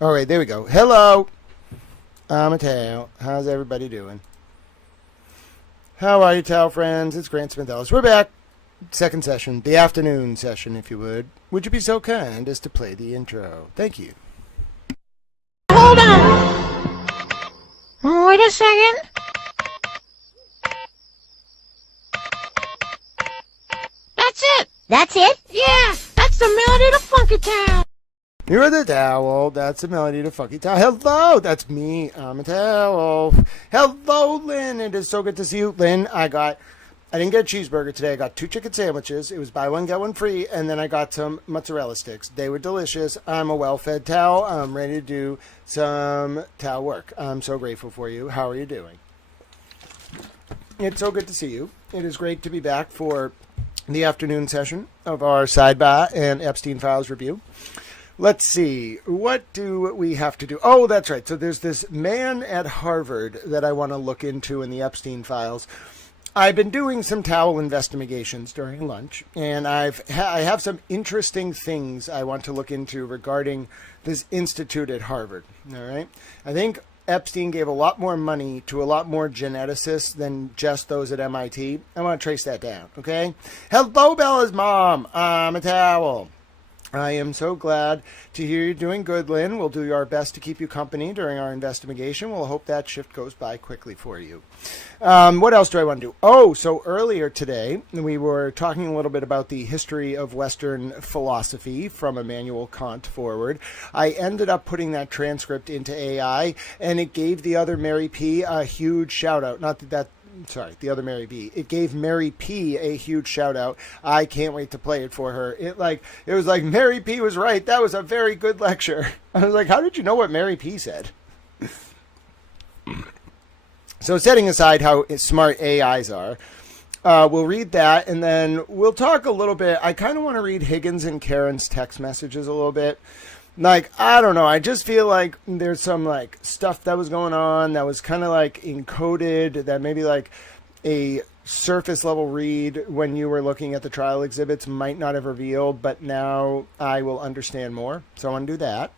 All right, there we go. Hello, I'm a Tao. How's everybody doing? How are you, Tao friends? It's Grant Smith Ellis. We're back. Second session, the afternoon session, if you would. Would you be so kind as to play the intro? Thank you. Hold on. Wait a second. That's it. That's it? Yeah, that's the melody to Funky Town. You're the towel. That's the melody to Funky Towel. Hello, that's me. I'm a towel. Hello, Lynn. It is so good to see you, Lynn. I didn't get a cheeseburger today. I got 2 chicken sandwiches. It was buy one, get one free. And then I got some mozzarella sticks. They were delicious. I'm a well-fed towel. I'm ready to do some towel work. I'm so grateful for you. How are you doing? It's so good to see you. It is great to be back for the afternoon session of our Sidebahs and Epstein Files review. Let's see. What do we have to do? Oh, that's right. So there's this man at Harvard that I want to look into in the Epstein Files. I've been doing some towel investigations during lunch, and I have some interesting things I want to look into regarding this institute at Harvard. All right. I think Epstein gave a lot more money to a lot more geneticists than just those at MIT. I want to trace that down. Okay. Hello, Bella's mom. I'm a towel. I am so glad to hear you're doing good, Lynn. We'll do our best to keep you company during our investigation. We'll hope that shift goes by quickly for you. What else do I want to do? Oh, so earlier today, we were talking a little bit about the history of Western philosophy from Immanuel Kant forward. I ended up putting that transcript into AI, and it gave the other Mary P. a huge shout out. Not that the other Mary B. It gave Mary P a huge shout out. I can't wait to play it for her. It was like Mary P was right. That was a very good lecture. I was like, how did you know what Mary P said? So setting aside how smart AIs are, we'll read that, and then we'll talk a little bit. I kind of want to read Higgins and Karen's text messages a little bit. I don't know. I just feel like there's some stuff that was going on that was kind of encoded, that maybe a surface level read when you were looking at the trial exhibits might not have revealed, but now I will understand more. So I want to do that.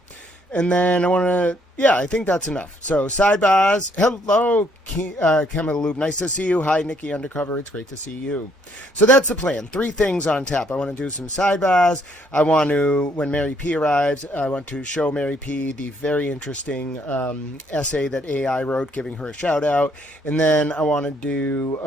And then I think that's enough. So Sidebahs, hello, Kemma Lube, nice to see you. Hi, Nikki Undercover, it's great to see you. So that's the plan. 3 things on tap. I want to do some Sidebahs. I want to, when Mary P arrives, I want to show Mary P the very interesting essay that AI wrote, giving her a shout out. And then I want to do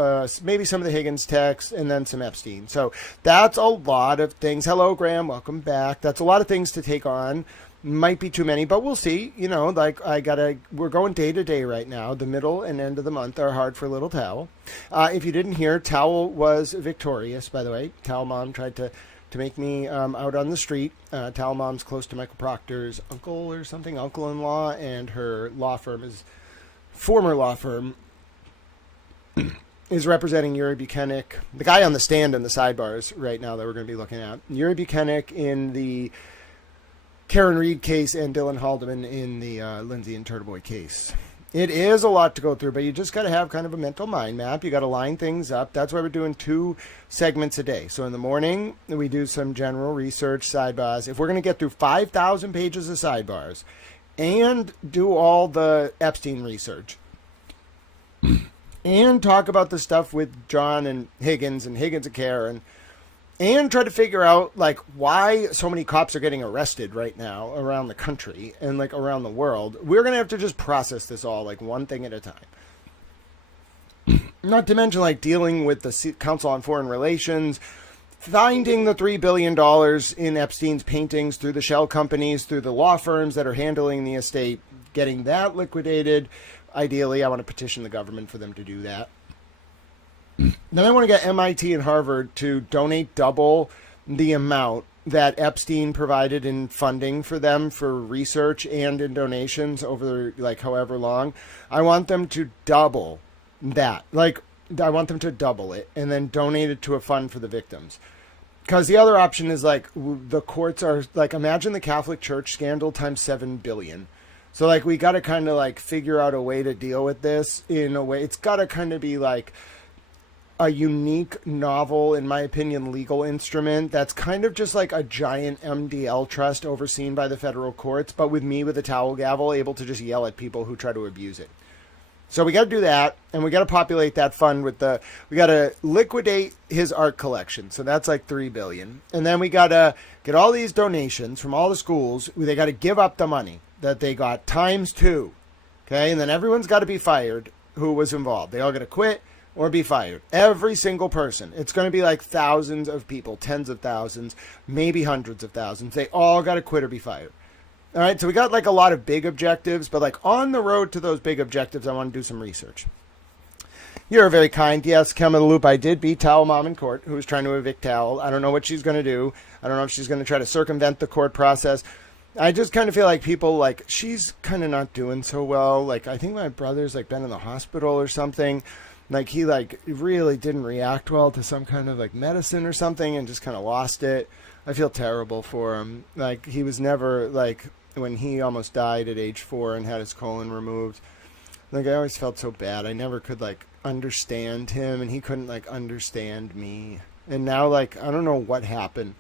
maybe some of the Higgins text and then some Epstein. So that's a lot of things. Hello, Graham, welcome back. That's a lot of things to take on. Might be too many, but we'll see. We're going day to day right now. The middle and end of the month are hard for little Towel. If you didn't hear, Towel was victorious, by the way. Towel Mom tried to make me out on the street. Towel Mom's close to Michael Proctor's uncle or something, uncle-in-law, and her former law firm, is representing Yuri Buchanan, the guy on the stand in the Sidebahs right now that we're going to be looking at. Yuri Buchanan in the Karen Reed case and Dylan Haldeman in the Lindsay and Turtleboy case. It is a lot to go through, but you just got to have kind of a mental mind map. You got to line things up. That's why we're doing 2 segments a day. So in the morning, we do some general research, Sidebahs. If we're going to get through 5,000 pages of Sidebahs and do all the Epstein research and talk about the stuff with John and Higgins and Karen, and try to figure out why so many cops are getting arrested right now around the country and around the world. We're going to have to just process this all one thing at a time. Not to mention dealing with the Council on Foreign Relations, finding the $3 billion in Epstein's paintings through the shell companies, through the law firms that are handling the estate, getting that liquidated. Ideally, I want to petition the government for them to do that. Then I want to get MIT and Harvard to donate double the amount that Epstein provided in funding for them for research and in donations over however long. I want them to double that. I want them to double it and then donate it to a fund for the victims. Because the other option is the courts are imagine the Catholic Church scandal times 7 billion. So we got to kind of figure out a way to deal with this in a way. It's got to kind of be a unique, novel, in my opinion, legal instrument that's kind of just like a giant MDL trust overseen by the federal courts, but with me with a towel gavel able to just yell at people who try to abuse it. So we got to do that, and we got to populate that fund with we got to liquidate his art collection. So that's like $3 billion. And then we got to get all these donations from all the schools. They got to give up the money that they got ×2. Okay. And then everyone's got to be fired who was involved. They all got to quit or be fired. Every single person. It's going to be like thousands of people, tens of thousands, maybe hundreds of thousands. They all got to quit or be fired. All right, so we got like a lot of big objectives, but like on the road to those big objectives, I want to do some research. You're very kind. Yes, come in the loop. I did beat Towel Mom in court, who was trying to evict Towel. I don't know what she's going to do. I don't know if she's going to try to circumvent the court process. I just kind of feel like people, like, she's kind of not doing so well. Like, I think my brother's like been in the hospital or something. Like, he like really didn't react well to some kind of like medicine or something and just kind of lost it. I feel terrible for him. Like, he was never like, when he almost died at age 4 and had his colon removed, like, I always felt so bad. I never could like understand him, and he couldn't like understand me. And now, like, I don't know what happened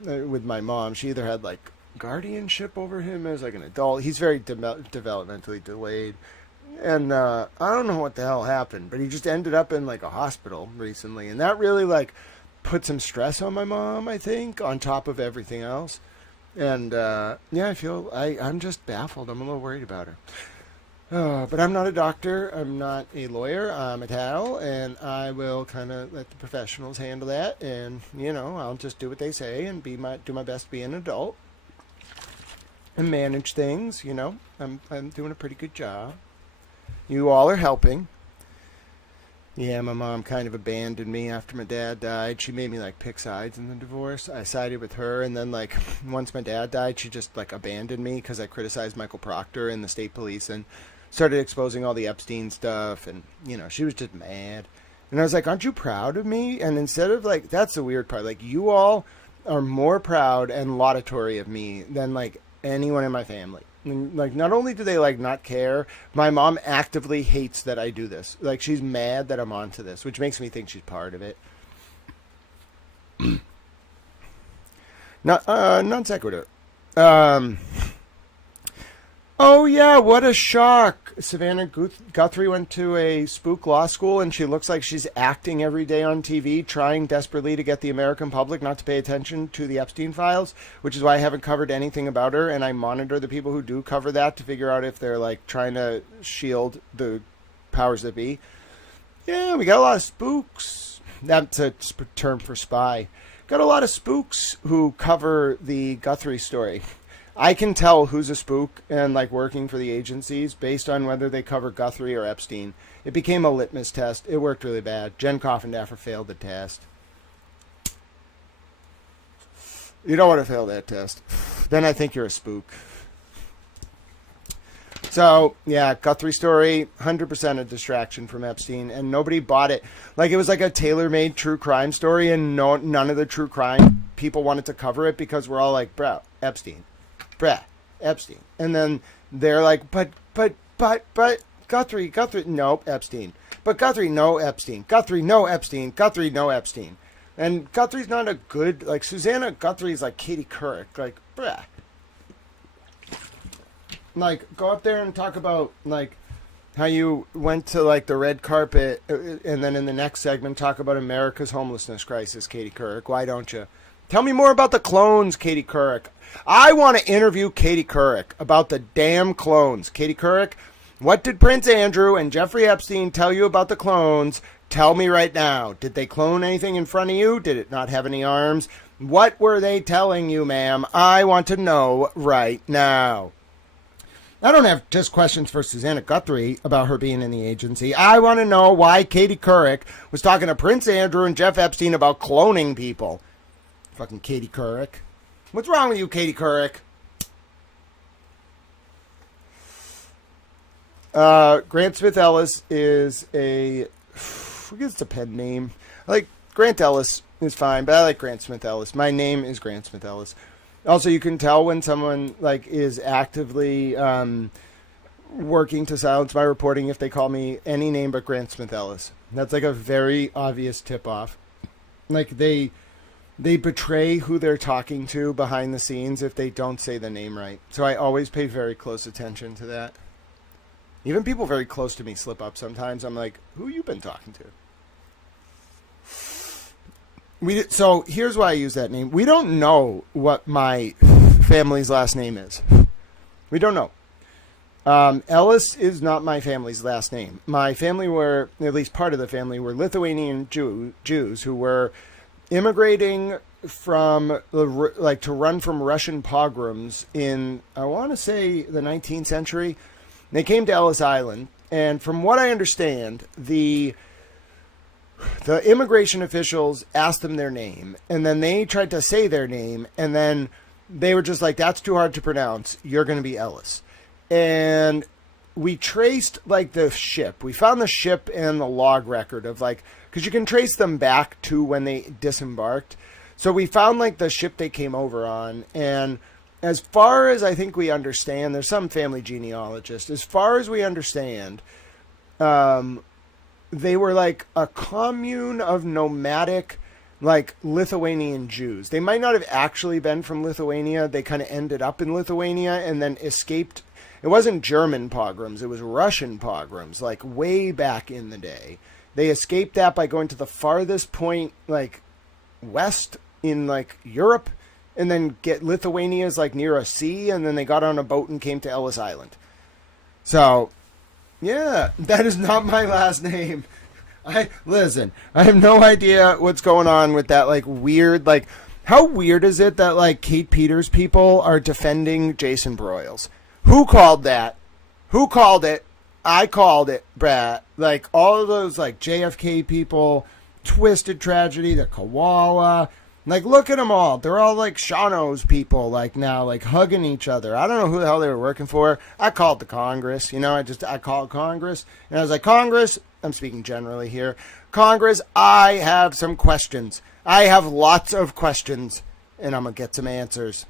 with my mom. She either had like guardianship over him as like an adult. He's very developmentally delayed, and I don't know what the hell happened, but he just ended up in like a hospital recently, and that really like put some stress on my mom, I think, on top of everything else. And yeah, I feel I'm just baffled. I'm a little worried about her. But I'm not a doctor. I'm not a lawyer. I'm a towel, and I will kind of let the professionals handle that. And you know, I'll just do what they say and do my best to be an adult and manage things. You know, I'm doing a pretty good job. You all are helping. Yeah, my mom kind of abandoned me after my dad died. She made me like pick sides in the divorce. I sided with her, and then like once my dad died, she just like abandoned me because I criticized Michael Proctor and the state police and started exposing all the Epstein stuff. And you know, she was just mad. And I was like, "Aren't you proud of me?" And instead of like, that's the weird part. Like, you all are more proud and laudatory of me than like anyone in my family. And, like, not only do they like not care, my mom actively hates that I do this. Like, she's mad that I'm onto this, which makes me think she's part of it. Non sequitur. Oh yeah, what a shock. Savannah Guthrie went to a spook law school, and she looks like she's acting every day on TV, trying desperately to get the American public not to pay attention to the Epstein files, which is why I haven't covered anything about her, and I monitor the people who do cover that to figure out if they're like trying to shield the powers that be. Yeah, we got a lot of spooks. That's a term for spy. Got a lot of spooks who cover the Guthrie story. I can tell who's a spook and like working for the agencies based on whether they cover Guthrie or Epstein. It became a litmus test. It worked really bad. Jen Coffindaffer failed the test. You don't want to fail that test. Then I think you're a spook. So, yeah, Guthrie story, 100% a distraction from Epstein, and nobody bought it. Like, it was like a tailor-made true crime story, and none of the true crime people wanted to cover it because we're all like, bro, Epstein. Bruh, Epstein. And then they're like, but, Guthrie, nope, Epstein. But Guthrie, no, Epstein. Guthrie, no, Epstein. Guthrie, no, Epstein. And Guthrie's not a good, like, Susanna Guthrie's like Katie Couric. Like, bruh. Like, go up there and talk about, like, how you went to, like, the red carpet, and then in the next segment talk about America's homelessness crisis, Katie Couric. Why don't you? Tell me more about the clones, Katie Couric. I want to interview Katie Couric about the damn clones. Katie Couric, what did Prince Andrew and Jeffrey Epstein tell you about the clones? Tell me right now. Did they clone anything in front of you? Did it not have any arms? What were they telling you, ma'am? I want to know right now. I don't have just questions for Susanna Guthrie about her being in the agency. I want to know why Katie Couric was talking to Prince Andrew and Jeff Epstein about cloning people. Fucking Katie Couric. What's wrong with you, Katie Couric? Grant Smith Ellis is I guess it's a pen name. I like Grant Ellis is fine, but I like Grant Smith Ellis. My name is Grant Smith Ellis. Also, you can tell when someone like is actively working to silence my reporting if they call me any name but Grant Smith Ellis. That's like a very obvious tip-off. Like, they betray who they're talking to behind the scenes if they don't say the name right. So I always pay very close attention to that. Even people very close to me slip up sometimes. I'm like, who you been talking to? So here's why I use that name. We don't know what my family's last name is. We don't know. Ellis is not my family's last name. My family were, at least part of the family, were Lithuanian Jews who were immigrating from, to run from Russian pogroms in, I want to say, the 19th century. They came to Ellis Island, and from what I understand, the immigration officials asked them their name, and then they tried to say their name, and then they were just like, that's too hard to pronounce. You're going to be Ellis. And we traced, like, the ship. We found the ship and the log record of, like, because you can trace them back to when they disembarked. So we found, like, the ship they came over on, and as far as I think we understand, there's some family genealogist, as far as we understand, they were like a commune of nomadic, like, Lithuanian Jews. They might not have actually been from Lithuania. They kind of ended up in Lithuania and then escaped. It wasn't German pogroms. It was Russian pogroms, like, way back in the day. They escaped that by going to the farthest point, like, west in, like, Europe, and then Lithuania's, like, near a sea, and then they got on a boat and came to Ellis Island. So, yeah, that is not my last name. Listen, I have no idea what's going on with that, like, weird, like, how weird is it that, like, Kate Peters people are defending Jason Broyles? Who called that? Who called it? I called it, Brad. Like, all of those, like, JFK people, Twisted Tragedy, the Koala. Like, look at them all. They're all, like, Shawano's people, like, now, like, hugging each other. I don't know who the hell they were working for. I called the Congress, you know, I called Congress. And I was like, Congress, I'm speaking generally here. Congress, I have some questions. I have lots of questions, and I'm going to get some answers.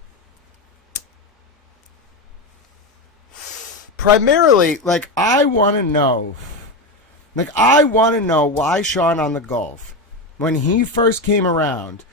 Primarily, like, I want to know why Sean on the Gulf, when he first came around,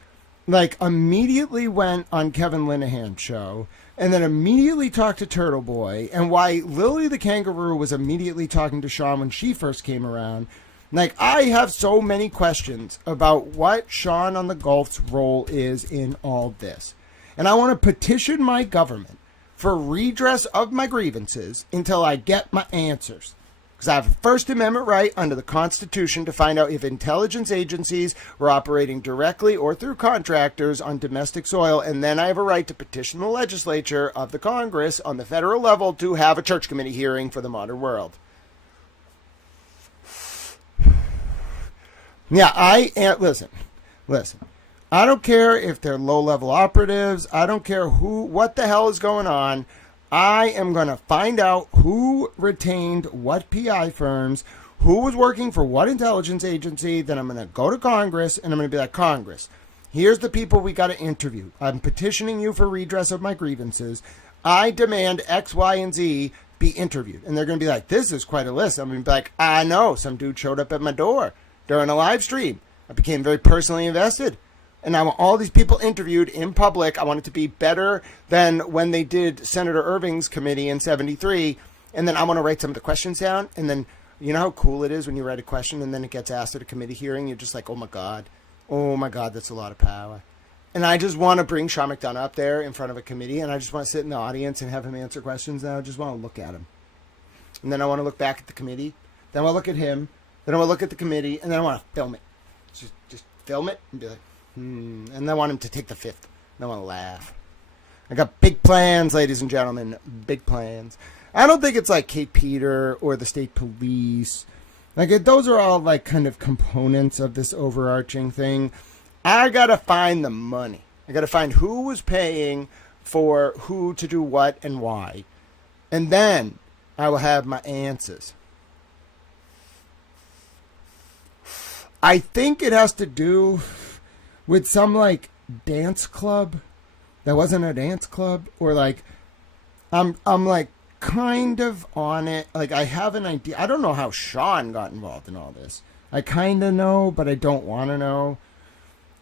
like, immediately went on Kevin Linehan's show and then immediately talked to Turtle Boy, and why Lily the Kangaroo was immediately talking to Sean when she first came around. Like, I have so many questions about what Sean on the Gulf's role is in all this. And I want to petition my government for redress of my grievances until I get my answers. Because I have a First Amendment right under the Constitution to find out if intelligence agencies were operating directly or through contractors on domestic soil, and then I have a right to petition the legislature of the Congress on the federal level to have a church committee hearing for the modern world. Yeah, listen. I don't care if they're low-level operatives. I don't care what the hell is going on. I am going to find out who retained what PI firms, who was working for what intelligence agency. Then I'm going to go to Congress, and I'm going to be like, Congress, here's the people we got to interview. I'm petitioning you for redress of my grievances. I demand X, Y, and Z be interviewed. And they're going to be like, this is quite a list. I'm going to be like, I know. Some dude showed up at my door during a live stream. I became very personally invested. And I want all these people interviewed in public. I want it to be better than when they did Senator Irving's committee in 73. And then I want to write some of the questions down. And then, you know how cool it is when you write a question and then it gets asked at a committee hearing? You're just like, oh my God, that's a lot of power. And I just want to bring Sean McDonough up there in front of a committee. And I just want to sit in the audience and have him answer questions. And I just want to look at him. And then I want to look back at the committee. Then I want to look at him. Then I want to look at the committee. And then I want to film it. Just film it and be like, And I want him to take the fifth. And I want to laugh. I got big plans, ladies and gentlemen. Big plans. I don't think it's like Kate Peter or the state police. Like, those are all, like, kind of components of this overarching thing. I got to find the money. I got to find who was paying for who to do what and why. And then I will have my answers. I think it has to do with some, like, dance club that wasn't a dance club, or, like, I'm like kind of on it. Like, I have an idea. I don't know how Sean got involved in all this. I kind of know, but I don't want to know.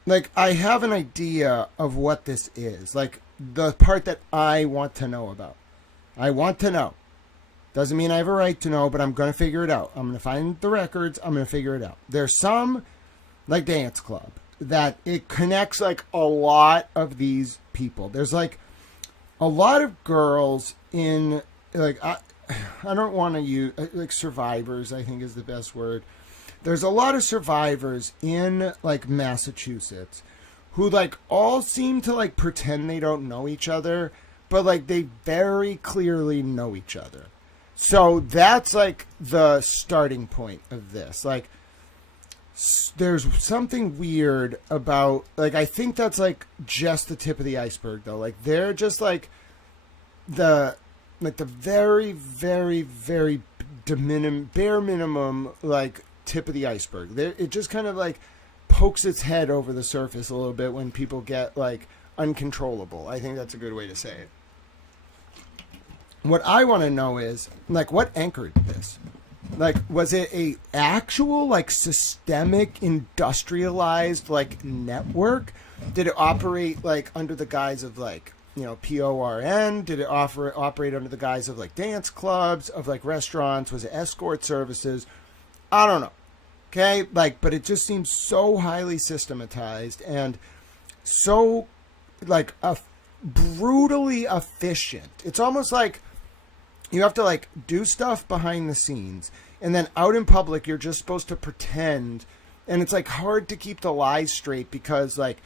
Like, I have an idea of what this is. Like, the part that I want to know about. I want to know. Doesn't mean I have a right to know, but I'm going to figure it out. I'm going to find the records. I'm going to figure it out. There's some, like, dance club that it connects, like, a lot of these people. There's, like, a lot of girls in, like, I don't want to use, like, survivors, I think is the best word. There's a lot of survivors in, like, Massachusetts who, like, all seem to, like, pretend they don't know each other, but, like, they very clearly know each other. So that's, like, the starting point of this. Like, there's something weird about, like, I think that's, like, just the tip of the iceberg, though. Like, they're just, like, the very, very, very bare minimum, like, tip of the iceberg. It just kind of, like, pokes its head over the surface a little bit when people get, like, uncontrollable. I think that's a good way to say it. What I want to know is, like, what anchored this? Like, was it a actual, like, systemic, industrialized, like, network? Did it operate, like, under the guise of, like, you know, PORN? Did it operate under the guise of, like, dance clubs, of, like, restaurants? Was it escort services? I don't know. Okay? Like, but it just seems so highly systematized and so, like, brutally efficient. It's almost like you have to, like, do stuff behind the scenes, and then out in public you're just supposed to pretend, and it's, like, hard to keep the lies straight because, like,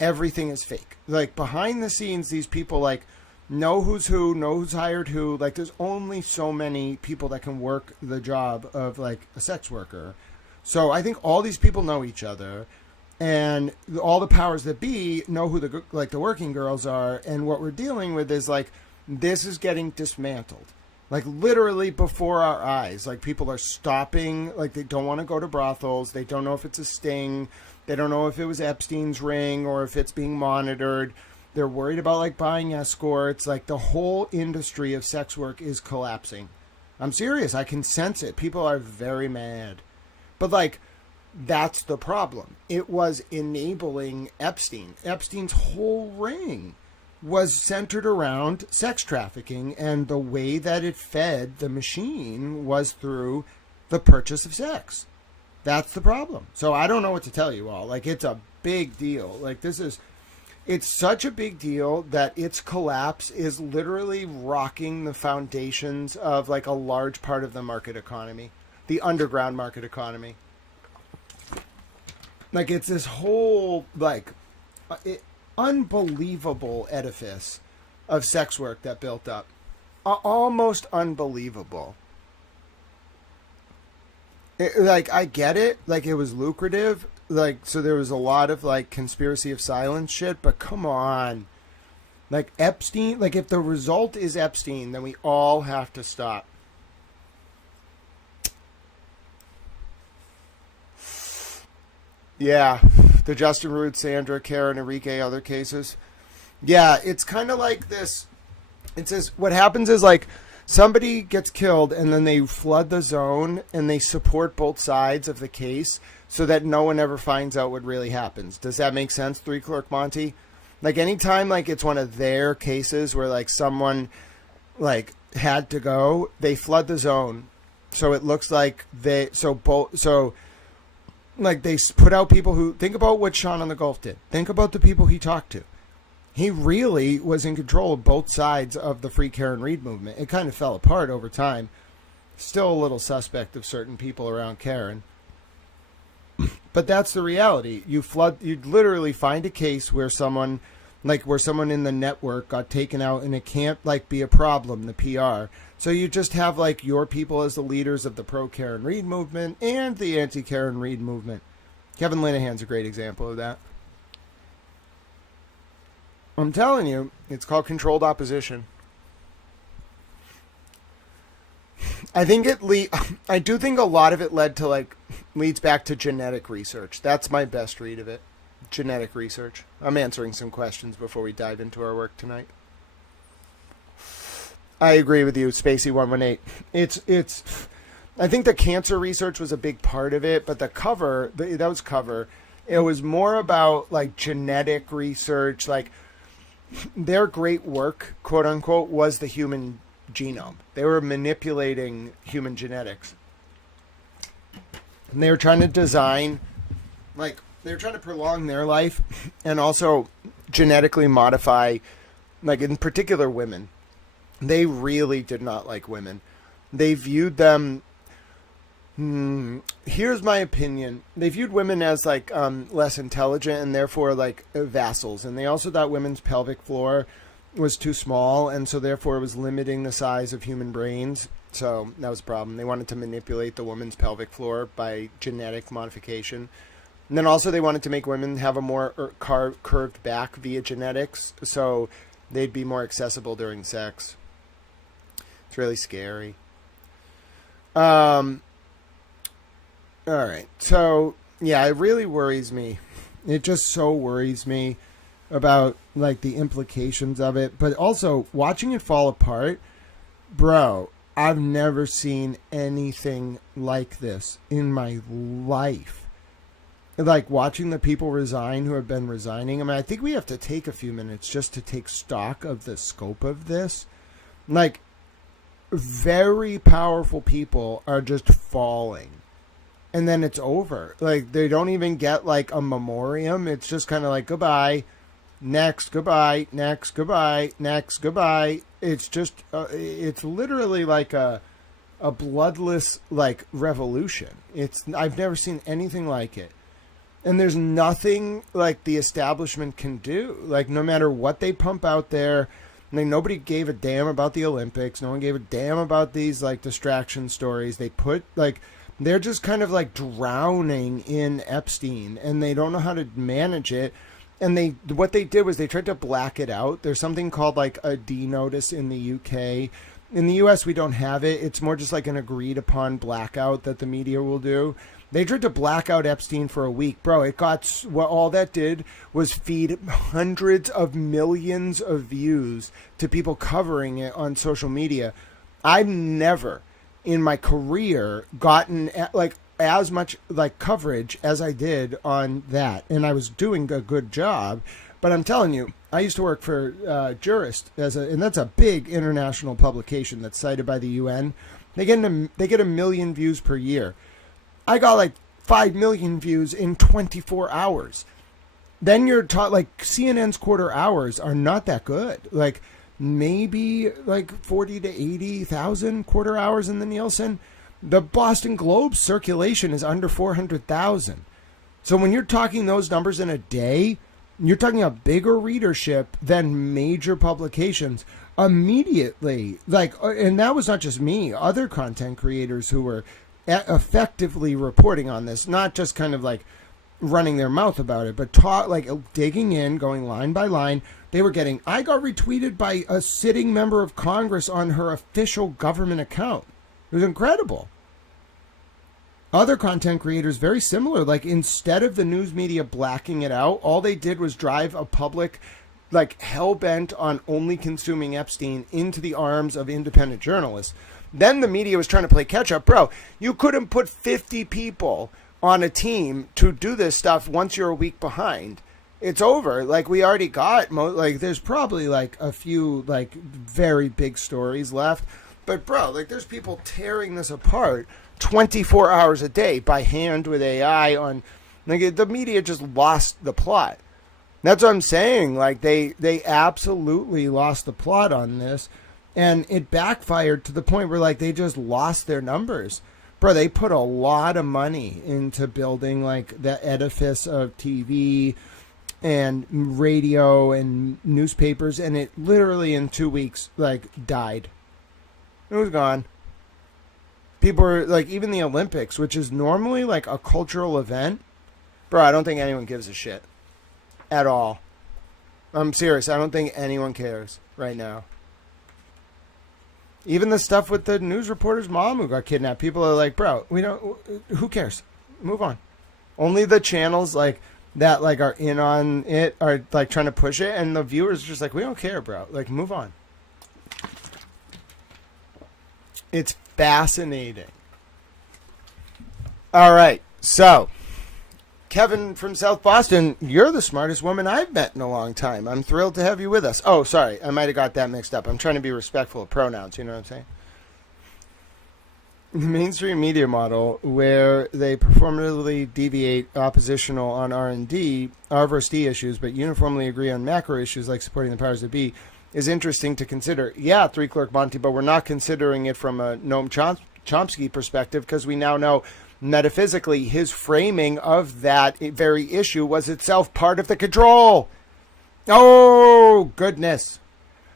everything is fake. Like, behind the scenes, these people, like, know who's who, know who's hired who. Like, there's only so many people that can work the job of, like, a sex worker. So I think all these people know each other, and all the powers that be know who the, like, the working girls are, and what we're dealing with is, like, this is getting dismantled. Like, literally before our eyes. Like, people are stopping. Like, they don't want to go to brothels. They don't know if it's a sting. They don't know if it was Epstein's ring or if it's being monitored. They're worried about, like, buying escorts. Like, the whole industry of sex work is collapsing. I'm serious. I can sense it. People are very mad. But, like, that's the problem. It was enabling Epstein. Epstein's whole ring was centered around sex trafficking, and the way that it fed the machine was through the purchase of sex. That's the problem. So I don't know what to tell you all. Like, it's a big deal. Like, it's such a big deal that its collapse is literally rocking the foundations of, like, a large part of the market economy, the underground market economy. Like, it's this whole, like, unbelievable edifice of sex work that built up. Almost unbelievable. Like, I get it. Like, it was lucrative. Like, so there was a lot of, like, conspiracy of silence shit, but come on. Like, Epstein, like, if the result is Epstein, then we all have to stop. Yeah, the Justin Root, Sandra, Karen, Enrique, other cases. Yeah, it's kind of like this. It says what happens is, like, somebody gets killed and then they flood the zone and they support both sides of the case so that no one ever finds out what really happens. Does that make sense, Three Clerk Monty? Like, anytime, like, it's one of their cases where, like, someone, like, had to go, they flood the zone. So it looks like they, like, they put out people who, think about what Sean on the Gulf did. Think about the people he talked to. He really was in control of both sides of the Free Karen Reed movement. It kind of fell apart over time. Still a little suspect of certain people around Karen. But that's the reality. You'd literally find a case where someone in the network got taken out, and it can't, like, be a problem, the PR. So you just have, like, your people as the leaders of the pro-Karen Reed movement and the anti-Karen Reed movement. Kevin Linehan's a great example of that. I'm telling you, it's called controlled opposition. I do think a lot of it leads back to genetic research. That's my best read of it. Genetic research. I'm answering some questions before we dive into our work tonight. I agree with you, Spacey 118. It's. I think the cancer research was a big part of it, but the cover, that was cover. It was more about like genetic research, like their great work, quote unquote, was the human genome. They were manipulating human genetics. And they were trying to design, like, they were trying to prolong their life and also genetically modify, like, in particular, women. They really did not like women. They viewed them... here's my opinion. They viewed women as, like, less intelligent and therefore, like, vassals. And they also thought women's pelvic floor was too small, and so therefore it was limiting the size of human brains. So that was a problem. They wanted to manipulate the woman's pelvic floor by genetic modification. And then also they wanted to make women have a more curved back via genetics, so they'd be more accessible during sex. It's really scary. All right. So, yeah, it really worries me. It just so worries me about, like, the implications of it. But also, watching it fall apart, bro, I've never seen anything like this in my life. Like, watching the people resign who have been resigning. I mean, I think we have to take a few minutes just to take stock of the scope of this. Like, very powerful people are just falling. And then it's over. Like, they don't even get, like, a memoriam. It's just kind of like, goodbye, next, goodbye, next, goodbye, next, goodbye. It's just, it's literally like a bloodless, like, revolution. I've never seen anything like it. And there's nothing, like, the establishment can do. Like, no matter what they pump out there, like, nobody gave a damn about the Olympics. No one gave a damn about these, like, distraction stories. They put, like... They're just kind of like drowning in Epstein, and they don't know how to manage it. And what they did was they tried to black it out. There's something called like a D notice in the UK. In the US, we don't have it. It's more just like an agreed upon blackout that the media will do. They tried to black out Epstein for a week. Bro, all that did was feed hundreds of millions of views to people covering it on social media. I've never... in my career gotten like as much like coverage as I did on that, and I was doing a good job. But I'm telling you, I used to work for Jurist and that's a big international publication that's cited by the UN. They get a million views per year. I got like 5 million views in 24 hours. Then you're taught like CNN's quarter hours are not that good. Like maybe like 40 to 80,000 quarter hours in the Nielsen. The Boston Globe's circulation is under 400,000. So when you're talking those numbers in a day, you're talking a bigger readership than major publications immediately. Like, and that was not just me, other content creators who were effectively reporting on this, not just kind of like running their mouth about it, but digging in, going line by line. They were getting, I got retweeted by a sitting member of Congress on her official government account. It was incredible. Other content creators, very similar. Like, instead of the news media blacking it out, all they did was drive a public, like, hell-bent on only consuming Epstein into the arms of independent journalists. Then the media was trying to play catch-up. Bro, you couldn't put 50 people on a team to do this stuff once you're a week behind. It's over. Like, we already got, there's probably, like, a few, like, very big stories left. But, bro, like, there's people tearing this apart 24 hours a day by hand with AI on, like, the media just lost the plot. That's what I'm saying. Like, they absolutely lost the plot on this. And it backfired to the point where, like, they just lost their numbers. Bro, they put a lot of money into building, like, the edifice of TV and radio and newspapers, and it literally in 2 weeks, like, died. It was gone. People were, like, even the Olympics, which is normally, like, a cultural event, bro, I don't think anyone gives a shit. At all. I'm serious. I don't think anyone cares right now. Even the stuff with the news reporter's mom who got kidnapped, people are like, bro, who cares? Move on. Only the channels, like, that, like, are in on it are, like, trying to push it, and the viewers are just like, we don't care, bro. Like, move on. It's fascinating. All right. So, Kevin from South Boston, you're the smartest woman I've met in a long time. I'm thrilled to have you with us. Oh, sorry. I might have got that mixed up. I'm trying to be respectful of pronouns. You know what I'm saying? The mainstream media model, where they performatively deviate oppositional on R&D, R versus D issues, but uniformly agree on macro issues like supporting the powers that be, is interesting to consider. Yeah, three-clerk Monty, but we're not considering it from a Noam Chomsky perspective, because we now know metaphysically his framing of that very issue was itself part of the control. Oh, goodness.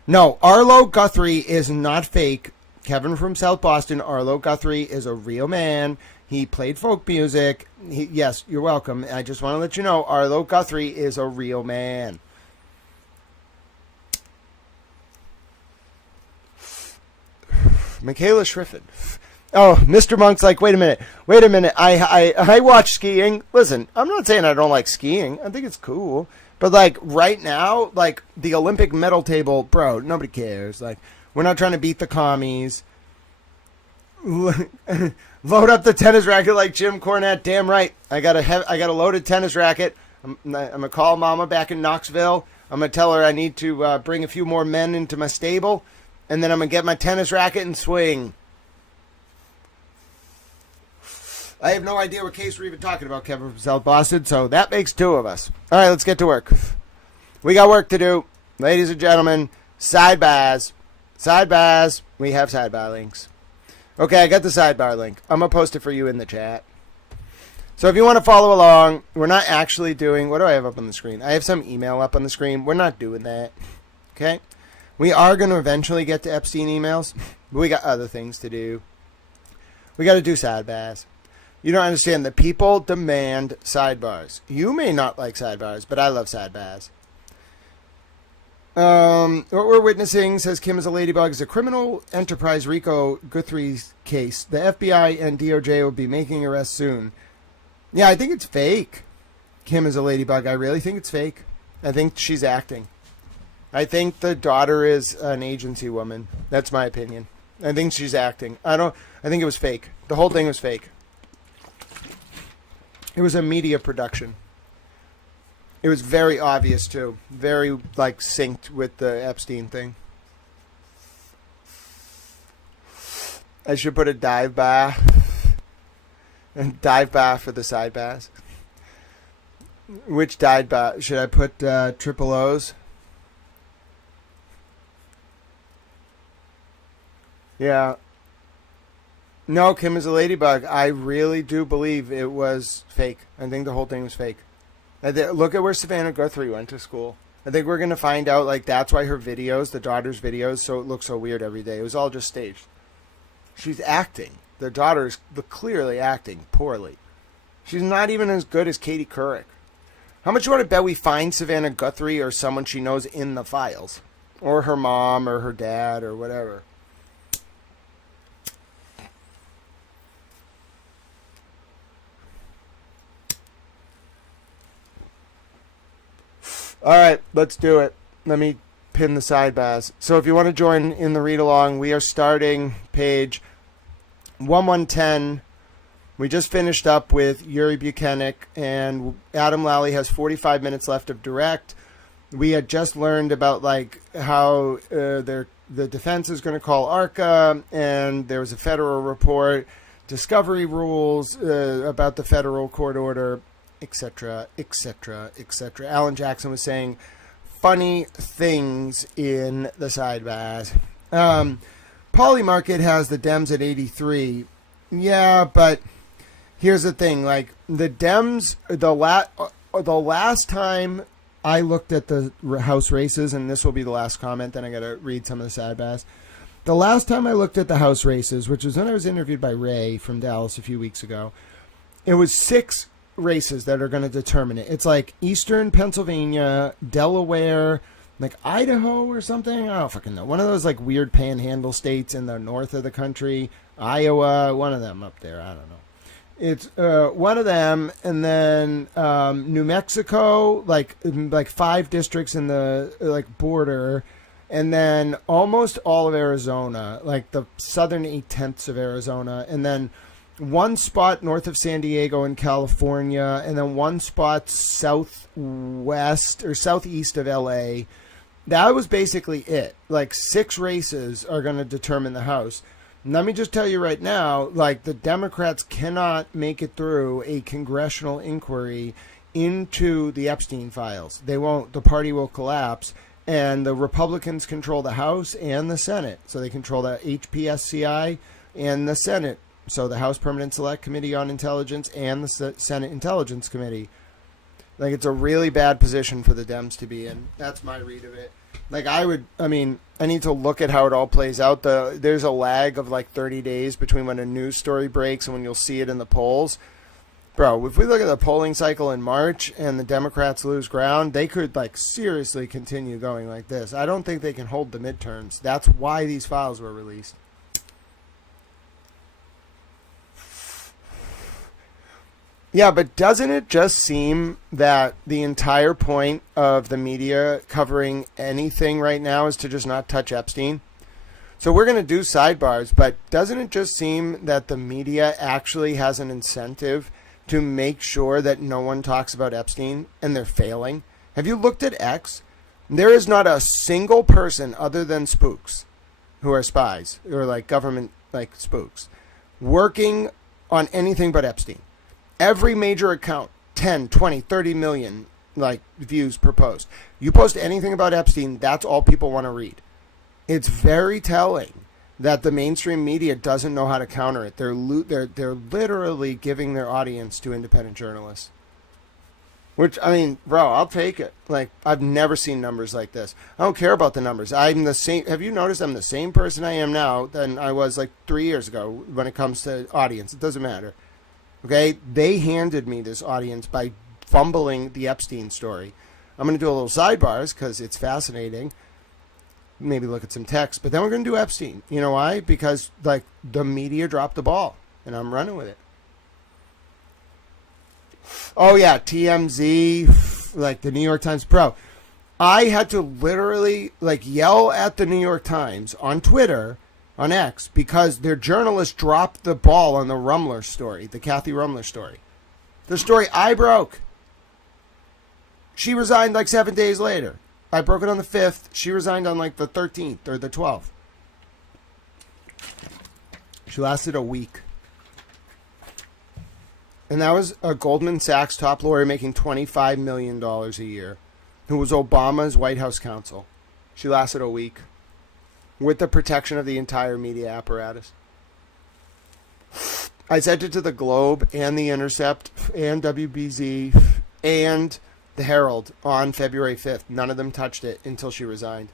No, Arlo Guthrie is not fake. Kevin from South Boston, Arlo Guthrie is a real man. He played folk music. Yes, you're welcome. I just want to let you know, Arlo Guthrie is a real man. Michaela Schriffen. Oh, Mr. Monk's like, wait a minute. I watch skiing. Listen, I'm not saying I don't like skiing. I think it's cool. But, like, right now, like, the Olympic medal table, bro, nobody cares. Like, we're not trying to beat the commies. Load up the tennis racket like Jim Cornette. Damn right. I got a loaded tennis racket. I'm going to call Mama back in Knoxville. I'm going to tell her I need to bring a few more men into my stable. And then I'm going to get my tennis racket and swing. I have no idea what case we're even talking about, Kevin from South Boston, so that makes two of us. All right, let's get to work. We got work to do. Ladies and gentlemen, sidebars. Sidebars. We have sidebar links. Okay, I got the sidebar link. I'm going to post it for you in the chat. So if you want to follow along, we're not actually doing... What do I have up on the screen? I have some email up on the screen. We're not doing that. Okay? We are going to eventually get to Epstein emails, but we got other things to do. We got to do sidebars. You don't understand. The people demand sidebars. You may not like sidebars, but I love sidebars. What we're witnessing, says Kim is a ladybug, is a criminal enterprise RICO Guthrie's case. The FBI and DOJ will be making arrests soon. Yeah, I think it's fake. Kim is a ladybug. I really think it's fake. I think she's acting. I think the daughter is an agency woman. That's my opinion. I think she's acting. I think it was fake. The whole thing was fake. It was a media production. It was very obvious, too. Very, like, synced with the Epstein thing. I should put a dive bar. A dive bar for the sidebars. Which dive bar? Should I put triple O's? Yeah. No, Kim is a ladybug. I really do believe it was fake. I think the whole thing was fake. Look at where Savannah Guthrie went to school. I think we're going to find out, like, that's why her videos, the daughter's videos, so it looks so weird every day. It was all just staged. She's acting. The daughter's clearly acting poorly. She's not even as good as Katie Couric. How much you want to bet we find Savannah Guthrie or someone she knows in the files? Or her mom or her dad or whatever. All right, let's do it. Let me pin the sidebars. So if you want to join in the read-along, we are starting page 1110. We just finished up with Yuri Buchanan, and Adam Lally has 45 minutes left of direct. We had just learned about like how the defense is going to call ARCA, and there was a federal report, discovery rules about the federal court order, etc., etc., etc. Alan Jackson was saying funny things in the sidebars. Polymarket has the Dems at 83. Yeah, but here's the thing. Like, the Dems, the last time I looked at the House races, and this will be the last comment, then I got to read some of the sidebars. The last time I looked at the House races, which was when I was interviewed by Ray from Dallas a few weeks ago, it was 6 races that are going to determine it. It's like Eastern Pennsylvania, Delaware, like Idaho or something. I don't fucking know. One of those like weird panhandle states in the north of the country. Iowa, one of them up there. I don't know. It's one of them, and then New Mexico, like 5 districts in the like border, and then almost all of Arizona, like the southern 8/10ths of Arizona, and then one spot north of San Diego in California, and then one spot southwest or southeast of LA. That was basically it. Like 6 races are going to determine the House. And let me just tell you right now, like the Democrats cannot make it through a congressional inquiry into the Epstein files. They won't. The party will collapse. And the Republicans control the House and the Senate. So they control the HPSCI and the Senate. So the House Permanent Select Committee on Intelligence and the Senate Intelligence Committee. Like, it's a really bad position for the Dems to be in. That's my read of it. Like, I need to look at how it all plays out. There's a lag of like 30 days between when a news story breaks and when you'll see it in the polls. Bro, if we look at the polling cycle in March and the Democrats lose ground, they could like seriously continue going like this. I don't think they can hold the midterms. That's why these files were released. Yeah, but doesn't it just seem that the entire point of the media covering anything right now is to just not touch Epstein? So we're going to do sidebars, but doesn't it just seem that the media actually has an incentive to make sure that no one talks about Epstein, and they're failing? Have you looked at X? There is not a single person other than spooks who are spies or like government like spooks working on anything but Epstein. Every major account, 10, 20, 30 million like views per post. You post anything about Epstein, that's all people want to read. It's very telling that the mainstream media doesn't know how to counter it. They're literally giving their audience to independent journalists. Which, I mean, bro, I'll take it. Like, I've never seen numbers like this. I don't care about the numbers. I'm the same. Have you noticed I'm the same person I am now than I was like 3 years ago when it comes to audience? It doesn't matter. Okay, they handed me this audience by fumbling the Epstein story. I'm going to do a little sidebars because it's fascinating. Maybe look at some text, but then we're going to do Epstein. You know why? Because like the media dropped the ball, and I'm running with it. Oh yeah, TMZ, like the New York Times. Bro, I had to literally like yell at the New York Times on Twitter, on X, because their journalist dropped the ball on the Rumler story, the Kathy Rumler story. The story I broke. She resigned like 7 days later. I broke it on the 5th. She resigned on like the 13th or the 12th. She lasted a week. And that was a Goldman Sachs top lawyer making $25 million a year, who was Obama's White House counsel. She lasted a week. With the protection of the entire media apparatus. I sent it to the Globe and the Intercept and WBZ and the Herald on February 5th. None of them touched it until she resigned.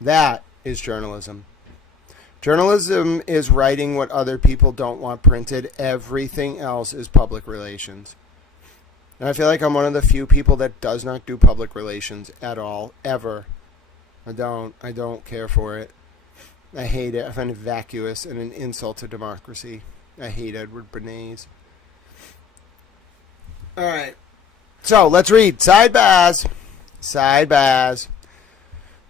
That is journalism. Journalism is writing what other people don't want printed. Everything else is public relations. And I feel like I'm one of the few people that does not do public relations at all, ever. I don't care for it. I hate it. I find it vacuous and an insult to democracy. I hate Edward Bernays. All right. So let's read Sidebahs. Sidebahs.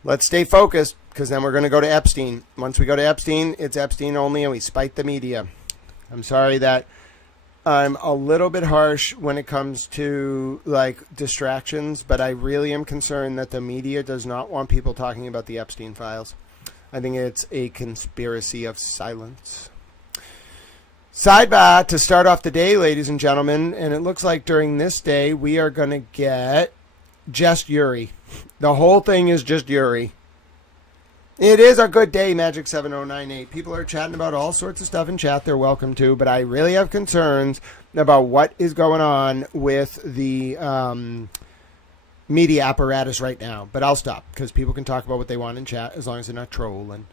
Let's stay focused because then we're going to go to Epstein. Once we go to Epstein, it's Epstein only and we spite the media. I'm sorry that I'm a little bit harsh when it comes to like distractions, but I really am concerned that the media does not want people talking about the Epstein files. I think it's a conspiracy of silence. Sidebar to start off the day, ladies and gentlemen, and it looks like during this day we are going to get just Yuri. The whole thing is just Yuri. It is a good day, Magic 7098. People are chatting about all sorts of stuff in chat. They're welcome to, but I really have concerns about what is going on with the media apparatus right now. But I'll stop because people can talk about what they want in chat as long as they're not trolling.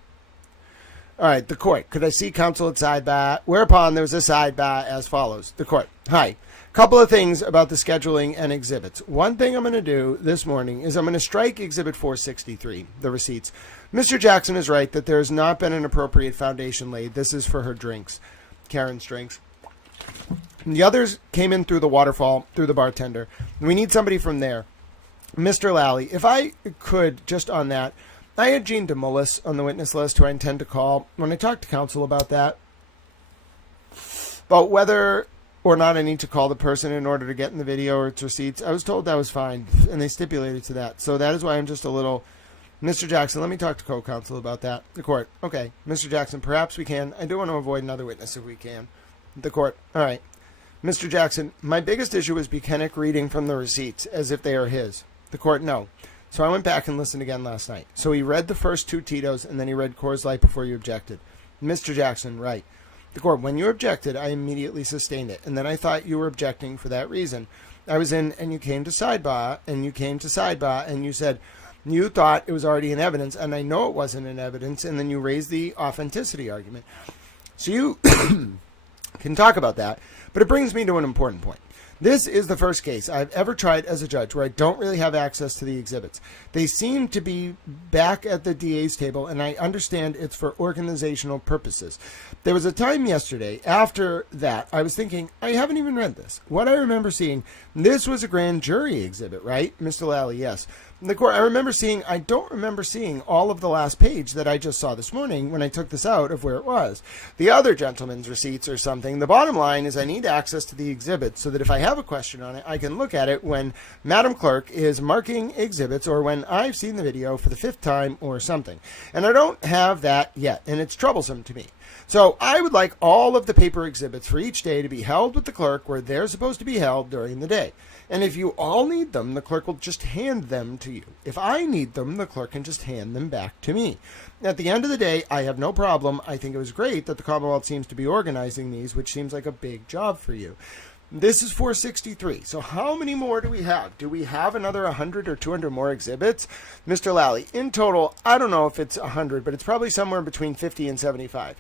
All right, the court. Could I see counsel at sidebar? Whereupon there was a sidebar as follows. The court. Hi. Couple of things about the scheduling and exhibits. One thing I'm going to do this morning is I'm going to strike Exhibit 463, the receipts. Mr. Jackson is right that there has not been an appropriate foundation laid. This is for her drinks, Karen's drinks. And the others came in through the waterfall, through the bartender. We need somebody from there. Mr. Lally, if I could, just on that, I had Gene DeMullis on the witness list who I intend to call. When I talked to counsel about that, about whether or not I need to call the person in order to get in the video or its receipts, I was told that was fine, and they stipulated to that. So that is why I'm just a little... Mr. Jackson, let me talk to co-counsel about that. The court, okay. Mr. Jackson, perhaps we can. I do want to avoid another witness if we can. The court, all right. Mr. Jackson, my biggest issue is Buchanan reading from the receipts as if they are his. The court, no. So I went back and listened again last night. So he read the first two Tito's, and then he read Coors Light before you objected. Mr. Jackson, right. The court, when you objected, I immediately sustained it, and then I thought you were objecting for that reason. I was in, and you came to Sidebah, and you said you thought it was already in evidence, and I know it wasn't in evidence, and then you raised the authenticity argument. So you can talk about that, but it brings me to an important point. This is the first case I've ever tried as a judge where I don't really have access to the exhibits. They seem to be back at the DA's table, and I understand it's for organizational purposes. There was a time yesterday after that I was thinking, I haven't even read this. What I remember seeing, this was a grand jury exhibit, right? Mr. Lally, yes. The court, I don't remember seeing all of the last page that I just saw this morning when I took this out of where it was. The other gentleman's receipts or something. The bottom line is I need access to the exhibit so that if I have a question on it, I can look at it when Madam Clerk is marking exhibits or when I've seen the video for the 5th time or something. And I don't have that yet, and it's troublesome to me. So I would like all of the paper exhibits for each day to be held with the clerk where they're supposed to be held during the day. And if you all need them, the clerk will just hand them to you. If I need them, the clerk can just hand them back to me. At the end of the day, I have no problem. I think it was great that the Commonwealth seems to be organizing these, which seems like a big job for you. This is 463. So how many more do we have? Do we have another 100 or 200 more exhibits? Mr. Lally, in total, I don't know if it's 100, but it's probably somewhere between 50 and 75.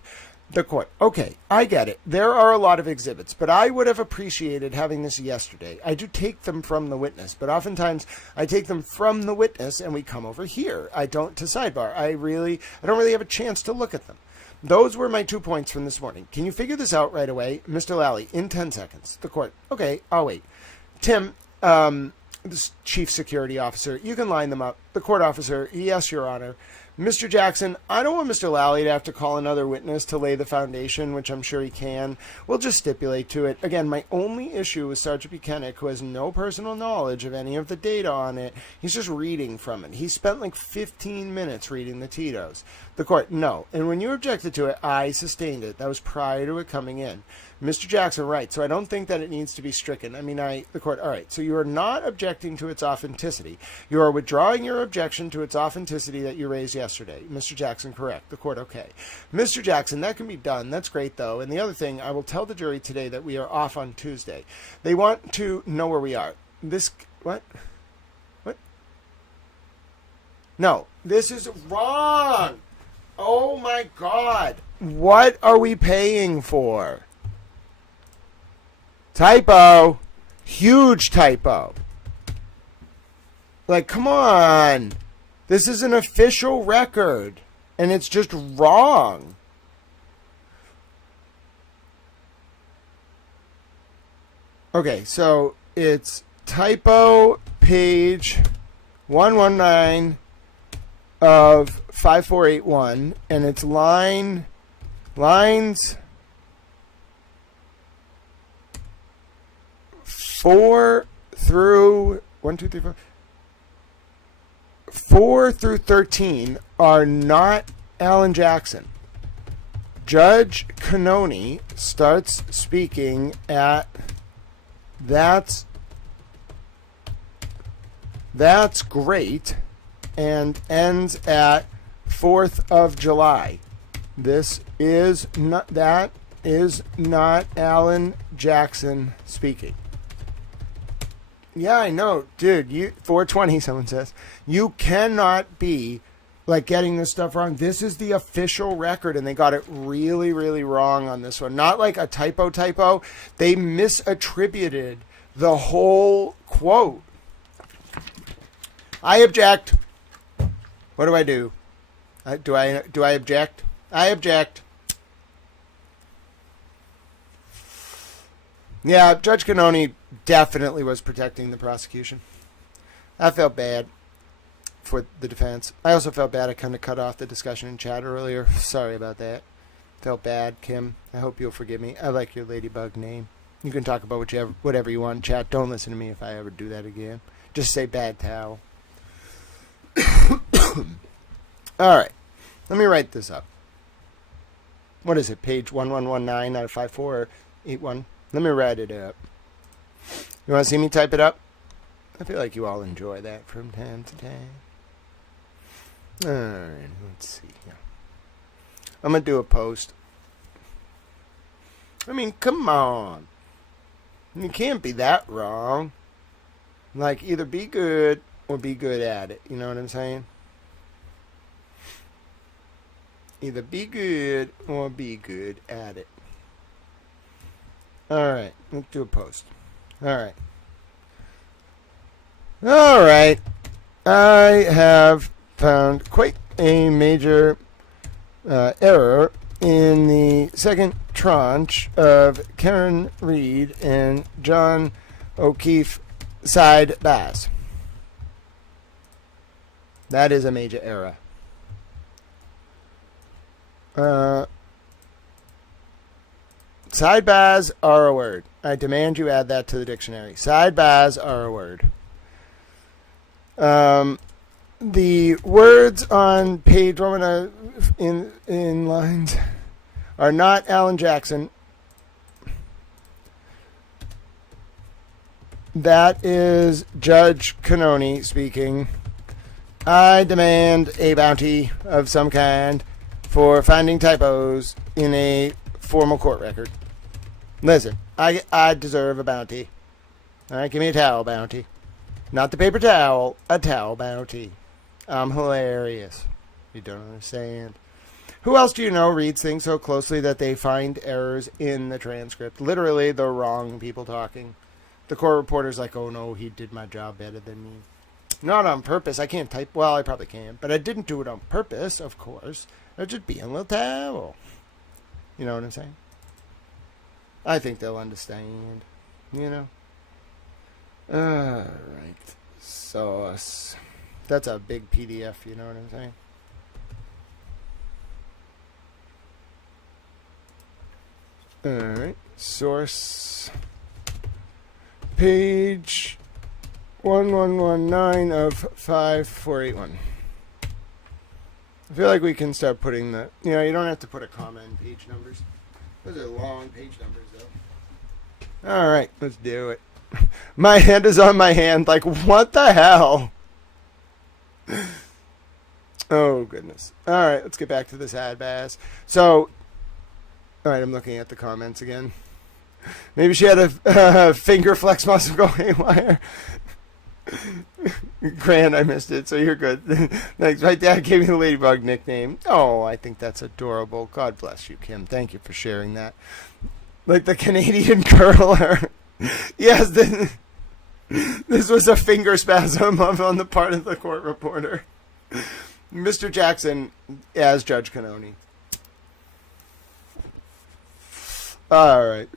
The court, okay, I get it. There are a lot of exhibits, but I would have appreciated having this yesterday. I do take them from the witness, but oftentimes I take them from the witness and we come over here. I don't to sidebar. I don't really have a chance to look at them. Those were my 2 points from this morning. Can you figure this out right away? Mr. Lally, in 10 seconds. The court, okay, I'll wait. Tim, this chief security officer, you can line them up. The court officer, yes, Your Honor. Mr. Jackson, I don't want Mr. Lally to have to call another witness to lay the foundation, which I'm sure he can. We'll just stipulate to it. Again, my only issue is Sergeant Buchanan, who has no personal knowledge of any of the data on it. He's just reading from it. He spent like 15 minutes reading the Tito's. The court, no. And when you objected to it, I sustained it. That was prior to it coming in. Mr. Jackson, right. So I don't think that it needs to be stricken. The court, all right. So you are not objecting to its authenticity. You are withdrawing your objection to its authenticity that you raised yesterday. Mr. Jackson, correct. The court, okay. Mr. Jackson, that can be done. That's great, though. And the other thing, I will tell the jury today that we are off on Tuesday. They want to know where we are. What? No, this is wrong. Oh, my God. What are we paying for? Typo. Huge typo. Like, come on. This is an official record. And it's just wrong. Okay, so it's typo page 119 of 5481. And it's lines 4 through 4 through 13 are not Alan Jackson. Judge Cannoni starts speaking at that's great and ends at 4th of July. That is not Alan Jackson speaking. Yeah, I know, dude. 420, someone says. You cannot be like getting this stuff wrong. This is the official record, and they got it really, really wrong on this one. Not like a typo. They misattributed the whole quote. I object. What do I do? Do I object? I object. Yeah, Judge Cannoni definitely was protecting the prosecution. I felt bad for the defense. I also felt bad I kind of cut off the discussion in chat earlier. Sorry about that. Felt bad, Kim. I hope you'll forgive me. I like your ladybug name. You can talk about whatever you want in chat. Don't listen to me if I ever do that again. Just say bad towel. All right. Let me write this up. What is it? Page 1119 out of 5481. Let me write it up. You want to see me type it up? I feel like you all enjoy that from time to time. All right. Let's see here. I'm going to do a post. I mean, come on. You can't be that wrong. Like, either be good or be good at it. You know what I'm saying? Either be good or be good at it. Alright, let's do a post. Alright. Alright. I have found quite a major error in the second tranche of Karen Reed and John O'Keefe Sidebahs. That is a major error. Sidebahs are a word. I demand you add that to the dictionary. Sidebahs are a word. The words on page in lines are not Alan Jackson. That is Judge Canoni speaking. I demand a bounty of some kind for finding typos in a formal court record. Listen, I deserve a bounty. All right, give me a towel bounty. Not the paper towel, a towel bounty. I'm hilarious. You don't understand. Who else do you know reads things so closely that they find errors in the transcript? Literally the wrong people talking. The court reporter's like, oh no, he did my job better than me. Not on purpose. I can't type. Well, I probably can. But I didn't do it on purpose, of course. I was just being a little towel. You know what I'm saying? I think they'll understand. You know? Alright. Sauce. That's a big PDF, you know what I'm saying? Alright. Source. Page 1119 of 5481. I feel like we can start putting the... You know, you don't have to put a comma in page numbers. Those are long page numbers, though. Alright, let's do it. My hand is on my hand. Like, what the hell? Oh, goodness. Alright, let's get back to this Sidebahs. So, alright, I'm looking at the comments again. Maybe she had a finger flex muscle go haywire. Grant, I missed it, so you're good. Thanks. My dad gave me the Ladybug nickname. Oh, I think that's adorable. God bless you, Kim. Thank you for sharing that. Like the Canadian curler. Yes, this was a finger spasm on the part of the court reporter. Mr. Jackson as Judge Canoni. All right.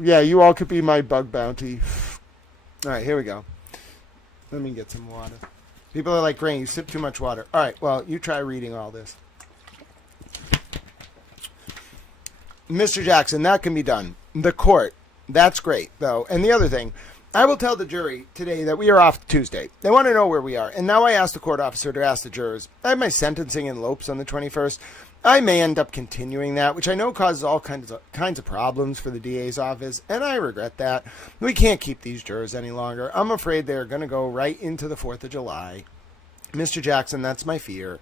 Yeah, you all could be my bug bounty. All right, here we go. Let me get some water. People are like, Grant, you sip too much water. All right, well, you try reading all this. Mr. Jackson, that can be done. The court, that's great, though. And the other thing, I will tell the jury today that we are off Tuesday. They want to know where we are. And now I asked the court officer to ask the jurors. I have my sentencing in Lopes on the 21st. I may end up continuing that, which I know causes all kinds of problems for the DA's office, and I regret that. We can't keep these jurors any longer. I'm afraid they're going to go right into the 4th of July. Mr. Jackson, that's my fear.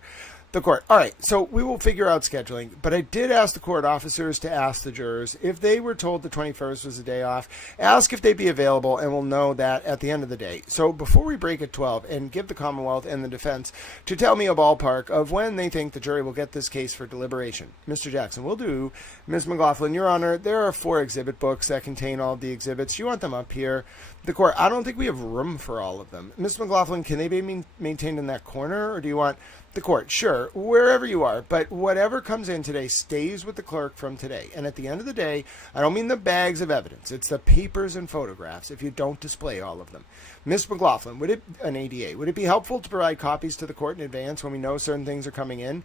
The court. All right, so we will figure out scheduling, but I did ask the court officers to ask the jurors if they were told the 21st was a day off, ask if they'd be available, and we'll know that at the end of the day. So before we break at 12 and give the Commonwealth and the defense to tell me a ballpark of when they think the jury will get this case for deliberation. Mr. Jackson, will do. Ms. McLaughlin, Your Honor, there are 4 exhibit books that contain all of the exhibits. You want them up here? The court, I don't think we have room for all of them. Ms. McLaughlin, can they be maintained in that corner, or do you want The court, sure, wherever you are, but whatever comes in today stays with the clerk from today. And at the end of the day, I don't mean the bags of evidence. It's the papers and photographs if you don't display all of them. Ms. McLaughlin, an ADA, would it be helpful to provide copies to the court in advance when we know certain things are coming in?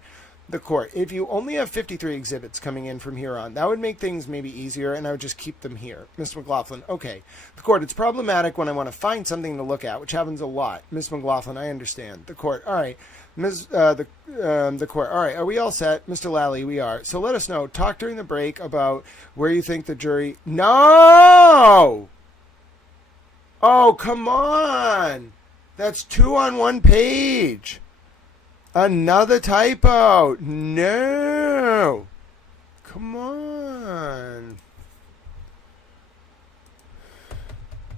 The court, if you only have 53 exhibits coming in from here on, that would make things maybe easier, and I would just keep them here. Ms. McLaughlin, okay. The court, it's problematic when I want to find something to look at, which happens a lot. Ms. McLaughlin, I understand. The court, all right. The court, all right. Are we all set? Mr. Lally, we are. So let us know. Talk during the break about where you think the jury... No! Oh, come on! That's 2 on 1 page. Another typo. No. Come on.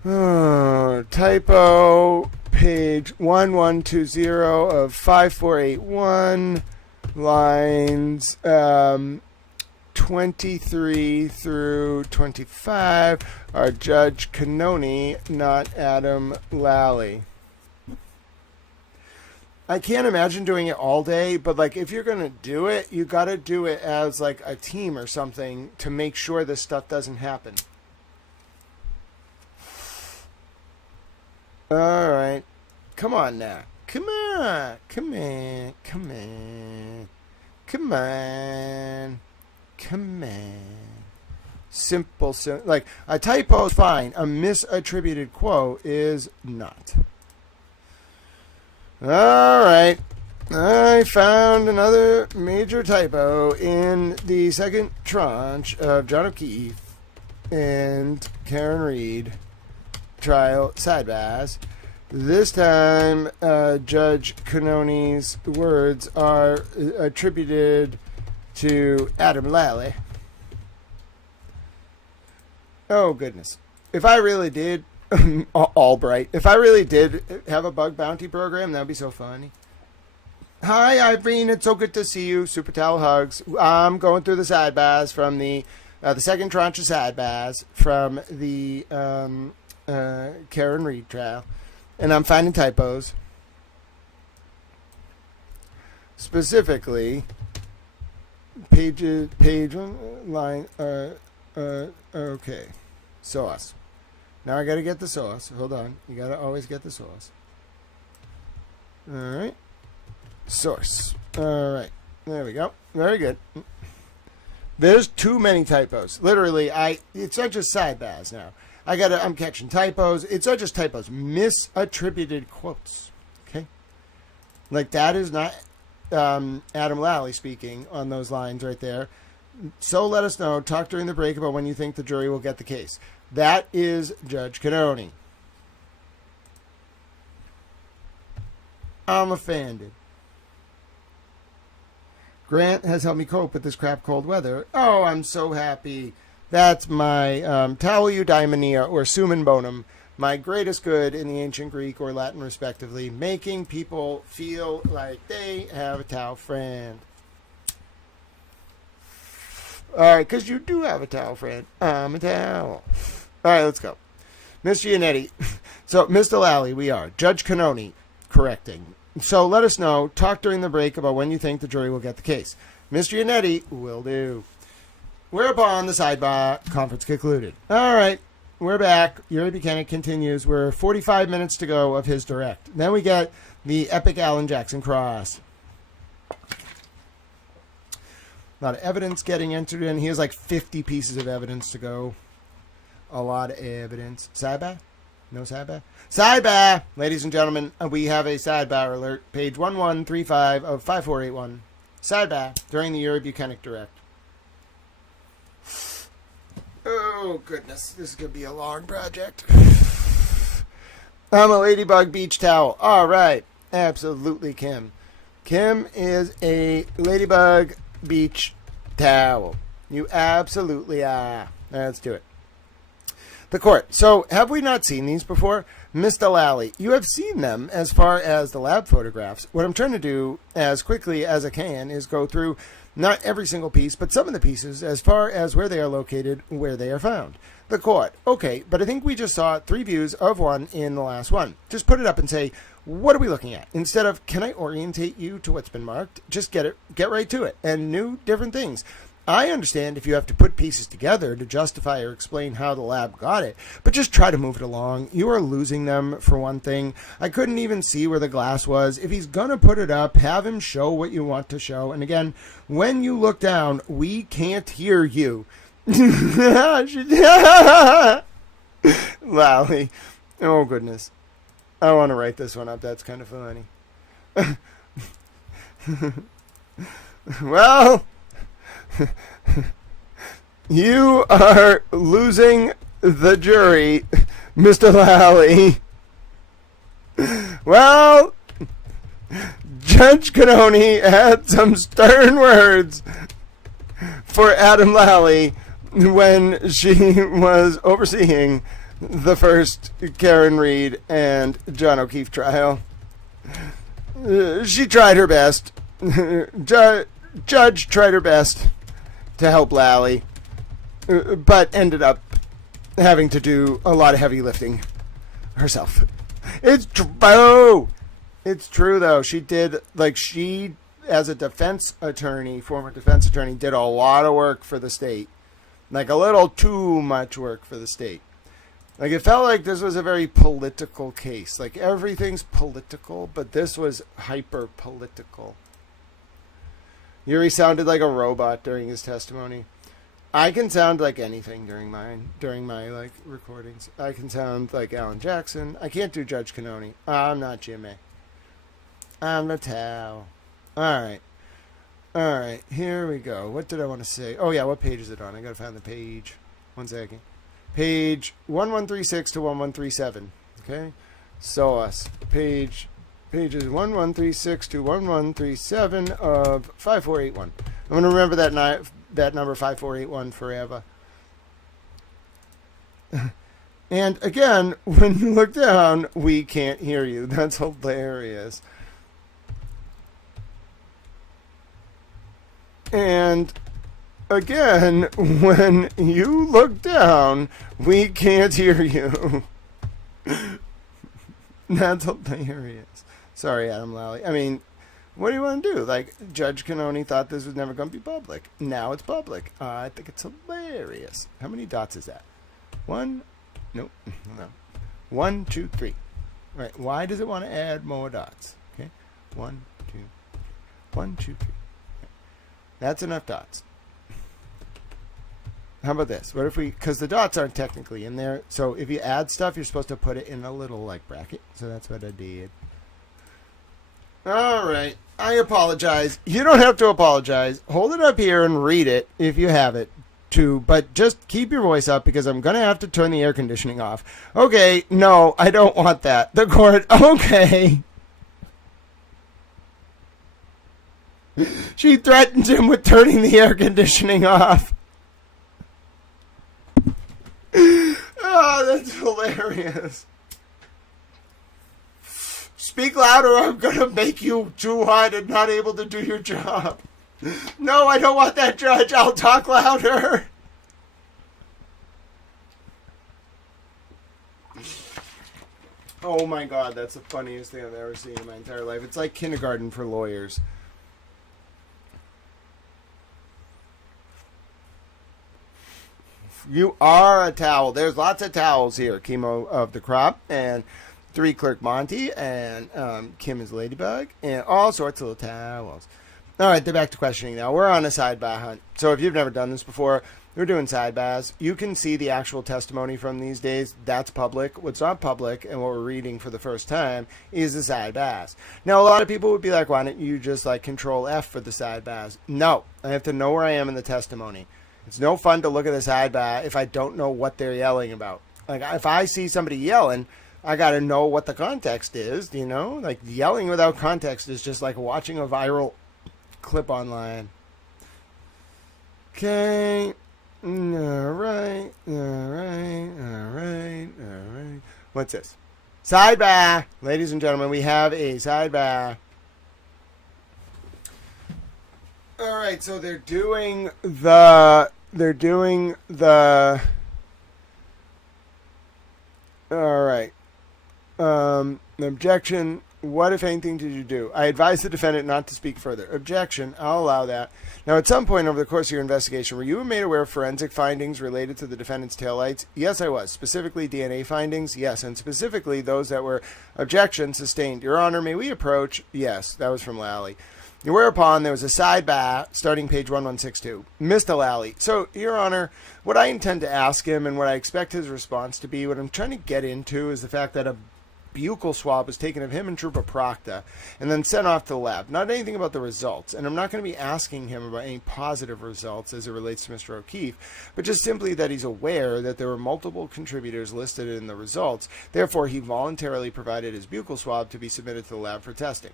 Oh, typo. Page 1120 of 5481. Lines 23 through 25 are Judge Cannoni, not Adam Lally. I can't imagine doing it all day, but like if you're going to do it, you got to do it as like a team or something to make sure this stuff doesn't happen. All right. Come on now. Come on. Come on. Come on. Come on. Come on. Simple. Like a typo is fine. A misattributed quote is not. All right. I found another major typo in the second tranche of John O'Keefe and Karen Reed trial Sidebahs. This time, Judge Cannoni's words are attributed to Adam Lally. Oh, goodness. If I really did... Albright. If I really did have a bug bounty program, that'd be so funny. Hi, Irene. It's so good to see you. Super towel hugs. I'm going through the Sidebahs from the second tranche of Sidebahs from the Karen Reed trial, and I'm finding typos. Specifically, page line. Okay, sauce. Now I gotta get the sauce. Hold on. You gotta always get the sauce. Alright. Source. Alright. There we go. Very good. There's too many typos. Literally, it's not just Sidebahs now. I'm catching typos. It's not just typos. Misattributed quotes. Okay? Like that is not Adam Lally speaking on those lines right there. So let us know. Talk during the break about when you think the jury will get the case. That is Judge Cannoni. I'm offended. Grant has helped me cope with this crap cold weather. Oh, I'm so happy. That's my towel eudaimonia or summum bonum, my greatest good in the ancient Greek or Latin respectively, making people feel like they have a towel friend. All right, because you do have a towel friend. I'm a towel. All right, let's go. Ms. Giannetti. So, Mr. Lally, we are. Judge Cannoni, correcting. So, let us know. Talk during the break about when you think the jury will get the case. Ms. Giannetti, will do. Whereupon the sidebar conference concluded. All right, we're back. Yuri Buchanan continues. We're 45 minutes to go of his direct. Then we get the epic Alan Jackson cross. A lot of evidence getting entered in. He has like 50 pieces of evidence to go. A lot of evidence. Sidebar? No sidebar? Sidebar! Ladies and gentlemen, we have a sidebar alert. Page 1135 of 5481. Sidebar during the Yuri Buchanan direct. Oh, goodness. This is going to be a long project. I'm a ladybug beach towel. All right. Absolutely, Kim. Kim is a ladybug beach towel. You absolutely are. Let's do it. The court. So, have we not seen these before? Mr. Lally, you have seen them as far as the lab photographs. What I'm trying to do as quickly as I can is go through not every single piece, but some of the pieces as far as where they are located, where they are found. The court. Okay, but I think we just saw 3 views of one in the last one. Just put it up and say, What are we looking at? Instead of, can I orientate you to what's been marked? Just get right to it. And new, different things. I understand if you have to put pieces together to justify or explain how the lab got it, but just try to move it along. You are losing them, for one thing. I couldn't even see where the glass was. If he's going to put it up, have him show what you want to show. And again, when you look down, we can't hear you. Lally. Oh, goodness. I want to write this one up. That's kind of funny. Well, you are losing the jury, Mr. Lally. Well, Judge Canoni had some stern words for Adam Lally when she was overseeing the first Karen Reed and John O'Keefe trial. She tried her best. Judge tried her best to help Lally, but ended up having to do a lot of heavy lifting herself. It's true. It's true, though. She did, she, as a defense attorney, former defense attorney, did a lot of work for the state. A little too much work for the state. It felt like this was a very political case. Everything's political, but this was hyper-political. Yuri sounded like a robot during his testimony. I can sound like anything during my recordings. I can sound like Alan Jackson. I can't do Judge Canoni. I'm not Jimmy. I'm the Tao. All right, here we go. What did I want to say? Oh, yeah, what page is it on? I got to find the page. 1 second. Page 1136 to 1137. Okay? SOAS. Pages 1136 to 1137 of 5481. I'm going to remember that number 5481 forever. And again, when you look down, we can't hear you. That's hilarious. And again, when you look down, we can't hear you. That's hilarious. Sorry, Adam Lally. I mean, what do you want to do? Judge Canoni thought this was never going to be public. Now it's public. I think it's hilarious. How many dots is that? 1? No. 1, 2, 3. All right. Why does it want to add more dots? Okay. 1, 2, 1, 2, 3. That's enough dots. How about this? What if because the dots aren't technically in there, so if you add stuff, you're supposed to put it in a little bracket. So that's what I did. All right. I apologize. You don't have to apologize. Hold it up here and read it if you have it too, but just keep your voice up because I'm going to have to turn the air conditioning off. Okay. No, I don't want that. The court. Okay. She threatened him with turning the air conditioning off. Oh, that's hilarious. Speak louder or I'm going to make you too hot and not able to do your job. No, I don't want that, Judge. I'll talk louder. Oh my God, that's the funniest thing I've ever seen in my entire life. It's like kindergarten for lawyers. You are a towel. There's lots of towels here. Chemo of the Crop and 3 Clerk Monty and Kim is Ladybug and all sorts of little towels. All right, they're back to questioning now. We're on a sidebar hunt. So if you've never done this before, we're doing sidebahs. You can see the actual testimony from these days. That's public. What's not public and what we're reading for the first time is the sidebahs. Now, a lot of people would be like, why don't you just Control F for the sidebahs? No, I have to know where I am in the testimony. It's no fun to look at a sidebar if I don't know what they're yelling about. If I see somebody yelling, I got to know what the context is, Yelling without context is just like watching a viral clip online. Okay. All right. What's this? Sidebar. Ladies and gentlemen, we have a sidebar. All right, so they're doing the all right. Objection. What, if anything, did you do? I advised the defendant not to speak further. Objection. I'll allow that. Now, at some point over the course of your investigation, were you made aware of forensic findings related to the defendant's taillights? Yes, I was. Specifically, DNA findings? Yes. And specifically, those that were objection sustained. Your Honor, may we approach? Yes. That was from Lally. Whereupon, there was a sidebar, starting page 1162. Mr. Lally. So, Your Honor, what I intend to ask him and what I expect his response to be, what I'm trying to get into is the fact that a buccal swab was taken of him and Trooper Proctor and then sent off to the lab. Not anything about the results. And I'm not going to be asking him about any positive results as it relates to Mr. O'Keefe, but just simply that he's aware that there were multiple contributors listed in the results. Therefore, he voluntarily provided his buccal swab to be submitted to the lab for testing.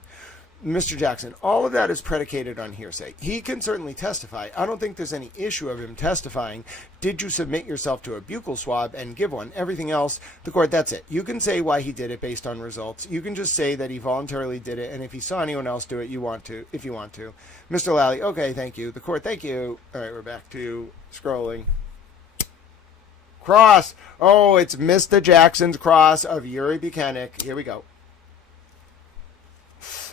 Mr. Jackson, all of that is predicated on hearsay. He can certainly testify. I don't think there's any issue of him testifying. Did you submit yourself to a buccal swab and give one? Everything else, the court, that's it. You can say why he did it based on results. You can just say that he voluntarily did it, and if he saw anyone else do it, you want to, if you want to. Mr. Lally, okay, thank you. The court, thank you. All right, we're back to scrolling. Cross. Oh, it's Mr. Jackson's cross of Yuri Buchanan. Here we go.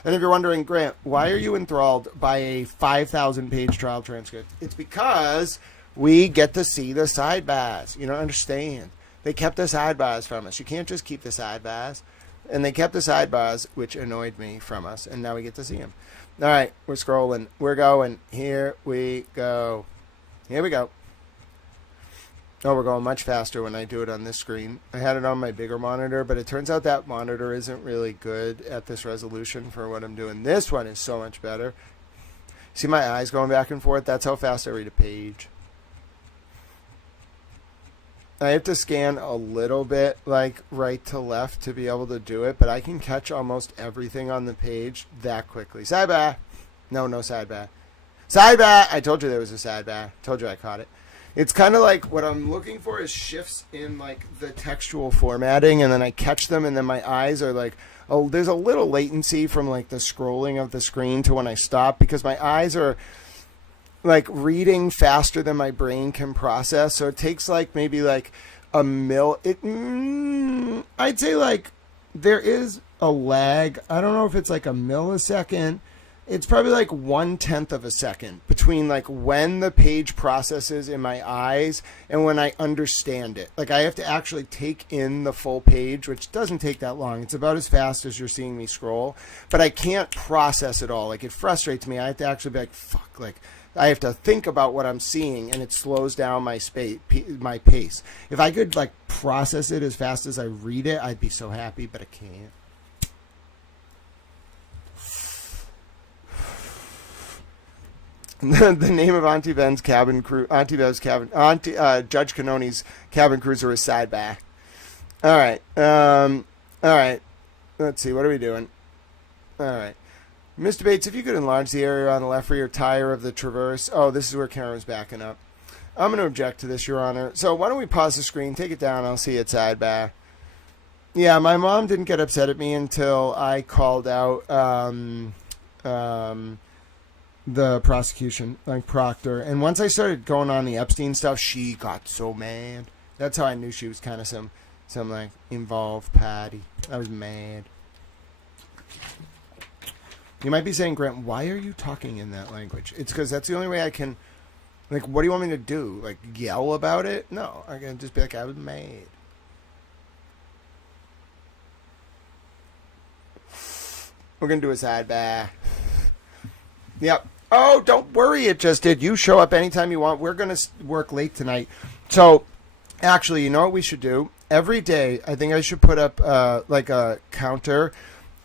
And if you're wondering, Grant, why are you enthralled by a 5,000-page trial transcript? It's because we get to see the sidebahs. You don't understand. They kept the sidebahs from us. You can't just keep the sidebahs. And they kept the sidebahs, which annoyed me, from us. And now we get to see them. All right, we're scrolling. We're going. Here we go. Here we go. Oh, we're going much faster when I do it on this screen. I had it on my bigger monitor, but it turns out that monitor isn't really good at this resolution for what I'm doing. This one is so much better. See my eyes going back and forth? That's how fast I read a page. I have to scan a little bit, like right to left, to be able to do it, but I can catch almost everything on the page that quickly. Sidebar. No sidebar. Sidebar. I told you there was a sidebar. Told you I caught it. It's kind of like what I'm looking for is shifts in like the textual formatting, and then I catch them, and then my eyes are like, oh, there's a little latency from like the scrolling of the screen to when I stop, because my eyes are like reading faster than my brain can process. So it takes like maybe like a I'd say like there is a lag. I don't know if it's like a millisecond. It's probably like 1/10 of a second between like when the page processes in my eyes and when I understand it. Like I have to actually take in the full page, which doesn't take that long. It's about as fast as you're seeing me scroll, but I can't process it all. Like it frustrates me. I have to actually be like, fuck, like I have to think about what I'm seeing, and it slows down my my pace. If I could like process it as fast as I read it, I'd be so happy, but I can't. The name of Auntie Bev's cabin crew, Judge Canoni's cabin cruiser is Sideback. All right. All right. Let's see. What are we doing? All right. Mr. Bates, if you could enlarge the area on the left rear tire of the Traverse. Oh, this is where Karen's backing up. I'm going to object to this, Your Honor. So why don't we pause the screen, take it down, I'll see it Sideback. Yeah, my mom didn't get upset at me until I called out the prosecution, like Proctor. And once I started going on the Epstein stuff, she got so mad. That's how I knew she was kind of some like involved party. I was mad. You might be saying, Grant, why are you talking in that language? It's because that's the only way I can, like, what do you want me to do? Like, yell about it? No, I can just be like, I was mad. We're going to do a sidebar. Yep. Oh, don't worry, it just did. You show up anytime you want. We're going to work late tonight. So, actually, you know what we should do? Every day, I think I should put up like a counter.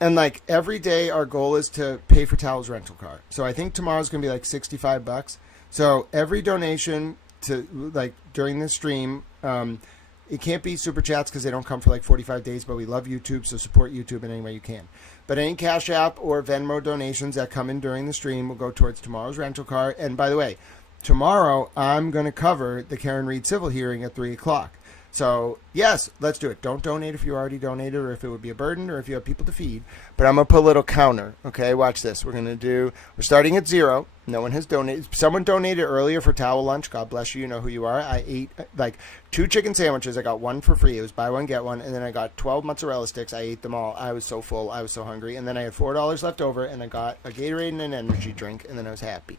And like every day, our goal is to pay for Tal's rental car. So I think tomorrow's going to be like $65. So every donation to like during the stream, it can't be super chats because they don't come for like 45 days. But we love YouTube, so support YouTube in any way you can. But any Cash App or Venmo donations that come in during the stream will go towards tomorrow's rental car. And by the way, tomorrow I'm going to cover the Karen Reed civil hearing at 3 o'clock. So, yes, let's do it. Don't donate if you already donated or if it would be a burden or if you have people to feed. But I'm going to put a little counter. Okay, watch this. We're starting at 0. No one has donated. Someone donated earlier for towel lunch. God bless you. You know who you are. I ate like 2 chicken sandwiches. I got 1 for free. It was buy one, get one. And then I got 12 mozzarella sticks. I ate them all. I was so full. I was so hungry. And then I had $4 left over and I got a Gatorade and an energy drink. And then I was happy.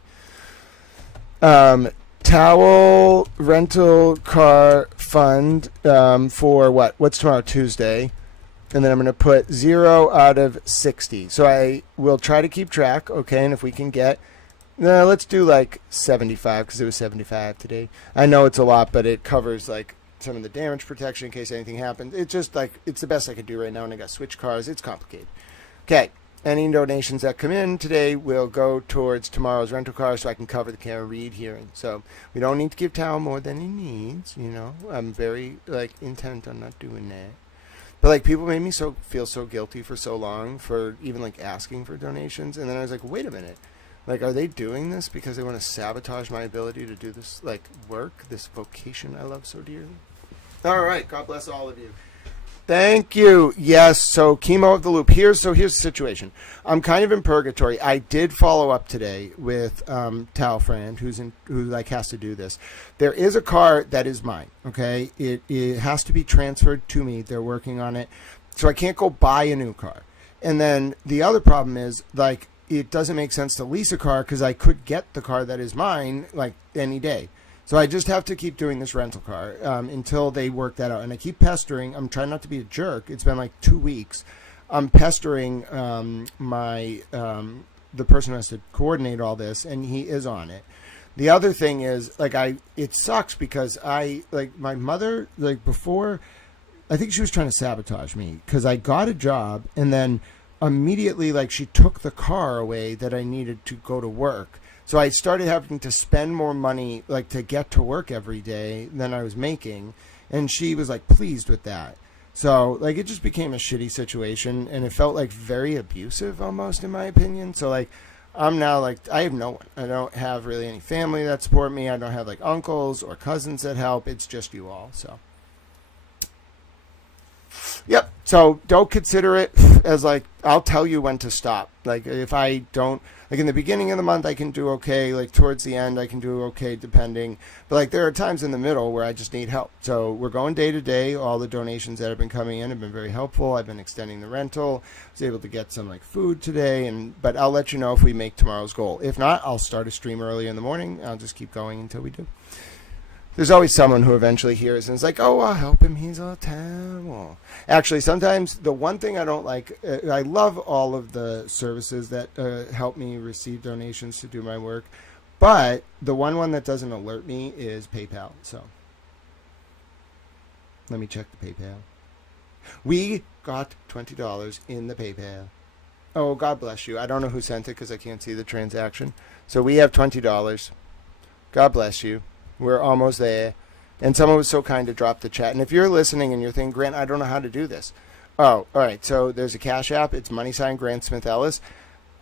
Towel rental car fund for what? What's tomorrow? Tuesday. And then I'm going to put 0 out of 60. So I will try to keep track, okay? And if we can get, let's do like 75 because it was 75 today. I know it's a lot, but it covers like some of the damage protection in case anything happens. It's just like, it's the best I could do right now. And I got switch cars. It's complicated. Okay. Any donations that come in today will go towards tomorrow's rental car so I can cover the Karen Reed hearing. So we don't need to give Tal more than he needs, you know. I'm very, like, intent on not doing that. But, like, people made me feel so guilty for so long for even, like, asking for donations. And then I was like, wait a minute. Like, are they doing this because they want to sabotage my ability to do this, like, work, this vocation I love so dearly? All right. God bless all of you. Thank you. Yes, so chemo of the loop. Here's the situation. I'm kind of in purgatory. I did follow up today with Tal Friend, who like has to do this. There is a car that is mine. Okay, it has to be transferred to me. They're working on it, so I can't go buy a new car. And then the other problem is like it doesn't make sense to lease a car because I could get the car that is mine like any day. So I just have to keep doing this rental car until they work that out. And I keep pestering. I'm trying not to be a jerk. It's been like 2 weeks. I'm pestering the person who has to coordinate all this, and he is on it. The other thing is, like, it sucks because my mother, like, before, I think she was trying to sabotage me because I got a job, and then immediately, like, she took the car away that I needed to go to work. So I started having to spend more money, like, to get to work every day than I was making. And she was, like, pleased with that. So, like, it just became a shitty situation. And it felt, like, very abusive almost, in my opinion. So, like, I'm now, like, I have no one. I don't have really any family that support me. I don't have, like, uncles or cousins that help. It's just you all, so. Yep. So don't consider it as like, I'll tell you when to stop. Like if I don't, like in the beginning of the month, I can do okay. Like towards the end, I can do okay depending. But like there are times in the middle where I just need help. So we're going day to day. All the donations that have been coming in have been very helpful. I've been extending the rental. I was able to get some like food today. But I'll let you know if we make tomorrow's goal. If not, I'll start a stream early in the morning. I'll just keep going until we do. There's always someone who eventually hears and is like, oh, I'll help him. He's a terrible. Actually, sometimes the one thing I don't like, I love all of the services that help me receive donations to do my work. But the one that doesn't alert me is PayPal. So let me check the PayPal. We got $20 in the PayPal. Oh, God bless you. I don't know who sent it because I can't see the transaction. So we have $20. God bless you. We're almost there. And someone was so kind to drop the chat. And if you're listening and you're thinking, Grant, I don't know how to do this. Oh, all right. So there's a Cash App. It's # Grant Smith Ellis.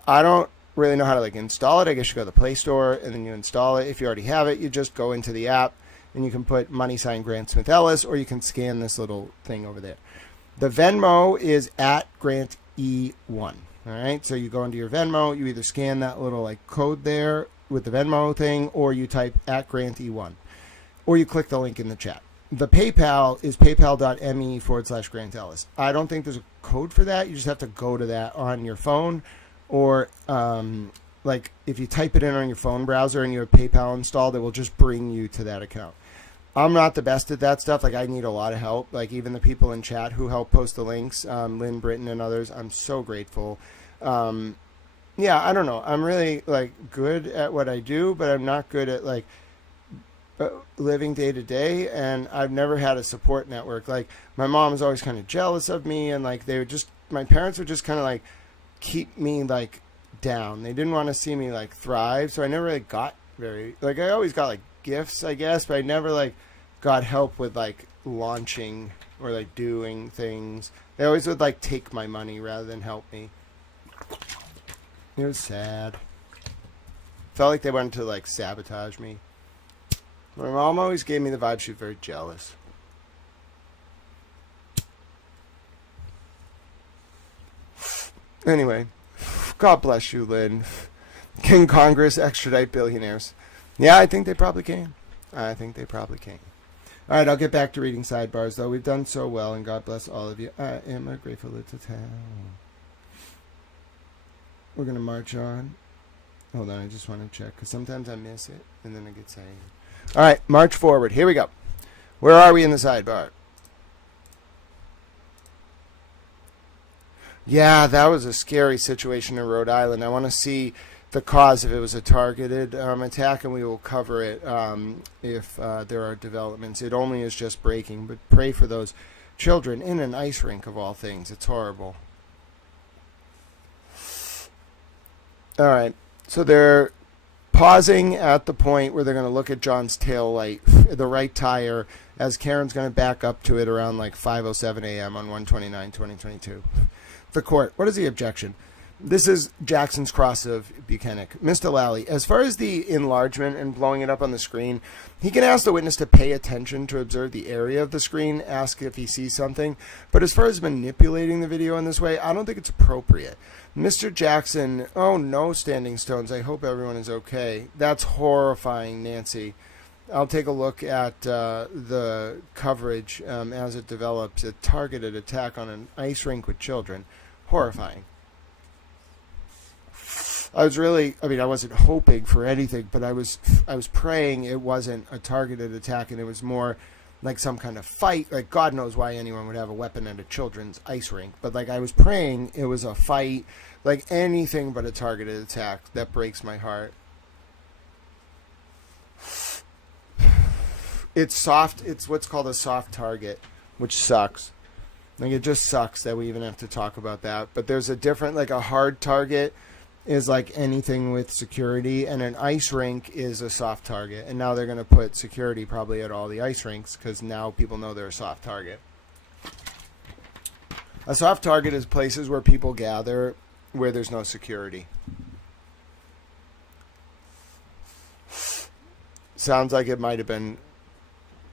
I don't really know how to like install it. I guess you go to the Play Store and then you install it. If you already have it, you just go into the app and you can put # Grant Smith Ellis, or you can scan this little thing over there. The Venmo is at Grant E1. All right. So you go into your Venmo. You either scan that little like code there with the Venmo thing, or you type at Grant E1, or you click the link in the chat. The PayPal is paypal.me/Grant Ellis. I don't think there's a code for that. You just have to go to that on your phone, or like if you type it in on your phone browser and you have PayPal installed, it will just bring you to that account. I'm not the best at that stuff. Like I need a lot of help. Like even the people in chat who help post the links, Lynn Britton and others, I'm so grateful. Yeah, I don't know. I'm really like good at what I do, but I'm not good at like living day to day. And I've never had a support network. Like my mom was always kind of jealous of me, and like my parents would just kind of like keep me like down. They didn't want to see me like thrive, so I never really got I always got like gifts, I guess, but I never like got help with like launching or like doing things. They always would like take my money rather than help me. It was sad. Felt like they wanted to like sabotage me. My mom always gave me the vibe she was very jealous. Anyway, God bless you, Lynn. Can Congress extradite billionaires? Yeah, I think they probably can. I think they probably can. All right, I'll get back to reading sidebars, though. We've done so well, and God bless all of you. I am a grateful little town. We're going to march on. Hold on, I just want to check, because sometimes I miss it, and then I get excited. All right, march forward. Here we go. Where are we in the sidebar? Yeah, that was a scary situation in Rhode Island. I want to see the cause if it was a targeted attack, and we will cover it if there are developments. It only is just breaking, but pray for those children in an ice rink of all things. It's horrible. All right, so they're pausing at the point where they're going to look at John's tail light, the right tire, as Karen's going to back up to it around like 5:07 a.m. on 1/29/2022. The court. What is the objection? This is Jackson's cross of Buchanan. Mr. Lally, as far as the enlargement and blowing it up on the screen, he can ask the witness to pay attention to observe the area of the screen, ask if he sees something. But as far as manipulating the video in this way, I don't think it's appropriate. Mr. Jackson, oh no, Standing Stones, I hope everyone is okay. That's horrifying, Nancy. I'll take a look at the coverage as it develops. A targeted attack on an ice rink with children. Horrifying. I wasn't hoping for anything, but I was praying it wasn't a targeted attack and it was more like some kind of fight. Like, God knows why anyone would have a weapon at a children's ice rink. But, like, I was praying it was a fight, like anything but a targeted attack. That breaks my heart. It's soft. It's what's called a soft target, which sucks. Like, it just sucks that we even have to talk about that. But there's a different, like, a hard target is like anything with security, and an ice rink is a soft target. And now they're going to put security probably at all the ice rinks because now people know they're a soft target. A soft target is places where people gather where there's no security. Sounds like it might have been...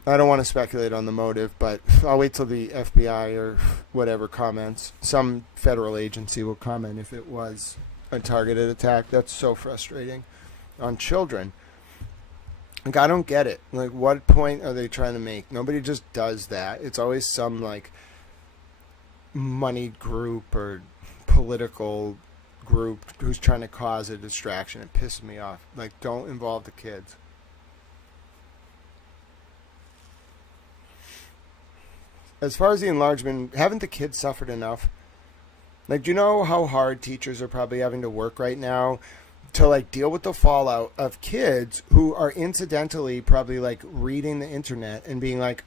I don't want to speculate on the motive, but I'll wait till the FBI or whatever comments. Some federal agency will comment if it was a targeted attack. That's so frustrating on children. Like, I don't get it. Like, what point are they trying to make? Nobody just does that. It's always some, like, moneyed group or political group who's trying to cause a distraction. It pisses me off. Like, don't involve the kids. As far as the enlargement, haven't the kids suffered enough? Like, do you know how hard teachers are probably having to work right now to, like, deal with the fallout of kids who are incidentally probably, like, reading the internet and being like,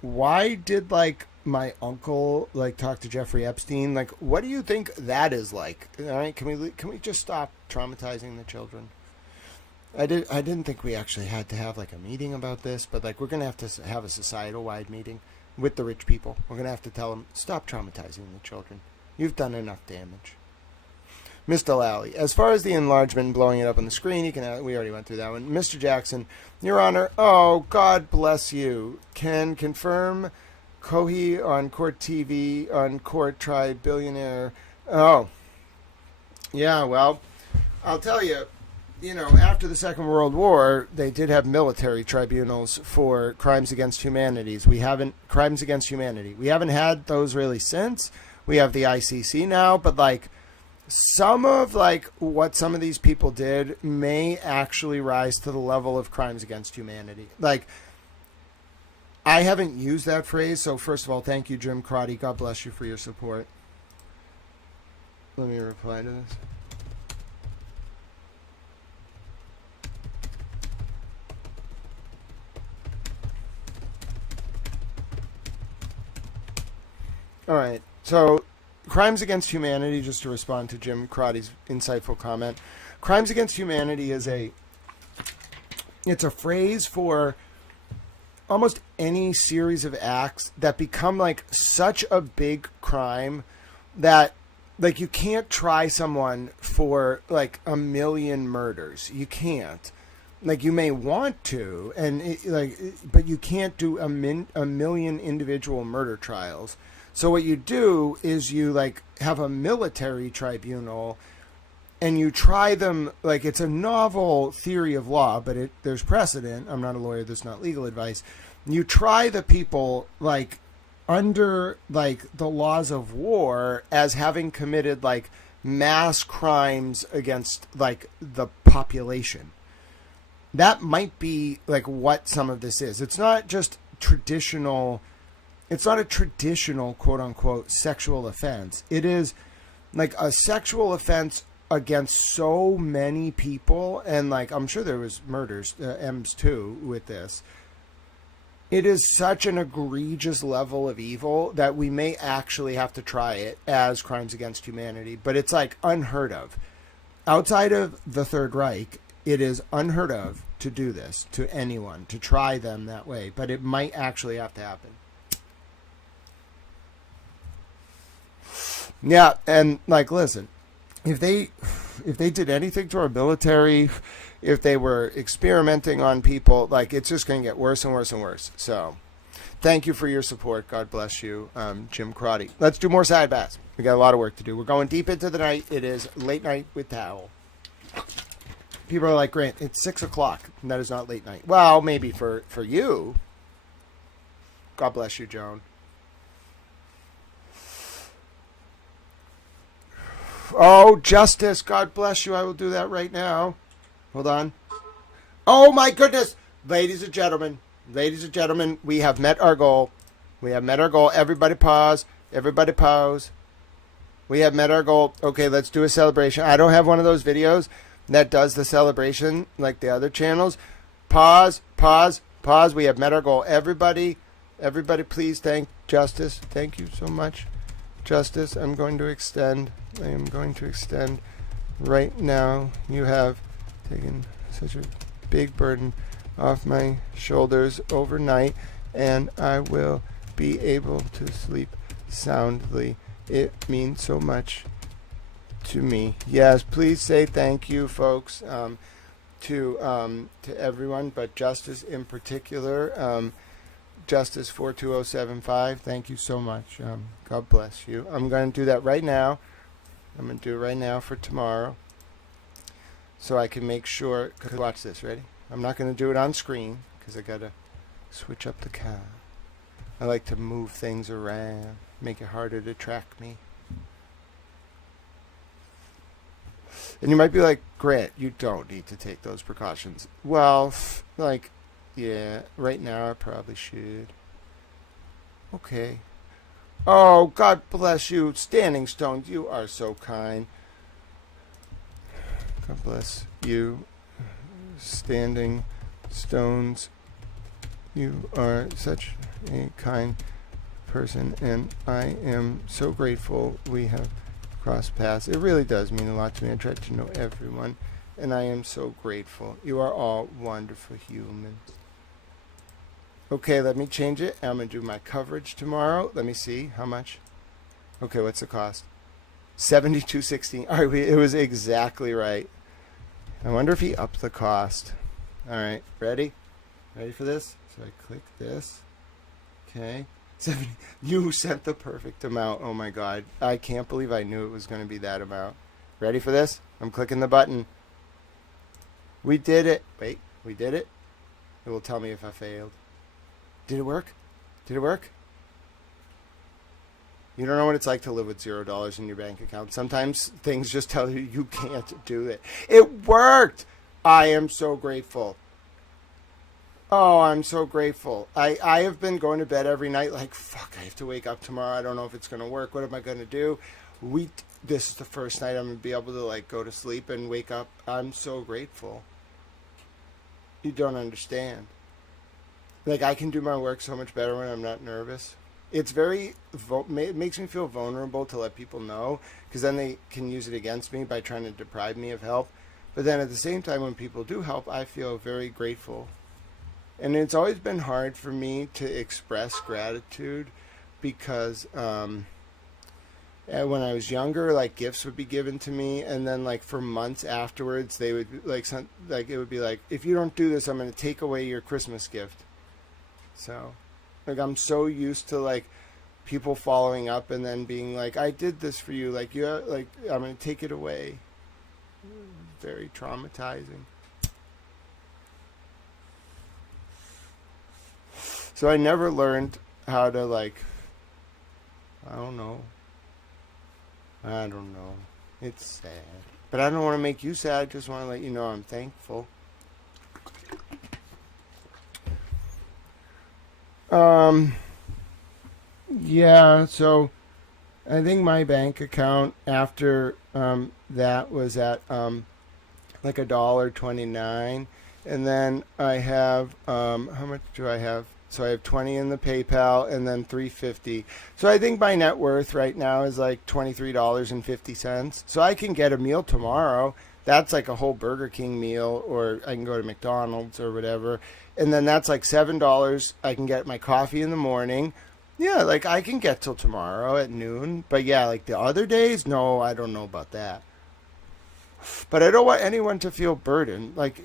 why did, like, my uncle, like, talk to Jeffrey Epstein? Like, what do you think that is like? All right, can we just stop traumatizing the children? I didn't think we actually had to have, like, a meeting about this, but, like, we're going to have to have a societal-wide meeting with the rich people. We're going to have to tell them, stop traumatizing the children. You've done enough damage. Mr. Lally, as far as the enlargement and blowing it up on the screen, we already went through that one. Mr. Jackson, Your Honor, oh, God bless you. Can confirm Cohey on court TV, on court tried billionaire. Oh, yeah, well, I'll tell you. You know, after the Second World War, they did have military tribunals for crimes against humanity. We haven't had those really since. We have the ICC now, but, like, some of, like, what some of these people did may actually rise to the level of crimes against humanity. Like, I haven't used that phrase, so first of all, thank you, Jim Crotty. God bless you for your support. Let me reply to this. All right, so crimes against humanity, just to respond to Jim Crotty's insightful comment, crimes against humanity is it's a phrase for almost any series of acts that become, like, such a big crime that, like, you can't try someone for, like, 1 million murders. You can't. Like, you may want to, but you can't do a million individual murder trials. So what you do is you like have a military tribunal, and you try them. Like, it's a novel theory of law, but there's precedent. I'm not a lawyer. This is not legal advice. You try the people like under like the laws of war as having committed like mass crimes against like the population. That might be like what some of this is. It's not just traditional. It's not a traditional quote unquote sexual offense. It is like a sexual offense against so many people. And like, I'm sure there was murders, M's too, with this. It is such an egregious level of evil that we may actually have to try it as crimes against humanity. But it's like unheard of. Outside of the Third Reich, it is unheard of to do this to anyone, to try them that way. But it might actually have to happen. Yeah, and like, listen, if they did anything to our military, if they were experimenting on people, like, it's just going to get worse and worse and worse. So thank you for your support. God bless you, Jim Crotty. Let's do more Sidebahs. We got a lot of work to do. We're going deep into the night. It is late night with Towel. People are like, Grant, it's 6 o'clock. And that is not late night. Well, maybe for you. God bless you, Joan. Oh, Justice, God bless you. I will do that right now. Hold on. Oh, my goodness. Ladies and gentlemen, we have met our goal. We have met our goal. Everybody pause. Everybody pause. We have met our goal. Okay, let's do a celebration. I don't have one of those videos that does the celebration like the other channels. Pause, pause, pause. We have met our goal. Everybody, please thank Justice. Thank you so much, Justice. I am going to extend right now. You have taken such a big burden off my shoulders overnight, and I will be able to sleep soundly. It means so much to me. Yes, please say thank you, folks, to everyone, but Justice in particular. Justice 42075, thank you so much. God bless you. I'm going to do that right now. I'm going to do it right now for tomorrow, so I can make sure. Watch this. Ready? I'm not going to do it on screen because I got to switch up the camera. I like to move things around, make it harder to track me. And you might be like, Grant, you don't need to take those precautions. Well, like, yeah, right now I probably should. Okay. Oh, God bless you. Standing Stones, you are so kind. God bless you. Standing Stones, you are such a kind person, and I am so grateful we have crossed paths. It really does mean a lot to me. I try to know everyone, and I am so grateful. You are all wonderful humans. Okay, let me change it. I'm going to do my coverage tomorrow. Let me see how much. Okay, what's the cost? $72.16. All right, it was exactly right. I wonder if he upped the cost. All right, ready? Ready for this? So I click this. Okay. 70. You sent the perfect amount. Oh my God. I can't believe I knew it was going to be that amount. Ready for this? I'm clicking the button. We did it. Wait, we did it? It will tell me if I failed. Did it work? Did it work? You don't know what it's like to live with $0 in your bank account. Sometimes things just tell you you can't do it. It worked! I am so grateful. Oh, I'm so grateful. I have been going to bed every night like, fuck, I have to wake up tomorrow. I don't know if it's going to work. What am I going to do? This is the first night I'm going to be able to like go to sleep and wake up. I'm so grateful. You don't understand. Like, I can do my work so much better when I'm not nervous. It's very, it makes me feel vulnerable to let people know, because then they can use it against me by trying to deprive me of help. But then at the same time, when people do help, I feel very grateful. And it's always been hard for me to express gratitude because when I was younger, like, gifts would be given to me, and then like for months afterwards, they would it would be like, if you don't do this, I'm going to take away your Christmas gift. So, like, I'm so used to like people following up and then being like, I did this for you. Like, I'm going to take it away. Very traumatizing. So I never learned how to, like, I don't know. It's sad. But I don't want to make you sad. I just want to let you know I'm thankful. Yeah, so I think my bank account after that was at like $1.29, and then I have how much do I have? So I have 20 in the PayPal and then $3.50. So I think my net worth right now is like $23.50. So I can get a meal tomorrow. That's like a whole Burger King meal, or I can go to McDonald's or whatever. And then that's like $7. I can get my coffee in the morning. Yeah, like I can get till tomorrow at noon. But yeah, like the other days, no, I don't know about that. But I don't want anyone to feel burdened. Like,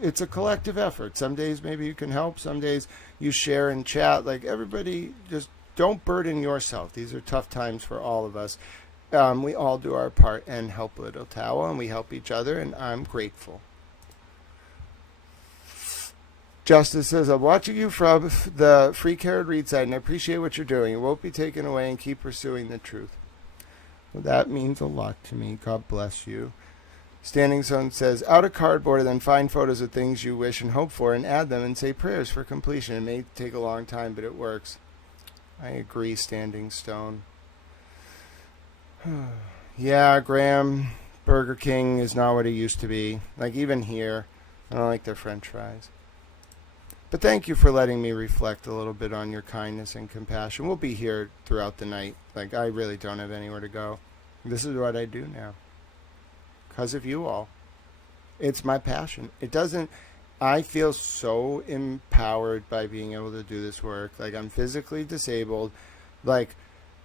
it's a collective effort. Some days maybe you can help. Some days you share and chat. Like, everybody, just don't burden yourself. These are tough times for all of us. We all do our part and help Little Towel, and we help each other, and I'm grateful. Justice says, I'm watching you from the Free Carrot Read side, and I appreciate what you're doing. It won't be taken away, and keep pursuing the truth. Well, that means a lot to me. God bless you. Standing Stone says, out of cardboard and then find photos of things you wish and hope for and add them and say prayers for completion. It may take a long time, but it works. I agree, Standing Stone. Yeah, Graham, Burger King is not what it used to be. Like, even here, I don't like their French fries. But thank you for letting me reflect a little bit on your kindness and compassion. We'll be here throughout the night. Like, I really don't have anywhere to go. This is what I do now. Because of you all. It's my passion. I feel so empowered by being able to do this work. Like, I'm physically disabled. Like,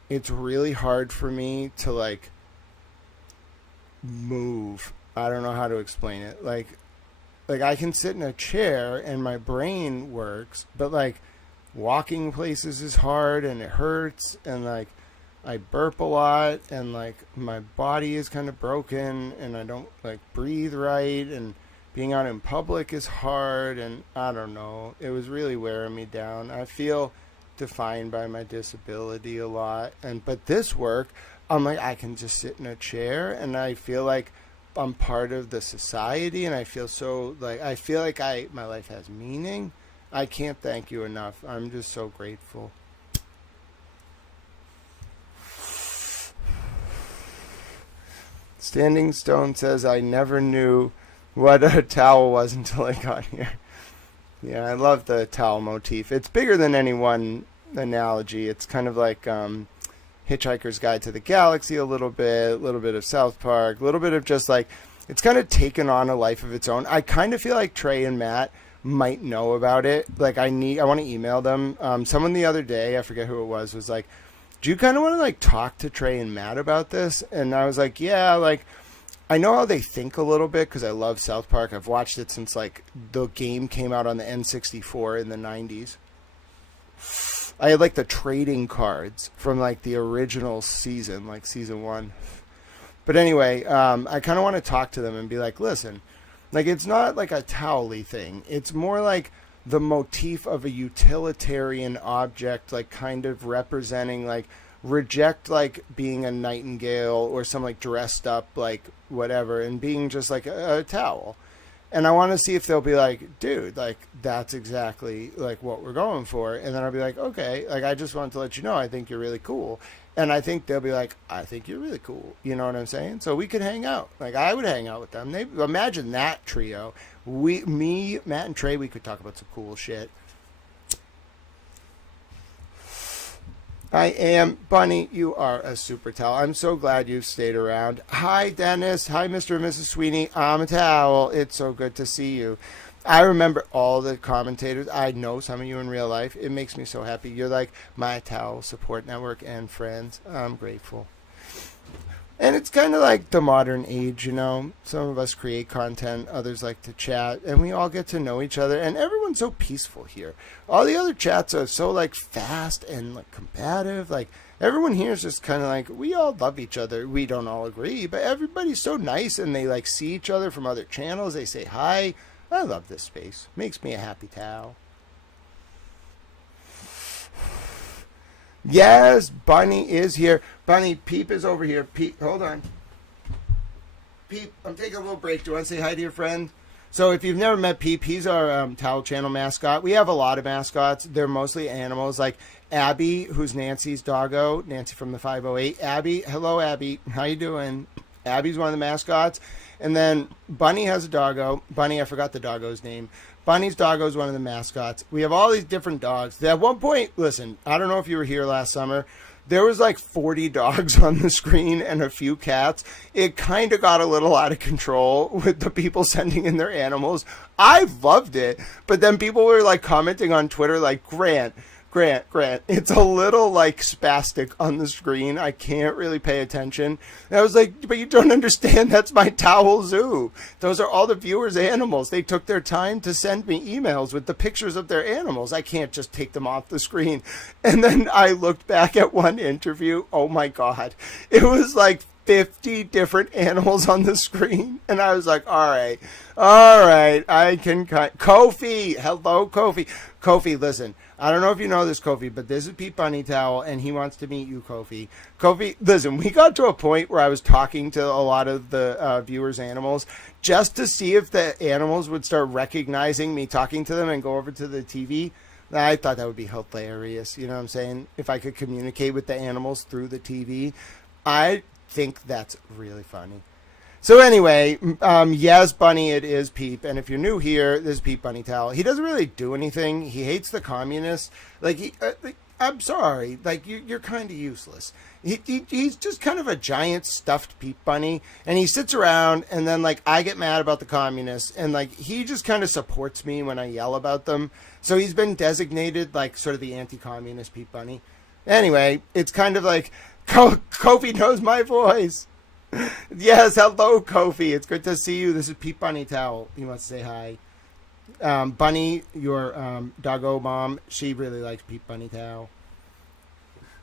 it's really hard for me to, like, move. I don't know how to explain it. Like I can sit in a chair and my brain works, but, like, walking places is hard and it hurts, and, like, I burp a lot, and, like, my body is kind of broken, and I don't, like, breathe right, and being out in public is hard, and I don't know. It was really wearing me down. I feel defined by my disability a lot, but this work, I'm like, I can just sit in a chair, and I feel like I'm part of the society, and I feel so, like, my life has meaning. I can't thank you enough. I'm just so grateful. Standing Stone says, I never knew what a towel was until I got here. Yeah, I love the towel motif. It's bigger than any one analogy. It's kind of like Hitchhiker's Guide to the Galaxy a little bit of South Park, a little bit of just, like, it's kind of taken on a life of its own. I kind of feel like Trey and Matt might know about it. Like, I want to email them. Someone the other day, I forget who it was like, do you kind of want to, like, talk to Trey and Matt about this? And I was like, yeah, like, I know how they think a little bit because I love South Park. I've watched it since, like, the game came out on the N64 in the 90s. I had, like, the trading cards from, like, the original season, like season 1. But anyway, I kind of want to talk to them and be like, listen, like, it's not like a towel-y thing. It's more like the motif of a utilitarian object, like, kind of representing, like, reject, like, being a nightingale or some, like, dressed up, like, whatever, and being just, like, a towel. And I want to see if they'll be like, dude, like, that's exactly, like, what we're going for. And then I'll be like, okay, like, I just wanted to let you know I think you're really cool. And I think they'll be like, I think you're really cool. You know what I'm saying? So we could hang out. Like, I would hang out with them. Imagine that trio. Me, Matt, and Trey, we could talk about some cool shit. I am. Bunny, you are a super towel. I'm so glad you stayed around. Hi, Dennis. Hi, Mr. and Mrs. Sweeney. I'm a towel. It's so good to see you. I remember all the commentators. I know some of you in real life. It makes me so happy. You're like my towel support network and friends. I'm grateful. And it's kind of like the modern age, you know. Some of us create content, others like to chat, and we all get to know each other. And everyone's so peaceful here. All the other chats are so like fast and like combative. Like everyone here is just kind of like, we all love each other. We don't all agree, but everybody's so nice, and they like see each other from other channels. They say hi. I love this space. Makes me a happy towel. Yes, Bunny is here. Bunny, Peep is over here. Peep, hold on. Peep, I'm taking a little break. Do you want to say hi to your friend? So if you've never met Peep, he's our Towel Channel mascot. We have a lot of mascots. They're mostly animals, like Abby, who's Nancy's doggo. Nancy from the 508. Abby, hello, Abby. How you doing? Abby's one of the mascots. And then Bunny has a doggo. Bunny, I forgot the doggo's name. Bunny's doggo is one of the mascots. We have all these different dogs. At one point, listen, I don't know if you were here last summer. There was like 40 dogs on the screen and a few cats. It kind of got a little out of control with the people sending in their animals. I loved it. But then people were like commenting on Twitter like, Grant, it's a little like spastic on the screen. I can't really pay attention. And I was like, but you don't understand. That's my towel zoo. Those are all the viewers' animals. They took their time to send me emails with the pictures of their animals. I can't just take them off the screen. And then I looked back at one interview. Oh my God. It was like 50 different animals on the screen. And I was like, all right, I can cut. Kofi, hello, Kofi. Kofi, listen, I don't know if you know this, Kofi, but this is Pete Bunny Towel, and he wants to meet you, Kofi. Kofi, listen, we got to a point where I was talking to a lot of the viewers' animals just to see if the animals would start recognizing me talking to them and go over to the TV. I thought that would be hilarious, you know what I'm saying? If I could communicate with the animals through the TV. I think that's really funny. So anyway, yes, Bunny, it is Peep. And if you're new here, this is Peep Bunny Towel. He doesn't really do anything. He hates the communists. I'm sorry. Like, you're kind of useless. He's just kind of a giant stuffed Peep Bunny. And he sits around, and then, like, I get mad about the communists. And, like, he just kind of supports me when I yell about them. So he's been designated, like, sort of the anti-communist Peep Bunny. Anyway, it's kind of like, Kofi knows my voice. Yes, hello, Kofi. It's good to see you. This is Pete Bunny Towel. He wants to say hi. Bunny, your doggo mom, she really likes Pete Bunny Towel.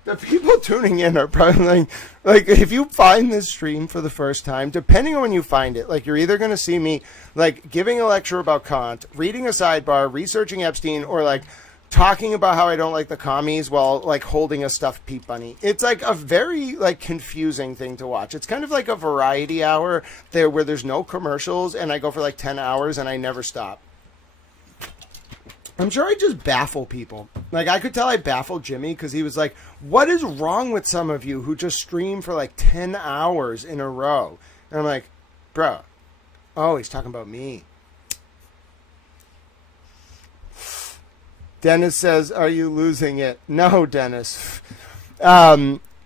The people tuning in are probably like, if you find this stream for the first time, depending on when you find it, like, you're either going to see me, like, giving a lecture about Kant, reading a sidebar, researching Epstein, or, like, talking about how I don't like the commies while, like, holding a stuffed Pete Bunny. It's, like, a very, like, confusing thing to watch. It's kind of like a variety hour there where there's no commercials, and I go for, like, 10 hours, and I never stop. I'm sure I just baffle people. Like, I could tell I baffled Jimmy because he was like, what is wrong with some of you who just stream for, like, 10 hours in a row? And I'm like, bro, oh, he's talking about me. Dennis says, are you losing it? No, Dennis.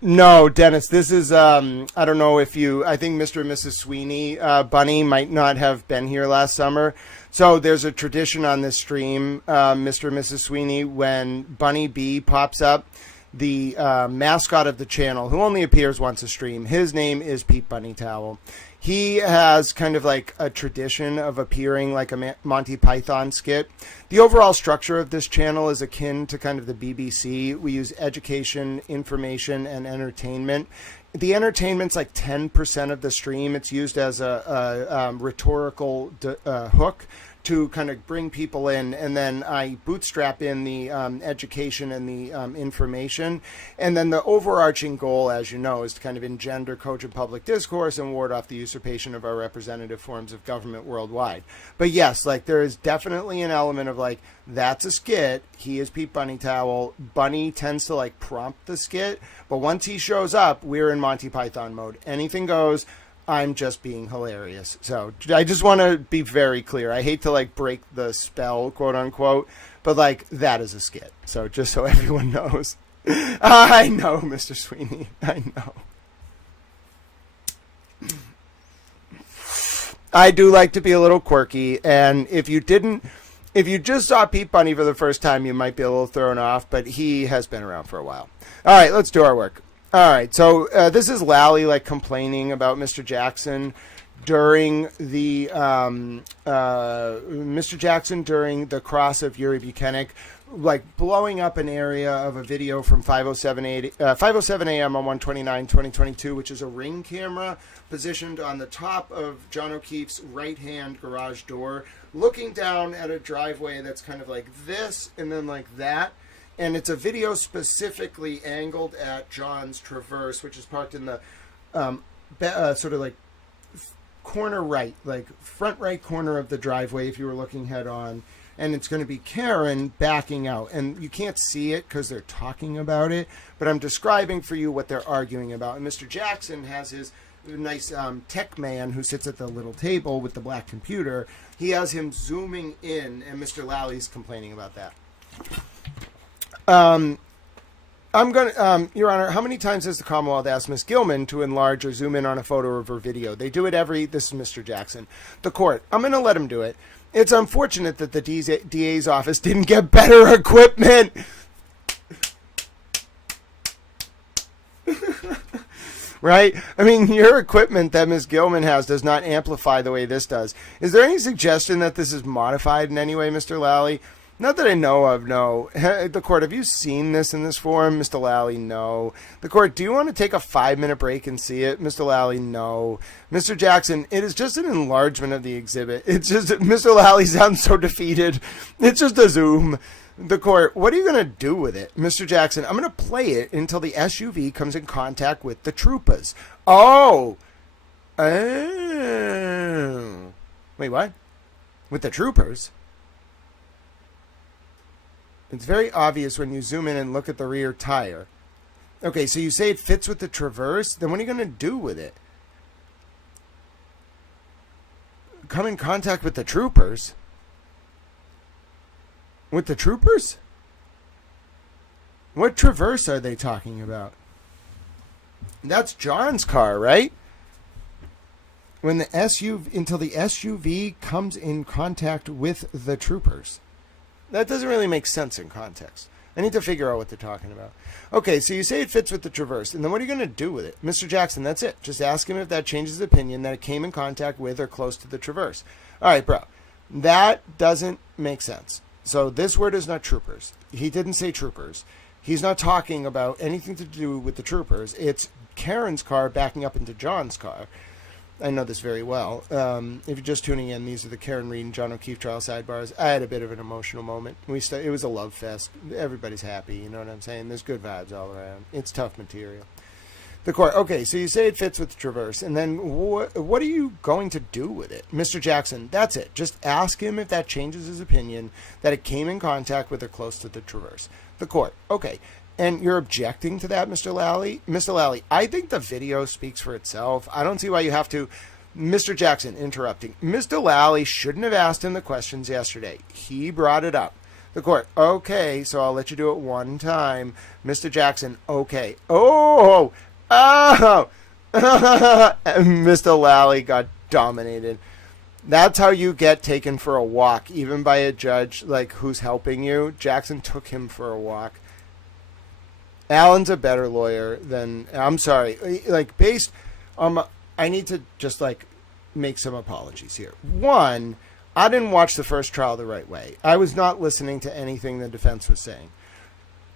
No, Dennis, this is, I don't know if you, I think Mr. and Mrs. Sweeney, Bunny might not have been here last summer. So there's a tradition on this stream, Mr. and Mrs. Sweeney, when Bunny B pops up, the mascot of the channel, who only appears once a stream, his name is Pete Bunny Towel. He has kind of like a tradition of appearing like a Monty Python skit. The overall structure of this channel is akin to kind of the BBC. We use education, information, and entertainment. The entertainment's like 10% of the stream. It's used as a rhetorical hook to kind of bring people in, and then I bootstrap in the education and the information. And then the overarching goal, as you know, is to kind of engender cogent public discourse and ward off the usurpation of our representative forms of government worldwide. But yes, like, there is definitely an element of like, that's a skit. He is Pete Bunny Towel. Bunny tends to like prompt the skit, but once he shows up, we're in Monty Python mode. Anything goes. I'm just being hilarious. So I just want to be very clear. I hate to like break the spell, quote unquote, but like, that is a skit. So just so everyone knows. I know, Mr. Sweeney. I know. I do like to be a little quirky. And if you just saw Pete Bunny for the first time, you might be a little thrown off, but he has been around for a while. All right, let's do our work. All right, so this is Lally like complaining about Mr. Jackson during the cross of Yuri Buchanan, like blowing up an area of a video from 5:07 a.m. on 1/29/2022, which is a Ring camera positioned on the top of John O'Keefe's right-hand garage door, looking down at a driveway that's kind of like this and then like that. And it's a video specifically angled at John's Traverse, which is parked in the sort of like corner right, like front right corner of the driveway if you were looking head on. And it's going to be Karen backing out. And you can't see it because they're talking about it, but I'm describing for you what they're arguing about. And Mr. Jackson has his nice tech man who sits at the little table with the black computer. He has him zooming in, and Mr. Lally's complaining about that. I'm going to, Your Honor, how many times has the Commonwealth asked Ms. Gilman to enlarge or zoom in on a photo of her video? They do it this is Mr. Jackson. The court, I'm going to let him do it. It's unfortunate that the DA's office didn't get better equipment. Right? I mean, your equipment that Ms. Gilman has does not amplify the way this does. Is there any suggestion that this is modified in any way, Mr. Lally? Not that I know of, no. The court, have you seen this in this form? Mr. Lally, no. The court, do you want to take a 5-minute break and see it? Mr. Lally, no. Mr. Jackson, it is just an enlargement of the exhibit. It's just, Mr. Lally sounds so defeated. It's just a zoom. The court, what are you going to do with it? Mr. Jackson, I'm going to play it until the SUV comes in contact with the troopers. Oh. Oh. Wait, what? With the troopers? It's very obvious when you zoom in and look at the rear tire. Okay, so you say it fits with the Traverse? Then what are you going to do with it? Come in contact with the troopers? With the troopers? What Traverse are they talking about? That's John's car, right? When the SUV, until the SUV comes in contact with the troopers. That doesn't really make sense in context. I need to figure out what they're talking about. Okay, so you say it fits with the Traverse, and then what are you going to do with it? Mr. Jackson, that's it. Just ask him if that changes his opinion that it came in contact with or close to the Traverse. All right, bro. That doesn't make sense. So this word is not troopers. He didn't say troopers. He's not talking about anything to do with the troopers. It's Karen's car backing up into John's car. I know this very well. If you're just tuning in, these are the Karen Reed and John O'Keefe trial sidebars. I had a bit of an emotional moment. It was a love fest. Everybody's happy, you know what I'm saying? There's good vibes all around. It's tough material. The court, okay, so you say it fits with the Traverse, and then what are you going to do with it? Mr. Jackson, that's it. Just ask him if that changes his opinion that it came in contact with or close to the Traverse. The court, okay. And you're objecting to that, Mr. Lally? Mr. Lally, I think the video speaks for itself. I don't see why you have to... Mr. Jackson, interrupting. Mr. Lally shouldn't have asked him the questions yesterday. He brought it up. The court, okay, so I'll let you do it one time. Mr. Jackson, okay. Oh! Mr. Lally got dominated. That's how you get taken for a walk, even by a judge like who's helping you. Jackson took him for a walk. Alan's a better lawyer than... I'm sorry. Like, based on... I need to just, like, make some apologies here. One, I didn't watch the first trial the right way. I was not listening to anything the defense was saying.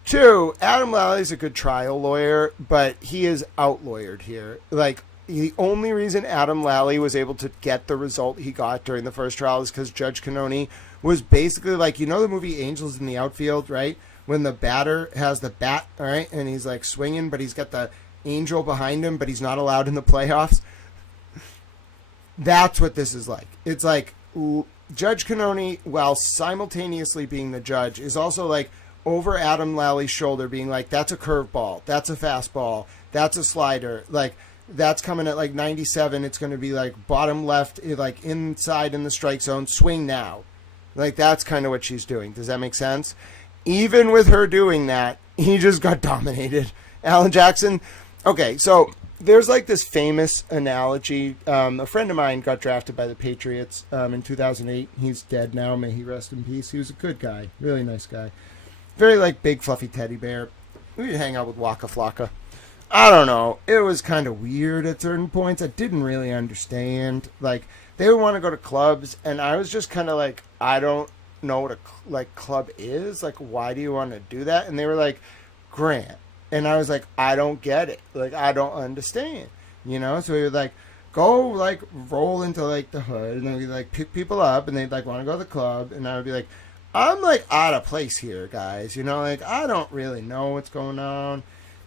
Two, Adam Lally's a good trial lawyer, but he is out-lawyered here. Like, the only reason Adam Lally was able to get the result he got during the first trial is because Judge Cannoni was basically like, you know the movie Angels in the Outfield, right? When the batter has the bat, all right, and he's like swinging, but he's got the angel behind him, but he's not allowed in the playoffs. That's what this is like. It's like Judge Cannoni, while simultaneously being the judge, is also like over Adam Lally's shoulder being like, that's a curveball, that's a fastball, that's a slider, like that's coming at like 97, it's going to be like bottom left, like inside in the strike zone, swing now. Like that's kind of what she's doing. Does that make sense? Even with her doing that, he just got dominated. Alan Jackson. Okay, so there's like this famous analogy. A friend of mine got drafted by the Patriots in 2008. He's dead now. May he rest in peace. He was a good guy. Really nice guy. Very like big fluffy teddy bear. We would hang out with Waka Flocka. I don't know. It was kind of weird at certain points. I didn't really understand. Like, they would want to go to clubs, and I was just kind of like, I don't know what a club is. Like, why do you want to do that? And they were like, Grant. And I was like, I don't get it. Like, I don't understand. You know? So we would like go like roll into like the hood, and then we'd like pick people up, and they'd like want to go to the club, and I would be like, I'm like out of place here, guys. You know, like I don't really know what's going on.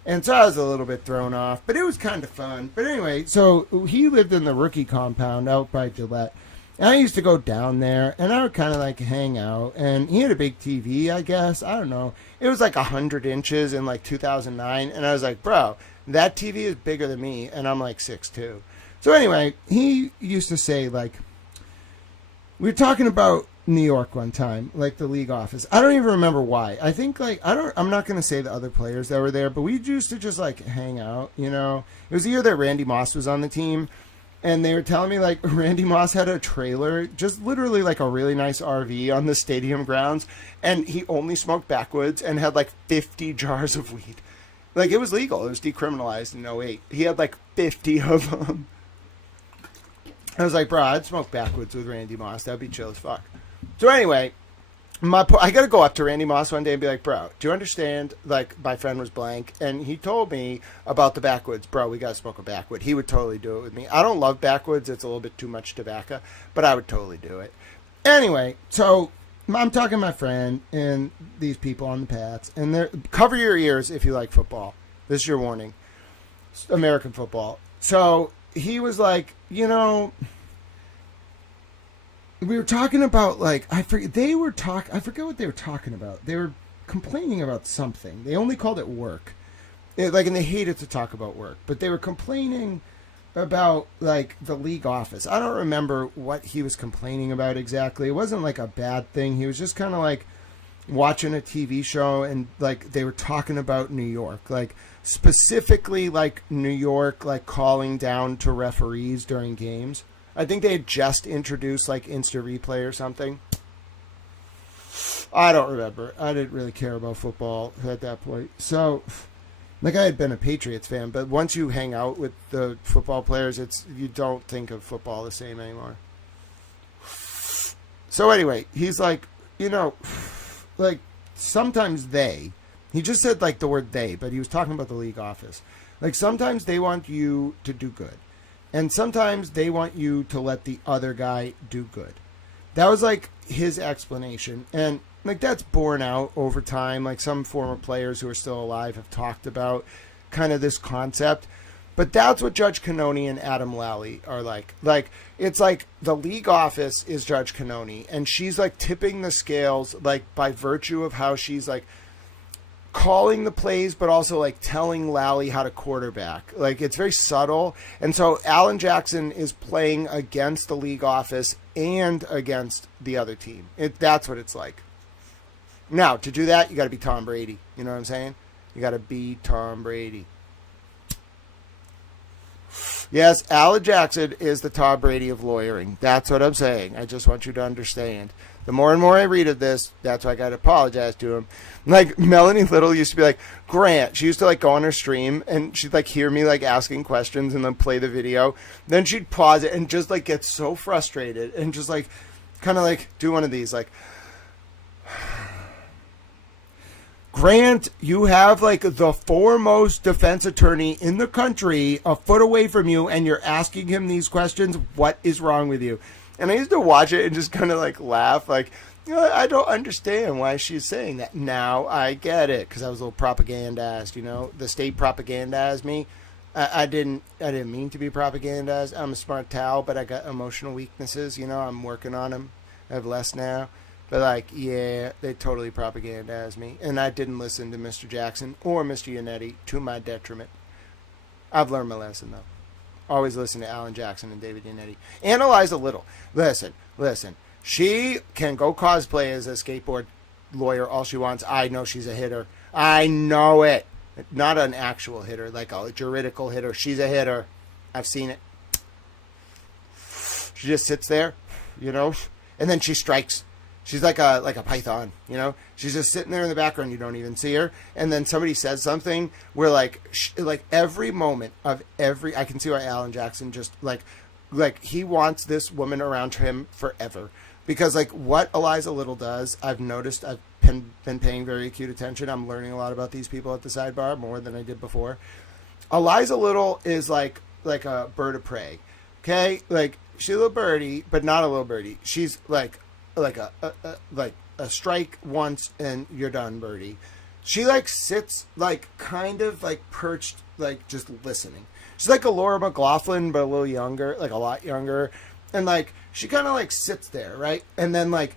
And so I was a little bit thrown off, but it was kind of fun. But anyway, so he lived in the rookie compound out by Gillette. And I used to go down there, and I would kind of like hang out. And he had a big TV, I guess. I don't know. It was like 100 inches in like 2009. And I was like, bro, that TV is bigger than me, and I'm like 6'2". So anyway, he used to say, like, we were talking about New York one time, like the league office. I don't even remember why. I think like I'm not gonna say the other players that were there, but we used to just like hang out, you know. It was the year that Randy Moss was on the team, and they were telling me like Randy Moss had a trailer, just literally like a really nice RV on the stadium grounds, and he only smoked backwoods and had like 50 jars of weed. Like, it was legal. It was decriminalized in '08. He had like 50 of them. I was like, bro, I'd smoke backwoods with Randy Moss. That'd be chill as fuck. So anyway, I got to go up to Randy Moss one day and be like, bro, do you understand? Like, my friend was blank, and he told me about the backwoods. Bro, we got to smoke a backwood. He would totally do it with me. I don't love backwoods. It's a little bit too much tobacco, but I would totally do it. Anyway, so I'm talking to my friend and these people on the Pats, and they're, cover your ears if you like football. This is your warning. American football. So he was like, you know, we were talking about, like, I forget what they were talking about. They were complaining about something. They only called it work. And they hated to talk about work. But they were complaining about, like, the league office. I don't remember what he was complaining about exactly. It wasn't, like, a bad thing. He was just kind of, like, watching a TV show, and, like, they were talking about New York. Like, specifically, like, New York, like, calling down to referees during games. I think they had just introduced, like, Insta Replay or something. I don't remember. I didn't really care about football at that point. So, like, I had been a Patriots fan, but once you hang out with the football players, you don't think of football the same anymore. So anyway, he's like, you know, like, sometimes he just said, like, the word they, but he was talking about the league office. Like, sometimes they want you to do good. And sometimes they want you to let the other guy do good. That was, like, his explanation. And, like, that's borne out over time. Like, some former players who are still alive have talked about kind of this concept. But that's what Judge Cannoni and Adam Lally are like. Like, it's like the league office is Judge Cannoni. And she's, like, tipping the scales, like, by virtue of how she's, like, calling the plays, but also like telling Lally how to quarterback. Like, it's very subtle. And so Alan Jackson is playing against the league office and against the other team. That's what it's like. Now, to do that, you got to be Tom Brady. You know what I'm saying? You got to be Tom Brady. Yes, Alan Jackson is the Tom Brady of lawyering. That's what I'm saying. I just want you to understand. The more and more I read of this, that's why I got to apologize to him. Like, Melanie Little used to be like, Grant. She used to, like, go on her stream, and she'd, like, hear me, like, asking questions and then play the video. Then she'd pause it and just, like, get so frustrated and just, like, kind of, like, do one of these, like, Grant, you have, like, the foremost defense attorney in the country a foot away from you, and you're asking him these questions. What is wrong with you? And I used to watch it and just kind of, like, laugh, like, you know, I don't understand why she's saying that. Now I get it, because I was a little propagandized, you know. The state propagandized me. I didn't mean to be propagandized. I'm a smart towel, but I got emotional weaknesses, you know. I'm working on them. I have less now. But, like, yeah, they totally propagandized me. And I didn't listen to Mr. Jackson or Mr. Yannetti, to my detriment. I've learned my lesson, though. Always listen to Alan Jackson and David Yannetti. Analyze a little. Listen. She can go cosplay as a skateboard lawyer all she wants. I know she's a hitter. I know it. Not an actual hitter, like a juridical hitter. She's a hitter. I've seen it. She just sits there, you know, and then she strikes. She's like a python, you know. She's just sitting there in the background. You don't even see her. And then somebody says something where like every moment of every, I can see why Alan Jackson just like he wants this woman around him forever. Because like what Eliza Little does, I've noticed, I've been paying very acute attention. I'm learning a lot about these people at the sidebar, more than I did before. Eliza Little is like a bird of prey. Okay? Like she's a little birdie, but not a little birdie. She's like a strike once and you're done, birdie. She like sits like kind of like perched, like just listening. She's like a Laura McLaughlin, but a little younger, like a lot younger. And like she kind of like sits there, right? And then like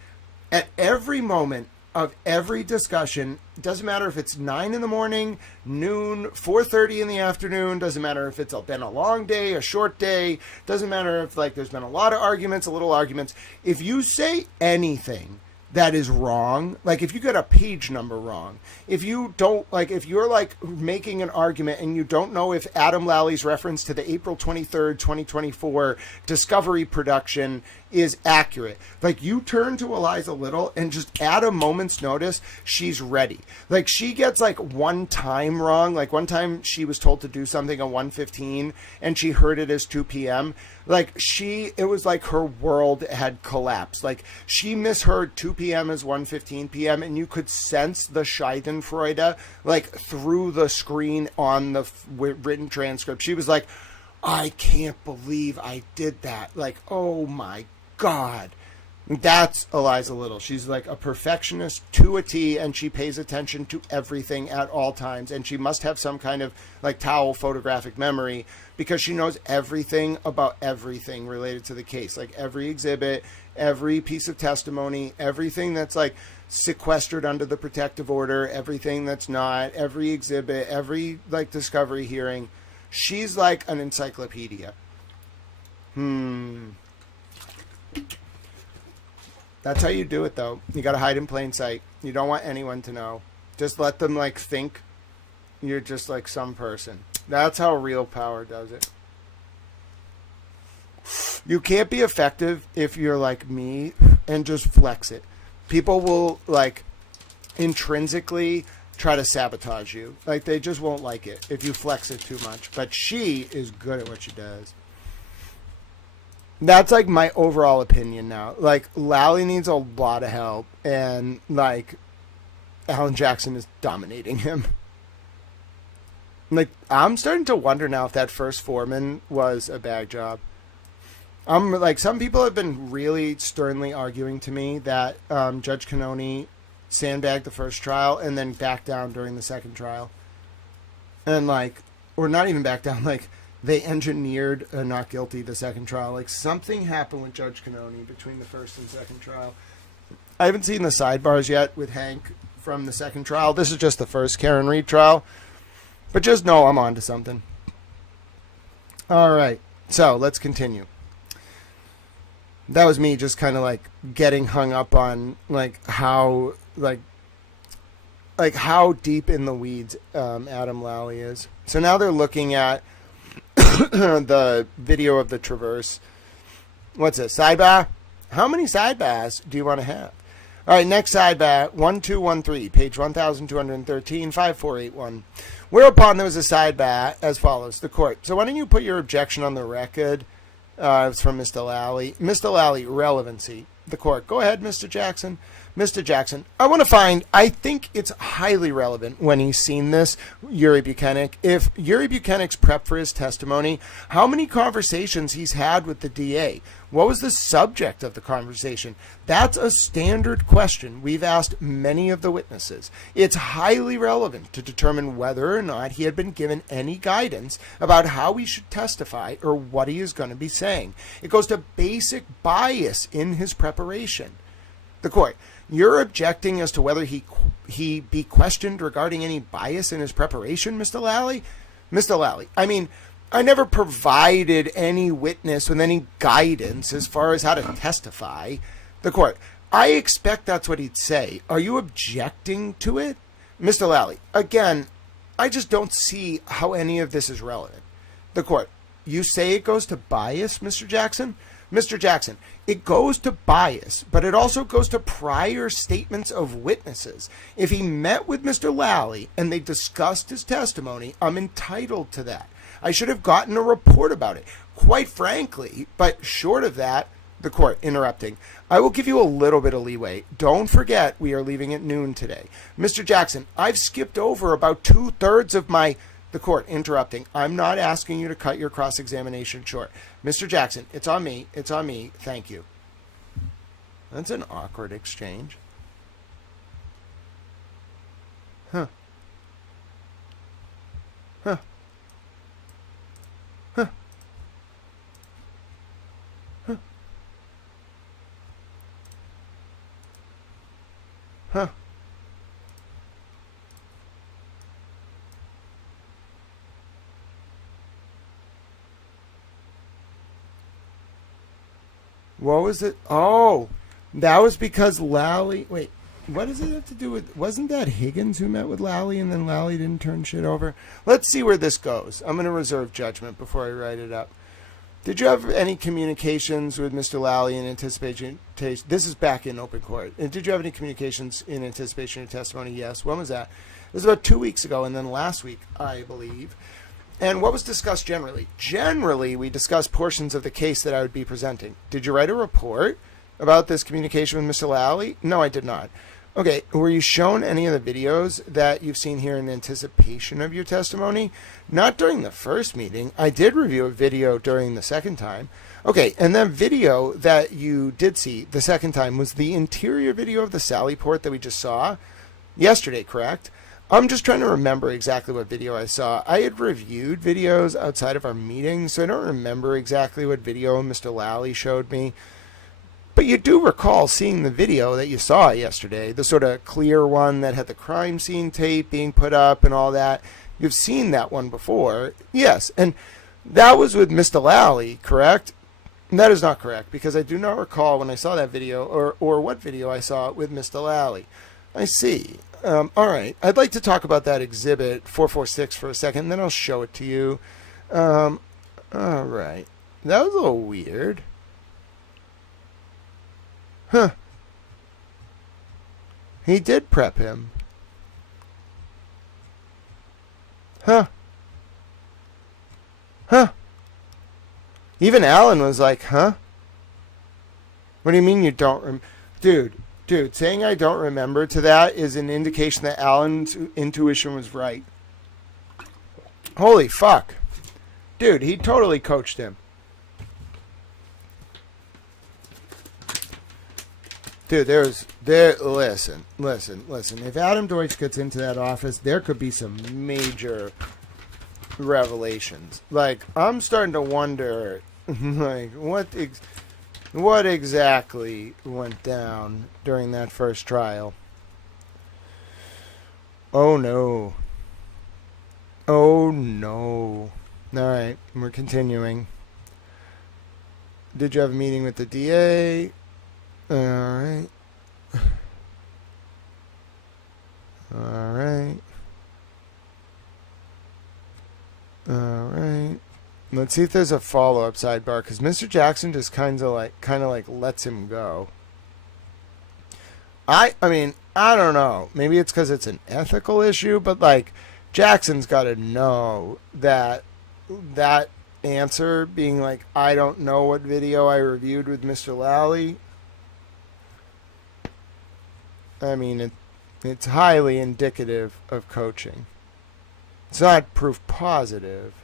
at every moment of every discussion, doesn't matter if it's 9 a.m, noon, 4:30 in the afternoon, doesn't matter if it's been a long day, a short day, doesn't matter if like there's been a lot of arguments, a little arguments. If you say anything that is wrong, like if you get a page number wrong, if you don't, like if you're like making an argument and you don't know if Adam Lally's reference to the April 23rd, 2024 Discovery production is accurate, like you turn to Eliza Little and just at a moment's notice, she's ready. Like she gets like one time wrong, like one time she was told to do something at 1:15 and she heard it as 2 p.m. Like it was like her world had collapsed. Like she misheard 2 p.m. as 1:15 p.m. and you could sense the Schadenfreude like through the screen on the written transcript. She was like, I can't believe I did that. Like, oh my God. That's Eliza Little. She's like a perfectionist to a T, and she pays attention to everything at all times. And she must have some kind of like towel photographic memory because she knows everything about everything related to the case. Like every exhibit, every piece of testimony, everything that's like sequestered under the protective order, everything that's not, every exhibit, every like discovery hearing. She's like an encyclopedia. That's how you do it, though. You got to hide in plain sight. You don't want anyone to know. Just let them, like, think you're just, like, some person. That's how real power does it. You can't be effective if you're like me and just flex it. People will, like, intrinsically try to sabotage you. Like, they just won't like it if you flex it too much. But she is good at what she does. That's like my overall opinion now. Like Lally needs a lot of help, and like Alan Jackson is dominating him. Like I'm starting to wonder now if that first foreman was a bag job. I'm like, some people have been really sternly arguing to me that Judge Cannoni sandbagged the first trial and then backed down during the second trial, and like, or not even back down, like. They engineered a not guilty the second trial. Like something happened with Judge Cannoni between the first and second trial. I haven't seen the sidebars yet with Hank from the second trial. This is just the first Karen Reed trial. But just know I'm on to something. All right. So let's continue. That was me just kind of like getting hung up on like how how deep in the weeds Adam Lally is. So now they're looking at the video of the Traverse. What's this? Sidebar? How many sidebars do you want to have? All right, next sidebar, 1213, page 1213, 5481. Whereupon there was a sidebar as follows. The court. So why don't you put your objection on the record? It's from Mr. Lally. Mr. Lally, relevancy. The court. Go ahead, Mr. Jackson. Mr. Jackson, I think it's highly relevant when he's seen this, Yuri Buchanan. If Yuri Buchanan's prep for his testimony, how many conversations he's had with the DA? What was the subject of the conversation? That's a standard question we've asked many of the witnesses. It's highly relevant to determine whether or not he had been given any guidance about how he should testify or what he is going to be saying. It goes to basic bias in his preparation. The court. You're objecting as to whether he be questioned regarding any bias in his preparation, Mr. Lally? Mr. Lally, I mean, I never provided any witness with any guidance as far as how to testify. The court. I expect that's what he'd say. Are you objecting to it? Mr. Lally, again, I just don't see how any of this is relevant. The court. You say it goes to bias, Mr. Jackson? Mr. Jackson, it goes to bias, but it also goes to prior statements of witnesses. If he met with Mr. Lally and they discussed his testimony, I'm entitled to that. I should have gotten a report about it, quite frankly, but short of that, the court interrupting. I will give you a little bit of leeway. Don't forget we are leaving at noon today. Mr. Jackson, I've skipped over about 2/3 of my... The court interrupting. I'm not asking you to cut your cross-examination short. Mr. Jackson, it's on me. It's on me. Thank you. That's an awkward exchange. Huh. Huh. Huh. Huh. Huh. What was it? Oh, that was because Lally... Wait, what does it have to do with... Wasn't that Higgins who met with Lally and then Lally didn't turn shit over? Let's see where this goes. I'm going to reserve judgment before I write it up. Did you have any communications with Mr. Lally in anticipation... This is back in open court. Did you have any communications in anticipation of testimony? Yes. When was that? It was about 2 weeks ago, and then last week, I believe. And what was discussed generally? Generally, we discussed portions of the case that I would be presenting. Did you write a report about this communication with Mr. Lally? No, I did not. Okay, were you shown any of the videos that you've seen here in anticipation of your testimony? Not during the first meeting. I did review a video during the second time. Okay, and that video that you did see the second time was the interior video of the Sally port that we just saw yesterday, correct? I'm just trying to remember exactly what video I saw. I had reviewed videos outside of our meeting, so I don't remember exactly what video Mr. Lally showed me. But you do recall seeing the video that you saw yesterday, the sort of clear one that had the crime scene tape being put up and all that. You've seen that one before. Yes, and that was with Mr. Lally, correct? That is not correct, because I do not recall when I saw that video or what video I saw with Mr. Lally. I see. All right. I'd like to talk about that exhibit 446 for a second, and then I'll show it to you. All right. That was a little weird. Huh. He did prep him. Huh. Huh. Even Alan was like, huh? What do you mean you don't Dude, saying I don't remember to that is an indication that Alan's intuition was right. Holy fuck. Dude, he totally coached him. Dude, listen. If Adam Deutsch gets into that office, there could be some major revelations. Like, I'm starting to wonder, like, what exactly went down during that first trial? Oh, no. Oh, no. All right, we're continuing. Did you have a meeting with the DA? All right. All right. All right. Let's see if there's a follow-up sidebar, because Mr. Jackson just kind of like lets him go. I mean, I don't know. Maybe it's because it's an ethical issue, but like Jackson's got to know that answer being like, I don't know what video I reviewed with Mr. Lally. I mean, it's highly indicative of coaching. It's not proof positive.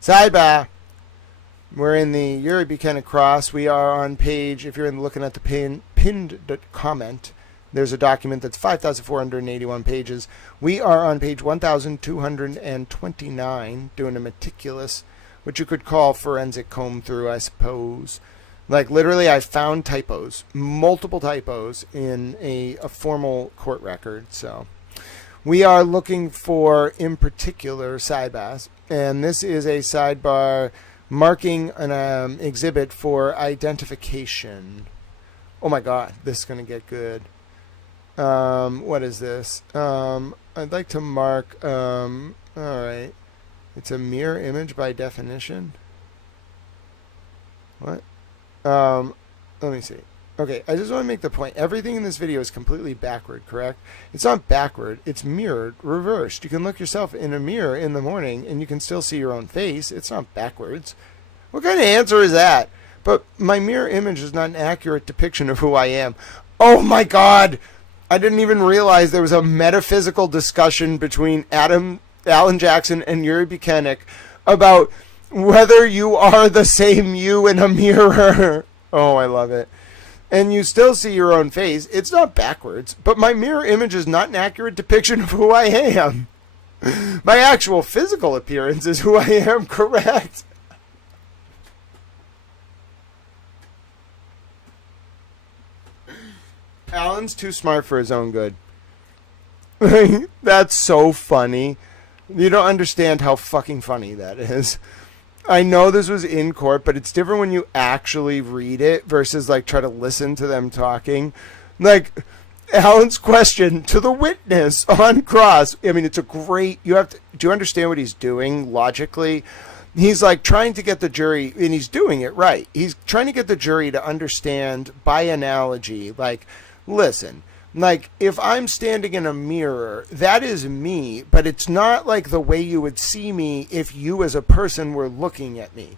Sidebar. We're in the Yuri Buchanan Cross. We are on page, if you're looking at the pinned comment, there's a document that's 5,481 pages. We are on page 1,229, doing a meticulous, what you could call forensic comb through, I suppose. Like, literally, I found typos, multiple typos in a formal court record. So we are looking for, in particular, Sidebahs. And this is a sidebar marking an exhibit for identification. Oh, my God. This is going to get good. What is this? I'd like to mark... all right. It's a mirror image by definition. What? Let me see. Okay, I just want to make the point. Everything in this video is completely backward, correct? It's not backward. It's mirrored, reversed. You can look yourself in a mirror in the morning and you can still see your own face. It's not backwards. What kind of answer is that? But my mirror image is not an accurate depiction of who I am. Oh my God! I didn't even realize there was a metaphysical discussion between Alan Jackson and Yuri Buchanan about whether you are the same you in a mirror. Oh, I love it. And you still see your own face. It's not backwards, but my mirror image is not an accurate depiction of who I am. My actual physical appearance is who I am, correct? Alan's too smart for his own good. That's so funny. You don't understand how fucking funny that is. I know this was in court, but it's different when you actually read it versus like try to listen to them talking. Like Alan's question to the witness on cross. I mean, it's a great, do you understand what he's doing logically? He's like trying to get the jury, and he's doing it right. He's trying to get the jury to understand by analogy, like, listen, like if I'm standing in a mirror, that is me, but it's not like the way you would see me if you as a person were looking at me.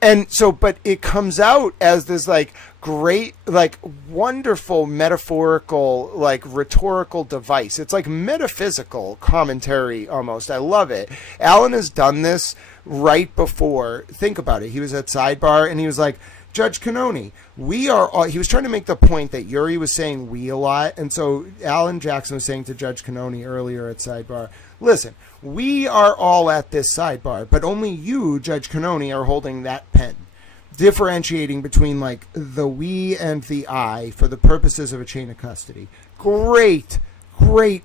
And so, but it comes out as this like great, like wonderful metaphorical, like rhetorical device. It's like metaphysical commentary almost. I love it. Alan has done this right before. Think about it. He was at Sidebar and he was like, Judge Cannoni, we are all, he was trying to make the point that Yuri was saying we a lot. And so Alan Jackson was saying to Judge Cannoni earlier at Sidebar, listen, we are all at this sidebar, but only you, Judge Cannoni, are holding that pen, differentiating between like the we and the I for the purposes of a chain of custody. Great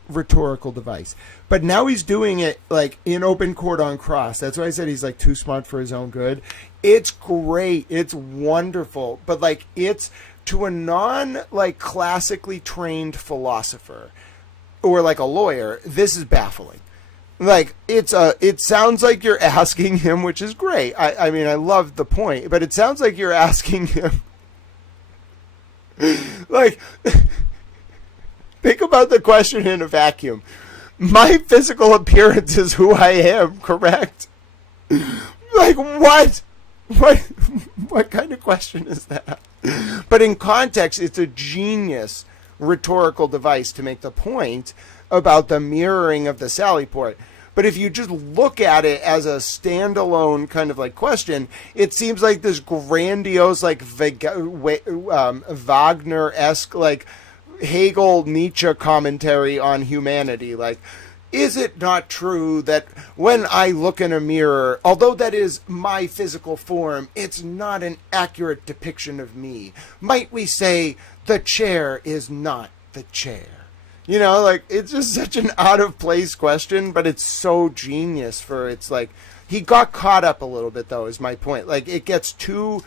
rhetorical device. But now he's doing it like in open court on cross. That's why I said he's like too smart for his own good. It's great. It's wonderful. But like it's to a non like classically trained philosopher or like a lawyer, this is baffling. Like it sounds like you're asking him, which is great. I mean, I love the point, but it sounds like you're asking him like think about the question in a vacuum. My physical appearance is who I am, correct? Like what? What kind of question is that? But in context, it's a genius rhetorical device to make the point about the mirroring of the Sally port. But if you just look at it as a standalone kind of like question, it seems like this grandiose, like Wagner-esque, like Hegel Nietzsche commentary on humanity. Like, is it not true that when I look in a mirror, although that is my physical form, it's not an accurate depiction of me? Might we say the chair is not the chair? You know, like, it's just such an out-of-place question, but it's so genius for it's like, he got caught up a little bit, though, is my point. Like, it gets too,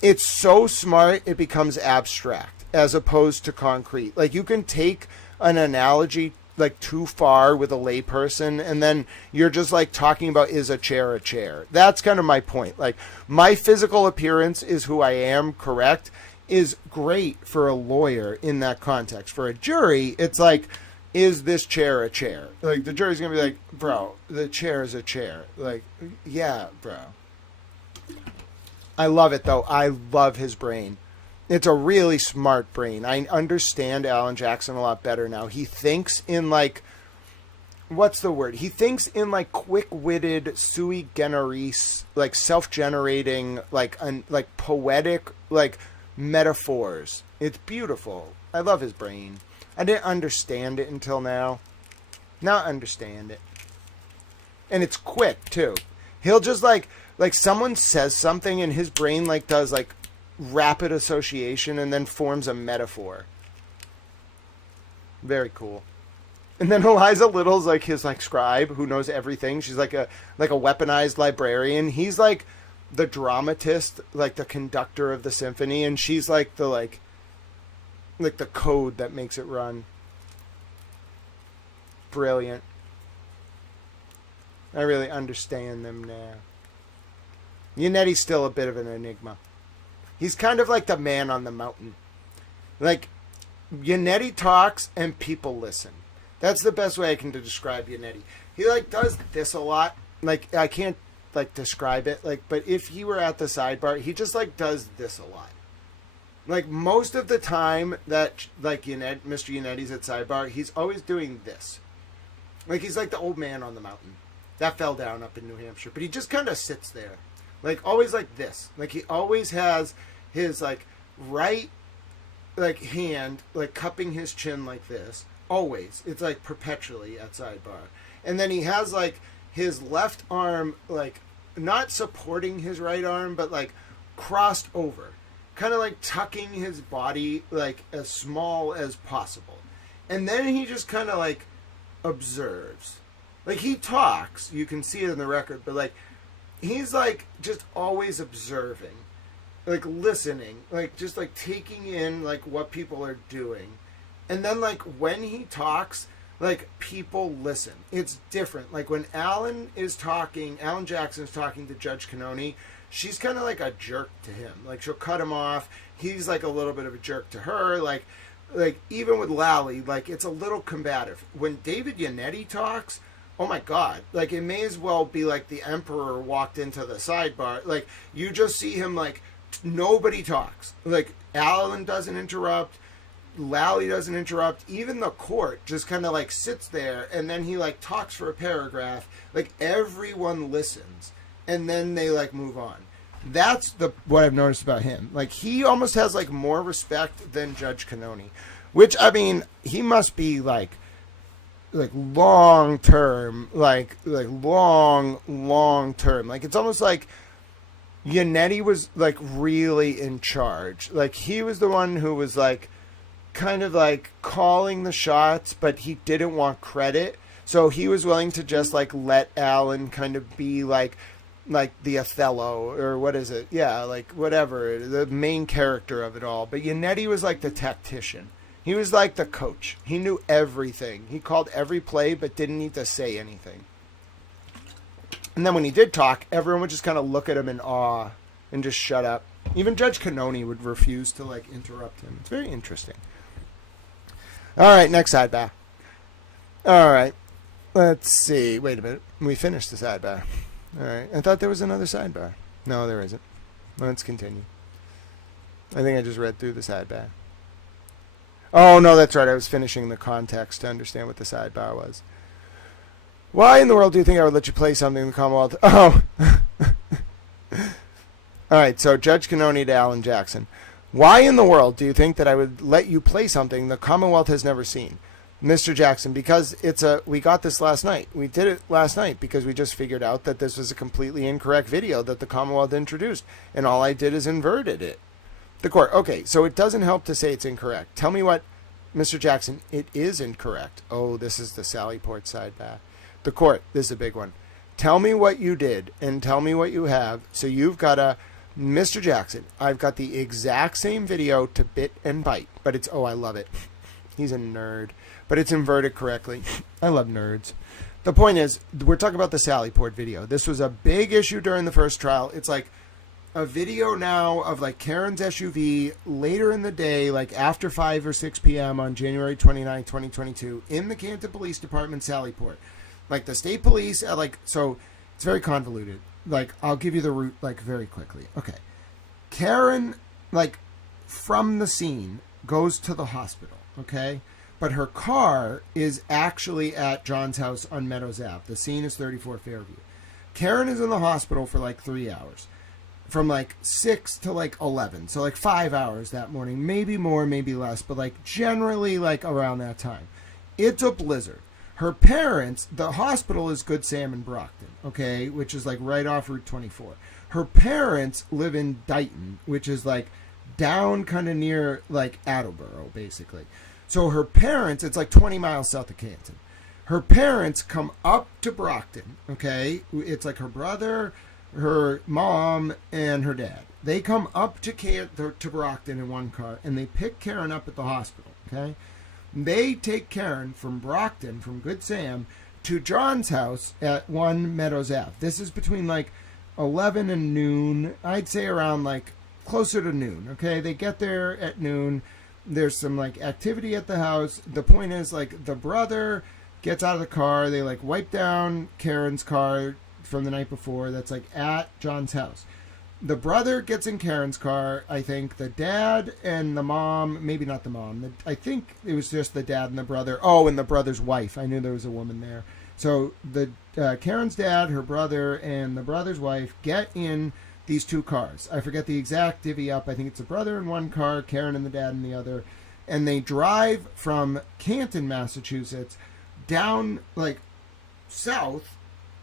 it's so smart, it becomes abstract, as opposed to concrete. Like, you can take an analogy, like, too far with a layperson, and then you're just, like, talking about, is a chair a chair? That's kind of my point. Like, my physical appearance is who I am, correct? Is great for a lawyer in that context. For a jury, it's like, is this chair a chair? Like, the jury's gonna be like, bro, the chair is a chair. Like, yeah, bro. I love it, though. I love his brain. It's a really smart brain. I understand Alan Jackson a lot better now. He thinks in, like, what's the word? He thinks in, like, quick-witted, sui generis, like, self-generating, like poetic, like, metaphors. It's beautiful. I love his brain. I didn't understand it until now. Now I understand it. And it's quick too. He'll just like someone says something and his brain like does like rapid association and then forms a metaphor. Very cool. And then Eliza Little's like his like scribe who knows everything. She's like a weaponized librarian. He's like the dramatist, like the conductor of the symphony, and she's like the like the code that makes it run. Brilliant. I really understand them now. Yanetti's still a bit of an enigma. He's kind of like the man on the mountain. Like, Yannetti talks and people listen. That's the best way I can describe Yannetti. He, like, does this a lot. Like, I can't, like, describe it. Like, but if he were at the sidebar, he just, like, does this a lot. Like, most of the time that, like, Mr. Yannetti's at sidebar, he's always doing this. Like, he's like the old man on the mountain. That fell down up in New Hampshire. But he just kind of sits there. Like, always like this. Like, he always has his, like, right, like, hand, like, cupping his chin like this. Always. It's, like, perpetually at sidebar. And then he has, like, his left arm, like, not supporting his right arm, but, like, crossed over. Kind of, like, tucking his body, like, as small as possible. And then he just kind of, like, observes. Like, he talks, you can see it in the record, but, like, he's, like, just always observing, like, listening, like, just, like, taking in, like, what people are doing. And then, like, when he talks, like, people listen. It's different. Like, when Alan Jackson's talking to Judge Cannoni, she's kind of like a jerk to him. Like, she'll cut him off. He's, like, a little bit of a jerk to her. Like even with Lally, like, it's a little combative. When David Yannetti talks, oh my God, like, it may as well be like the Emperor walked into the sidebar. Like, you just see him, like, nobody talks. Like, Alan doesn't interrupt. Lally doesn't interrupt. Even the court just kind of, like, sits there, and then he, like, talks for a paragraph. Like, everyone listens, and then they, like, move on. That's what I've noticed about him. Like, he almost has, like, more respect than Judge Cannoni, which, I mean, he must be, like long term, like long term. Like, it's almost like Yannetti was, like, really in charge. Like, he was the one who was, like, kind of, like, calling the shots, but he didn't want credit. So he was willing to just, like, let Alan kind of be, like the Othello, or what is it? Yeah, like, whatever, the main character of it all. But Yannetti was like the tactician. He was like the coach. He knew everything. He called every play, but didn't need to say anything. And then when he did talk, everyone would just kind of look at him in awe and just shut up. Even Judge Cannoni would refuse to, like, interrupt him. It's very interesting. All right, next sidebar. All right, let's see. Wait a minute. We finished the sidebar. All right. I thought there was another sidebar. No, there isn't. Let's continue. I think I just read through the sidebar. Oh, no, that's right. I was finishing the context to understand what the sidebar was. Why in the world do you think I would let you play something in the Commonwealth? Oh. All right. So Judge Cannoni to Alan Jackson. Why in the world do you think that I would let you play something the Commonwealth has never seen? Mr. Jackson, because we got this last night. We did it last night because we just figured out that this was a completely incorrect video that the Commonwealth introduced, and all I did is inverted it. The court, okay, so it doesn't help to say it's incorrect. Tell me what, Mr. Jackson, it is incorrect. Oh, this is the Sallyport sidebar. The court, this is a big one. Tell me what you did, and tell me what you have. So you've got Mr. Jackson, I've got the exact same video to bit and byte, but it's, oh, I love it. He's a nerd. But it's inverted correctly. I love nerds. The point is, we're talking about the Sallyport video. This was a big issue during the first trial. It's like a video now of, like, Karen's SUV later in the day, like after 5 or 6 p.m. on January 29, 2022, in the Canton Police Department, Sallyport. Like, the state police, like, so it's very convoluted. Like, I'll give you the route, like, very quickly. Okay. Karen, like, from the scene, goes to the hospital, okay? But her car is actually at John's house on Meadows Ave. The scene is 34 Fairview. Karen is in the hospital for, like, 3 hours. From, like, 6 to, like, 11. So, like, 5 hours that morning. Maybe more, maybe less. But, like, generally, like, around that time. It's a blizzard. Her parents, the hospital is Good Sam in Brockton, okay? Which is, like, right off Route 24. Her parents live in Dighton, which is, like, down kind of near, like, Attleboro, basically. So her parents, it's like 20 miles south of Canton. Her parents come up to Brockton, okay? It's like her brother, her mom, and her dad. They come up to Brockton in one car, and they pick Karen up at the hospital, okay? They take Karen from Brockton, from Good Sam, to John's house at 1 Meadows Ave. This is between, like, 11 and noon. I'd say around, like, closer to noon. Okay, they get there at noon. There's some like activity at the house. The point is like the brother gets out of the car. They like wipe down Karen's car from the night before. That's like at John's house. The brother gets in Karen's car. I think the dad and the mom, maybe not the mom. I think it was just the dad and the brother. Oh, and the brother's wife. I knew there was a woman there. So the Karen's dad, her brother, and the brother's wife get in these two cars. I forget the exact divvy up. I think it's the brother in one car, Karen and the dad in the other. And they drive from Canton, Massachusetts, down like south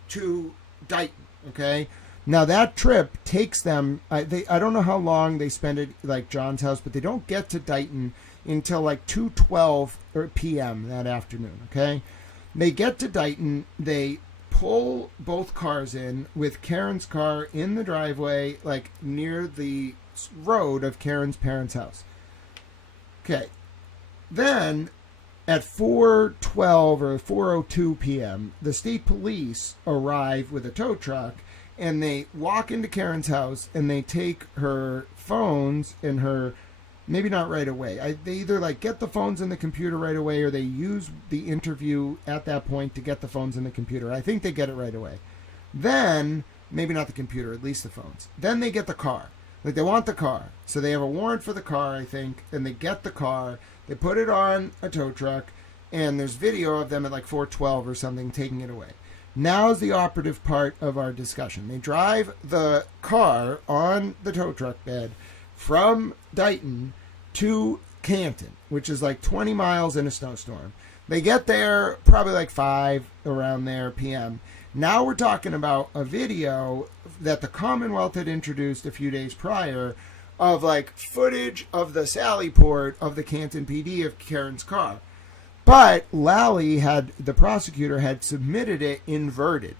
to Dighton. Okay. Now that trip takes them. I don't know how long they spend at like John's house, but they don't get to Dighton until like 2:12 p.m. that afternoon. Okay. They get to Dighton. They pull both cars in with Karen's car in the driveway, like near the road of Karen's parents' house. Okay. Then at 4:12 or 4:02 p.m., the state police arrive with a tow truck, and they walk into Karen's house and they take her phones and her, maybe not right away. They either like get the phones in the computer right away, or they use the interview at that point to get the phones in the computer. I think they get it right away. Then, maybe not the computer, at least the phones. Then they get the car. Like they want the car. So they have a warrant for the car, I think, and they get the car. They put it on a tow truck, and there's video of them at like 4:12 or something taking it away. Now's the operative part of our discussion. They drive the car on the tow truck bed from Dighton to Canton, which is like 20 miles in a snowstorm. They get there probably like 5 around there p.m. Now we're talking about a video that the Commonwealth had introduced a few days prior of like footage of the Sally port of the Canton PD of Karen's car. But Lally the prosecutor had submitted it inverted.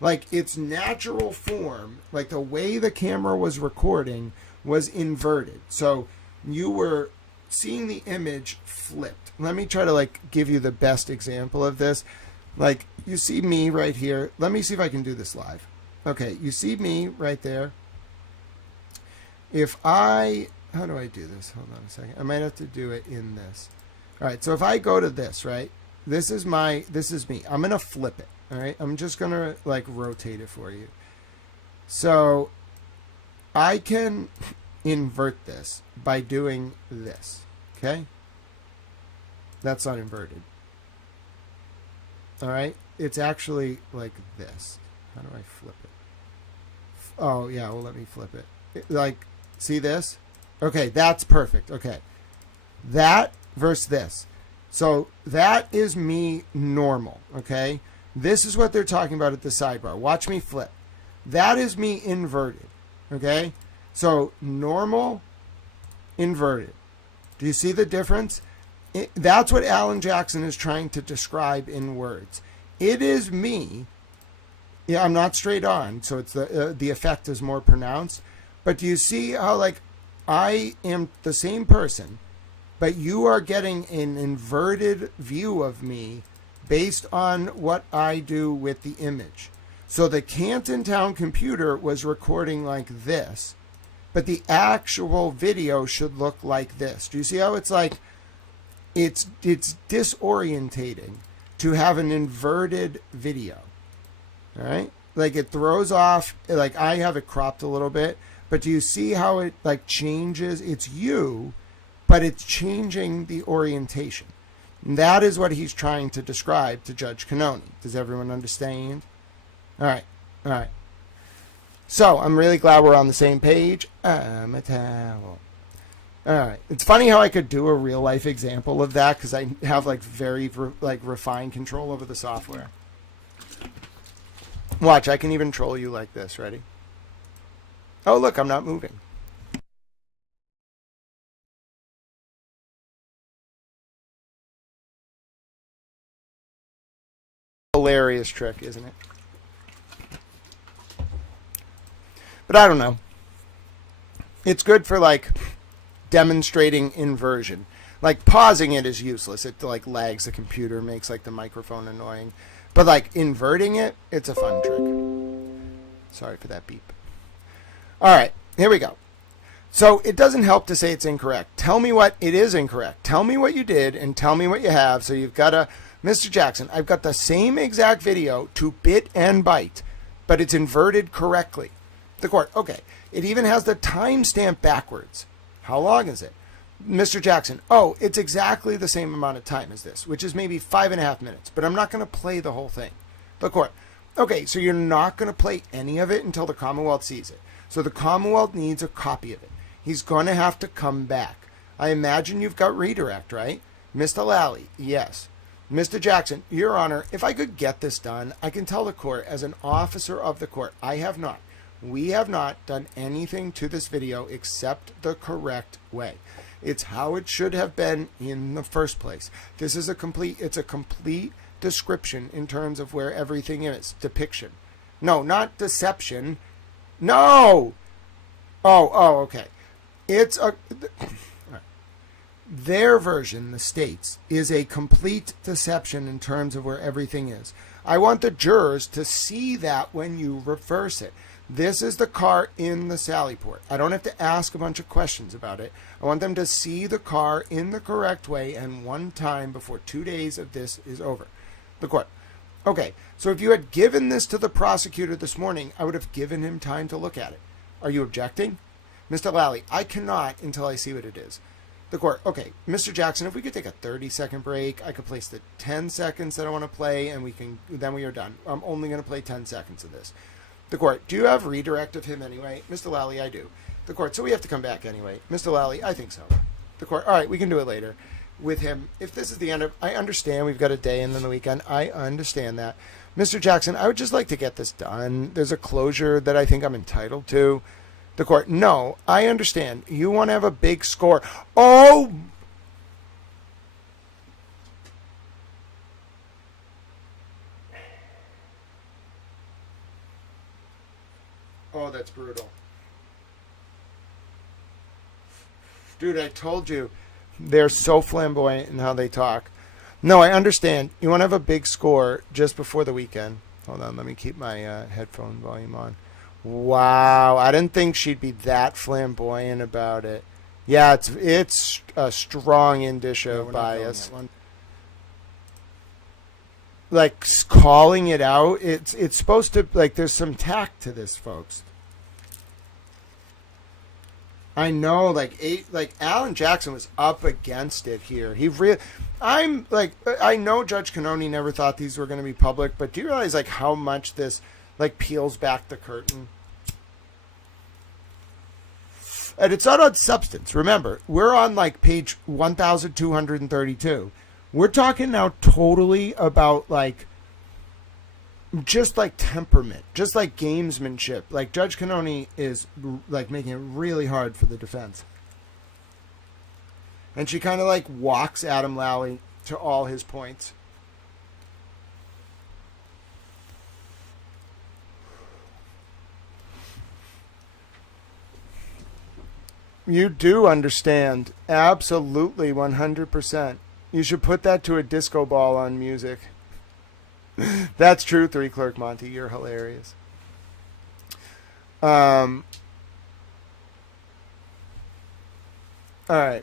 Like its natural form, like the way the camera was recording was inverted. So you were seeing the image flipped. Let me try to like give you the best example of this. Like you see me right here. Let me see if I can do this live. Okay, you see me right there. How do I do this? Hold on a second. I might have to do it in this. All right, so if I go to this, right? This is me. I'm going to flip it, all right? I'm just going to like rotate it for you. So I can invert this by doing this, okay? That's not inverted. All right? It's actually like this. How do I flip it? Oh, yeah, well, let me flip it. Like, see this? Okay, that's perfect. Okay. That versus this. So that is me normal, okay? This is what they're talking about at the sidebar. Watch me flip. That is me inverted, okay? So normal, inverted. Do you see the difference? That's what Alan Jackson is trying to describe in words. It is me. Yeah, I'm not straight on, so it's the effect is more pronounced. But do you see how like I am the same person, but you are getting an inverted view of me based on what I do with the image. So the Canton Town computer was recording like this, but the actual video should look like this. Do you see how it's like, it's disorientating to have an inverted video, all right? Like it throws off, like I have it cropped a little bit, but do you see how it like changes? It's you, but it's changing the orientation. And that is what he's trying to describe to Judge Cannoni. Does everyone understand? All right. All right. So I'm really glad we're on the same page. I'm a towel. All right. It's funny how I could do a real life example of that because I have like very refined control over the software. Watch, I can even troll you like this. Ready? Oh, look, I'm not moving. Hilarious trick, isn't it? But I don't know. It's good for like demonstrating inversion. Like pausing it is useless. It like lags the computer, makes like the microphone annoying. But like inverting it, it's a fun trick. Sorry for that beep. All right, here we go. So it doesn't help to say it's incorrect. Tell me what it is incorrect. Tell me what you did and tell me what you have. So you've got a, Mr. Jackson, I've got the same exact video to bit and byte, but it's inverted correctly. The court, okay. It even has the timestamp backwards. How long is it? Mr. Jackson, oh, it's exactly the same amount of time as this, which is maybe 5.5 minutes, but I'm not going to play the whole thing. The court, okay, so you're not going to play any of it until the Commonwealth sees it. So the Commonwealth needs a copy of it. He's going to have to come back. I imagine you've got redirect, right? Mr. Lally, yes. Mr. Jackson, Your Honor, if I could get this done, I can tell the court as an officer of the court, I have not. We have not done anything to this video except the correct way. It's how it should have been in the first place. This is it's a complete description in terms of where everything is. Depiction. No, not deception. No! Oh, okay. It's a... Their version, the state's, is a complete deception in terms of where everything is. I want the jurors to see that when you reverse it. This is the car in the Sally Port. I don't have to ask a bunch of questions about it. I want them to see the car in the correct way and one time before 2 days of this is over. The court. Okay, so if you had given this to the prosecutor this morning, I would have given him time to look at it. Are you objecting? Mr. Lally, I cannot until I see what it is. The court. Okay, Mr. Jackson, if we could take a 30-second break, I could place the 10 seconds that I want to play, and then we are done. I'm only going to play 10 seconds of this. The court, do you have redirect of him anyway? Mr. Lally, I do. The court, so we have to come back anyway. Mr. Lally, I think so. The court, all right, we can do it later with him. If this is the end of, I understand we've got a day and then the weekend. I understand that. Mr. Jackson, I would just like to get this done. There's a closure that I think I'm entitled to. The court, no, I understand. You want to have a big score. Oh! Oh, that's brutal. Dude, I told you. They're so flamboyant in how they talk. No, I understand. You want to have a big score just before the weekend. Hold on, let me keep my headphone volume on. Wow, I didn't think she'd be that flamboyant about it. Yeah, it's a strong indicia of bias. Like calling it out, it's supposed to, like, there's some tact to this, folks. I know, like Alan Jackson was up against it here. I know Judge Cannoni never thought these were going to be public, but do you realize like how much this like peels back the curtain? And it's not on substance. Remember, we're on like page 1232. We're talking now totally about like just like temperament, just like gamesmanship. Like Judge Cannoni is like making it really hard for the defense. And she kind of like walks Adam Lally to all his points. You do understand. Absolutely, 100%. You should put that to a disco ball on music. That's true, 3 Clerk Monty. You're hilarious. All right.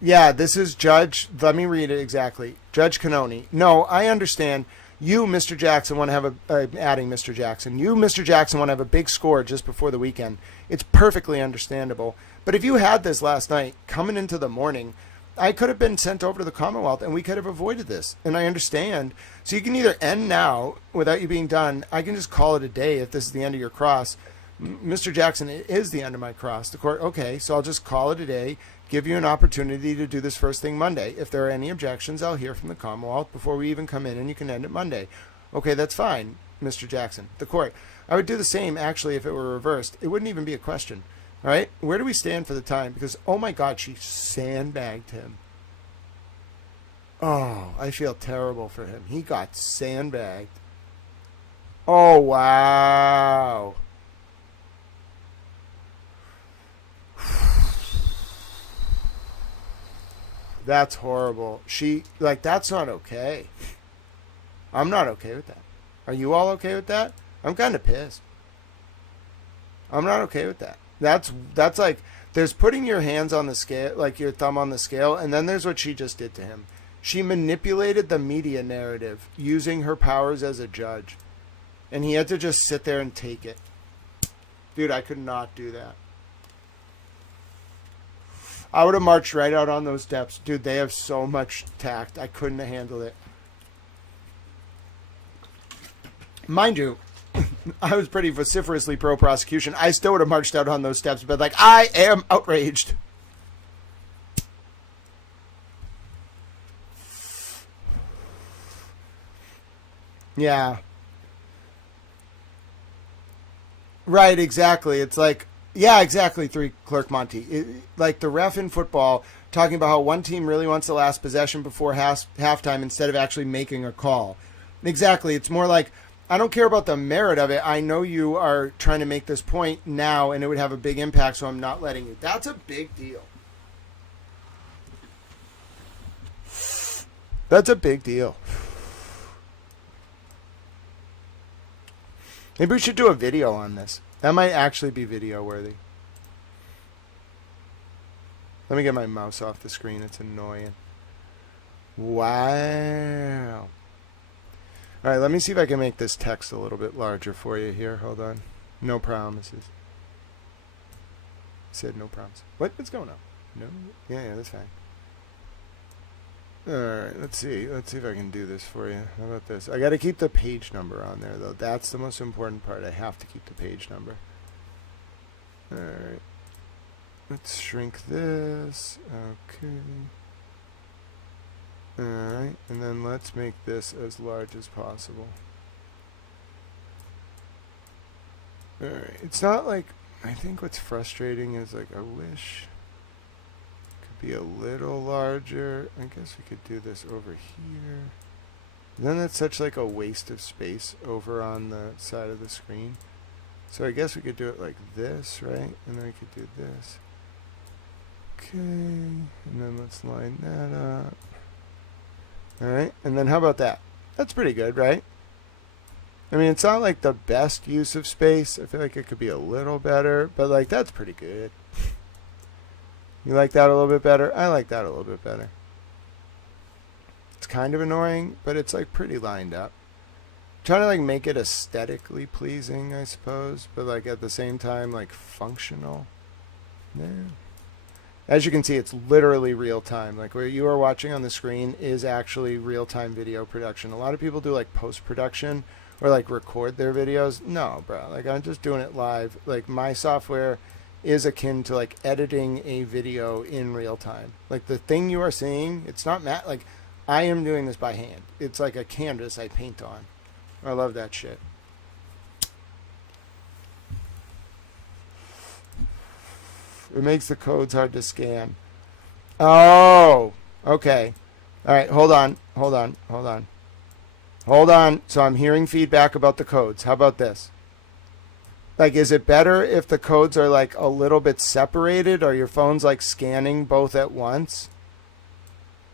Yeah, this is Judge. Let me read it exactly. Judge Cannoni. No, I understand. You, Mr. Jackson, want to have adding Mr. Jackson. You, Mr. Jackson, want to have a big score just before the weekend. It's perfectly understandable. But if you had this last night, coming into the morning, I could have been sent over to the Commonwealth and we could have avoided this. And I understand. So you can either end now without you being done. I can just call it a day if this is the end of your cross. Mr. Jackson, it is the end of my cross. The court, okay, so I'll just call it a day, give you an opportunity to do this first thing Monday. If there are any objections, I'll hear from the Commonwealth before we even come in and you can end it Monday. Okay, that's fine, Mr. Jackson. The court, I would do the same actually if it were reversed. It wouldn't even be a question. All right, where do we stand for the time? Because, oh my God, she sandbagged him. Oh, I feel terrible for him. He got sandbagged. Oh, wow. That's horrible. That's not okay. I'm not okay with that. Are you all okay with that? I'm kind of pissed. I'm not okay with that. That's like, there's putting your hands on the scale, like your thumb on the scale, and then there's what she just did to him. She manipulated the media narrative using her powers as a judge. And he had to just sit there and take it. Dude, I could not do that. I would have marched right out on those steps. Dude, they have so much tact. I couldn't have handled it. Mind you, I was pretty vociferously pro-prosecution. I still would have marched out on those steps, but like, I am outraged. Yeah. Right, exactly. It's like, yeah, exactly, Clerk Monty. Like the ref in football talking about how one team really wants the last possession before halftime instead of actually making a call. Exactly. It's more like, I don't care about the merit of it. I know you are trying to make this point now, and it would have a big impact, so I'm not letting you. That's a big deal. That's a big deal. Maybe we should do a video on this. That might actually be video worthy. Let me get my mouse off the screen. It's annoying. Wow. All right, let me see if I can make this text a little bit larger for you here. Hold on. No promises. Said no promises. What's going on? No? Yeah, that's fine. All right, let's see. Let's see if I can do this for you. How about this? I got to keep the page number on there, though. That's the most important part. I have to keep the page number. All right. Let's shrink this. Okay. All right, and then let's make this as large as possible. All right. It's not like, I think what's frustrating is like, I wish be a little larger. I guess we could do this over here. Then that's such like a waste of space over on the side of the screen. So I guess we could do it like this, right? And then we could do this. Okay, and then let's line that up. Alright, and then how about that? That's pretty good, right? I mean, it's not like the best use of space. I feel like it could be a little better, but like that's pretty good. You like that a little bit better? I like that a little bit better. It's kind of annoying, but it's like pretty lined up. I'm trying to like make it aesthetically pleasing, I suppose, but like at the same time like functional. Yeah. As you can see, it's literally real time. Like what you are watching on the screen is actually real time video production. A lot of people do like post-production or like record their videos. No, bro. Like I'm just doing it live. Like my software is akin to like editing a video in real time. Like the thing you are seeing, it's not like I am doing this by hand. It's like a canvas I paint on. I love that shit. It makes the codes hard to scan. Oh, okay. All right, hold on. So I'm hearing feedback about the codes. How about this? Like, is it better if the codes are like a little bit separated? Or your phone's like scanning both at once?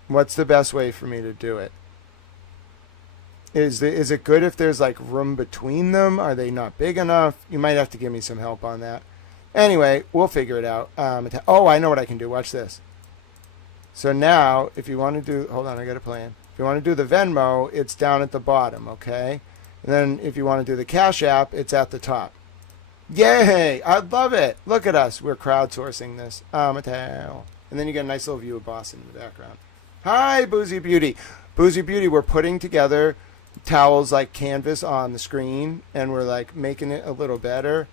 What's the best way for me to do it? Is it good if there's like room between them? Are they not big enough? You might have to give me some help on that. Anyway, we'll figure it out. Oh, I know what I can do. Watch this. So now, if you want to do... Hold on, I got a plan. If you want to do the Venmo, it's down at the bottom, okay? And then if you want to do the Cash App, it's at the top. Yay! I love it. Look at us. We're crowdsourcing this. Mattel. And then you get a nice little view of Boston in the background. Hi, Boozy Beauty. Boozy Beauty, we're putting together towels like canvas on the screen, and we're like making it a little better.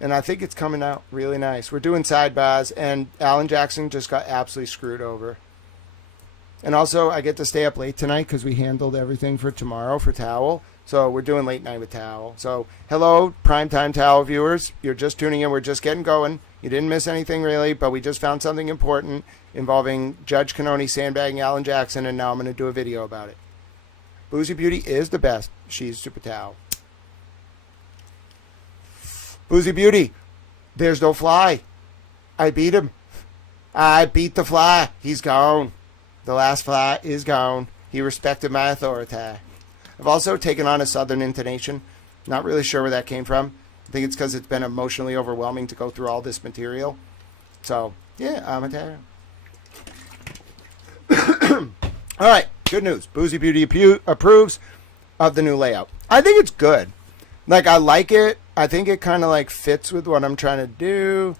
And I think it's coming out really nice. We're doing Sidebahs, and Alan Jackson just got absolutely screwed over. And also, I get to stay up late tonight because we handled everything for tomorrow for Towel. So we're doing late night with Towel. So hello, primetime Towel viewers. You're just tuning in. We're just getting going. You didn't miss anything really, but we just found something important involving Judge Cannoni sandbagging Alan Jackson, and now I'm going to do a video about it. Boozy Beauty is the best. She's Super Towel. Boozy Beauty, there's no fly. I beat him. I beat the fly. He's gone. The last fly is gone. He respected my authority. I've also taken on a southern intonation. Not really sure where that came from, I think it's because it's been emotionally overwhelming to go through all this material. So, yeah, I'm a terror. All right, good news. Boozy Beauty approves of the new layout. I think it's good. Like, I like it. I think it kind of, like, fits with what I'm trying to do.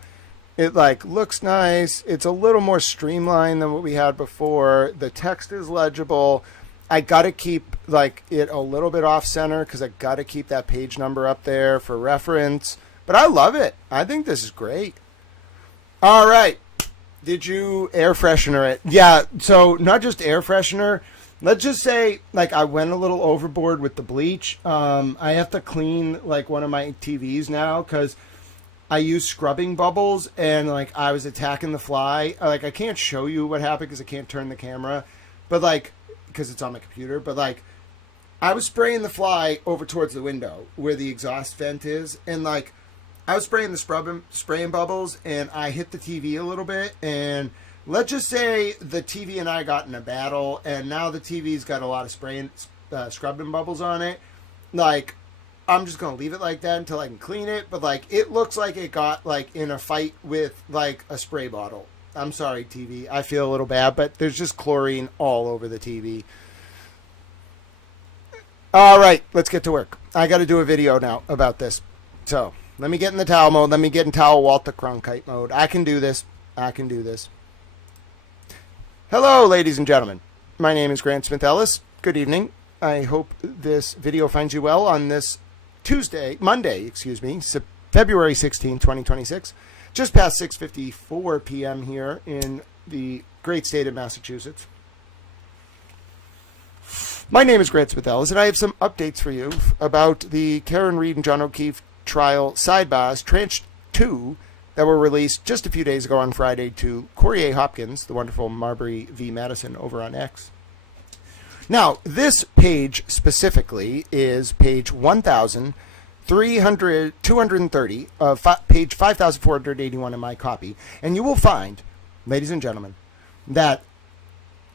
It, like, looks nice. It's a little more streamlined than what we had before. The text is legible. I got to keep, like, it a little bit off-center because I got to keep that page number up there for reference. But I love it. I think this is great. All right. Did you air freshener it? Yeah, so not just air freshener. Let's just say, like, I went a little overboard with the bleach. I have to clean, like, one of my TVs now because I use scrubbing bubbles and, like, I was attacking the fly. Like, I can't show you what happened because I can't turn the camera. But, like, because it's on my computer. But, like, I was spraying the fly over towards the window where the exhaust vent is. And, like, I was spraying the spraying bubbles, and I hit the TV a little bit, and let's just say the TV and I got in a battle, and now the TV's got a lot of scrubbing bubbles on it. Like, I'm just going to leave it like that until I can clean it, but, like, it looks like it got, like, in a fight with, like, a spray bottle. I'm sorry, TV. I feel a little bad, but there's just chlorine all over the TV. All right, let's get to work. I got to do a video now about this. So, let me get in the towel mode. Let me get in towel Walter Cronkite mode. I can do this. I can do this. Hello, ladies and gentlemen. My name is Grant Smith Ellis. Good evening. I hope this video finds you well on this Monday, February 16, 2026. Just past 6:54 p.m. here in the great state of Massachusetts. My name is Grant Smith Ellis, and I have some updates for you about the Karen Read and John O'Keefe trial Sidebahs Tranche 2 that were released just a few days ago on Friday to Corey A. Hopkins, the wonderful Marbury v. Madison over on X. Now, this page specifically is page 230 of page 5481 in my copy, and you will find, ladies and gentlemen, that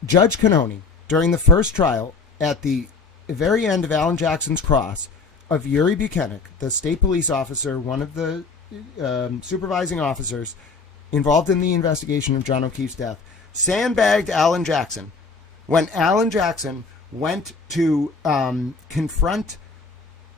Judge Cannoni, during the first trial at the very end of Alan Jackson's cross, of Yuri Buchanan, the state police officer, one of the supervising officers involved in the investigation of John O'Keefe's death, sandbagged Alan Jackson when Alan Jackson went to confront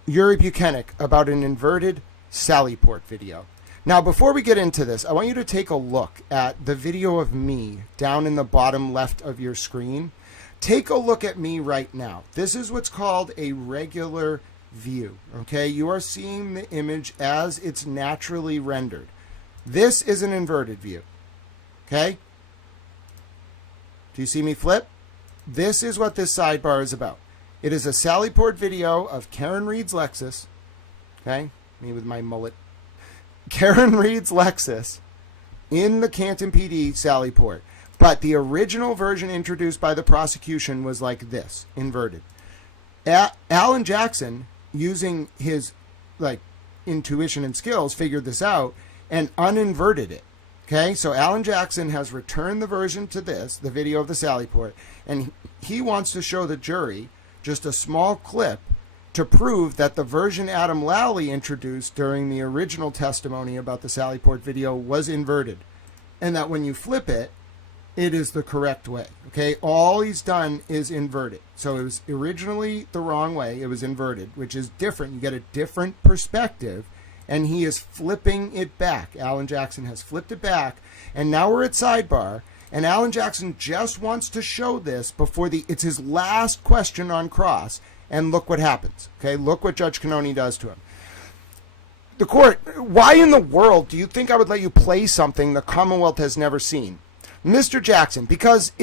Yuri Buchanan about an inverted Sallyport video. Now, before we get into this, I want you to take a look at the video of me down in the bottom left of your screen. Take a look at me right now. This is what's called a regular view. Okay, you are seeing the image as it's naturally rendered. This is an inverted view. Okay, do you see me flip? This is what this sidebar is about. It is a Sallyport video of Karen Read's Lexus. Okay, me with my mullet. Karen Read's Lexus in the Canton PD Sallyport, but the original version introduced by the prosecution was like this, inverted. Alan Jackson, using his, like, intuition and skills, figured this out and uninverted it. Okay, so Alan Jackson has returned the version to this, the video of the Sallyport, and he wants to show the jury just a small clip to prove that the version Adam Lally introduced during the original testimony about the Sallyport video was inverted, and that when you flip it, it is the correct way. Okay, all he's done is invert it. So it was originally the wrong way. It was inverted, which is different. You get a different perspective, and he is flipping it back. Alan Jackson has flipped it back, and now we're at sidebar, and Alan Jackson just wants to show this before it's his last question on cross, and look what happens. Okay, look what Judge Cannoni does to him. The court, why in the world do you think I would let you play something the Commonwealth has never seen? Mr. Jackson, because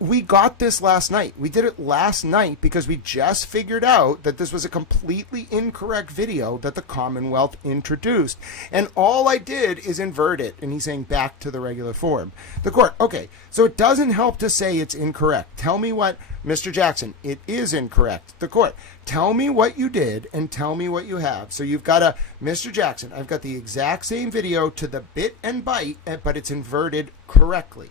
we got this last night. We did it last night because we just figured out that this was a completely incorrect video that the Commonwealth introduced. And all I did is invert it. And he's saying back to the regular form. The court, okay, so it doesn't help to say it's incorrect. Tell me what, Mr. Jackson, it is incorrect. The court, tell me what you did and tell me what you have. So you've got Mr. Jackson, I've got the exact same video to the bit and byte, but it's inverted correctly.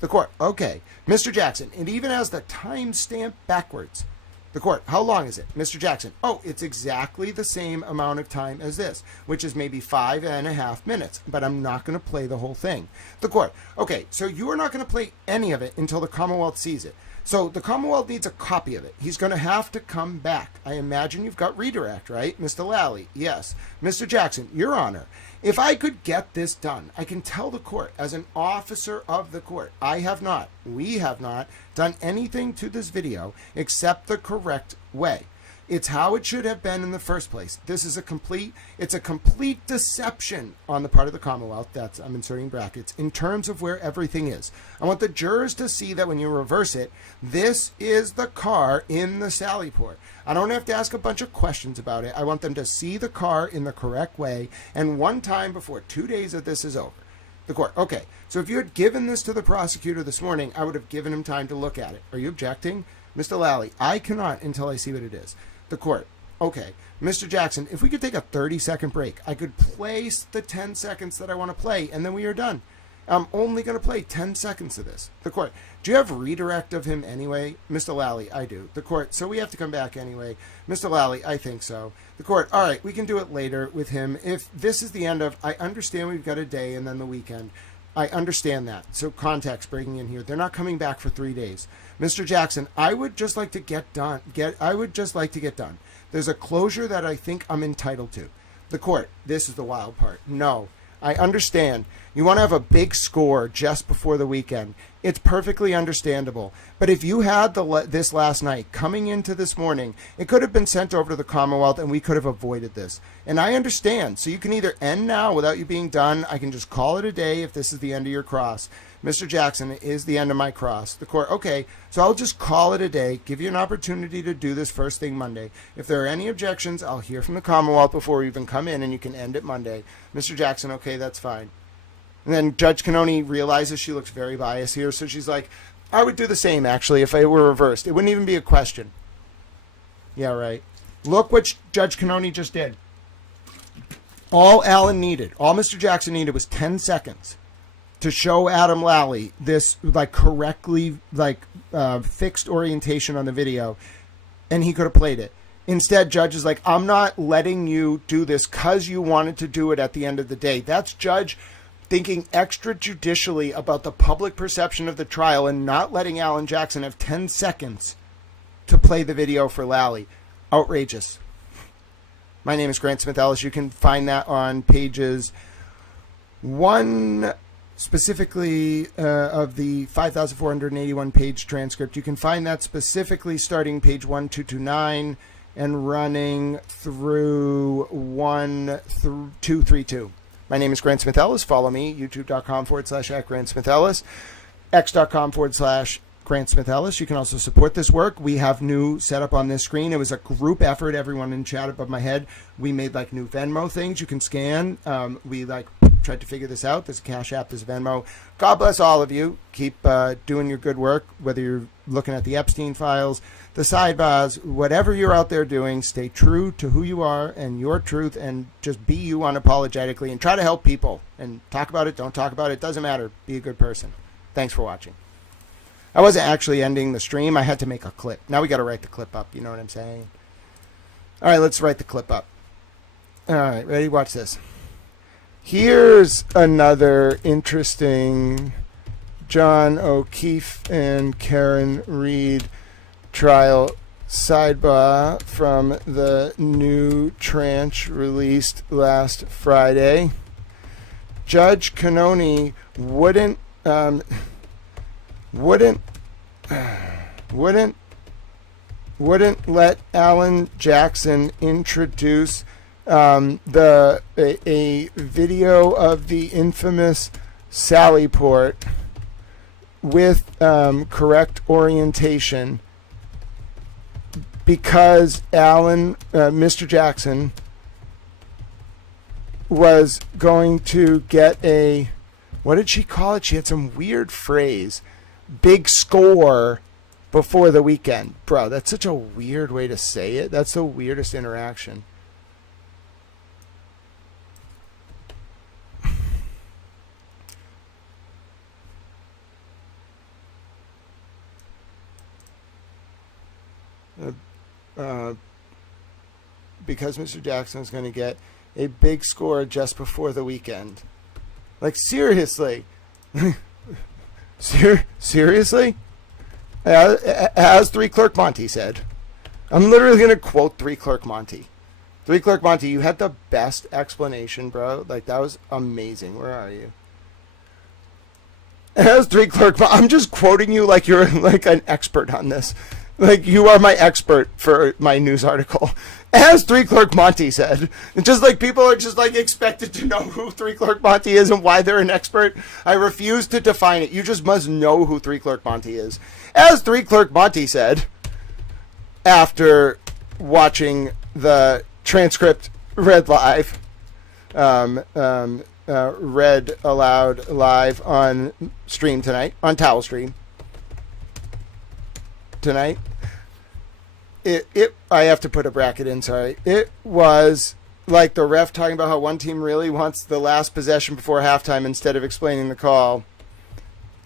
The court, okay, Mr. Jackson, it even has the timestamp backwards. The court, how long is it? Mr. Jackson, oh, it's exactly the same amount of time as this, which is maybe 5.5 minutes, but I'm not going to play the whole thing. The court, okay, so you are not going to play any of it until the Commonwealth sees it. So the Commonwealth needs a copy of it. He's going to have to come back. I imagine you've got redirect, right? Mr. Lally, yes. Mr. Jackson, Your Honor, if I could get this done, I can tell the court, as an officer of the court, we have not done anything to this video except the correct way. It's how it should have been in the first place. It's a complete deception on the part of the Commonwealth. I'm inserting brackets, in terms of where everything is. I want the jurors to see that when you reverse it, this is the car in the Sally port. I don't have to ask a bunch of questions about it. I want them to see the car in the correct way, and one time before 2 days of this is over. The court, okay, so if you had given this to the prosecutor this morning, I would have given him time to look at it. Are you objecting? Mr. Lally, I cannot until I see what it is. The court, okay. Mr. Jackson, if we could take a 30-second break, I could place the 10 seconds that I want to play, and then we are done. I'm only going to play 10 seconds of this. The court, do you have redirect of him anyway? Mr. Lally, I do. The court, so we have to come back anyway. Mr. Lally, I think so. The court, all right, we can do it later with him. If this is the end of, I understand we've got a day and then the weekend. I understand that. So context breaking in here. They're not coming back for 3 days. Mr. Jackson, I would just like to get done. There's a closure that I think I'm entitled to. The court, this is the wild part. No, I understand. You want to have a big score just before the weekend. It's perfectly understandable. But if you had this last night coming into this morning, it could have been sent over to the Commonwealth and we could have avoided this. And I understand. So you can either end now without you being done. I can just call it a day if this is the end of your cross. Mr. Jackson, it is the end of my cross. The court, okay, so I'll just call it a day, give you an opportunity to do this first thing Monday. If there are any objections, I'll hear from the Commonwealth before you even come in and you can end it Monday. Mr. Jackson, okay, that's fine. And then Judge Cannoni realizes she looks very biased here, so she's like, I would do the same, actually, if it were reversed. It wouldn't even be a question. Yeah, right. Look what Judge Cannoni just did. All Alan needed, all Mr. Jackson needed was 10 seconds to show Adam Lally this, correctly, fixed orientation on the video, and he could have played it. Instead, Judge is like, I'm not letting you do this because you wanted to do it at the end of the day. That's Judge thinking extrajudicially about the public perception of the trial and not letting Alan Jackson have 10 seconds to play the video for Lally. Outrageous. My name is Grant Smith Ellis. You can find that on pages 1, specifically of the 5,481 page transcript. You can find that specifically starting page 1229 and running through 1232. My name is Grant Smith Ellis. Follow me, youtube.com/@Grant Smith Ellis, x.com/Grant Smith Ellis. You can also support this work. We have new setup on this screen. It was a group effort. Everyone in chat above my head. We made new Venmo things you can scan. We tried to figure this out. There's a Cash App, there's Venmo. God bless all of you. Keep doing your good work, whether you're looking at the Epstein files, the Sidebahs, whatever you're out there doing. Stay true to who you are and your truth, and just be you unapologetically, and try to help people. And talk about it, don't talk about it, doesn't matter. Be a good person. Thanks for watching. I wasn't actually ending the stream. I had to make a clip. Now we got to write the clip up. You know what I'm saying? All right, let's write the clip up. All right, ready? Watch this. Here's another interesting John O'Keefe and Karen Reed trial sidebar from the new tranche released last Friday. Judge Cannoni wouldn't let Alan Jackson introduce a video of the infamous Sally port with correct orientation because Mr. Jackson was going to get a, what did she call it? She had some weird phrase, big score before the weekend. Bro, that's such a weird way to say it. That's the weirdest interaction. because Mr. Jackson is going to get a big score just before the weekend. Like, seriously. Seriously? As 3 Clerk Monty said. I'm literally going to quote 3 Clerk Monty. 3 Clerk Monty, you had the best explanation, bro. Like, that was amazing. Where are you? As 3 Clerk Monty, I'm just quoting you like you're like an expert on this. Like, you are my expert for my news article. As 3 Clerk Monty said. It's just like people are just like expected to know who 3 Clerk Monty is and why they're an expert. I refuse to define it. You just must know who 3 Clerk Monty is. As 3 Clerk Monty said, after watching the transcript read live, read aloud live on stream tonight, on Towel Stream tonight. I have to put a bracket in, sorry. It was like the ref talking about how one team really wants the last possession before halftime instead of explaining the call.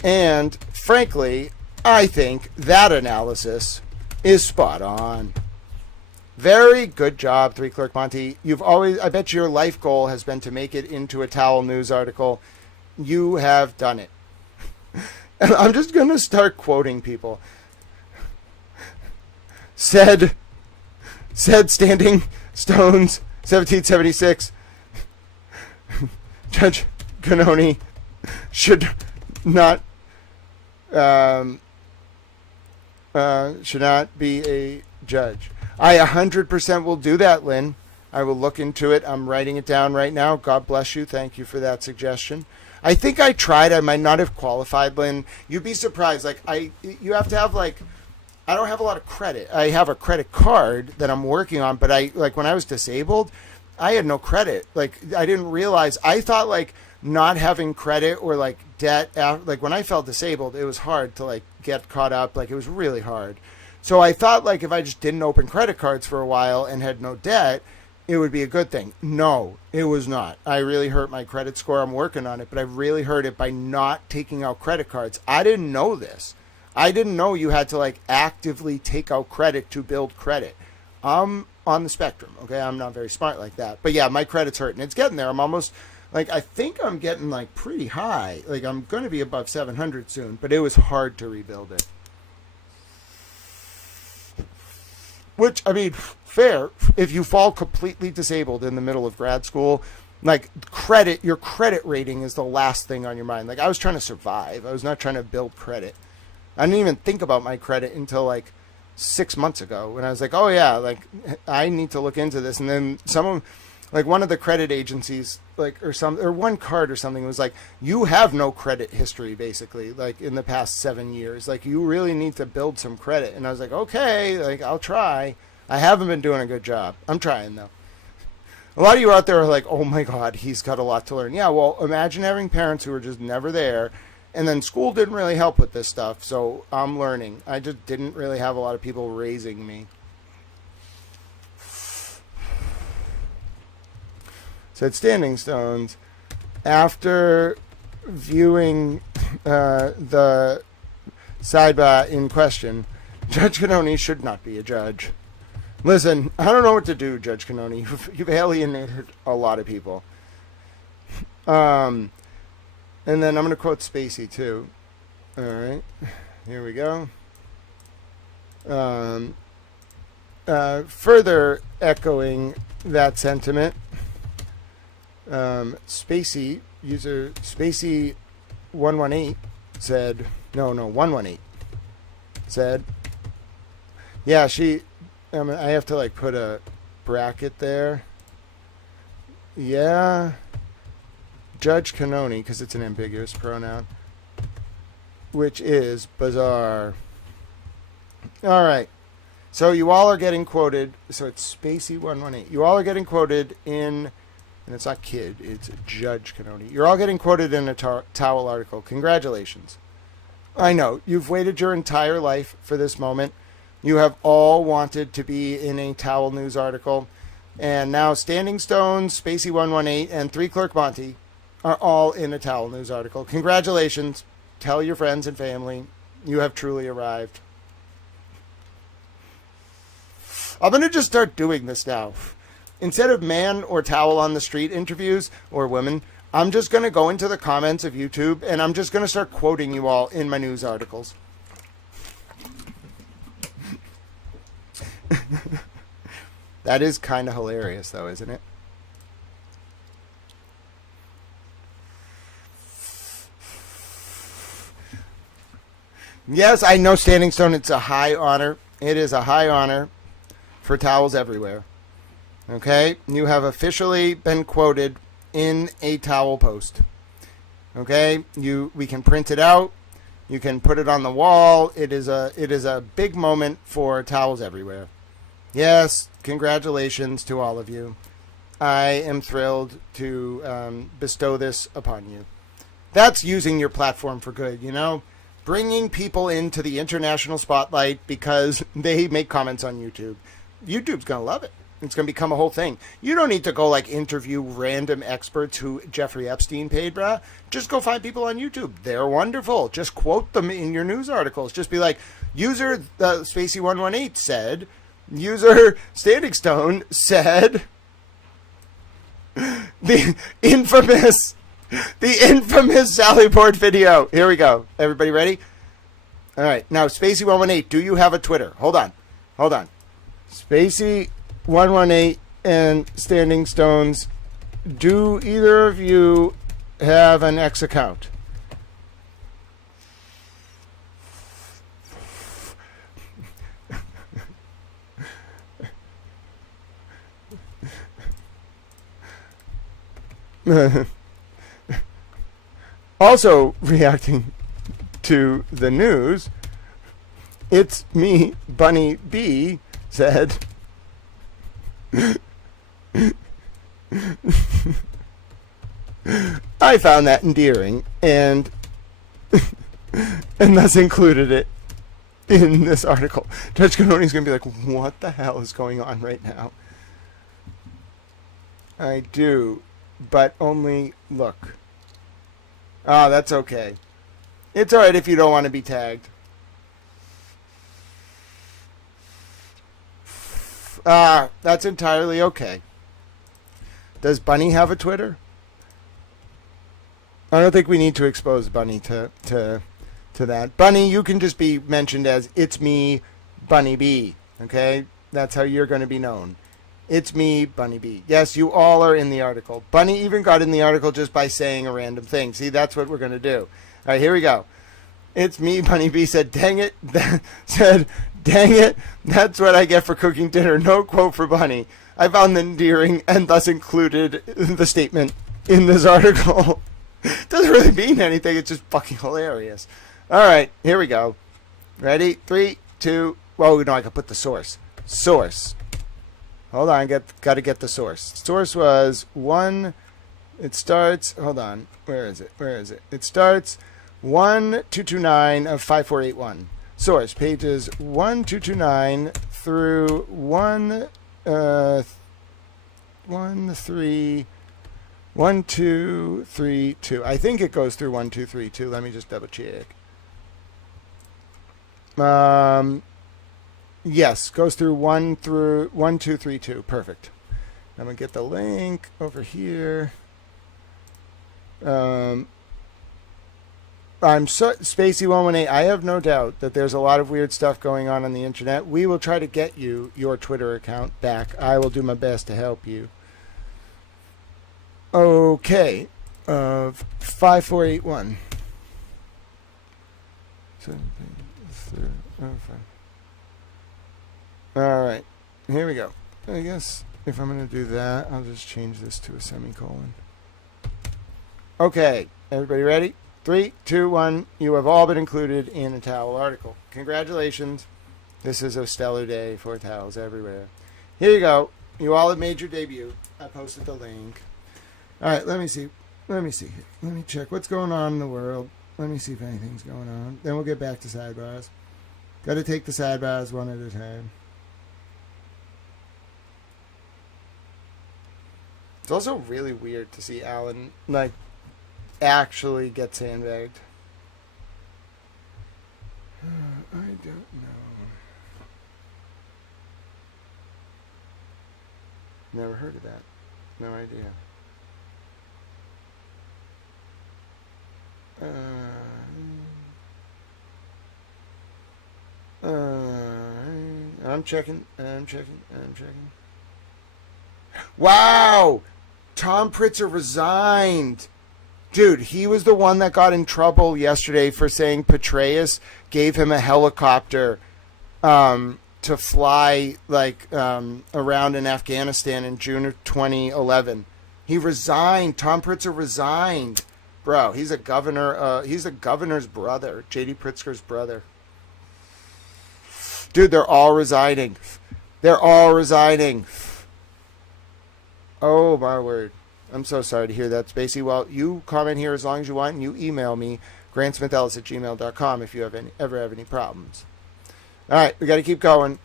And frankly, I think that analysis is spot on. Very good job, 3 Clerk Monty. I bet your life goal has been to make it into a Towel News article. You have done it. And I'm just going to start quoting people. Said Standing Stones, 1776. Judge Canoni should not be a judge. I 100% will do that, Lynn. I will look into it. I'm writing it down right now. God bless you. Thank you for that suggestion. I think I tried. I might not have qualified, Lynn. You'd be surprised. You have to have I don't have a lot of credit. I have a credit card that I'm working on, but when I was disabled, I had no credit. I didn't realize. I thought not having credit or debt. When I felt disabled, it was hard to get caught up. It was really hard. So I thought if I just didn't open credit cards for a while and had no debt, it would be a good thing. No, it was not. I really hurt my credit score. I'm working on it, but I really hurt it by not taking out credit cards. I didn't know this. I didn't know you had to actively take out credit to build credit. I'm on the spectrum, okay? I'm not very smart like that. But yeah, my credit's hurting. It's getting there. I'm almost I think I'm getting pretty high. I'm going to be above 700 soon, but it was hard to rebuild it. Which, I mean, fair. If you fall completely disabled in the middle of grad school, your credit rating is the last thing on your mind. I was trying to survive. I was not trying to build credit. I didn't even think about my credit until 6 months ago when I was oh yeah, I need to look into this. And then one of the credit agencies, or one card or something was you have no credit history basically, in the past 7 years. You really need to build some credit. And I was okay, I'll try. I haven't been doing a good job. I'm trying though. A lot of you out there are oh my God, he's got a lot to learn. Yeah, well, imagine having parents who were just never there. And then school didn't really help with this stuff, so I'm learning. I just didn't really have a lot of people raising me. Said Standing Stones, after viewing the Sidebah in question, Judge Canoni should not be a judge. Listen, I don't know what to do, Judge Canoni. You've alienated a lot of people. And then I'm going to quote Spacey, too. All right. Here we go. Further echoing that sentiment, Spacey, user Spacey118 said, no, 118 said, yeah, I have to put a bracket there. Yeah. Judge Canoni, because it's an ambiguous pronoun, which is bizarre. All right. So you all are getting quoted. So it's Spacey118. You all are getting quoted in, and it's not kid, it's Judge Canoni. You're all getting quoted in a Towel article. Congratulations. I know. You've waited your entire life for this moment. You have all wanted to be in a Towel News article. And now Standing Stones, Spacey118, and 3 Clerk Monty are all in a Towel News article. Congratulations. Tell your friends and family. You have truly arrived. I'm going to just start doing this now. Instead of man or towel on the street interviews, or women, I'm just going to go into the comments of YouTube and I'm just going to start quoting you all in my news articles. That is kind of hilarious, though, isn't it? Yes, I know, Standing Stone, it's a high honor. It is a high honor for towels everywhere. Okay? You have officially been quoted in a towel post. Okay? We can print it out. You can put it on the wall. It is a big moment for towels everywhere. Yes, congratulations to all of you. I am thrilled to bestow this upon you. That's using your platform for good, you know? Bringing people into the international spotlight because they make comments on YouTube. YouTube's going to love it. It's going to become a whole thing. You don't need to go like interview random experts who Jeffrey Epstein paid, bruh. Just go find people on YouTube. They're wonderful. Just quote them in your news articles. Just be like, user Spacey118 said, user Standing Stone said, the infamous Sally Port video. Here we go. Everybody ready? All right. Now, Spacey118, do you have a Twitter? Hold on. Spacey118 and Standing Stones, do either of you have an X account? Also reacting to the news, it's me, Bunny B, said, I found that endearing and thus included it in this article. Judge Canoni's going to be like, what the hell is going on right now? I do, but only look. Oh, that's okay. It's alright if you don't want to be tagged. That's entirely okay. Does Bunny have a Twitter? I don't think we need to expose Bunny to that. Bunny, you can just be mentioned as, it's me, Bunny B. Okay? That's how you're going to be known. It's me, Bunny B. Yes, you all are in the article. Bunny even got in the article just by saying a random thing. See, that's what we're going to do. All right, here we go. It's me, Bunny B said, dang it. Said, dang it. That's what I get for cooking dinner. No quote for Bunny. I found the endearing and thus included the statement in this article. Doesn't really mean anything. It's just fucking hilarious. All right, here we go. Ready? 3, 2. Well, no, I can put the source. Source. Hold on, got to get the source. Source was 1. It starts. Hold on. Where is it? It starts 1229 of 5481. Source pages 1229 through 1232. I think it goes through 1232. Let me just double check. Yes, goes through 1232. Perfect. I'm gonna get the link over here. Spacey118. I have no doubt that there's a lot of weird stuff going on the internet. We will try to get you your Twitter account back. I will do my best to help you. Okay. 5481. All right, here we go. I guess if I'm going to do that, I'll just change this to a semicolon. Okay, everybody ready? 3, 2, 1. You have all been included in a towel article. Congratulations. This is a stellar day for towels everywhere. Here you go. You all have made your debut. I posted the link. All right, let me see. Let me check what's going on in the world. Let me see if anything's going on. Then we'll get back to sidebars. Got to take the sidebars one at a time. It's also really weird to see Alan, like, actually get sandbagged. I don't know. Never heard of that. No idea. I'm checking. Wow! Tom Pritzker resigned. Dude, he was the one that got in trouble yesterday for saying Petraeus gave him a helicopter to fly around in Afghanistan in June of 2011. He resigned. Tom Pritzker resigned. Bro, he's a governor. He's the governor's brother, J.D. Pritzker's brother. Dude, they're all resigning. They're all resigning. Oh, my word. I'm so sorry to hear that, Spacey. Well, you comment here as long as you want, and you email me, grantsmithellis@gmail.com, if you ever have any problems. All right, we got to keep going.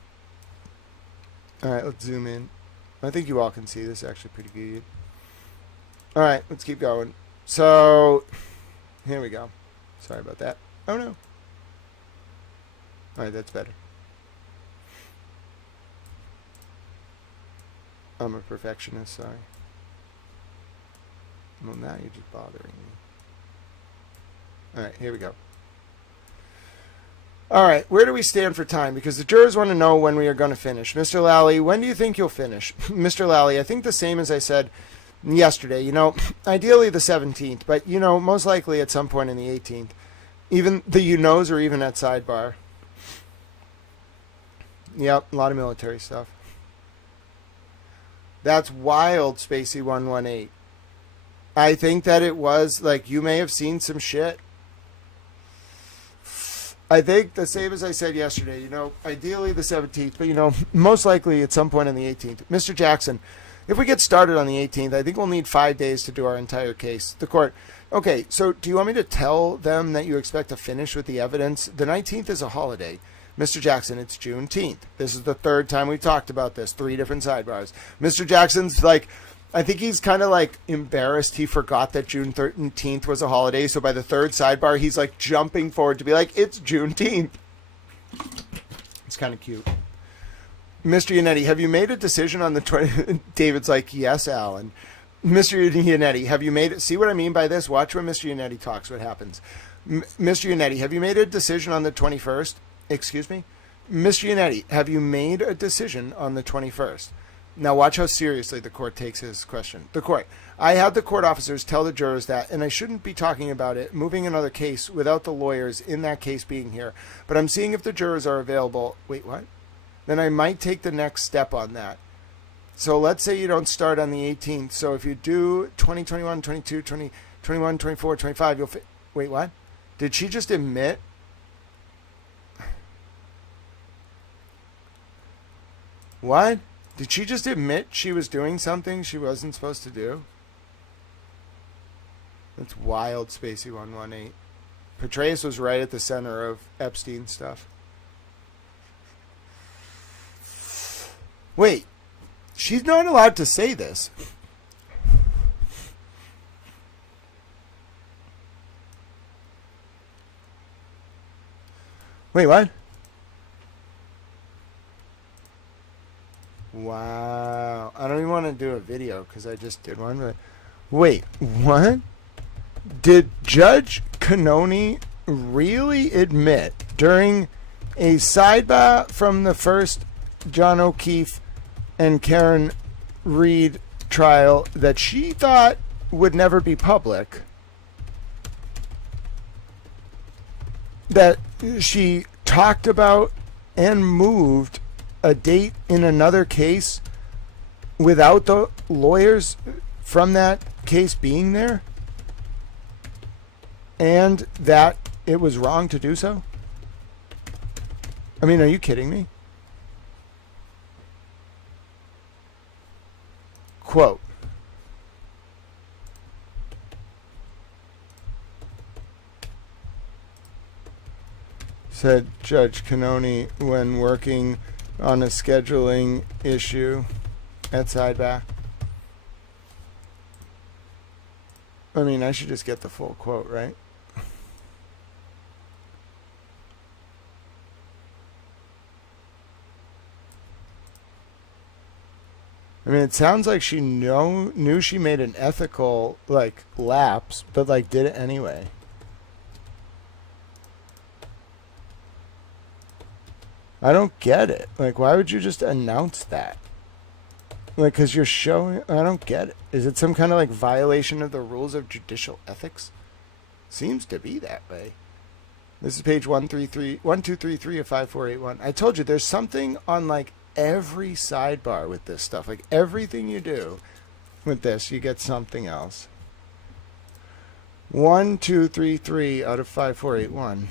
All right, let's zoom in. I think you all can see this actually pretty good. All right, let's keep going. So, here we go. Sorry about that. Oh, no. All right, that's better. I'm a perfectionist, sorry. Well, now you're just bothering me. All right, here we go. All right, where do we stand for time? Because the jurors want to know when we are going to finish. Mr. Lally, when do you think you'll finish? Mr. Lally, I think the same as I said yesterday. You know, ideally the 17th, but, you know, most likely at some point in the 18th. Even the you-knows or even at Sidebar. Yep, a lot of military stuff. That's wild, Spacey118. I think that it was, like, you may have seen some shit. I think the same as I said yesterday, you know, ideally the 17th, but, you know, most likely at some point on the 18th. Mr. Jackson, if we get started on the 18th, I think we'll need 5 days to do our entire case. The court, okay, so do you want me to tell them that you expect to finish with the evidence? The 19th is a holiday. Mr. Jackson, it's Juneteenth. This is the third time we've talked about this. 3 different sidebars. Mr. Jackson's like, I think he's kind of like embarrassed. He forgot that June 13th was a holiday. So by the third sidebar, he's like jumping forward to be like, it's Juneteenth. It's kind of cute. Mr. Yannetti, have you made a decision on the 20? David's like, yes, Alan. Mr. Yannetti, have you made it? See what I mean by this? Watch when Mr. Yannetti talks, what happens. Mr. Yannetti, have you made a decision on the 21st? Excuse me? Mr. Yannetti, have you made a decision on the 21st? Now watch how seriously the court takes his question. The court, I had the court officers tell the jurors that, and I shouldn't be talking about it, moving another case without the lawyers in that case being here, but I'm seeing if the jurors are available. Wait, what? Then I might take the next step on that. So let's say you don't start on the 18th. So if you do 20, 21, 22, 20, 21, 24, 25, you'll wait, what? Did she just admit? What? Did she just admit she was doing something she wasn't supposed to do? That's wild, Spacey118. Petraeus was right at the center of Epstein stuff. Wait, she's not allowed to say this. Wait, what? Wow. I don't even want to do a video because I just did one, but wait, what? Did Judge Cannoni really admit during a sidebar from the first John O'Keefe and Karen Reed trial that she thought would never be public, that she talked about and moved a date in another case without the lawyers from that case being there, and that it was wrong to do so? I mean, are you kidding me? Quote, said Judge Cannoni when working on a scheduling issue at Sidebahs. I mean, I should just get the full quote, right? I mean, it sounds like she knew she made an ethical, like, lapse, but, like, did it anyway. I don't get it. Like, why would you just announce that? Like, because you're showing... I don't get it. Is it some kind of, like, violation of the rules of judicial ethics? Seems to be that way. This is page 1233 of 5481. I told you, there's something on, like, every sidebar with this stuff. Like, everything you do with this, you get something else. 1233 out of 5481.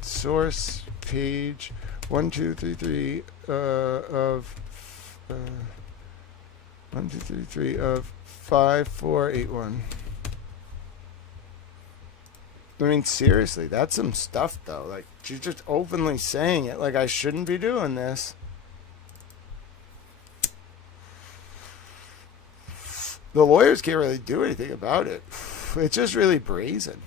Source page 1233 of 1233 of 5481. I mean, seriously, that's some stuff, though. Like, she's just openly saying it. Like, I shouldn't be doing this. The lawyers can't really do anything about it. It's just really brazen.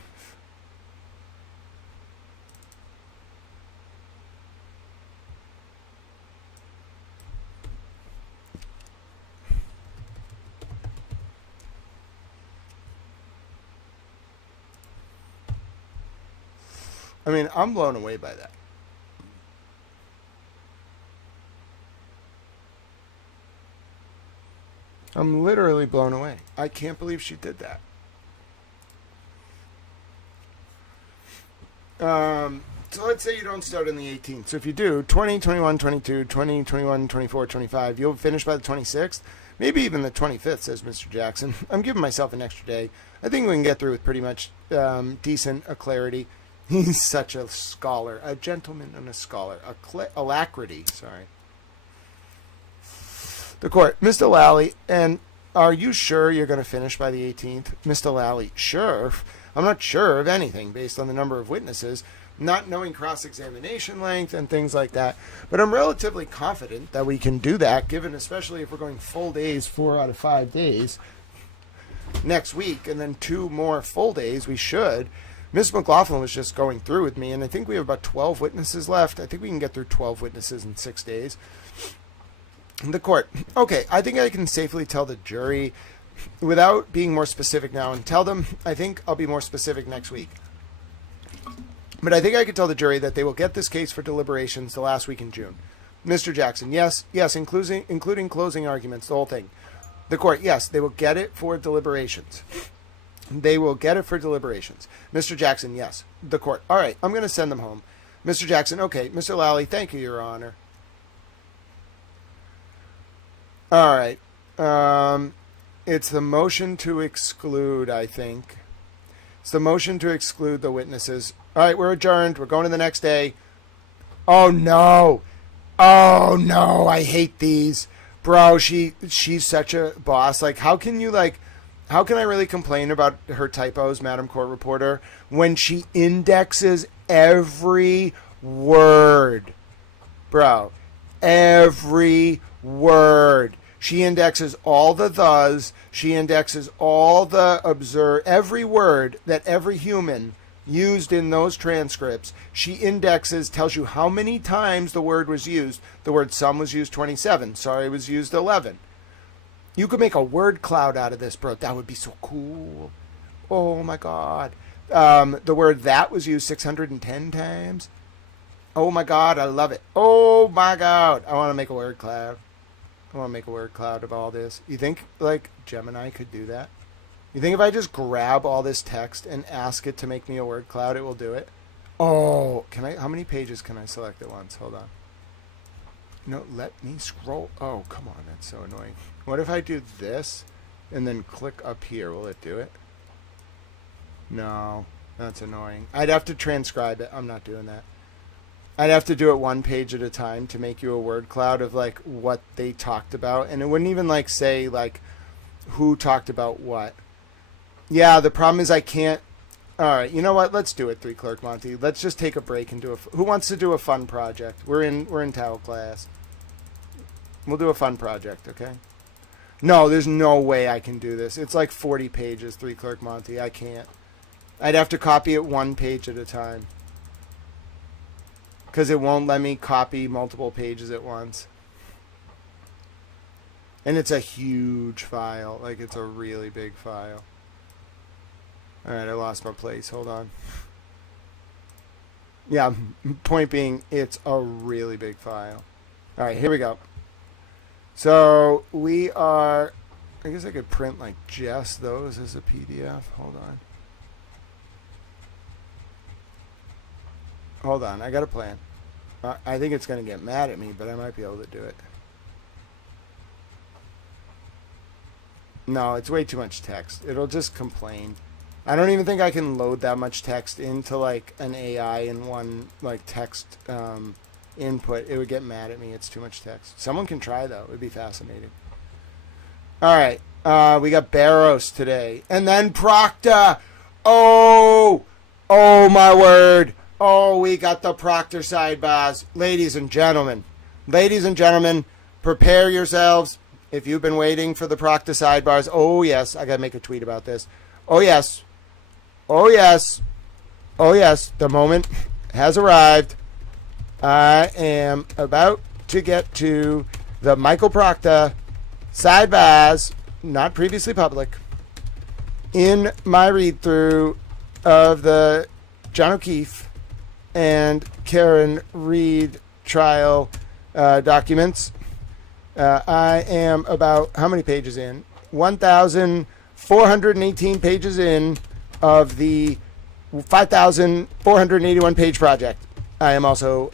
I mean, I'm blown away by that. I'm literally blown away. I can't believe she did that. So let's say you don't start on the 18th. So if you do 20, 21, 22, 20, 21, 24, 25, you'll finish by the 26th. Maybe even the 25th, says Mr. Jackson. I'm giving myself an extra day. I think we can get through with pretty much decent clarity. He's such a scholar, a gentleman and a scholar, alacrity, sorry. The court, Mr. Lally, and are you sure you're going to finish by the 18th? Mr. Lally, sure. I'm not sure of anything based on the number of witnesses, not knowing cross-examination length and things like that. But I'm relatively confident that we can do that, given especially if we're going full days, 4 out of 5 days next week, and then 2 more full days, we should. Ms. McLaughlin was just going through with me, and I think we have about 12 witnesses left. I think we can get through 12 witnesses in 6 days. The court. Okay, I think I can safely tell the jury, without being more specific now, and tell them, I think I'll be more specific next week. But I think I could tell the jury that they will get this case for deliberations the last week in June. Mr. Jackson, yes, including closing arguments, the whole thing. The court, yes, they will get it for deliberations. They will get it for deliberations. Mr. Jackson, yes. The court, all right, I'm going to send them home. Mr. Jackson, okay. Mr. Lally, thank you, Your Honor. All right. It's the motion to exclude, I think. It's the motion to exclude the witnesses. All right, we're adjourned. We're going to the next day. Oh, no. Oh, no, I hate these. Bro, she's such a boss. Like, how can I really complain about her typos, Madam Court Reporter, when she indexes every word? Bro, every word. She indexes all the thes. She indexes all the every word that every human used in those transcripts. She indexes, tells you how many times the word was used. The word some was used 27. Sorry was used 11. You could make a word cloud out of this, bro. That would be so cool. Oh, my God. The word that was used 610 times. Oh, my God. I love it. Oh, my God. I want to make a word cloud. I want to make a word cloud of all this. You think, like, Gemini could do that? You think if I just grab all this text and ask it to make me a word cloud, it will do it? Oh, can I? How many pages can I select at once? Hold on. No, let me scroll. Oh, come on. That's so annoying. What if I do this and then click up here? Will it do it? No, that's annoying. I'd have to transcribe it. I'm not doing that. I'd have to do it 1 page at a time to make you a word cloud of, like, what they talked about. And it wouldn't even, like, say, like, who talked about what. Yeah, the problem is I can't. All right, you know what? Let's do it, 3 Clerk Monty. Let's just take a break and do who wants to do a fun project? We're in towel class. We'll do a fun project, okay? No, there's no way I can do this. It's like 40 pages, 3 Clerk Monty. I can't. I'd have to copy it 1 page at a time. Because it won't let me copy multiple pages at once. And it's a huge file. Like, it's a really big file. Alright, I lost my place. Hold on. Yeah, point being, it's a really big file. Alright, here we go. So, we are... I guess I could print, like, just those as a PDF. Hold on. Hold on, I got a plan. I think it's going to get mad at me, but I might be able to do it. No, it's way too much text. It'll just complain. I don't even think I can load that much text into like an AI in one like text input. It would get mad at me. It's too much text. Someone can try though. It would be fascinating. All right. We got Barrows today. And then Proctor. Oh my word. Oh, we got the Proctor Sidebahs. Ladies and gentlemen, prepare yourselves. If you've been waiting for the Proctor Sidebahs, oh yes, I gotta make a tweet about this. Oh yes, the moment has arrived. I am about to get to the Michael Proctor Sidebahs, not previously public, in my read-through of the John O'Keefe and Karen Reed trial documents. I am about, how many pages in? 1,418 pages in of the 5,481 page project. I am also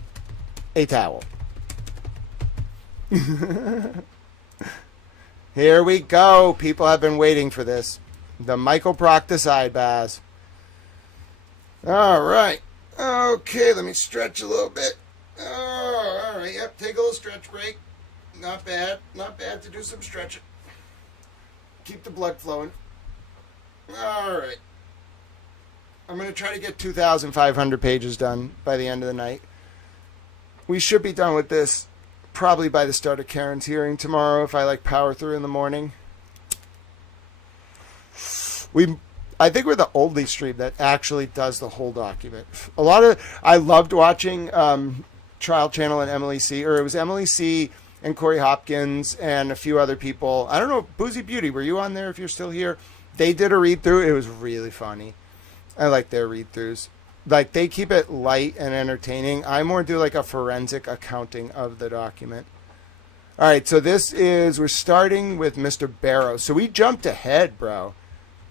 a towel. Here we go. People have been waiting for this. The Michael Proctor Sidebahs. All right. Okay, let me stretch a little bit. Oh, all right. Yep, take a little stretch break. Not bad. Not bad to do some stretching. Keep the blood flowing. All right. I'm going to try to get 2,500 pages done by the end of the night. We should be done with this probably by the start of Karen's hearing tomorrow if I like power through in the morning. I think we're the only stream that actually does the whole document. I loved watching Trial Channel and Emily C. Or it was Emily C. and Corey Hopkins and a few other people. I don't know, Boozy Beauty, were you on there if you're still here? They did a read-through. It was really funny. I like their read-throughs. Like, they keep it light and entertaining. I more do like a forensic accounting of the document. All right, so we're starting with Mr. Barrows. So we jumped ahead, bro.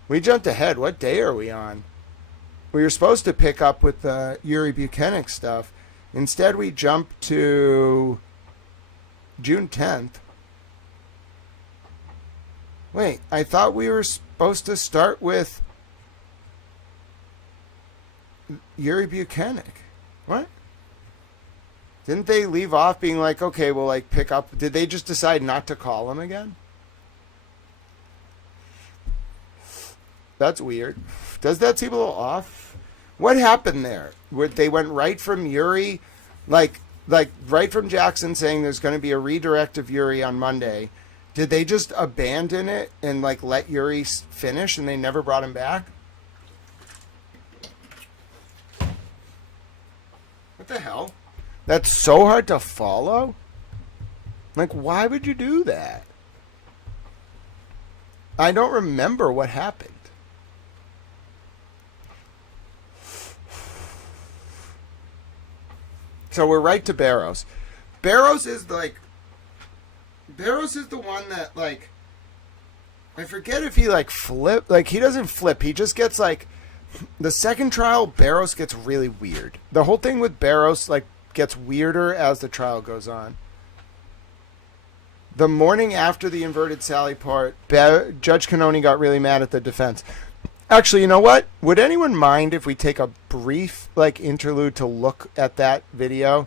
We jumped ahead. What day are we on? We were supposed to pick up with the Yuri Buchanan stuff. Instead, we jumped to June 10th. Wait, I thought we were supposed to start with Yuri Buchanan. What? Didn't they leave off being like, okay, we'll like pick up? Did they just decide not to call him again? That's weird. Does that seem a little off? What happened there? They went right from Yuri, like right from Jackson saying there's going to be a redirect of Yuri on Monday. Did they just abandon it and like let Yuri finish and they never brought him back? What the hell? That's so hard to follow. Like, why would you do that? I don't remember what happened. So we're right to Barrows. Barrows is the one that, like, I forget if he, like, flip. Like, he doesn't flip. He just gets, like, the second trial, Barrows gets really weird. The whole thing with Barrows, like, gets weirder as the trial goes on. The morning after the inverted Sally part, Judge Cannoni got really mad at the defense. Actually, you know what? Would anyone mind if we take a brief, like, interlude to look at that video?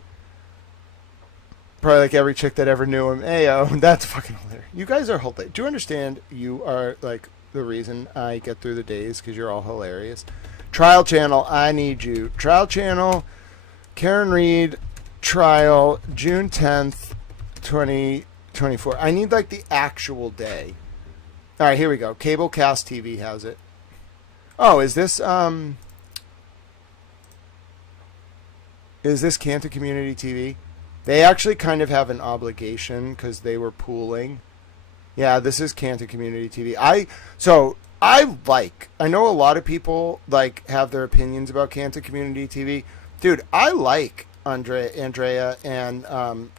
Probably like every chick that ever knew him. Ayo, that's fucking hilarious. You guys are hilarious. Do you understand you are, like, the reason I get through the days? Because you're all hilarious. Trial Channel, I need you. Trial Channel, Karen Reed, trial, June 10th, 2024. I need, like, the actual day. All right, here we go. Cablecast TV has it. Oh, is this Canton Community TV? They actually kind of have an obligation because they were pooling. Yeah, this is Canton Community TV. I know a lot of people like have their opinions about Canton Community TV. Dude, I like Andrea and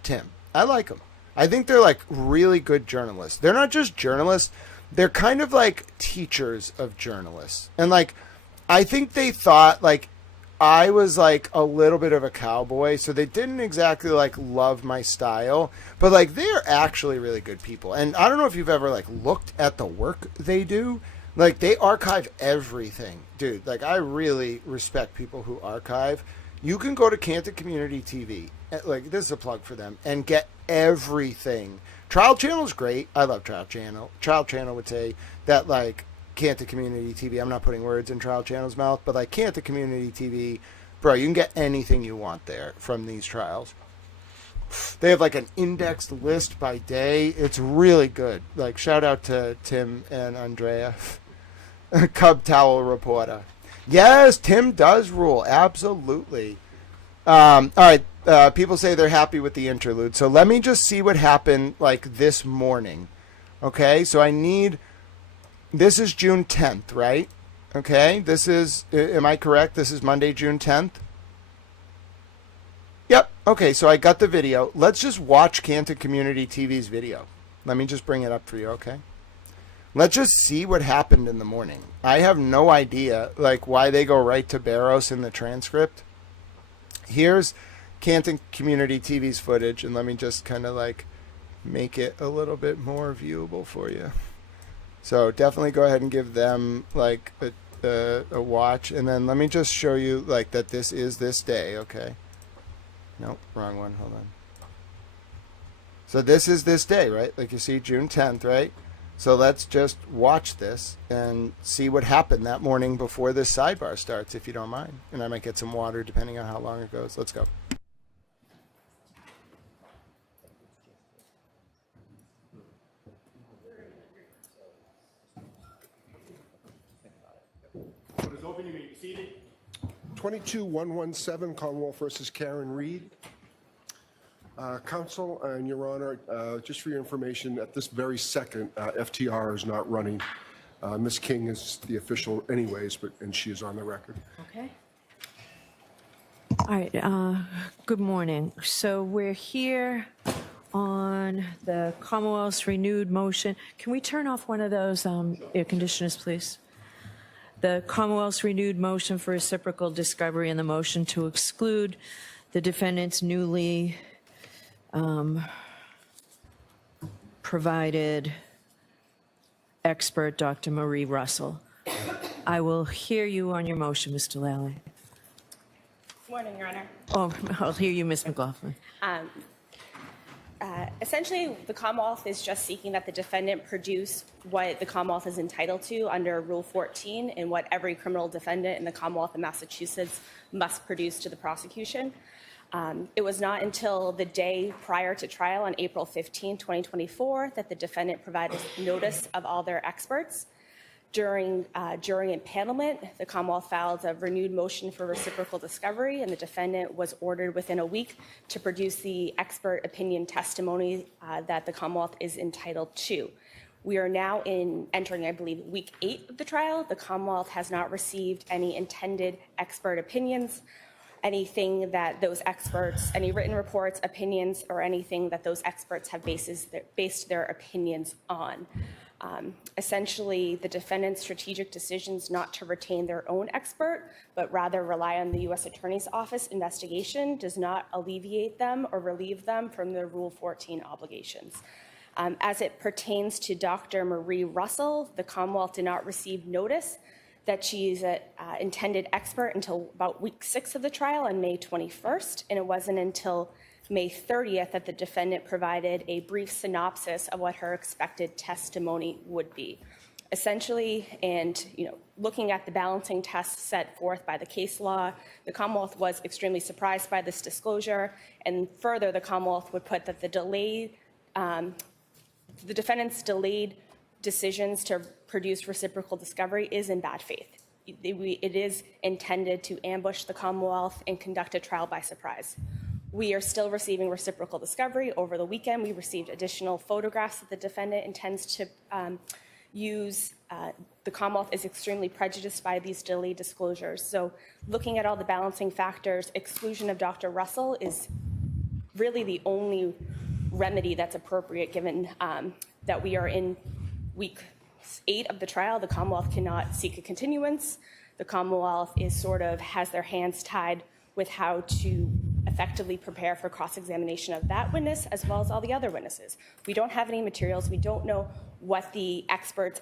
Tim. I like them. I think they're like really good journalists. They're not just journalists, they're kind of like teachers of journalists. And like I think they thought like I was like a little bit of a cowboy, so they didn't exactly like love my style, but like they're actually really good people. And I don't know if you've ever like looked at the work they do. Like they archive everything, dude. Like I really respect people who archive. You can go to Canton Community TV, like this is a plug for them, and get everything. Trial Channel is great. I love Trial Channel. Trial Channel would say that like Canton Community TV. I'm not putting words in Trial Channel's mouth, but like Canton Community TV, bro, you can get anything you want there from these trials. They have like an indexed list by day. It's really good. Like shout out to Tim and Andrea, Cub Towel reporter. Yes, Tim does rule. Absolutely. All right. People say they're happy with the interlude. So let me just see what happened like this morning. Okay. So this is June 10th, right? Okay. Am I correct? This is Monday, June 10th. Yep. Okay. So I got the video. Let's just watch Canton Community TV's video. Let me just bring it up for you. Okay. Let's just see what happened in the morning. I have no idea like why they go right to Barros in the transcript. Here's Canton Community TV's footage, and let me just kind of like make it a little bit more viewable for you. So definitely go ahead and give them like a watch, and then let me just show you like that this is this day. Okay. Nope, wrong one. Hold on. So this is this day, right? Like you see June 10th, right? So let's just watch this and see what happened that morning before this sidebar starts, if you don't mind. And I might get some water depending on how long it goes. Let's go. What is open, you may be seated. 22117 Commonwealth versus Karen Reed. Counsel and Your Honor, just for your information, at this very second, FTR is not running. Ms. King is the official anyways, and she is on the record. Okay. All right. Good morning. So we're here on the Commonwealth's renewed motion. Can we turn off one of those air conditioners, please? The Commonwealth's renewed motion for reciprocal discovery and the motion to exclude the defendant's newly provided expert, Dr. Marie Russell. I will hear you on your motion, Mr. Lally. Good morning, Your Honor. Oh, I'll hear you, Ms. McLaughlin. Essentially, the Commonwealth is just seeking that the defendant produce what the Commonwealth is entitled to under Rule 14 and what every criminal defendant in the Commonwealth of Massachusetts must produce to the prosecution. It was not until the day prior to trial on April 15, 2024, that the defendant provided notice of all their experts. During jury empanelment, the Commonwealth filed a renewed motion for reciprocal discovery, and the defendant was ordered within a week to produce the expert opinion testimony that the Commonwealth is entitled to. We are now entering, I believe, week 8 of the trial. The Commonwealth has not received any intended expert opinions, anything that those experts, any written reports, opinions, or anything that those experts have based their opinions on. Essentially, the defendant's strategic decisions not to retain their own expert, but rather rely on the U.S. Attorney's Office investigation does not alleviate them or relieve them from their Rule 14 obligations. As it pertains to Dr. Marie Russell, the Commonwealth did not receive notice that she's an intended expert until about week 6 of the trial on May 21st, and it wasn't until May 30th that the defendant provided a brief synopsis of what her expected testimony would be. Essentially, and looking at the balancing tests set forth by the case law, the Commonwealth was extremely surprised by this disclosure, and further, the Commonwealth would put that the defendant's delayed decisions to produce reciprocal discovery is in bad faith. It is intended to ambush the Commonwealth and conduct a trial by surprise. We are still receiving reciprocal discovery. Over the weekend, we received additional photographs that the defendant intends to use. The Commonwealth is extremely prejudiced by these delayed disclosures. So looking at all the balancing factors, exclusion of Dr. Russell is really the only remedy that's appropriate given that we are in week 8 of the trial. The Commonwealth cannot seek a continuance. The Commonwealth has their hands tied with how to effectively prepare for cross-examination of that witness as well as all the other witnesses. We don't have any materials. We don't know what the experts'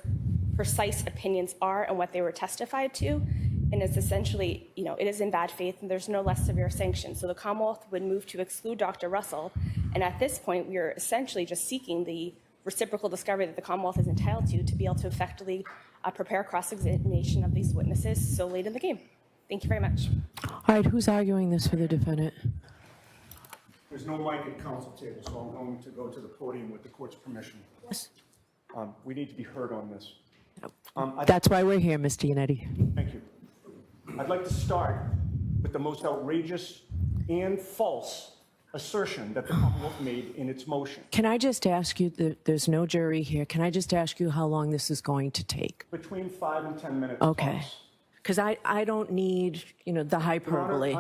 precise opinions are and what they were testified to. And it's essentially, it is in bad faith and there's no less severe sanction. So the Commonwealth would move to exclude Dr. Russell. And at this point, we are essentially just seeking the reciprocal discovery that the Commonwealth is entitled to be able to effectively prepare cross-examination of these witnesses so late in the game. Thank you very much. All right, who's arguing this for the defendant? There's no mic at council table, so I'm going to go to the podium with the court's permission. Yes. We need to be heard on this. That's why we're here, Mr. Yannetti. Thank you. I'd like to start with the most outrageous and false assertion that the Commonwealth made in its motion. Can I just ask you, there's no jury here, can I just ask you how long this is going to take? Between 5 and 10 minutes. Okay. tops. Because I don't need, the Your Honor, hyperbole.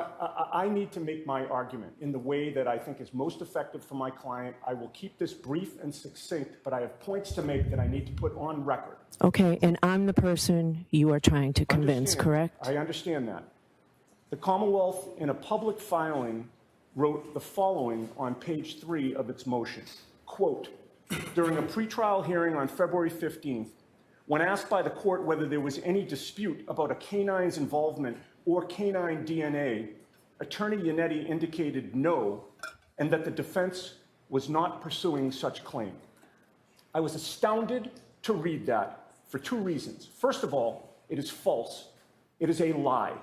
I need to make my argument in the way that I think is most effective for my client. I will keep this brief and succinct, but I have points to make that I need to put on record. Okay, and I'm the person you are trying to convince, Understand. correct? I understand that. The Commonwealth, in a public filing, wrote the following on page 3 of its motion. Quote, during a pretrial hearing on February 15th, when asked by the court whether there was any dispute about a canine's involvement or canine DNA, Attorney Yannetti indicated no, and that the defense was not pursuing such claim. I was astounded to read that for 2 reasons. First of all, it is false. It is a lie.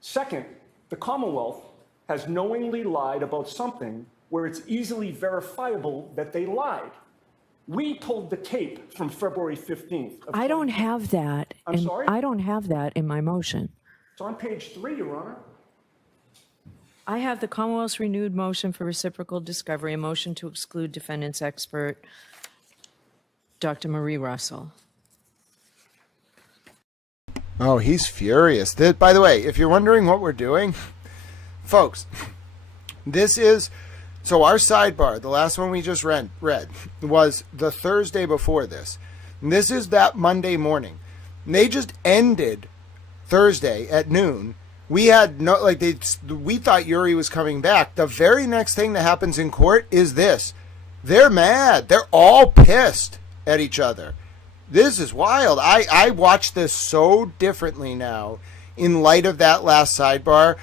Second, the Commonwealth has knowingly lied about something where it's easily verifiable that they lied. We pulled the tape from February 15th. I don't have that. I'm sorry? I don't have that in my motion. It's on page 3, Your Honor. I have the Commonwealth's renewed motion for reciprocal discovery, a motion to exclude defendant's expert, Dr. Marie Russell. Oh, he's furious. By the way, if you're wondering what we're doing, folks, this is... So our sidebar, the last one we just read, was the Thursday before this. And this is that Monday morning. And they just ended Thursday at noon. We had we thought Yuri was coming back. The very next thing that happens in court is this. They're mad. They're all pissed at each other. This is wild. I watch this so differently now in light of that last sidebar.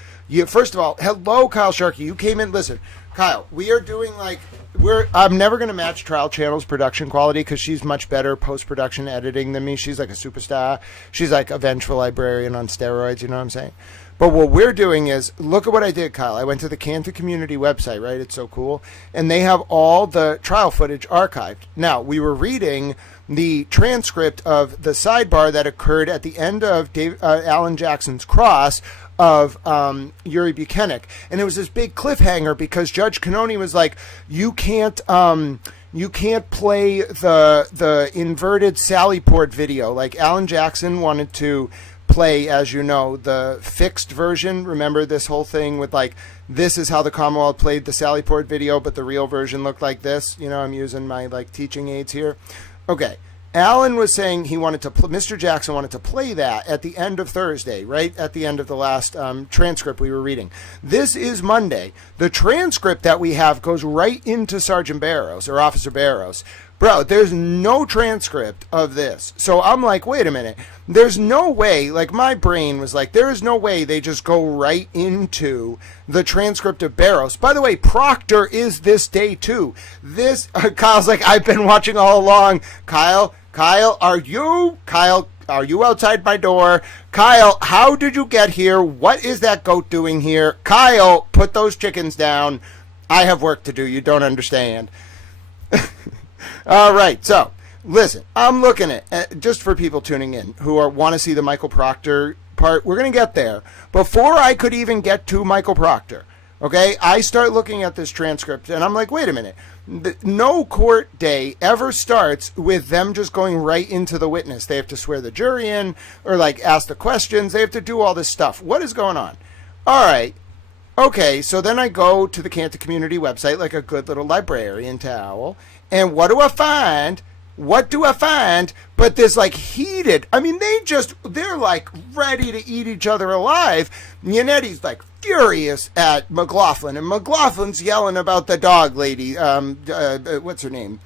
First of all, hello, Kyle Sharkey. You came in. Listen, Kyle, we are doing I'm never going to match Trial Channel's production quality because she's much better post-production editing than me. She's like a superstar. She's like a vengeful librarian on steroids, you know what I'm saying? But what we're doing is, look at what I did, Kyle. I went to the Canton Community website, right? It's so cool. And they have all the trial footage archived. Now, we were reading the transcript of the sidebar that occurred at the end of Alan Jackson's cross of Yuri Buchanan. And it was this big cliffhanger because Judge Cannoni was like, you can't play the inverted Sally Port video. Like Alan Jackson wanted to play, as you know, the fixed version. Remember this whole thing with this is how the Commonwealth played the Sally Port video, but the real version looked like this. You know, I'm using my teaching aids here. Okay. Alan was saying he wanted to, Mr. Jackson wanted to play that at the end of Thursday, right at the end of the last transcript we were reading. This is Monday. The transcript that we have goes right into Sergeant Barrows or Officer Barrows. Bro, there's no transcript of this. So I'm like, wait a minute. There's no way, my brain was like, there is no way they just go right into the transcript of Barrows. By the way, Proctor is this day too. Kyle's like, I've been watching all along. Kyle, are you outside my door? Kyle, how did you get here? What is that goat doing here? Kyle, put those chickens down. I have work to do. You don't understand. All right, so listen, I'm looking at just for people tuning in who want to see the Michael Proctor part. We're going to get there. Before I could even get to Michael Proctor, Okay, I start looking at this transcript and I'm like, wait a minute. No court day ever starts with them just going right into the witness. They have to swear the jury in or like ask the questions. They have to do all this stuff. What is going on? All right. Okay, so then I go to the Canton Community website like a good little librarian towel. And what do I find? What do I find? But this like heated, I mean, they're like ready to eat each other alive. Yanetti's like furious at McLaughlin, and McLaughlin's yelling about the dog lady. What's her name?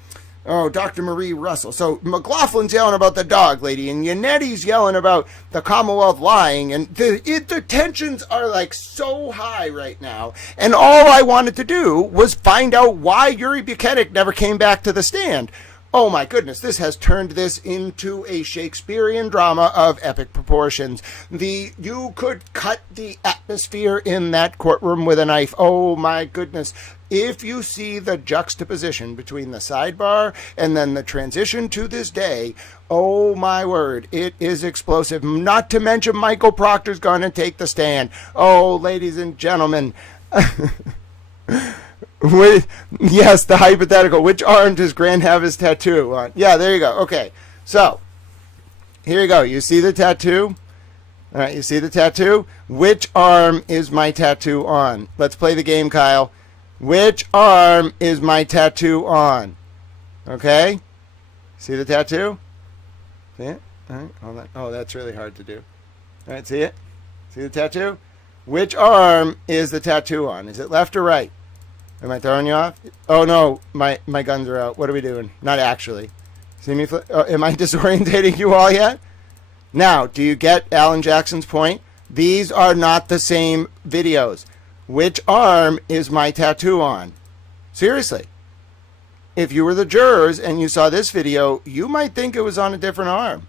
Oh, Dr. Marie Russell. So McLaughlin's yelling about the dog lady, and Yannetti's yelling about the Commonwealth lying, and the tensions are like so high right now. And all I wanted to do was find out why Yuri Buchanan never came back to the stand. Oh my goodness, this has turned this into a Shakespearean drama of epic proportions. You could cut the atmosphere in that courtroom with a knife. Oh my goodness. If you see the juxtaposition between the sidebar and then the transition to this day, oh my word, it is explosive. Not to mention Michael Proctor's going to take the stand. Oh, ladies and gentlemen. Yes, the hypothetical. Which arm does Grant have his tattoo on? Yeah, there you go. Okay, so here you go. You see the tattoo? All right, you see the tattoo? Which arm is my tattoo on? Let's play the game, Kyle. Which arm is my tattoo on? Okay? See the tattoo? See it? All right, hold on. Oh, that's really hard to do. All right, see it? See the tattoo? Which arm is the tattoo on? Is it left or right? Am I throwing you off? Oh, no, my guns are out. What are we doing? Not actually. See me? Am I disorientating you all yet? Now, do you get Alan Jackson's point? These are not the same videos. Which arm is my tattoo on? Seriously. If you were the jurors and you saw this video, you might think it was on a different arm.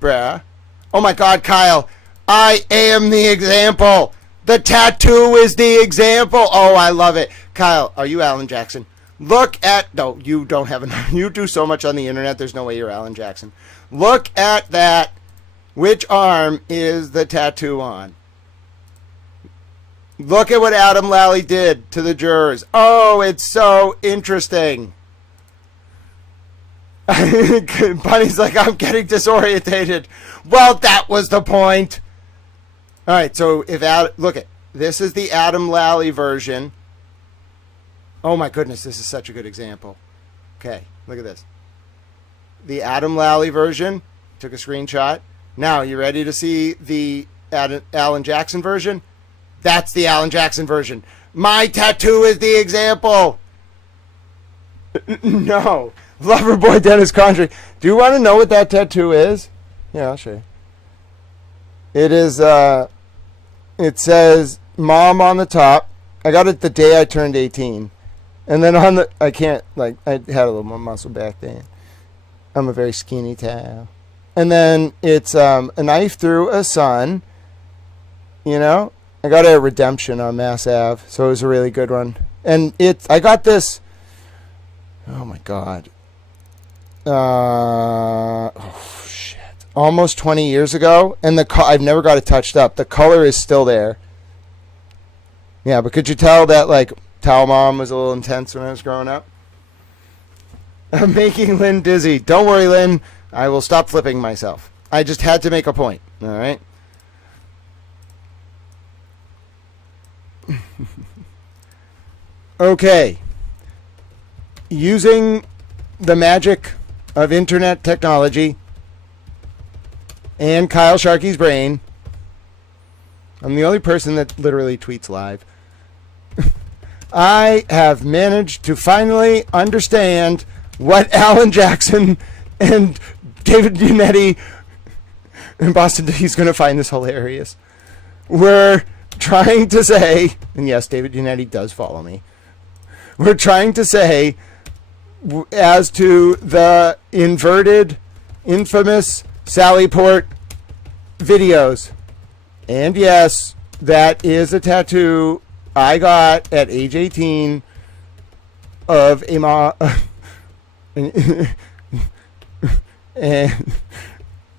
Bruh. Oh my God, Kyle. I am the example. The tattoo is the example. Oh, I love it. Kyle, are you Alan Jackson? Look at... No, you don't have enough. You do so much on the internet, there's no way you're Alan Jackson. Look at that. Which arm is the tattoo on? Look at what Adam Lally did to the jurors. Oh, it's so interesting. Bunny's like, I'm getting disorientated. Well, that was the point. All right, so look at this is the Adam Lally version. Oh my goodness, this is such a good example. Okay, look at this. The Adam Lally version. Took a screenshot. Now, you ready to see the Alan Jackson version? That's the Alan Jackson version. My tattoo is the example. No. Loverboy Dennis Condrey. Do you want to know what that tattoo is? Yeah, I'll show you. It is, it says mom on the top. I got it the day I turned 18. And then on the, I had a little more muscle back then. I'm a very skinny towel. And then it's a knife through a sun. You know? I got it at Redemption on Mass Ave, so it was a really good one. And I got this, oh my God. Oh shit. Almost 20 years ago, and I've never got it touched up. The color is still there. Yeah, but could you tell that, like, Towel Mom was a little intense when I was growing up? I'm making Lynn dizzy. Don't worry, Lynn. I will stop flipping myself. I just had to make a point, all right? Okay. Using the magic of internet technology and Kyle Sharkey's brain, I'm the only person that literally tweets live. I have managed to finally understand what Alan Jackson and David Yannetti in Boston, he's going to find this hilarious, were trying to say, and yes, David Yannetti does follow me. We're trying to say as to the inverted, infamous Sally Port videos. And yes, that is a tattoo I got at age 18 of a mom. And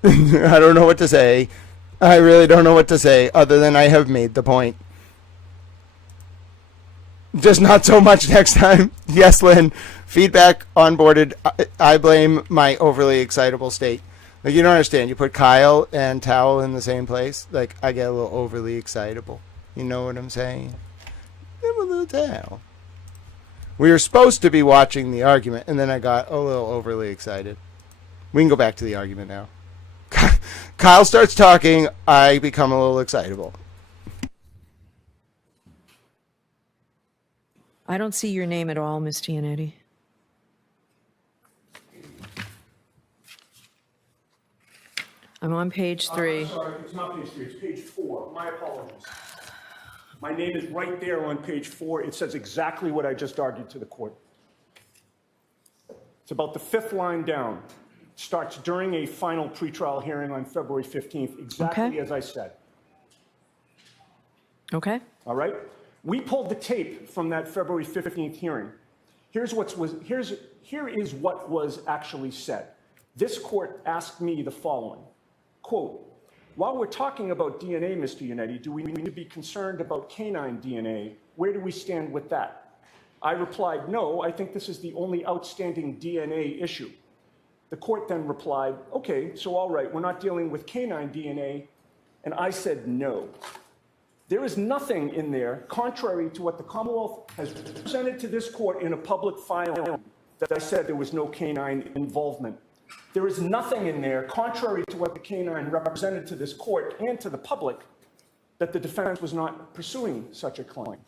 I don't know what to say. I really don't know what to say other than I have made the point. Just not so much next time. Yes, Lynn. Feedback onboarded. I blame my overly excitable state. Like, you don't understand. You put Kyle and Towel in the same place. Like, I get a little overly excitable. You know what I'm saying? I'm a little Towel. We were supposed to be watching the argument, and then I got a little overly excited. We can go back to the argument now. Kyle starts talking. I become a little excitable. I don't see your name at all, Ms. Giannetti. I'm on page 3. Sorry, it's not page 3, it's page 4. My apologies. My name is right there on page 4. It says exactly what I just argued to the court. It's about the 5th line down. It starts during a final pretrial hearing on February 15th, exactly Okay. as I said. Okay? All right? We pulled the tape from that February 15th hearing. Here is what was actually said. This court asked me the following, quote, while we're talking about DNA, Mr. Yannetti, do we need to be concerned about canine DNA? Where do we stand with that? I replied, no, I think this is the only outstanding DNA issue. The court then replied, okay, so all right, we're not dealing with canine DNA. And I said, no. There is nothing in there, contrary to what the Commonwealth has presented to this court in a public filing, that I said there was no canine involvement. There is nothing in there, contrary to what the canine represented to this court and to the public, that the defense was not pursuing such a claim.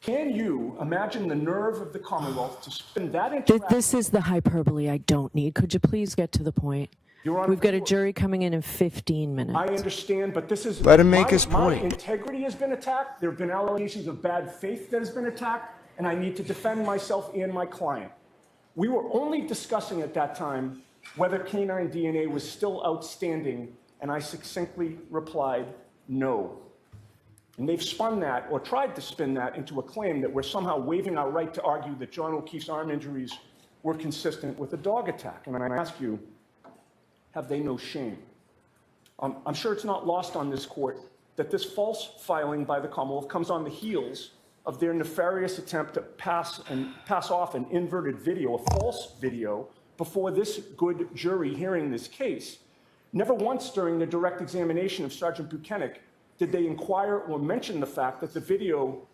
Can you imagine the nerve of the Commonwealth to spin that interaction? This is the hyperbole I don't need. Could you please get to the point? We've got a jury coming in 15 minutes. I understand, but this is... Let him make his point. My integrity has been attacked. There have been allegations of bad faith that has been attacked, and I need to defend myself and my client. We were only discussing at that time whether canine DNA was still outstanding, and I succinctly replied, no. And they've spun that, or tried to spin that, into a claim that we're somehow waiving our right to argue that John O'Keefe's arm injuries were consistent with a dog attack. And I ask you, have they no shame? I'm sure it's not lost on this court that this false filing by the Commonwealth comes on the heels of their nefarious attempt to pass off an inverted video, a false video, before this good jury hearing this case. Never once during the direct examination of Sergeant Buchanan did they inquire or mention the fact that the video...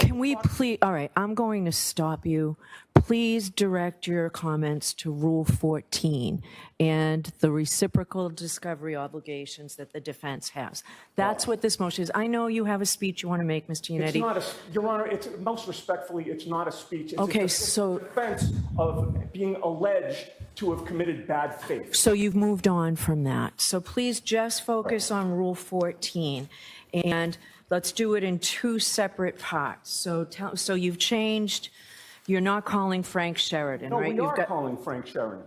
Can we please... All right, I'm going to stop you. Please direct your comments to Rule 14 and the reciprocal discovery obligations that the defense has. That's what this motion is. I know you have a speech you want to make, Mr. Yannetti. It's not a... Your Honor, most respectfully, it's not a speech. It's a defense of being alleged to have committed bad faith. So you've moved on from that. So please just focus on Rule 14, and let's do it in 2 separate parts. So you've changed, you're not calling Frank Sheridan, No, right? we are calling Frank Sheridan.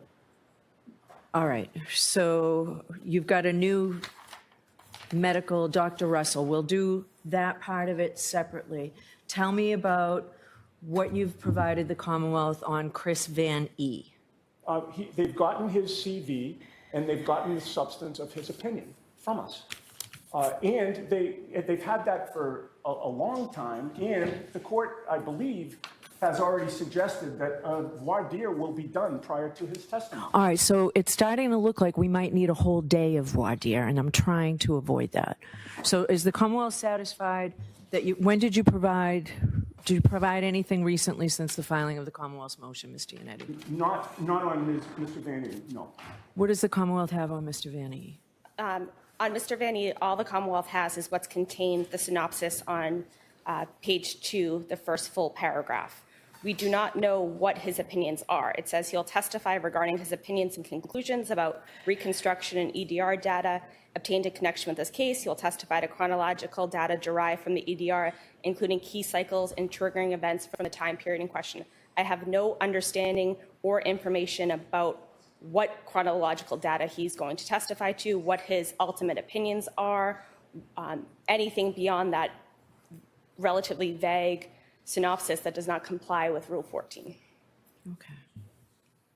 All right, so you've got a new medical, Dr. Russell. We'll do that part of it separately. Tell me about what you've provided the Commonwealth on Chris Van E. They've gotten his CV, and they've gotten the substance of his opinion from us. And they've had that for a long time, and the court, I believe, has already suggested that voir dire will be done prior to his testimony. All right, so it's starting to look like we might need a whole day of voir dire, and I'm trying to avoid that. So is the Commonwealth satisfied that when did you provide anything recently since the filing of the Commonwealth's motion, Mr. Yannetti? Not on Mr. Van E, no. What does the Commonwealth have on Mr. Van E? On Mr. Van E, all the Commonwealth has is what's contained, the synopsis on page 2, the first full paragraph. We do not know what his opinions are. It says he'll testify regarding his opinions and conclusions about reconstruction and EDR data obtained in connection with this case. He'll testify to chronological data derived from the EDR, including key cycles and triggering events from the time period in question. I have no understanding or information about what chronological data he's going to testify to, what his ultimate opinions are, anything beyond that relatively vague synopsis that does not comply with Rule 14. Okay.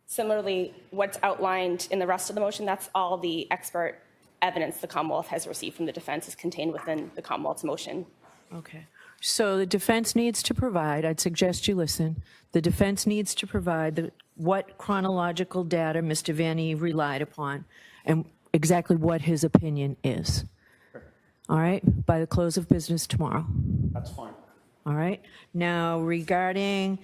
Similarly, what's outlined in the rest of the motion, that's all the expert evidence the Commonwealth has received from the defense is contained within the Commonwealth's motion. Okay. So the defense needs to provide, I'd suggest you listen, the defense needs to provide what chronological data Mr. Vanny relied upon and exactly what his opinion is. All right? By the close of business tomorrow. That's fine. All right? Now, regarding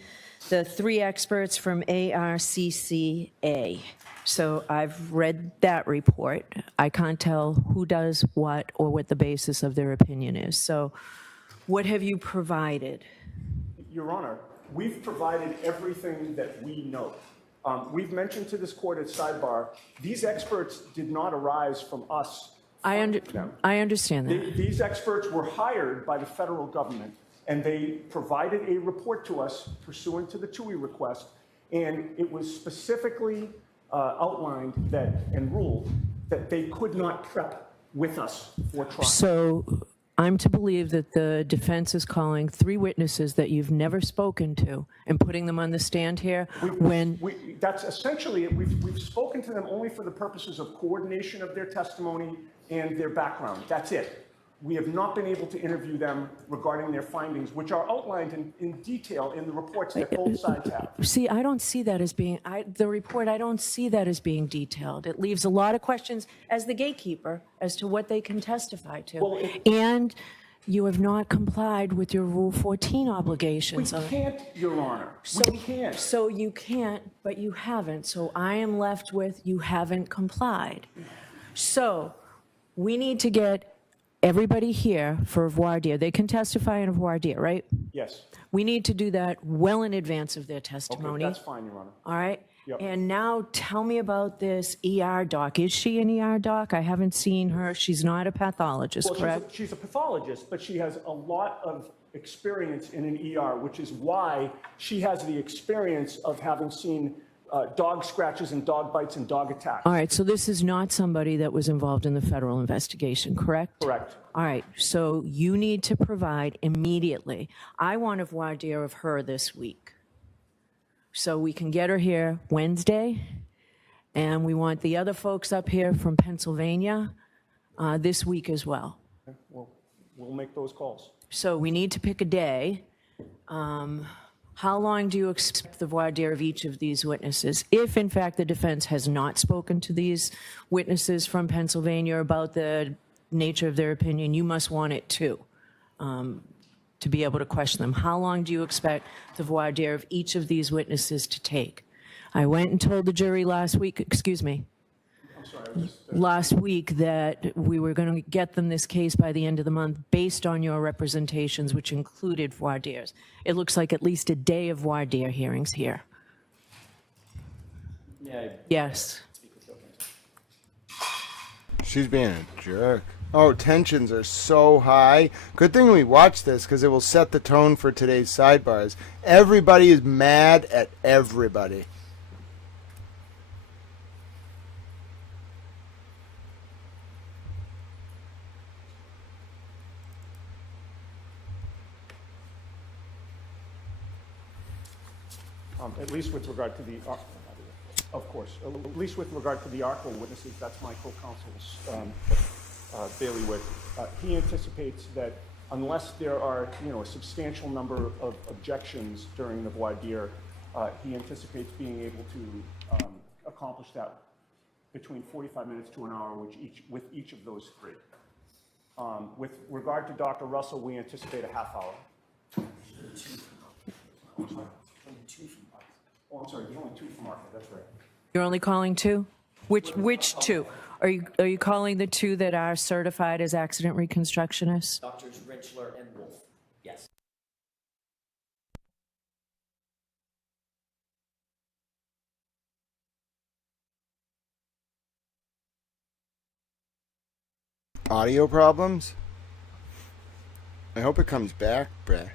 the 3 experts from ARCCA. So I've read that report. I can't tell who does what or what the basis of their opinion is. So what have you provided? Your Honor, we've provided everything that we know. We've mentioned to this court at sidebar, these experts did not arise from us. I understand that. These experts were hired by the federal government, and they provided a report to us pursuant to the TUI request, and it was specifically outlined that and ruled that they could not prep with us for trial. So I'm to believe that the defense is calling 3 witnesses that you've never spoken to and putting them on the stand here when... That's essentially it. We've spoken to them only for the purposes of coordination of their testimony and their background. That's it. We have not been able to interview them regarding their findings, which are outlined in detail in the reports that both sides have. See, I don't see that as being, the report, I don't see that as being detailed. It leaves a lot of questions as the gatekeeper as to what they can testify to. Well, and you have not complied with your Rule 14 obligations. We can't, Your Honor. We can't. So you can't, but you haven't. So I am left with you haven't complied. So we need to get everybody here for voir dire. They can testify in a voir dire, right? Yes. We need to do that well in advance of their testimony. Okay, that's fine, Your Honor. All right? Yep. And now tell me about this ER doc. Is she an ER doc? I haven't seen her. She's not a pathologist, Well, correct? she's a pathologist, but she has a lot of experience in an ER, which is why she has the experience of having seen dog scratches and dog bites and dog attacks. All right, so this is not somebody that was involved in the federal investigation, correct? Correct. All right, so you need to provide immediately. I want a voir dire of her this week. So we can get her here Wednesday, and we want the other folks up here from Pennsylvania this week as well. We'll make those calls. So we need to pick a day. How long do you expect the voir dire of each of these witnesses? If, in fact, the defense has not spoken to these witnesses from Pennsylvania about the nature of their opinion, you must want it too, to be able to question them. How long do you expect the voir dire of each of these witnesses to take? I went and told the jury last week, last week that we were going to get them this case by the end of the month based on your representations, which included voir dires. It looks like at least a day of voir dire hearings here. Yes. She's being a jerk. Oh, tensions are so high. Good thing we watched this because it will set the tone for today's sidebars. Everybody is mad at everybody. At least with regard to the, of course, at least with regard to the ARCO witnesses, that's my co-counsel's bailiwick. He anticipates that unless there are, a substantial number of objections during the voir dire, he anticipates being able to accomplish that between 45 minutes to an hour with each of those 3. With regard to Dr. Russell, we anticipate a half hour. Oh, I'm sorry, there's only 2 from ARCO, that's right. You're only calling 2? Which 2? Are you calling the 2 that are certified as accident reconstructionists? Doctors Rinchler and Wolf, yes. Audio problems? I hope it comes back, bruh.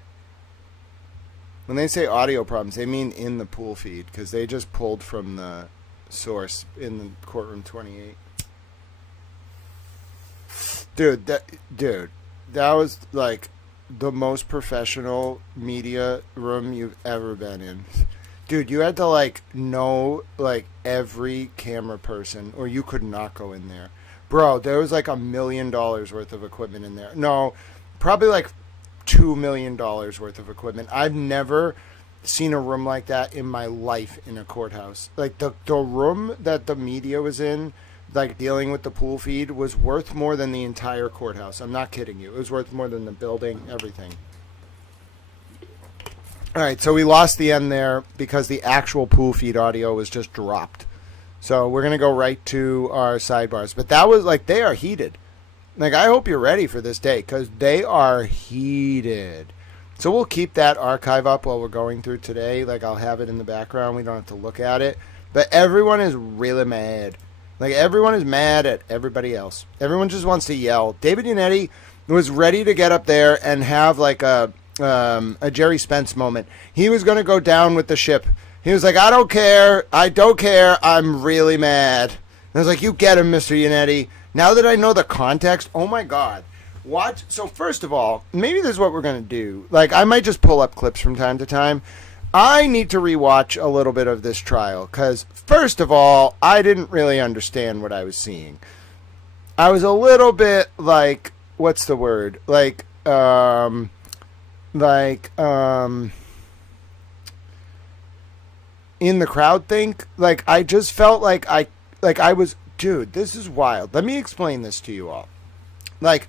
When they say audio problems, they mean in the pool feed, because they just pulled from the source in the courtroom 28. Dude, that was like the most professional media room you've ever been in. Dude, you had to know every camera person, or you could not go in there. Bro, there was $1 million worth of equipment in there. No, probably $2 million worth of equipment. I've never seen a room like that in my life in a courthouse. Like the room that the media was in, like dealing with the pool feed, was worth more than the entire courthouse. I'm not kidding you. It was worth more than the building, everything. All right, so we lost the end there because the actual pool feed audio was just dropped. So we're going to go right to our sidebars. But that was like, they are heated. Like, I hope you're ready for this day because they are heated. So we'll keep that archive up while we're going through today. Like, I'll have it in the background. We don't have to look at it. But everyone is really mad. Like, everyone is mad at everybody else. Everyone just wants to yell. David Yannetti was ready to get up there and have like a Jerry Spence moment. He was going to go down with the ship. He was like, I don't care. I'm really mad. And I was like, you get him, Mr. Yannetti. Now that I know the context, oh my God. Watch. So first of all, maybe this is what we're going to do. Like, I might just pull up clips from time to time. I need to rewatch a little bit of this trial because, first of all, I didn't really understand what I was seeing. I was a little bit like, what's the word? In the crowd think. Like, I just felt like I was, dude, this is wild. Let me explain this to you all. Like,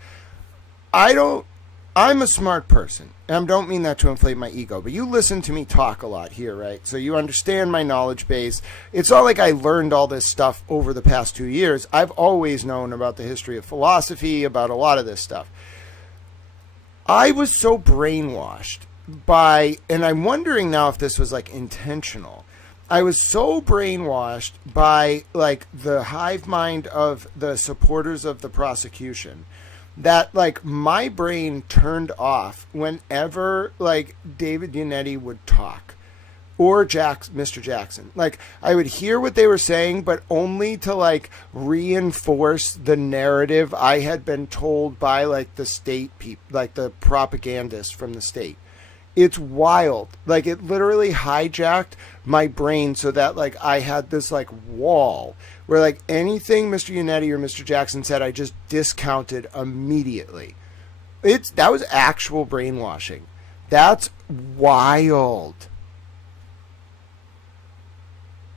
I'm a smart person, and I don't mean that to inflate my ego, but you listen to me talk a lot here, right? So you understand my knowledge base. It's not like I learned all this stuff over the past 2 years. I've always known about the history of philosophy, about a lot of this stuff. I was so brainwashed by, and I'm wondering now if this was like intentional. I was so brainwashed by like the hive mind of the supporters of the prosecution that like my brain turned off whenever like David Yannetti would talk or Mr. Jackson. Like, I would hear what they were saying, but only to like reinforce the narrative I had been told by like the state people, like the propagandists from the state. It's wild. Like, it literally hijacked my brain so that like I had this like wall where like anything Mr. Yannetti or Mr. Jackson said, I just discounted immediately. That was actual brainwashing. That's wild.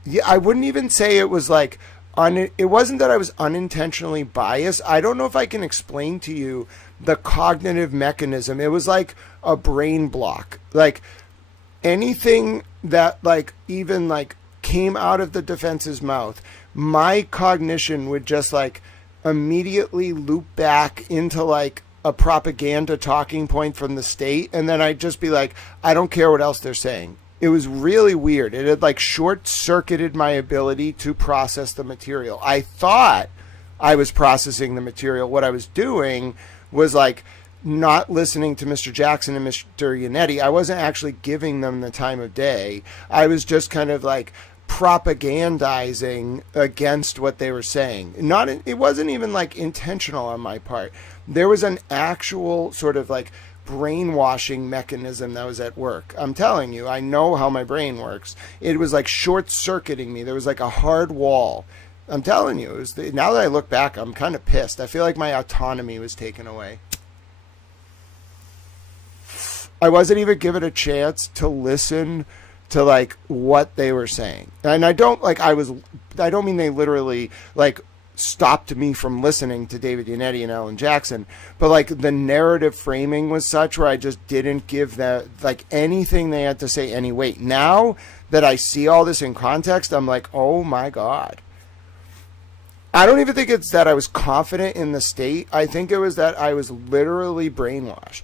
Yeah, I wouldn't even say it was like it wasn't that I was unintentionally biased. I don't know if I can explain to you the cognitive mechanism. It was like a brain block. Like, anything that like even like came out of the defense's mouth, my cognition would just like immediately loop back into like a propaganda talking point from the state, and then I'd just be like, I don't care what else they're saying. It was really weird. It had like short-circuited my ability to process the material. I thought I was processing the material. What I was doing was like not listening to Mr. Jackson and Mr. Yannetti. I wasn't actually giving them the time of day. I was just kind of like propagandizing against what they were saying. It wasn't even like intentional on my part. There was an actual sort of like brainwashing mechanism that was at work. I'm telling you, I know how my brain works. It was like short-circuiting me. There was like a hard wall. I'm telling you, now that I look back, I'm kind of pissed. I feel like my autonomy was taken away. I wasn't even given a chance to listen to like what they were saying. And I don't mean they literally like stopped me from listening to David Yannetti and Alan Jackson, but like the narrative framing was such where I just didn't give that like anything they had to say any weight. Now that I see all this in context, I'm like, oh my God. I don't even think it's that I was confident in the state. I think it was that I was literally brainwashed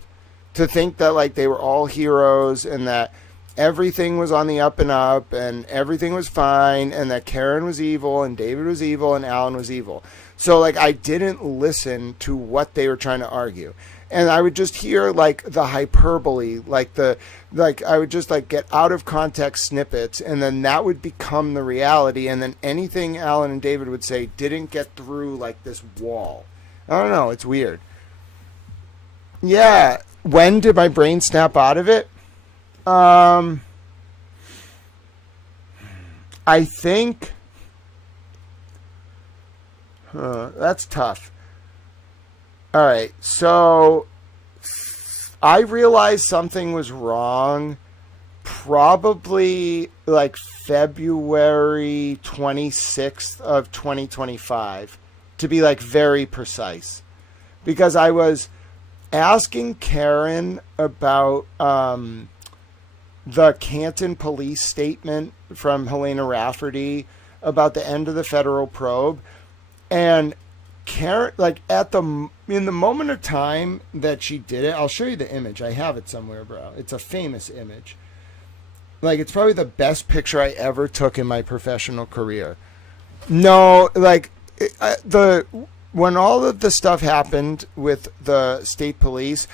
to think that like they were all heroes and that everything was on the up and up and everything was fine and that Karen was evil and David was evil and Alan was evil. So like I didn't listen to what they were trying to argue. And I would just hear like the hyperbole, I would just like get out of context snippets, and then that would become the reality. And then anything Alan and David would say didn't get through like this wall. I don't know. It's weird. Yeah. When did my brain snap out of it? I think that's tough. All right, so I realized something was wrong probably like February 26th of 2025, to be like very precise, because I was asking Karen about the Canton police statement from Helena Rafferty about the end of the federal probe, and Karen, like in the moment of time that she did it, I'll show you the image. I have it somewhere, bro. It's a famous image. Like, it's probably the best picture I ever took in my professional career. No, like when all of the stuff happened with the state police,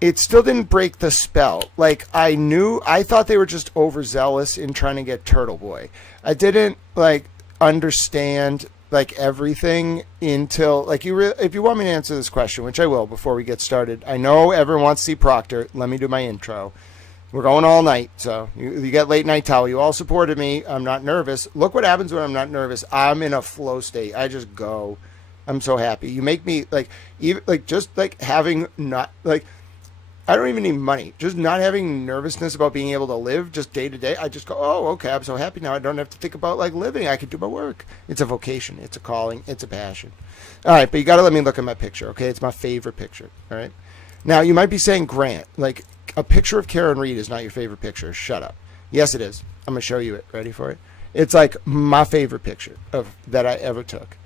it still didn't break the spell. Like, I thought they were just overzealous in trying to get Turtle Boy. I didn't like understand like everything until like if you want me to answer this question, which I will before we get started. I know everyone wants to see Proctor. Let me do my intro. We're going all night, so you get late night towel. You all supported me. I'm not nervous. Look what happens when I'm not nervous. I'm in a flow state. I just go. I'm so happy. You make me like even like just like having not like I don't even need money. Just not having nervousness about being able to live just day to day. I just go, oh, okay. I'm so happy now. I don't have to think about like living. I can do my work. It's a vocation. It's a calling. It's a passion. All right, but you got to let me look at my picture, okay? It's my favorite picture. All right. Now you might be saying, Grant, like, a picture of Karen Reed is not your favorite picture. Shut up. Yes, it is. I'm going to show you it. Ready for it? It's like my favorite picture that I ever took.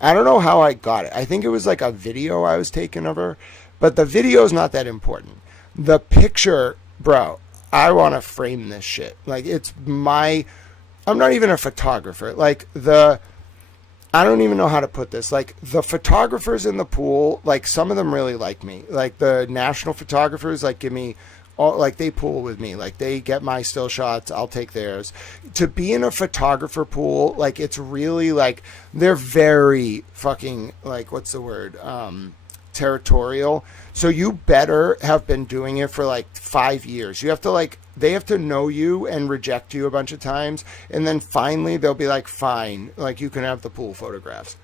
I don't know how I got it. I think it was like a video I was taking of her, but the video is not that important. The picture, bro, I want to frame this shit. Like, I'm not even a photographer. Like, I don't even know how to put this. Like, the photographers in the pool, like, some of them really like me. Like, the national photographers, like, give me, all, like, they pool with me. Like, they get my still shots. I'll take theirs. To be in a photographer pool, like, it's really, like, they're very fucking, like, what's the word? Territorial. So you better have been doing it for, like, 5 years. You have to, like, they have to know you and reject you a bunch of times, and then finally they'll be like, fine, like, you can have the pool photographs.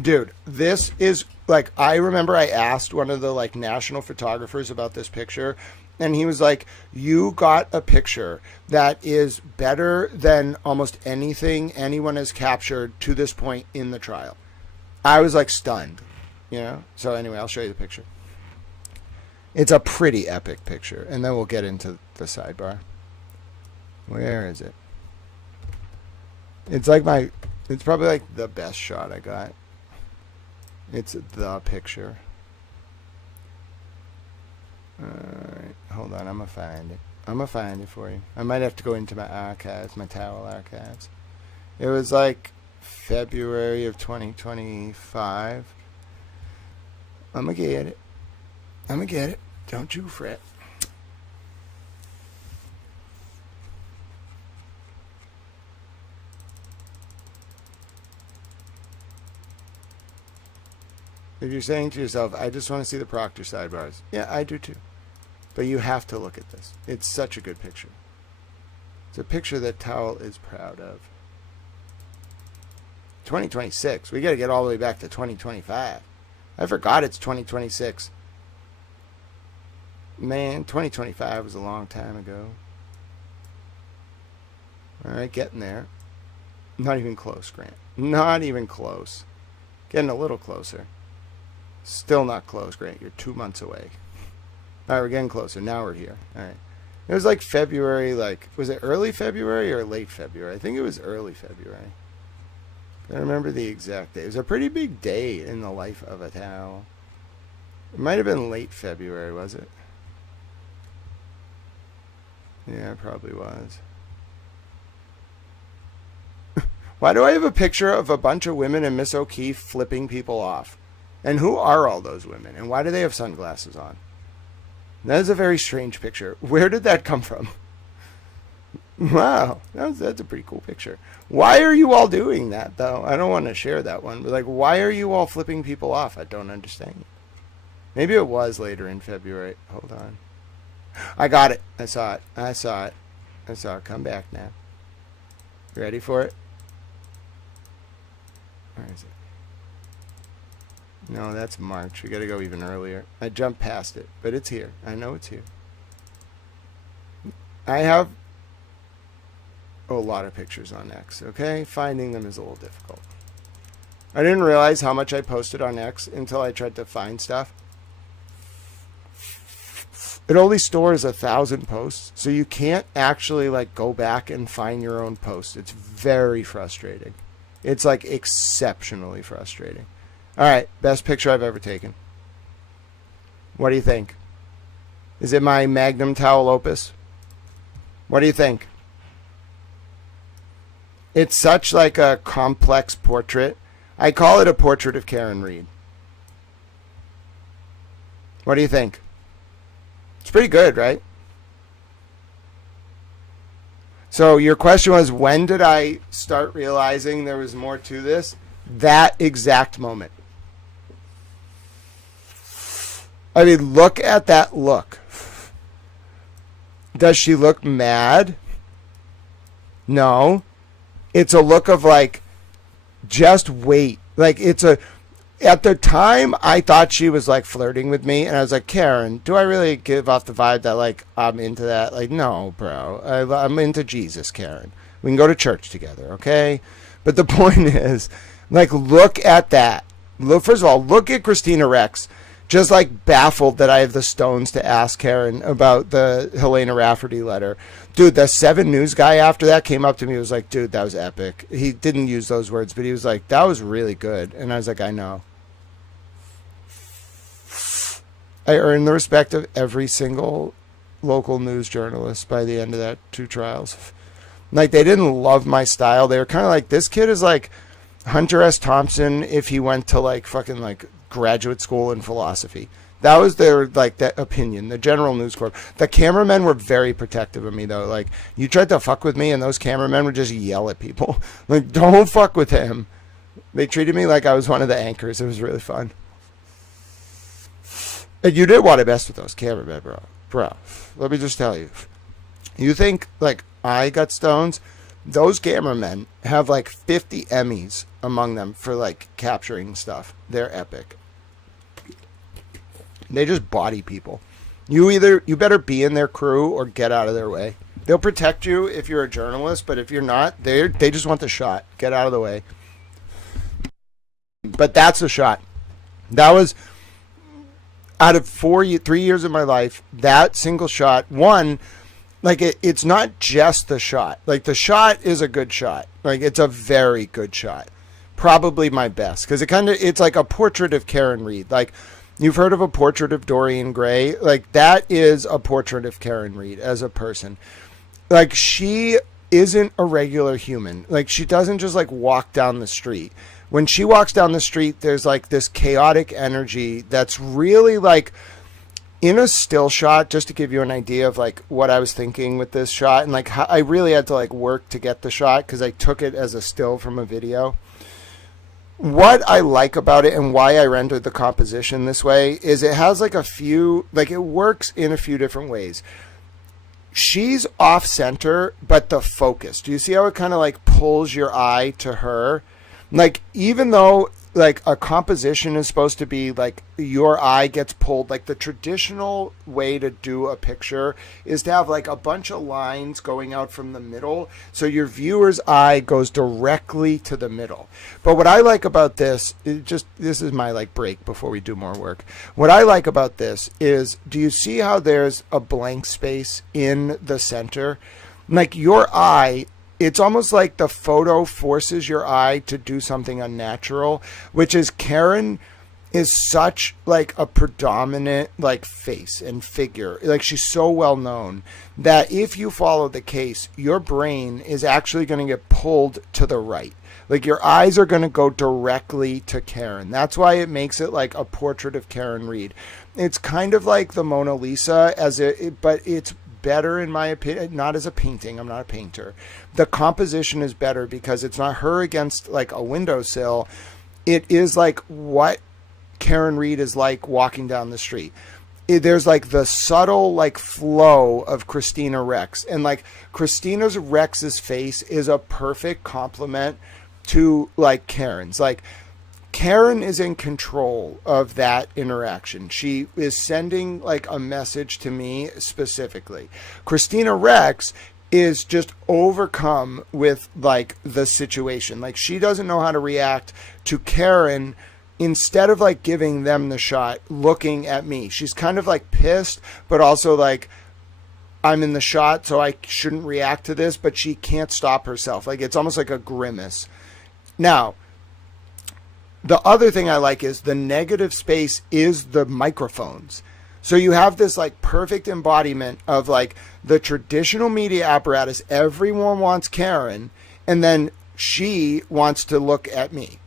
Dude, this is like, I remember I asked one of the like national photographers about this picture, and he was like, you got a picture that is better than almost anything anyone has captured to this point in the trial. I was like stunned, you know? So anyway, I'll show you the picture. It's a pretty epic picture, and then we'll get into the sidebar. Where is it? It's like it's probably like the best shot I got. It's the picture. Alright, hold on, I'm gonna find it. I'm gonna find it for you. I might have to go into my archives, my towel archives. It was like February of 2025. I'm gonna get it. I'm gonna get it. Don't you fret. If you're saying to yourself, I just want to see the Proctor sidebars. Yeah, I do too. But you have to look at this. It's such a good picture. It's a picture that Towel is proud of. 2026. We got to get all the way back to 2025. I forgot it's 2026. Man, 2025 was a long time ago. Alright, getting there. Not even close, Grant. Not even close. Getting a little closer. Still not close, Grant. You're 2 months away. Alright, we're getting closer. Now we're here. Alright. It was like February, like, was it early February or late February? I think it was early February. I remember the exact day. It was a pretty big day in the life of a towel. It might have been late February, was it? Yeah, it probably was. Why do I have a picture of a bunch of women and Miss O'Keefe flipping people off? And who are all those women? And why do they have sunglasses on? That is a very strange picture. Where did that come from? Wow, that's a pretty cool picture. Why are you all doing that, though? I don't want to share that one. But, like, why are you all flipping people off? I don't understand. Maybe it was later in February. Hold on. I got it. I saw it. I saw it. I saw it. Come back now. Ready for it? Where is it? No, that's March. We got to go even earlier. I jumped past it, but it's here. I know it's here. I have a lot of pictures on X, okay? Finding them is a little difficult. I didn't realize how much I posted on X until I tried to find stuff. It only stores 1,000 posts, so you can't actually like go back and find your own post. It's very frustrating. It's like exceptionally frustrating. All right, best picture I've ever taken. What do you think? Is it my magnum towel opus? What do you think? It's such like a complex portrait. I call it a portrait of Karen Reed. What do you think? It's pretty good, right? So your question was, when did I start realizing there was more to this? That exact moment. I mean, look at that look. Does she look mad? No. It's a look of like, just wait. Like at the time, I thought she was like flirting with me, and I was like, Karen, do I really give off the vibe that like I'm into that? Like, no, bro. I'm into Jesus, Karen. We can go to church together, okay? But the point is, like, look at that. Look, first of all, look at Christina Rex, just like baffled that I have the stones to ask Karen about the Helena Rafferty letter. Dude, the 7 News guy after that came up to me and was like, dude, that was epic. He didn't use those words, but he was like, that was really good. And I was like, I know. I earned the respect of every single local news journalist by the end of that 2 trials. Like, they didn't love my style. They were kind of like, this kid is like Hunter S. Thompson if he went to like fucking like graduate school in philosophy. That was their like that opinion. The general news corp. The cameramen were very protective of me though. Like, you tried to fuck with me, and those cameramen would just yell at people. Like, don't fuck with him. They treated me like I was one of the anchors. It was really fun. And you did want it best with those cameramen, bro. Bro, let me just tell you. You think like I got stones? Those cameramen have like 50 Emmys among them for like capturing stuff. They're epic. They just body people. You better be in their crew or get out of their way. They'll protect you if you're a journalist, but if you're not, they just want the shot. Get out of the way. But that's a shot. That was out of 3 years of my life, that single shot, one, like it's not just the shot. Like, the shot is a good shot. Like, it's a very good shot. Probably my best, because it's like a portrait of Karen Reed. Like, you've heard of a portrait of Dorian Gray? Like, that is a portrait of Karen Reed as a person. Like, she isn't a regular human. Like, she doesn't just like walk down the street. When she walks down the street, there's like this chaotic energy that's really like in a still shot, just to give you an idea of like what I was thinking with this shot. And like how I really had to like work to get the shot because I took it as a still from a video. What I like about it and why I rendered the composition this way is it has like a few, like it works in a few different ways. She's off center, but the focus. Do you see how it kind of like pulls your eye to her? Like, even though like a composition is supposed to be like your eye gets pulled, like the traditional way to do a picture is to have like a bunch of lines going out from the middle so your viewer's eye goes directly to the middle. But what I like about this is this is my like break before we do more work. What I like about this is, do you see how there's a blank space in the center? Like, your eye, it's almost like the photo forces your eye to do something unnatural, which is Karen is such like a predominant like face and figure. Like, she's so well known that if you follow the case, your brain is actually going to get pulled to the right. Like, your eyes are going to go directly to Karen. That's why it makes it like a portrait of Karen Reed. It's kind of like the Mona Lisa but it's better in my opinion, not as a painting. I'm not a painter. The composition is better because it's not her against like a windowsill. It is like what Karen Reed is like walking down the street. There's like the subtle like flow of Christina Rex, and like Christina Rex's face is a perfect complement to like Karen's. Like, Karen is in control of that interaction. She is sending like a message to me specifically. Christina Rex is just overcome with like the situation. Like she doesn't know how to react to Karen. Instead of like giving them the shot, looking at me, she's kind of like pissed, but also like, I'm in the shot, so I shouldn't react to this, but she can't stop herself. Like it's almost like a grimace. Now, the other thing I like is the negative space is the microphones. So you have this like perfect embodiment of like the traditional media apparatus. Everyone wants Karen, and then she wants to look at me.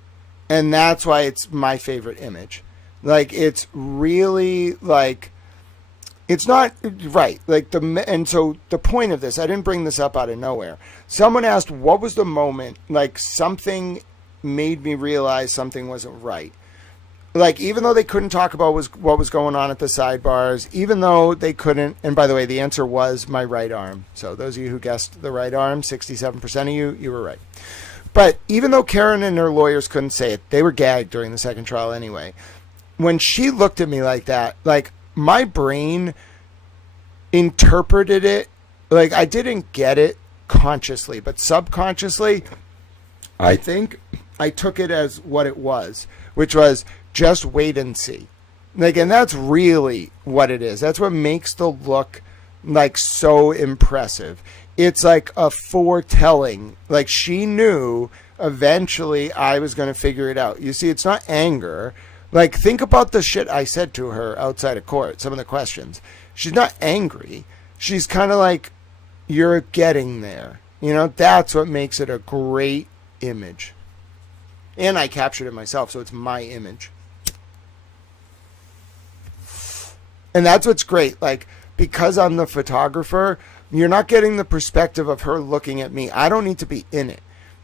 And that's why it's my favorite image. Like, it's really like, it's not right. Like and so the point of this, I didn't bring this up out of nowhere. Someone asked, what was the moment? Like something made me realize something wasn't right. Like, even though they couldn't talk about what was going on at the sidebars, even though they couldn't, and by the way, the answer was my right arm. So those of you who guessed the right arm, 67% of you were right. But even though Karen and her lawyers couldn't say it, they were gagged during the second trial anyway. When she looked at me like that, like my brain interpreted it, like I didn't get it consciously, but subconsciously, I think I took it as what it was, which was just wait and see. Like, and that's really what it is. That's what makes the look like so impressive. It's like a foretelling. Like she knew eventually I was going to figure it out. You see, it's not anger. Like, think about the shit I said to her outside of court, some of the questions. She's not angry. She's kind of like, you're getting there. You know, that's what makes it a great image. And I captured it myself, so it's my image. And that's what's great. Like, because I'm the photographer, you're not getting the perspective of her looking at me. I don't need to be in it.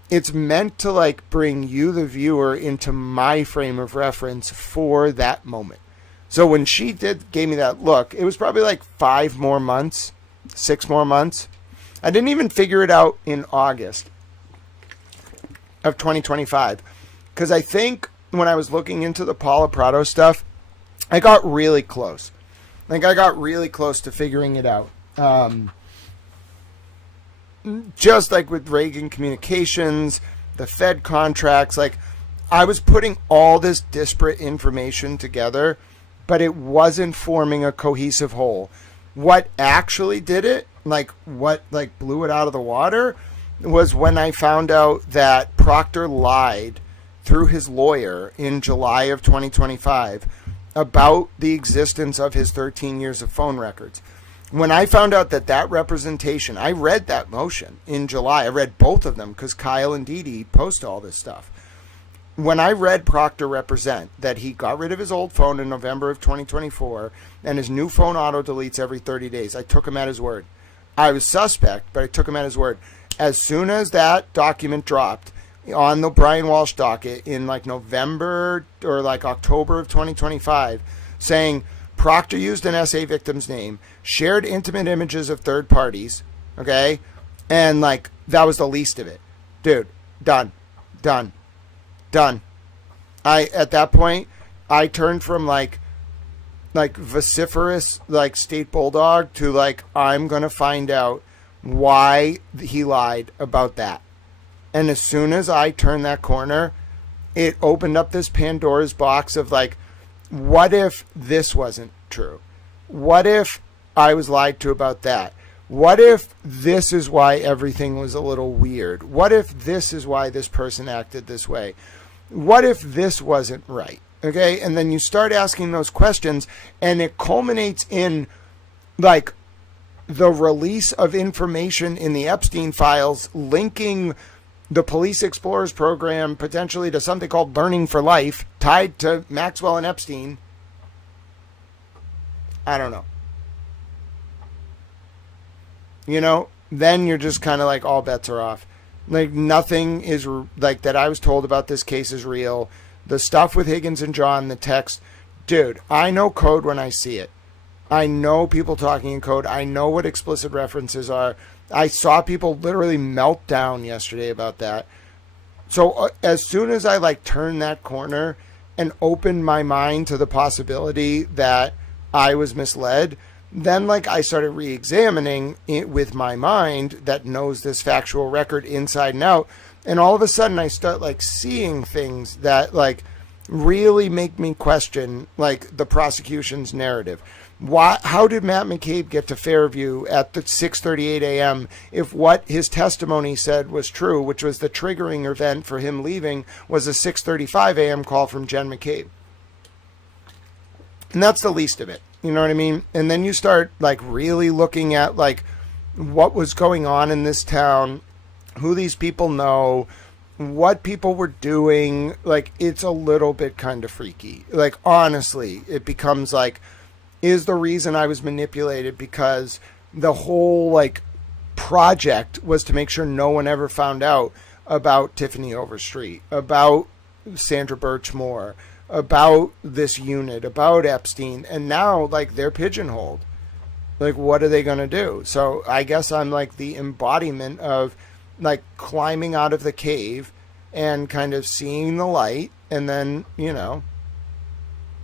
It's meant to like bring you, the viewer, into my frame of reference for that moment. So when she gave me that look, it was probably like 5 more months, 6 more months. I didn't even figure it out in August of 2025. Because I think when I was looking into the Paula Prado stuff, I got really close. Like I got really close to figuring it out. Just like with Reagan Communications, the Fed contracts, like I was putting all this disparate information together, but it wasn't forming a cohesive whole. What actually did it, like what like blew it out of the water, was when I found out that Proctor lied through his lawyer in July of 2025 about the existence of his 13 years of phone records. When I found out that representation, I read that motion in July. I read both of them because Kyle and Dee Dee post all this stuff. When I read Proctor represent that he got rid of his old phone in November of 2024 and his new phone auto deletes every 30 days, I took him at his word. I was suspect, but I took him at his word. As soon as that document dropped on the Brian Walsh docket in like November or like October of 2025, saying Proctor used an SA victim's name, shared intimate images of third parties, okay? And like, that was the least of it. Dude, done. At that point, I turned from like vociferous, like state bulldog to like, I'm going to find out why he lied about that. And as soon as I turned that corner, it opened up this Pandora's box of like, what if this wasn't true? What if I was lied to about that? What if this is why everything was a little weird? What if this is why this person acted this way? What if this wasn't right? Okay. And then you start asking those questions and it culminates in like the release of information in the Epstein files linking the Police Explorers program potentially to something called Learning for Life tied to Maxwell and Epstein. I don't know. You know, then you're just kind of like all bets are off. Like nothing is like that I was told about this case is real. The stuff with Higgins and John, the text, dude, I know code when I see it. I know people talking in code. I know what explicit references are. I saw people literally melt down yesterday about that. So as soon as I like turned that corner and opened my mind to the possibility that I was misled, then like I started re-examining it with my mind that knows this factual record inside and out. And all of a sudden I start like seeing things that like really make me question like the prosecution's narrative. How did Matt McCabe get to Fairview at the 6:38 a.m. if what his testimony said was true, which was the triggering event for him leaving was a 6:35 a.m. call from Jen McCabe? And that's the least of it. You know what I mean? And then you start like really looking at like what was going on in this town, who these people know, what people were doing. Like, it's a little bit kind of freaky. Like, honestly, it becomes like, is the reason I was manipulated because the whole like project was to make sure no one ever found out about Tiffany Overstreet, about Sandra Birchmore, about this unit, about Epstein, and now like they're pigeonholed. Like, what are they going to do? So I guess I'm like the embodiment of like climbing out of the cave and kind of seeing the light, and then, you know,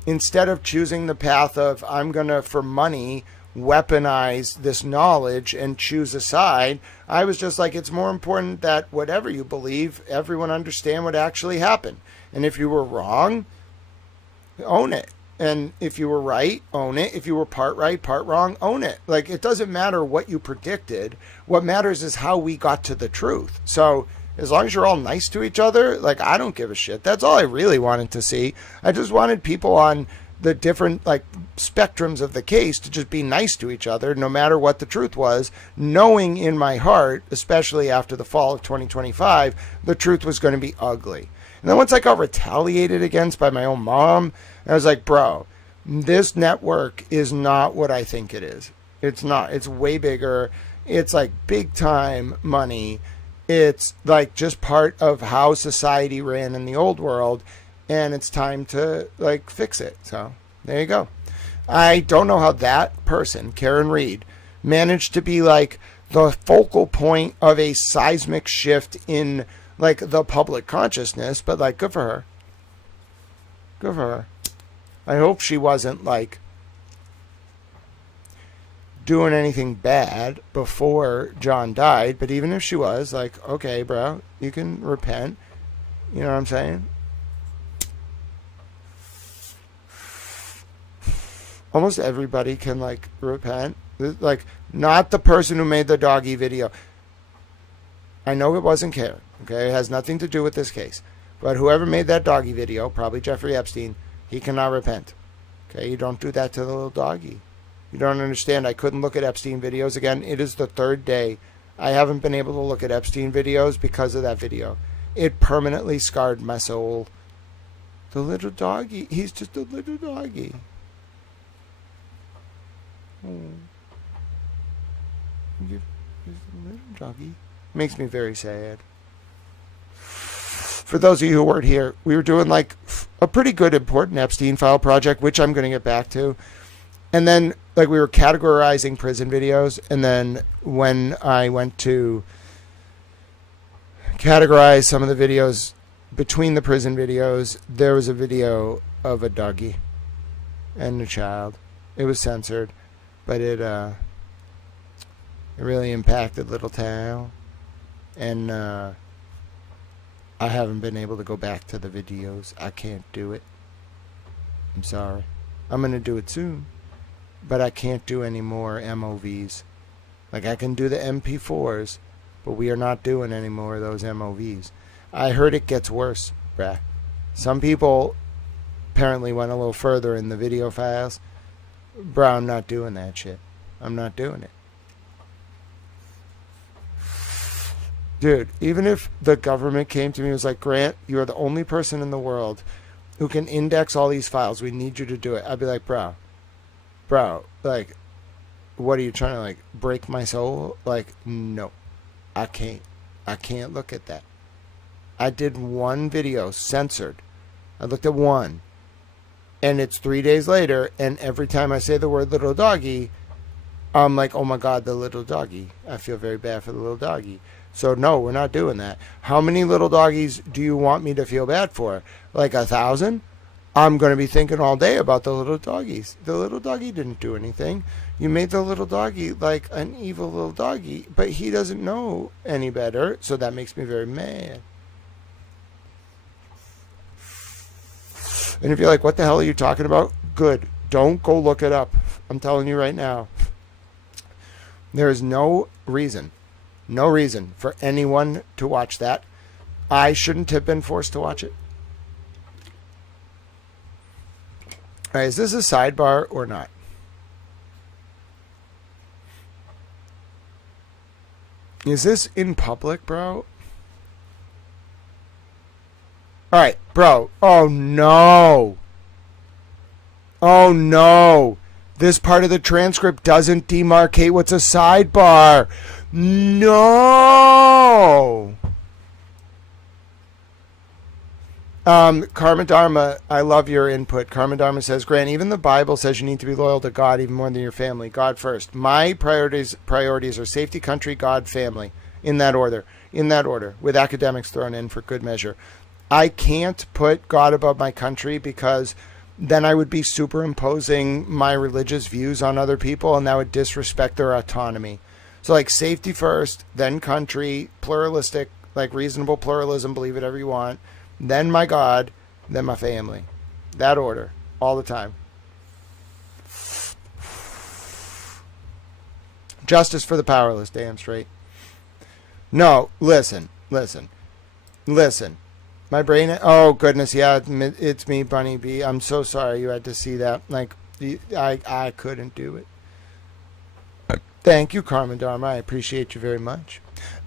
instead of choosing the path of I'm going to, for money, weaponize this knowledge and choose a side, I was just like, it's more important that whatever you believe, everyone understand what actually happened. And if you were wrong, own it. And if you were right, own it. If you were part right, part wrong, own it. Like, it doesn't matter what you predicted. What matters is how we got to the truth. So as long as you're all nice to each other, like, I don't give a shit. That's all I really wanted to see. I just wanted people on the different like spectrums of the case to just be nice to each other, no matter what the truth was, knowing in my heart, especially after the fall of 2025, the truth was going to be ugly. And then once I got retaliated against by my own mom, I was like, bro, this network is not what I think it is. It's not. It's way bigger. It's like big time money. It's like just part of how society ran in the old world, and it's time to like fix it. So there you go. I don't know how that person, Karen Reed, managed to be like the focal point of a seismic shift in like the public consciousness, but like, good for her. Good for her. I hope she wasn't like doing anything bad before John died, but even if she was, like, okay, bro, you can repent. You know what I'm saying? Almost everybody can like repent. Like, not the person who made the doggy video. I know it wasn't Karen, okay? It has nothing to do with this case. But whoever made that doggy video, probably Jeffrey Epstein, he cannot repent. Okay, you don't do that to the little doggy. You don't understand. I couldn't look at Epstein videos again. It is the third day I haven't been able to look at Epstein videos because of that video. It permanently scarred my soul. The little doggy. He's just a little doggy. Oh. He's a little doggy. Makes me very sad. For those of you who weren't here, we were doing like a pretty good important Epstein file project, which I'm going to get back to. And then like we were categorizing prison videos. And then when I went to categorize some of the videos between the prison videos, there was a video of a doggy and a child. It was censored, but it really impacted Little Town. And I haven't been able to go back to the videos. I can't do it. I'm sorry. I'm going to do it soon. But I can't do any more MOVs. Like, I can do the MP4s, but we are not doing any more of those MOVs. I heard it gets worse, bruh. Some people apparently went a little further in the video files. Bruh, I'm not doing that shit. I'm not doing it. Dude, even if the government came to me and was like, Grant, you are the only person in the world who can index all these files. We need you to do it. I'd be like, bro, like, what are you trying to, like, break my soul? Like, no, I can't. I can't look at that. I did one video, censored. I looked at one. And it's 3 days later, and every time I say the word little doggy, I'm like, oh my God, the little doggy. I feel very bad for the little doggy. So no, we're not doing that. How many little doggies do you want me to feel bad for? Like 1,000? I'm going to be thinking all day about the little doggies. The little doggy didn't do anything. You made the little doggy like an evil little doggy, but he doesn't know any better, so that makes me very mad. And if you're like, what the hell are you talking about? Good. Don't go look it up. I'm telling you right now. There is no reason for anyone to watch that. I shouldn't have been forced to watch it. All right, is this a sidebar or not? Is this in public, bro? All right, bro. Oh, no. Oh, no. This part of the transcript doesn't demarcate what's a sidebar. No. Karma Dharma, I love your input. Karma Dharma says, Grant, even the Bible says you need to be loyal to God even more than your family. God first. My priorities are safety, country, God, family. In that order. With academics thrown in for good measure. I can't put God above my country because then I would be superimposing my religious views on other people, and that would disrespect their autonomy. So like safety first, then country, pluralistic, like reasonable pluralism, believe whatever you want. Then my God, then my family. That order, all the time. Justice for the powerless, damn straight. No, listen. My brain, oh goodness, yeah, it's me, Bunny B. I'm so sorry you had to see that. Like, I couldn't do it. Thank you, Karma Dharma. I appreciate you very much.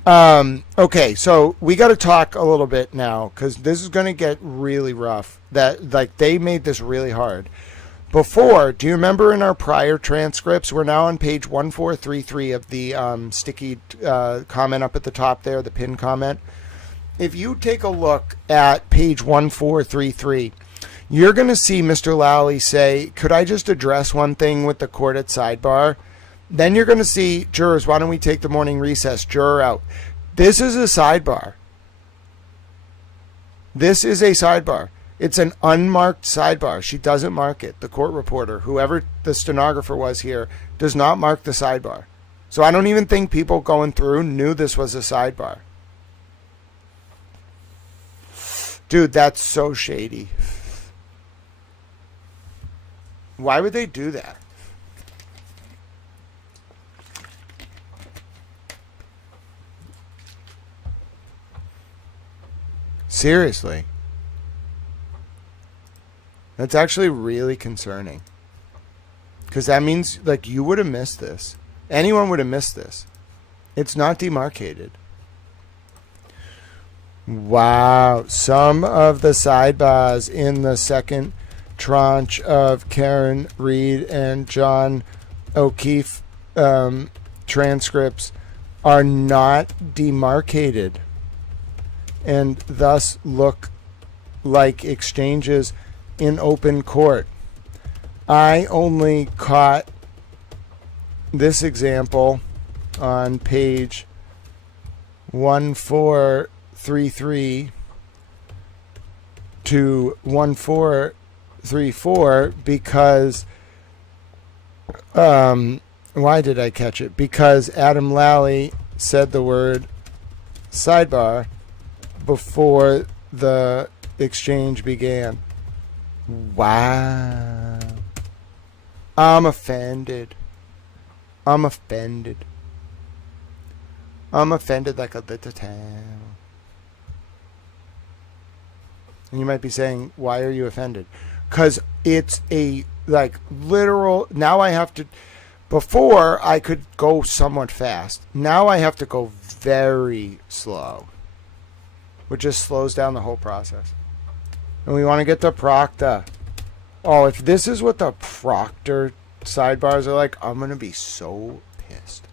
Okay, so we got to talk a little bit now because this is going to get really rough. That like they made this really hard. Before, do you remember in our prior transcripts? We're now on page 1433 of the sticky comment up at the top there, the pinned comment. If you take a look at page 1433, you're going to see Mr. Lally say, "Could I just address one thing with the court at sidebar?" Then you're going to see, jurors, why don't we take the morning recess? Juror out. This is a sidebar. This is a sidebar. It's an unmarked sidebar. She doesn't mark it. The court reporter, whoever the stenographer was here, does not mark the sidebar. So I don't even think people going through knew this was a sidebar. Dude, that's so shady. Why would they do that? Seriously. That's actually really concerning. Because that means, like, you would have missed this. Anyone would have missed this. It's not demarcated. Wow. Some of the sidebars in the second tranche of Karen Reed and John O'Keefe transcripts are not demarcated and thus look like exchanges in open court. I only caught this example on page 1433 to 1434 because why did I catch it? Because Adam Lally said the word sidebar before the exchange began. Wow. I'm offended. I'm offended like a little town. And you might be saying, why are you offended? Because it's a, like, literal, now I have to, before I could go somewhat fast. Now I have to go very slow, which just slows down the whole process. And we want to get to Proctor. Oh, if this is what the Proctor sidebars are like, I'm going to be so pissed.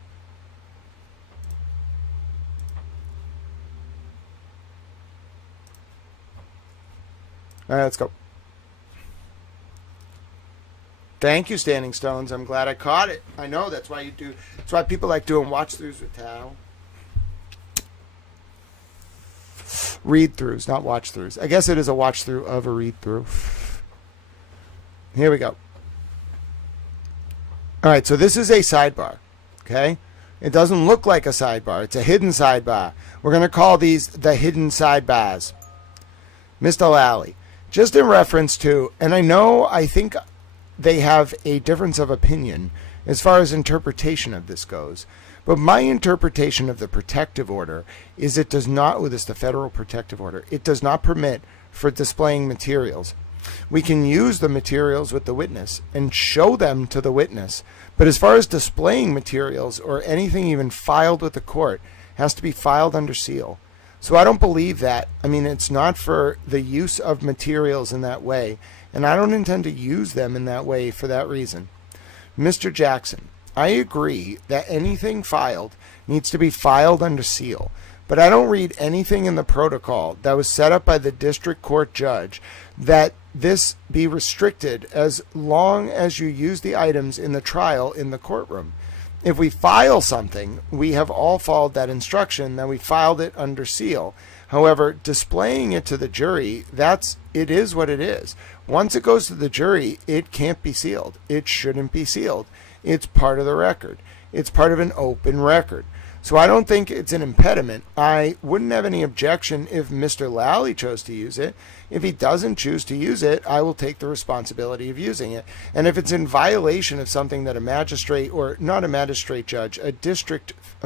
All right, let's go. Thank you, Standing Stones. I'm glad I caught it. I know, that's why you do. That's why people like doing watch-throughs with Tao. read-throughs, not watch-throughs. I guess it is a watch-through of a read-through. Here we go. All right, so this is a sidebar, okay? It doesn't look like a sidebar. It's a hidden sidebar. We're going to call these the hidden sidebars. Mr. Lally, just in reference to, and I think they have a difference of opinion as far as interpretation of this goes, but my interpretation of the protective order is it does not, with this the federal protective order, it does not permit for displaying materials. We can use the materials with the witness and show them to the witness, but as far as displaying materials or anything even filed with the court has to be filed under seal. So I don't believe that. I mean, it's not for the use of materials in that way, and I don't intend to use them in that way for that reason. Mr. Jackson, I agree that anything filed needs to be filed under seal, but I don't read anything in the protocol that was set up by the district court judge that this be restricted as long as you use the items in the trial in the courtroom. If we file something, we have all followed that instruction that we filed it under seal. However, displaying it to the jury, it is what it is. Once it goes to the jury, it can't be sealed. It shouldn't be sealed. It's part of the record. It's part of an open record. So I don't think it's an impediment. I wouldn't have any objection if Mr. Lally chose to use it. If he doesn't choose to use it, I will take the responsibility of using it. And if it's in violation of something that a magistrate, or not a magistrate judge, a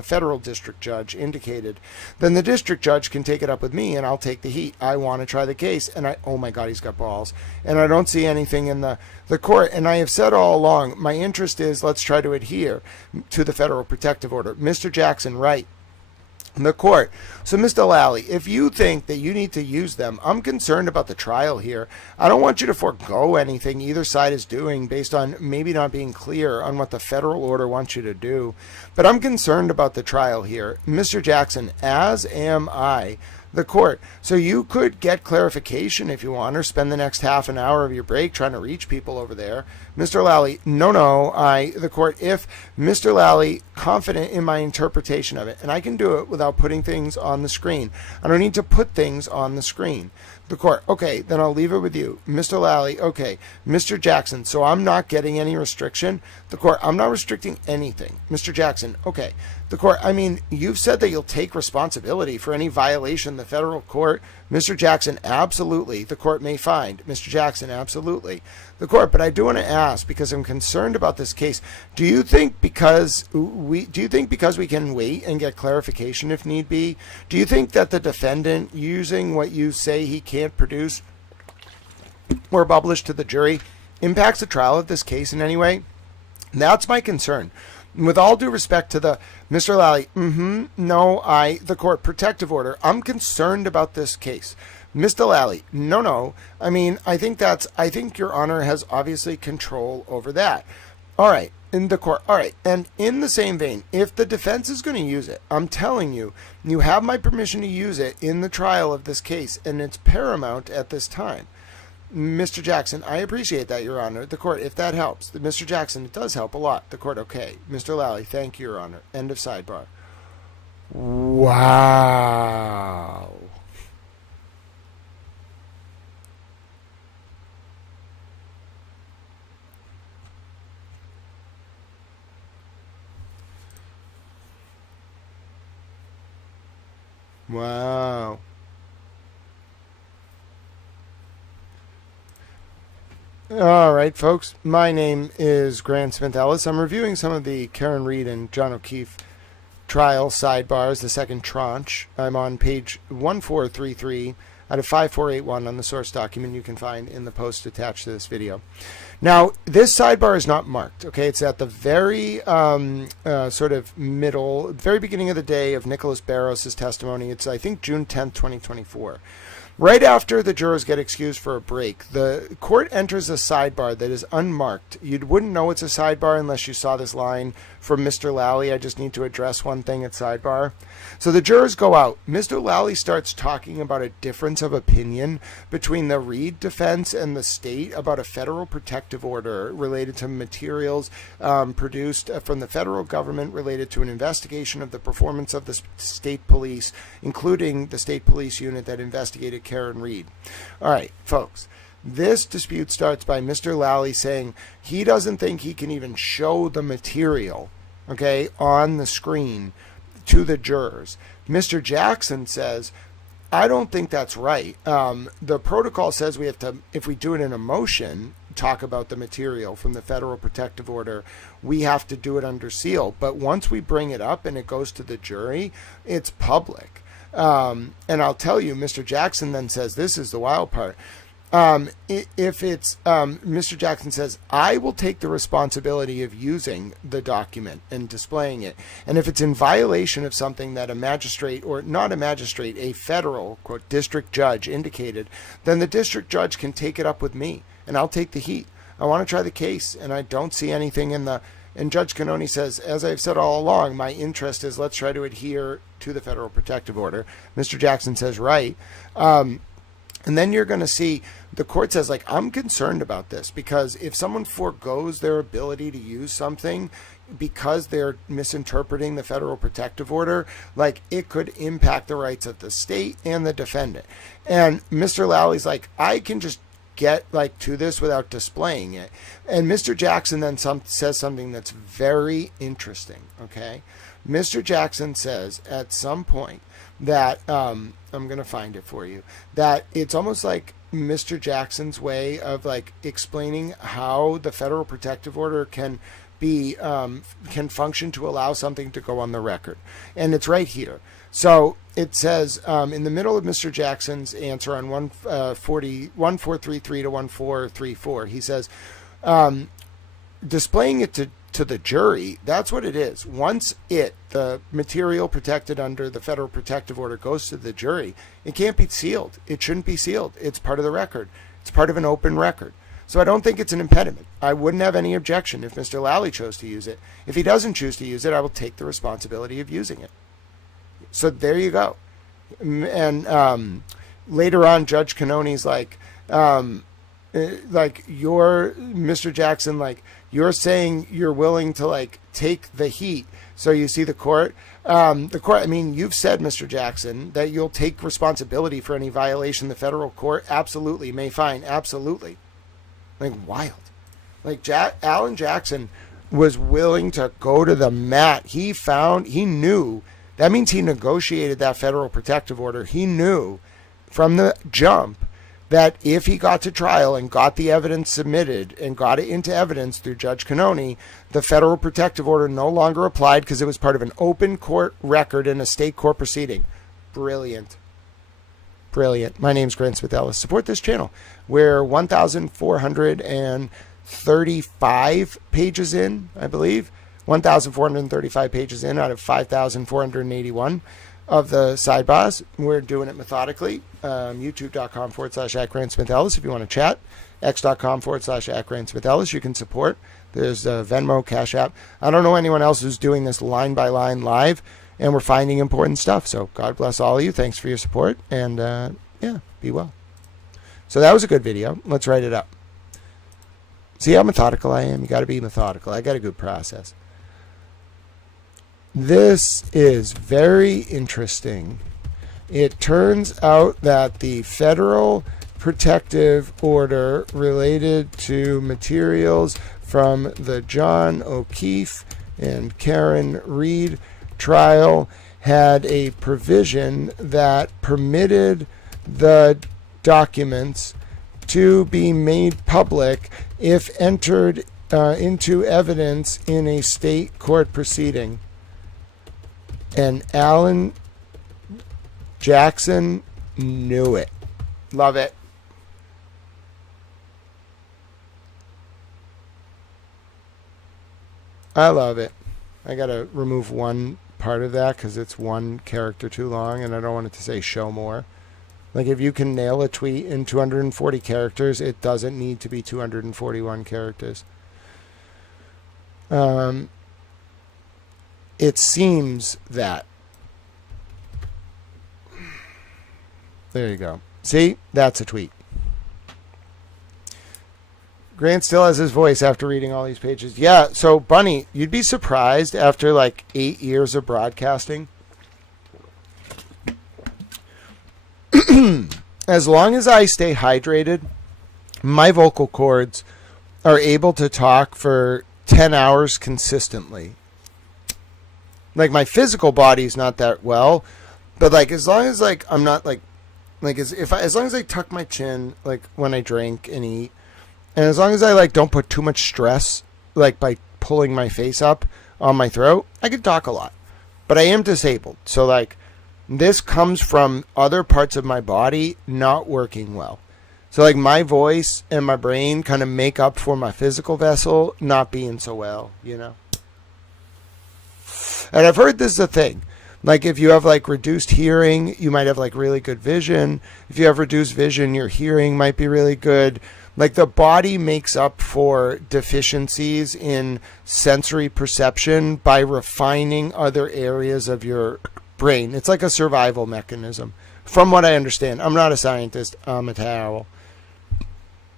federal district judge indicated, then the district judge can take it up with me and I'll take the heat. I want to try the case. And oh my God, he's got balls. And I don't see anything in the court. And I have said all along, my interest is let's try to adhere to the federal protective order. Mr. Jackson, right. The court. So, Mr. Lally, if you think that you need to use them, I'm concerned about the trial here. I don't want you to forego anything either side is doing based on maybe not being clear on what the federal order wants you to do. But I'm concerned about the trial here. Mr. Jackson, as am I, the court. So you could get clarification if you want, or spend the next half an hour of your break trying to reach people over there. Mr. Lally, no, the court, if Mr. Lally, confident in my interpretation of it, and I can do it without putting things on the screen. I don't need to put things on the screen. The court, okay, then I'll leave it with you. Mr. Lally, okay. Mr. Jackson, so I'm not getting any restriction? The court, I'm not restricting anything. Mr. Jackson, okay. The court, I mean, you've said that you'll take responsibility for any violation the federal court. Mr. Jackson, absolutely. The court may find. Mr. Jackson, absolutely. The court, but I do want to ask, because I'm concerned about this case, do you think because we can wait and get clarification if need be? Do you think that the defendant, using what you say he can't produce or publish to the jury, impacts the trial of this case in any way? That's my concern. With all due respect to the Mr. Lally, the court protective order, I'm concerned about this case. Mr. Lally, no. I mean, I think Your Honor has obviously control over that. All right, in the court. All right, and in the same vein, if the defense is going to use it, I'm telling you, you have my permission to use it in the trial of this case, and it's paramount at this time. Mr. Jackson, I appreciate that, Your Honor. The court, if that helps. Mr. Jackson, it does help a lot. The court, okay. Mr. Lally, thank you, Your Honor. End of sidebar. Wow. Wow. All right, folks. My name is Grant Smith Ellis. I'm reviewing some of the Karen Reed and John O'Keefe trial sidebars, the second tranche. I'm on page 1433 out of 5481 on the source document you can find in the post attached to this video. Now, this sidebar is not marked, okay? It's at the very sort of middle, very beginning of the day of Nicholas Barros' testimony. It's, I think, June 10th, 2024. Right after the jurors get excused for a break, the court enters a sidebar that is unmarked. You wouldn't know it's a sidebar unless you saw this line from Mr. Lally. I just need to address one thing at sidebar. So the jurors go out. Mr. Lally starts talking about a difference of opinion between the Reed defense and the state about a federal protective order related to materials produced from the federal government related to an investigation of the performance of the state police, including the state police unit that investigated Karen Reed. All right, folks. This dispute starts by Mr. Lally saying he doesn't think he can even show the material, okay, on the screen to the jurors. Mr. Jackson says, I don't think that's right. The protocol says we have to, if we do it in a motion, talk about the material from the federal protective order, we have to do it under seal. But once we bring it up and it goes to the jury, it's public. And I'll tell you, Mr. Jackson then says, this is the wild part. If it's, Mr. Jackson says, I will take the responsibility of using the document and displaying it. And if it's in violation of something that a magistrate, or not a magistrate, a federal, quote, district judge indicated, then the district judge can take it up with me and I'll take the heat. I want to try the case and I don't see anything in the, and Judge Cannone says, as I've said all along, my interest is let's try to adhere to the federal protective order. Mr. Jackson says, right. And then you're going to see the court says, like, I'm concerned about this because if someone forgoes their ability to use something because they're misinterpreting the federal protective order, like, it could impact the rights of the state and the defendant. And Mr. Lally's like, I can just get like to this without displaying it. And Mr. Jackson then says something that's very interesting. Okay. Mr. Jackson says at some point that, I'm going to find it for you, that it's almost like Mr. Jackson's way of like explaining how the federal protective order can be, can function to allow something to go on the record. And it's right here. So it says in the middle of Mr. Jackson's answer on 1433 to 1434, he says, displaying it to the jury, that's what it is. Once the material protected under the federal protective order goes to the jury, it can't be sealed. It shouldn't be sealed. It's part of the record. It's part of an open record. So I don't think it's an impediment. I wouldn't have any objection if Mr. Lally chose to use it. If he doesn't choose to use it, I will take the responsibility of using it. So there you go. And later on, Judge Cannone's like you're Mr. Jackson, like you're saying you're willing to like take the heat. So you see the court, I mean, you've said, Mr. Jackson, that you'll take responsibility for any violation the federal court absolutely may find. Absolutely. Like wild. Like Alan Jackson was willing to go to the mat. He knew. That means he negotiated that federal protective order. He knew from the jump that if he got to trial and got the evidence submitted and got it into evidence through Judge Cannone, the federal protective order no longer applied because it was part of an open court record in a state court proceeding. Brilliant. Brilliant. My name's Grant Smith Ellis. Support this channel. We're 1,435 pages in, I believe. 1,435 pages in out of 5,481 of the Sidebahs. We're doing it methodically. YouTube.com/@GrantSmithEllis if you want to chat. X.com/@GrantSmithEllis. You can support. There's Venmo, Cash App. I don't know anyone else who's doing this line by line live, and we're finding important stuff. So God bless all of you. Thanks for your support, and yeah, be well. So that was a good video. Let's write it up. See how methodical I am? You got to be methodical. I got a good process. This is very interesting. It turns out that the federal protective order related to materials from the John O'Keefe and Karen Reed trial had a provision that permitted the documents to be made public if entered into evidence in a state court proceeding. And Alan Jackson knew it. Love it. I love it. I got to remove one part of that because it's one character too long and I don't want it to say show more. Like if you can nail a tweet in 240 characters, it doesn't need to be 241 characters. It seems that. There you go. See? That's a tweet. Grant still has his voice after reading all these pages. Yeah, so Bunny, you'd be surprised after like 8 years of broadcasting. As long as I stay hydrated, my vocal cords are able to talk for 10 hours consistently. Like my physical body's not that well, but like as long as like I'm not like as long as I tuck my chin like when I drink and eat, and as long as I like don't put too much stress like by pulling my face up on my throat, I can talk a lot. But I am disabled, so like this comes from other parts of my body not working well. So like my voice and my brain kind of make up for my physical vessel not being so well, you know. And I've heard this is a thing. Like if you have like reduced hearing, you might have like really good vision. If you have reduced vision, your hearing might be really good. Like the body makes up for deficiencies in sensory perception by refining other areas of your brain. It's like a survival mechanism. From what I understand, I'm not a scientist, I'm a towel.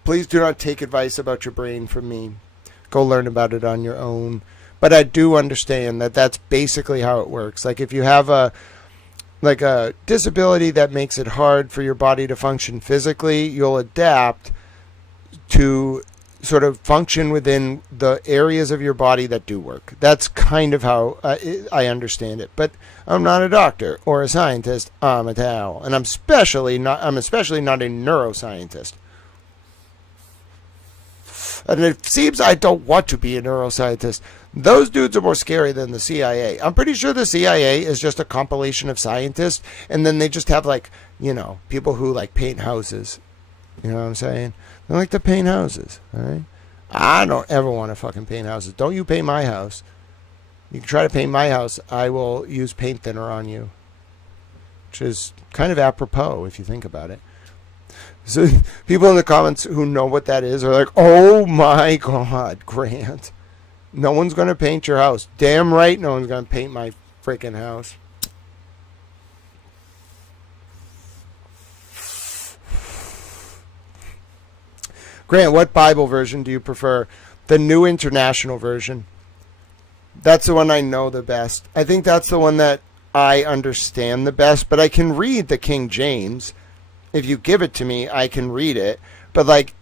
Please do not take advice about your brain from me. Go learn about it on your own. But I do understand that that's basically how it works. Like if you have a disability that makes it hard for your body to function physically, you'll adapt to sort of function within the areas of your body that do work. That's kind of how I understand it. But I'm not a doctor or a scientist. I'm a towel, and I'm especially not a neuroscientist. And it seems I don't want to be a neuroscientist. Those dudes are more scary than the CIA. I'm pretty sure the CIA is just a compilation of scientists, and then they just have like, you know, people who like paint houses. You know what I'm saying? They like to paint houses, all right? I don't ever want to fucking paint houses. Don't you paint my house. You can try to paint my house. I will use paint thinner on you. Which is kind of apropos if you think about it. So people in the comments who know what that is are like, oh my God, Grant. No one's going to paint your house. Damn right no one's going to paint my freaking house. Grant, what Bible version do you prefer? The New International Version. That's the one I know the best. I think that's the one that I understand the best, but I can read the King James. If you give it to me, I can read it. But like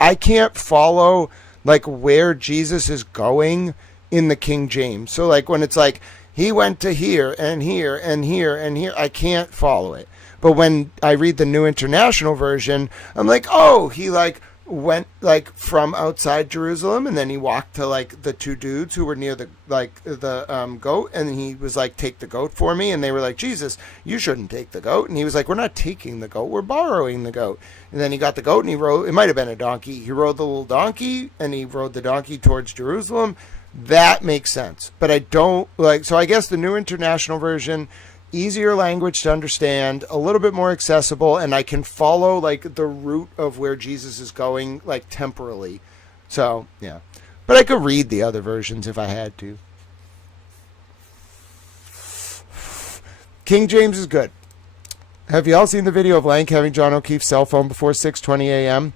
I can't follow like where Jesus is going in the King James. So like when it's like he went to here and here and here and here, I can't follow it. But when I read the New International Version, I'm like, oh, he like went like from outside Jerusalem, and then he walked to like the two dudes who were near the goat, and he was like, take the goat for me, and they were like, Jesus, you shouldn't take the goat. And he was like, we're not taking the goat, we're borrowing the goat. And then he got the goat and he rode, it might have been a donkey, he rode the little donkey and he rode the donkey towards Jerusalem. That makes sense. But I don't like, so I guess the New International Version, easier language to understand, a little bit more accessible, and I can follow like the route of where Jesus is going like temporally. So yeah, but I could read the other versions if I had to. King James is good. Have you all seen the video of Lank having John O'Keefe's cell phone before 6:20 a.m.?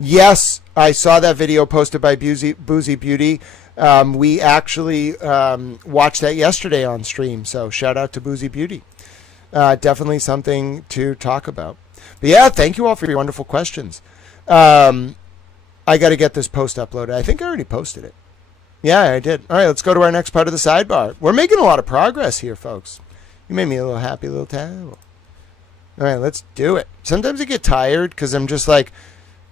Yes, I saw that video posted by Boozy Beauty. We actually watched that yesterday on stream, so shout out to Boozy Beauty. Definitely something to talk about. But yeah, thank you all for your wonderful questions. I got to get this post uploaded. I think I already posted it. Yeah, I did. All right, let's go to our next part of the sidebar. We're making a lot of progress here, folks. You made me a little happy little towel. All right, let's do it. Sometimes I get tired because I'm just like,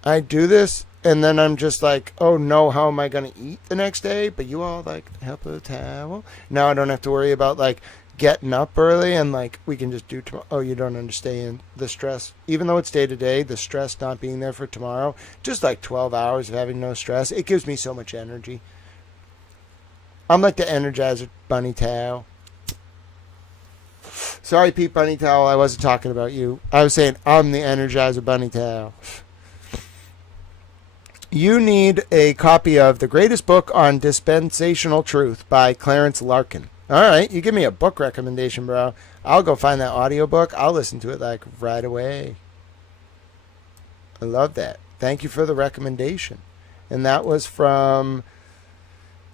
I do this, and then I'm just like, oh no, how am I going to eat the next day? But you all like help with a towel. Now I don't have to worry about like getting up early and like we can just do tomorrow. Oh, you don't understand the stress. Even though it's day to day, the stress not being there for tomorrow, just like 12 hours of having no stress, it gives me so much energy. I'm like the Energizer Bunny towel. Sorry, Pete Bunny Towel. I wasn't talking about you. I was saying I'm the Energizer Bunny Towel. You need a copy of The Greatest Book on Dispensational Truth by Clarence Larkin. All right, you give me a book recommendation, bro. I'll go find that audiobook. I'll listen to it like right away. I love that. Thank you for the recommendation. And that was from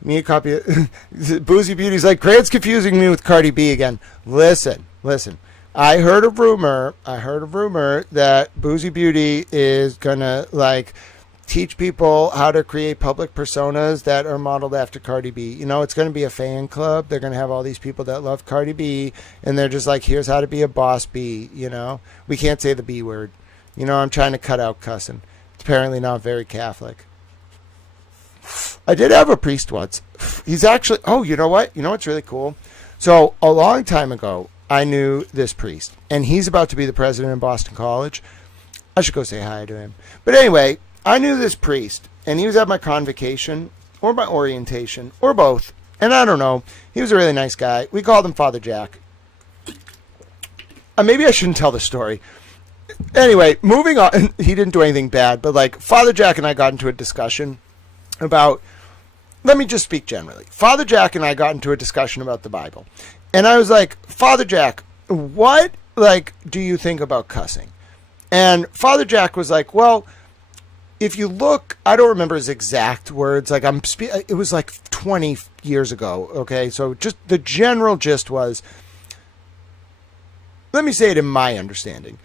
me, a copy of Boozy Beauty's like, Grant's confusing me with Cardi B again. Listen. I heard a rumor that Boozy Beauty is gonna like teach people how to create public personas that are modeled after Cardi B. You know, it's going to be a fan club. They're going to have all these people that love Cardi B, and they're just like, here's how to be a boss bee, you know? We can't say the B word. You know, I'm trying to cut out cussing. It's apparently not very Catholic. I did have a priest once. He's actually, oh, you know what? You know what's really cool? So a long time ago, I knew this priest, and he's about to be the president of Boston College. I should go say hi to him. But anyway, I knew this priest, and he was at my convocation, or my orientation, or both. And I don't know. He was a really nice guy. We called him Father Jack. Maybe I shouldn't tell the story. Anyway, moving on. He didn't do anything bad, but like Father Jack and I got into a discussion about, let me just speak generally. Father Jack and I got into a discussion about the Bible. And I was like, Father Jack, what like do you think about cussing? And Father Jack was like, well, if you look, I don't remember his exact words. Like it was like 20 years ago. Okay. So just the general gist was, let me say it in my understanding.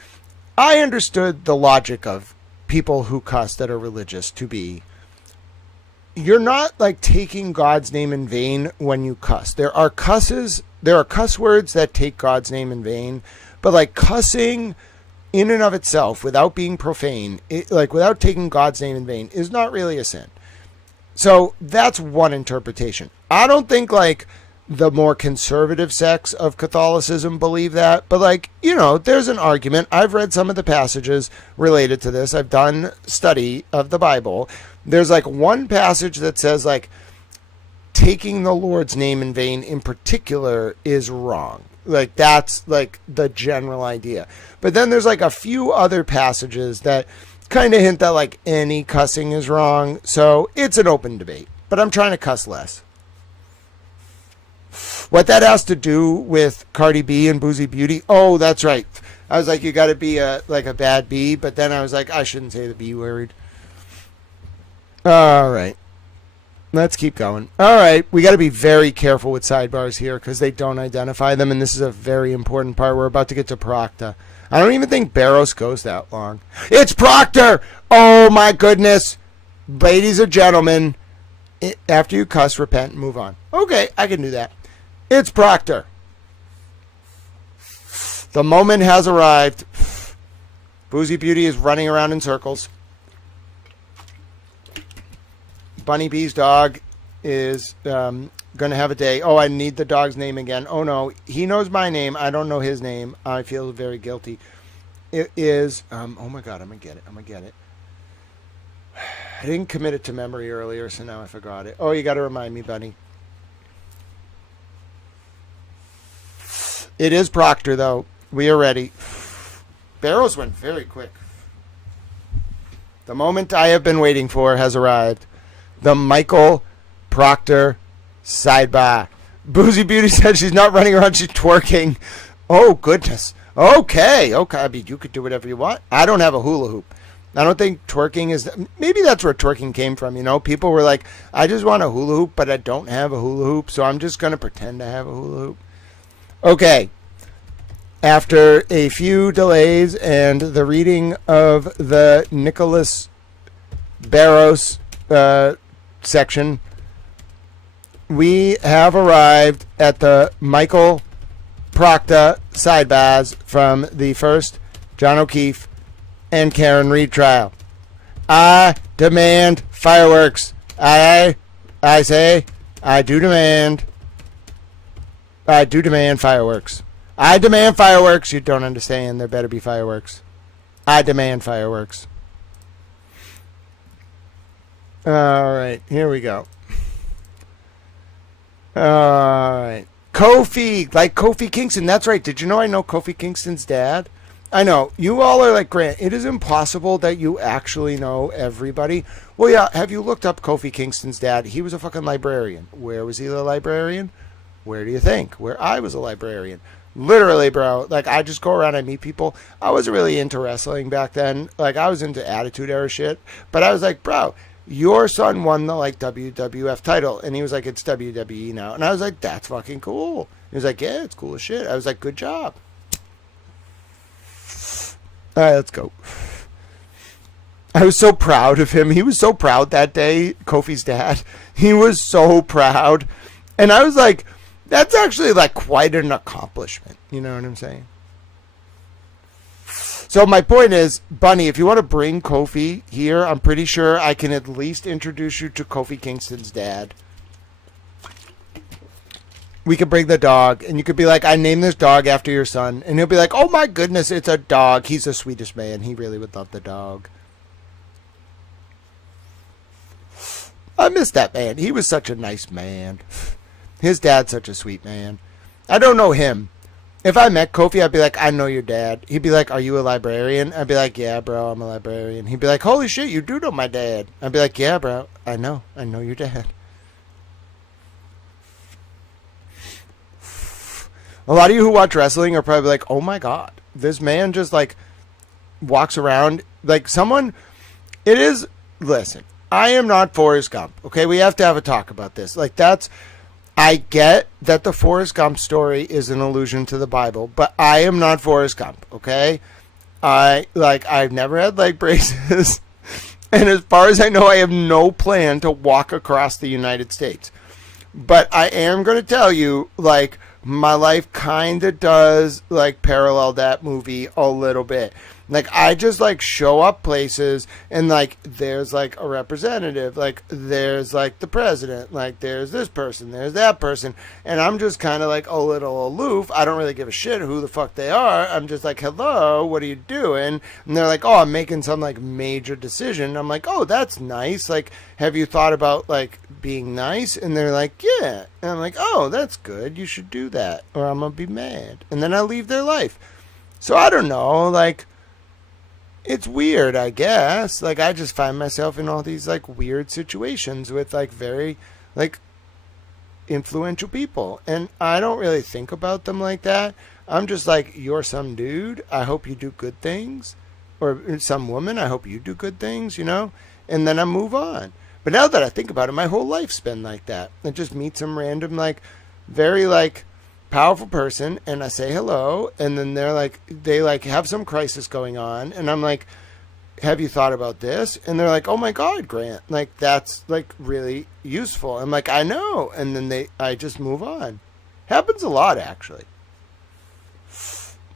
I understood the logic of people who cuss that are religious to be, you're not like taking God's name in vain when you cuss. There are cuss words that take God's name in vain, but like cussing in and of itself, without being profane, without taking God's name in vain, is not really a sin. So that's one interpretation. I don't think like the more conservative sects of Catholicism believe that, but like, you know, there's an argument. I've read some of the passages related to this. I've done study of the Bible. There's like one passage that says like taking the Lord's name in vain in particular is wrong. Like that's like the general idea. But then there's like a few other passages that kind of hint that like any cussing is wrong. So it's an open debate, but I'm trying to cuss less. What that has to do with Cardi B and Boozy Beauty. Oh, that's right. I was like, you got to be a bad bee. But then I was like, I shouldn't say the B word. All right. Let's keep going. All right. We got to be very careful with sidebars here because they don't identify them. And this is a very important part. We're about to get to Proctor. I don't even think Barrows goes that long. It's Proctor. Oh, my goodness. Ladies and gentlemen, after you cuss, repent and move on. Okay, I can do that. It's Proctor. The moment has arrived. Boozy Beauty is running around in circles. Bunny B's dog is going to have a day. Oh, I need the dog's name again. Oh, no. He knows my name. I don't know his name. I feel very guilty. It is, oh, my God, I'm going to get it. I didn't commit it to memory earlier, so now I forgot it. Oh, you got to remind me, Bunny. It is Proctor, though. We are ready. Barrows went very quick. The moment I have been waiting for has arrived. The Michael Proctor sidebar. Boozy Beauty said she's not running around, she's twerking. Oh, goodness. Okay. I mean, you could do whatever you want. I don't have a hula hoop. I don't think twerking is... Maybe that's where twerking came from, you know? People were like, I just want a hula hoop, but I don't have a hula hoop, so I'm just going to pretend to have a hula hoop. Okay. After a few delays and the reading of the Nicholas Barrows section, we have arrived at the Michael Proctor sidebars from the first John O'Keefe and Karen Reed trial. I demand fireworks. I say, I do demand fireworks. I demand fireworks. You don't understand. There better be fireworks. I demand fireworks. All right. Here we go. All right. Kofi, like Kofi Kingston. That's right. Did you know I know Kofi Kingston's dad? I know. You all are like, Grant, it is impossible that you actually know everybody. Well, yeah, have you looked up Kofi Kingston's dad? He was a fucking librarian. Where was he the librarian? Where do you think? Where I was a librarian. Literally, bro. Like, I just go around, I meet people. I wasn't really into wrestling back then. Like, I was into Attitude Era shit. But I was like, bro, your son won the, like, WWF title. And he was like, it's WWE now. And I was like, that's fucking cool. He was like, yeah, it's cool as shit. I was like, good job. All right, let's go. I was so proud of him. He was so proud that day, Kofi's dad. He was so proud. And I was like, that's actually like quite an accomplishment. You know what I'm saying? So my point is, Bunny, if you want to bring Kofi here, I'm pretty sure I can at least introduce you to Kofi Kingston's dad. We could bring the dog, and you could be like, I named this dog after your son. And he'll be like, oh my goodness, it's a dog. He's the sweetest man. He really would love the dog. I miss that man. He was such a nice man. His dad's such a sweet man. I don't know him. If I met Kofi, I'd be like, I know your dad. He'd be like, are you a librarian? I'd be like, yeah, bro, I'm a librarian. He'd be like, holy shit, you do know my dad. I'd be like, yeah, bro, I know your dad. A lot of you who watch wrestling are probably like, oh my God, this man just like walks around like someone. It is, listen, I am not Forrest Gump. Okay, we have to have a talk about this. Like I get that the Forrest Gump story is an allusion to the Bible, but I am not Forrest Gump. Okay, I've never had leg braces, and as far as I know, I have no plan to walk across the United States. But I am going to tell you, like, my life kind of does, like, parallel that movie a little bit. Like, I just, like, show up places and, like, there's, like, a representative. Like, there's, like, the president. Like, there's this person. There's that person. And I'm just kind of, like, a little aloof. I don't really give a shit who the fuck they are. I'm just like, hello, what are you doing? And they're like, oh, I'm making some, like, major decision. I'm like, oh, that's nice. Like, have you thought about, like, being nice? And they're like, yeah. And I'm like, oh, that's good. You should do that. Or I'm going to be mad. And then I leave their life. So I don't know, like, it's weird, I guess. Like, I just find myself in all these, like, weird situations with, like, very, like, influential people. And I don't really think about them like that. I'm just like, you're some dude. I hope you do good things. Or some woman. I hope you do good things, you know? And then I move on. But now that I think about it, my whole life's been like that. I just meet some random, like, very, like, powerful person, and I say hello, and then they're like, they like have some crisis going on, and I'm like, have you thought about this? And they're like, oh my God, Grant, like, that's like really useful. I'm like, I know. And then I just move on. Happens a lot, actually.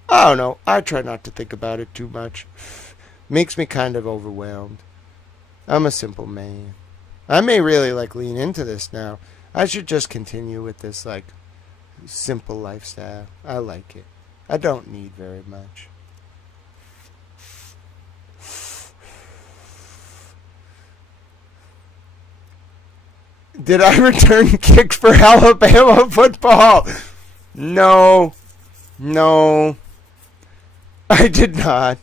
I don't know. I try not to think about it too much. Makes me kind of overwhelmed. I'm a simple man. I may really like lean into this now. I should just continue with this, like, simple lifestyle. I like it. I don't need very much. Did I return kicks for Alabama football? No, I did not.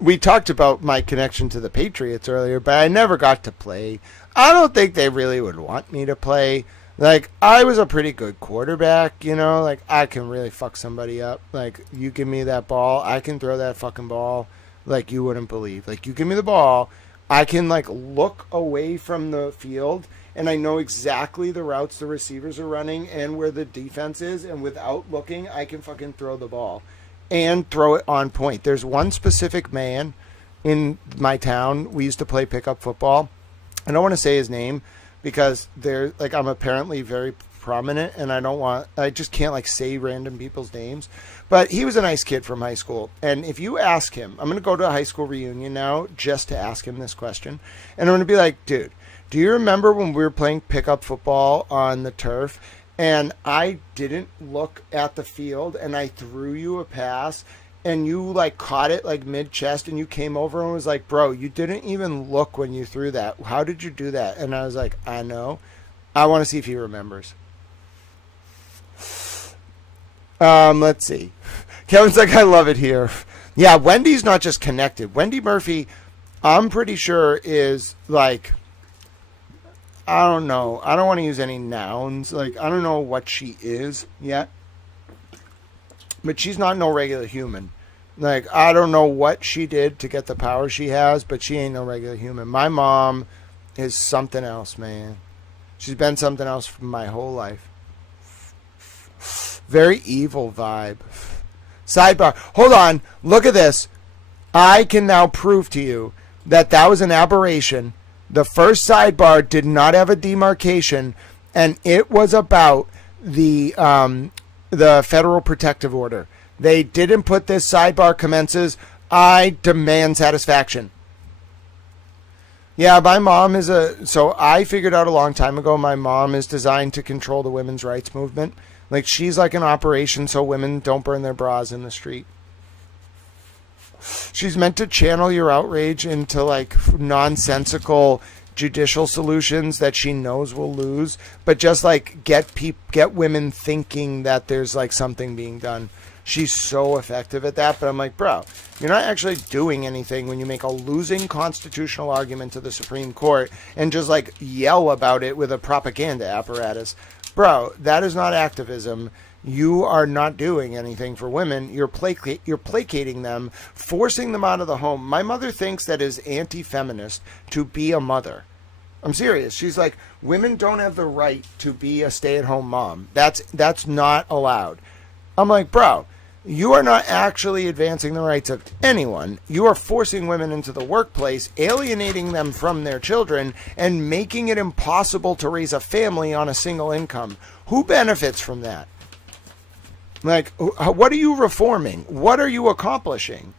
We talked about my connection to the Patriots earlier, but I never got to play. I don't think they really would want me to play. Like, I was a pretty good quarterback, you know? Like, I can really fuck somebody up. Like, you give me that ball, I can throw that fucking ball like you wouldn't believe. Like, you give me the ball, I can, like, look away from the field, and I know exactly the routes the receivers are running and where the defense is, and without looking, I can fucking throw the ball and throw it on point. There's one specific man in my town. We used to play pickup football. I don't want to say his name, because they're like, I'm apparently very prominent, and I just can't like say random people's names. But he was a nice kid from high school. And if you ask him, I'm going to go to a high school reunion now just to ask him this question. And I'm going to be like, dude, do you remember when we were playing pickup football on the turf and I didn't look at the field and I threw you a pass and you like caught it like mid-chest and you came over and was like, bro, you didn't even look when you threw that. How did you do that? And I was like, I know. I want to see if he remembers. Let's see. Kevin's like, I love it here. Yeah, Wendy's not just connected. Wendy Murphy, I'm pretty sure, is like, I don't know. I don't want to use any nouns. Like, I don't know what she is yet. But she's not no regular human. Like, I don't know what she did to get the power she has, but she ain't no regular human. My mom is something else, man. She's been something else for my whole life. Very evil vibe. Sidebar. Hold on. Look at this. I can now prove to you that that was an aberration. The first sidebar did not have a demarcation, and it was about the Federal Protective Order. They didn't put this sidebar commences. I demand satisfaction. Yeah, my mom is so I figured out a long time ago, my mom is designed to control the women's rights movement. Like, she's like an operation so women don't burn their bras in the street. She's meant to channel your outrage into like nonsensical judicial solutions that she knows will lose, but just like get women thinking that there's like something being done. She's so effective at that, but I'm like, bro, you're not actually doing anything when you make a losing constitutional argument to the Supreme Court and just like yell about it with a propaganda apparatus. Bro, that is not activism. You are not doing anything for women. You're placating them, forcing them out of the home. My mother thinks that is anti-feminist to be a mother. I'm serious. She's like, women don't have the right to be a stay-at-home mom. That's not allowed. I'm like, bro, you are not actually advancing the rights of anyone. You are forcing women into the workplace, alienating them from their children, and making it impossible to raise a family on a single income. Who benefits from that? Like, what are you reforming? What are you accomplishing?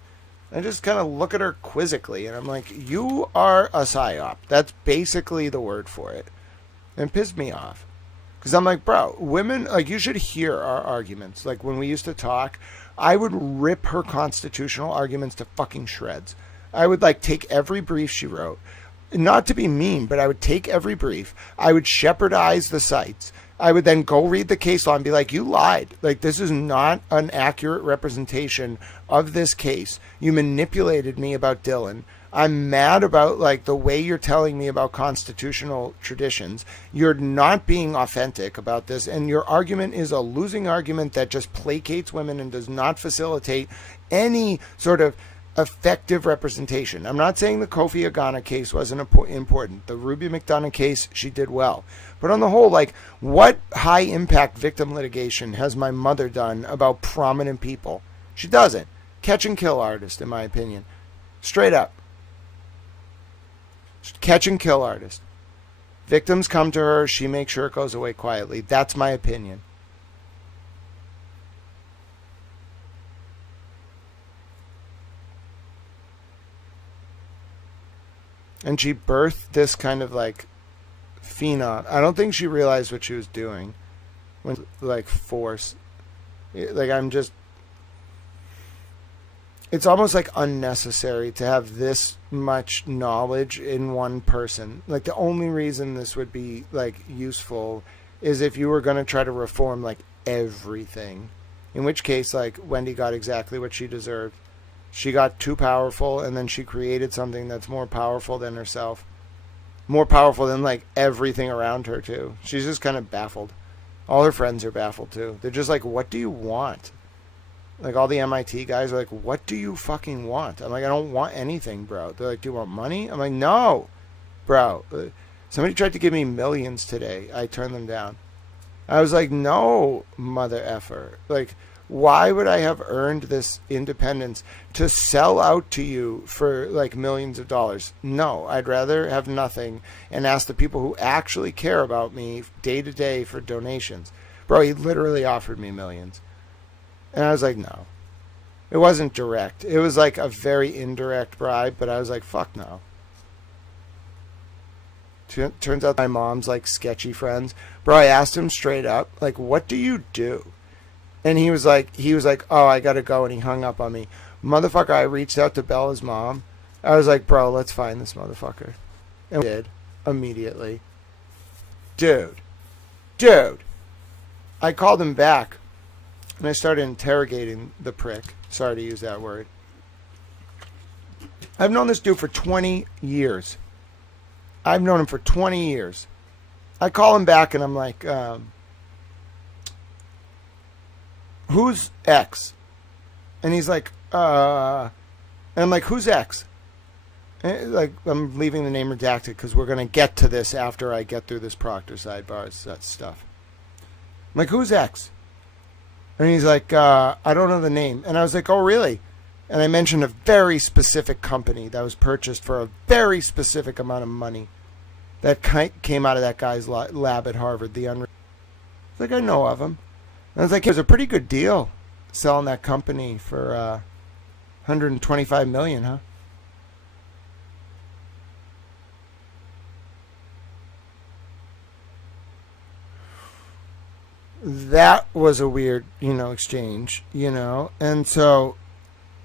I just kind of look at her quizzically, and I'm like, you are a psyop. That's basically the word for it. And it pissed me off. Because I'm like, bro, women, like, you should hear our arguments. Like, when we used to talk, I would rip her constitutional arguments to fucking shreds. I would, like, take every brief she wrote. Not to be mean, but I would take every brief. I would shepherdize the sites. I would then go read the case law and be like, you lied. Like, this is not an accurate representation of this case. You manipulated me about Dylan. I'm mad about like the way you're telling me about constitutional traditions. You're not being authentic about this, and your argument is a losing argument that just placates women and does not facilitate any sort of effective representation. I'm not saying the Kofi Agana case wasn't important. The Ruby McDonough case, she did well. But on the whole, like, what high impact victim litigation has my mother done about prominent people? She doesn't. Catch and kill artist, in my opinion. Straight up. Catch and kill artist. Victims come to her, she makes sure it goes away quietly. That's my opinion. And she birthed this kind of like phenom. I don't think she realized what she was doing. When like force. Like, I'm just, it's almost like unnecessary to have this much knowledge in one person. Like, the only reason this would be like useful is if you were going to try to reform like everything, in which case like Wendy got exactly what she deserved. She got too powerful, and then she created something that's more powerful than herself, more powerful than like everything around her too. She's just kind of baffled. All her friends are baffled too. They're just like, what do you want? Like, all the MIT guys are like, what do you fucking want? I'm like, I don't want anything, bro. They're like, do you want money? I'm like, no, bro. Somebody tried to give me millions today. I turned them down. I was like, no, mother effer. Like, why would I have earned this independence to sell out to you for like millions of dollars? No, I'd rather have nothing and ask the people who actually care about me day to day for donations. Bro, he literally offered me millions. And I was like, no. It wasn't direct. It was like a very indirect bribe, but I was like, fuck no. Turns out my mom's like sketchy friends. Bro, I asked him straight up, like, what do you do? And he was like, oh, I gotta go, and he hung up on me. Motherfucker, I reached out to Bella's mom. I was like, bro, let's find this motherfucker. And we did, immediately. Dude. I called him back. And I started interrogating the prick. Sorry to use that word. I've known this dude for 20 years. I've known him for 20 years. I call him back and I'm like, who's X? And he's like, and I'm like, who's X? And like, I'm leaving the name redacted because we're going to get to this after I get through this Proctor Sidebahs, that stuff. I'm like, who's X? And he's like, I don't know the name. And I was like, oh, really? And I mentioned a very specific company that was purchased for a very specific amount of money that came out of that guy's lab at Harvard. It's like, I know of him. And I was like, it was a pretty good deal selling that company for $125 million, huh? That was a weird, exchange, and so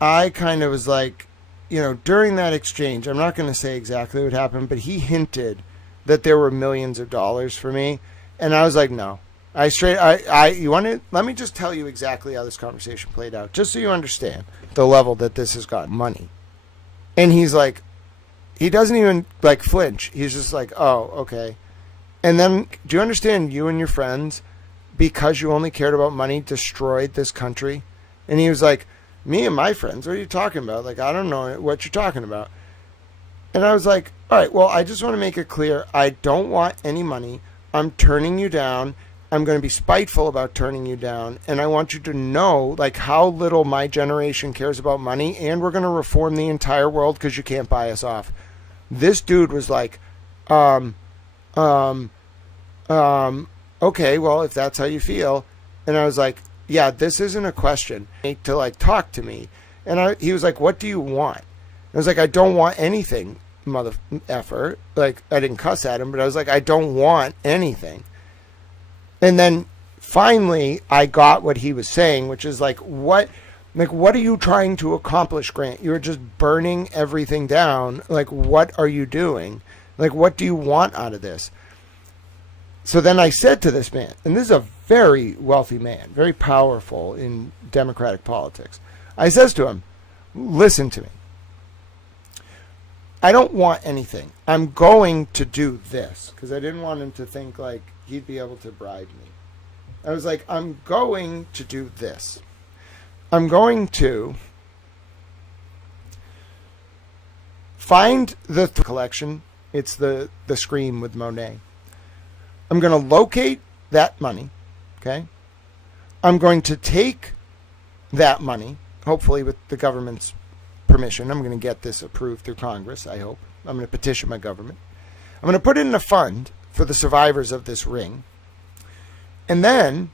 I kind of was like, during that exchange, I'm not going to say exactly what happened, but he hinted that there were millions of dollars for me, and I was like, no. Let me just tell you exactly how this conversation played out, just so you understand the level that this has got money. And he's like, he doesn't even like flinch. He's just like, oh, okay. And then, do you understand you and your friends, because you only cared about money, destroyed this country? And he was like, me and my friends, what are you talking about? Like, I don't know what you're talking about. And I was like, all right, well, I just want to make it clear. I don't want any money. I'm turning you down. I'm going to be spiteful about turning you down. And I want you to know, like, how little my generation cares about money. And we're going to reform the entire world because you can't buy us off. This dude was like, okay, well, if that's how you feel. And I was like, yeah, this isn't a question to like talk to me. And he was like, what do you want? I was like, I don't want anything, mother effer. Like, I didn't cuss at him, but I was like, I don't want anything. And then finally I got what he was saying, which is like, what are you trying to accomplish, Grant? You're just burning everything down. Like, what are you doing? Like, what do you want out of this? So then I said to this man, and this is a very wealthy man, very powerful in Democratic politics. I says to him, listen to me. I don't want anything. I'm going to do this, because I didn't want him to think like he'd be able to bribe me. I was like, I'm going to do this. I'm going to find the collection. It's the Scream with Monet. I'm going to locate that money, okay? I'm going to take that money, hopefully with the government's permission. I'm going to get this approved through Congress, I hope. I'm going to petition my government. I'm going to put it in a fund for the survivors of this ring. And then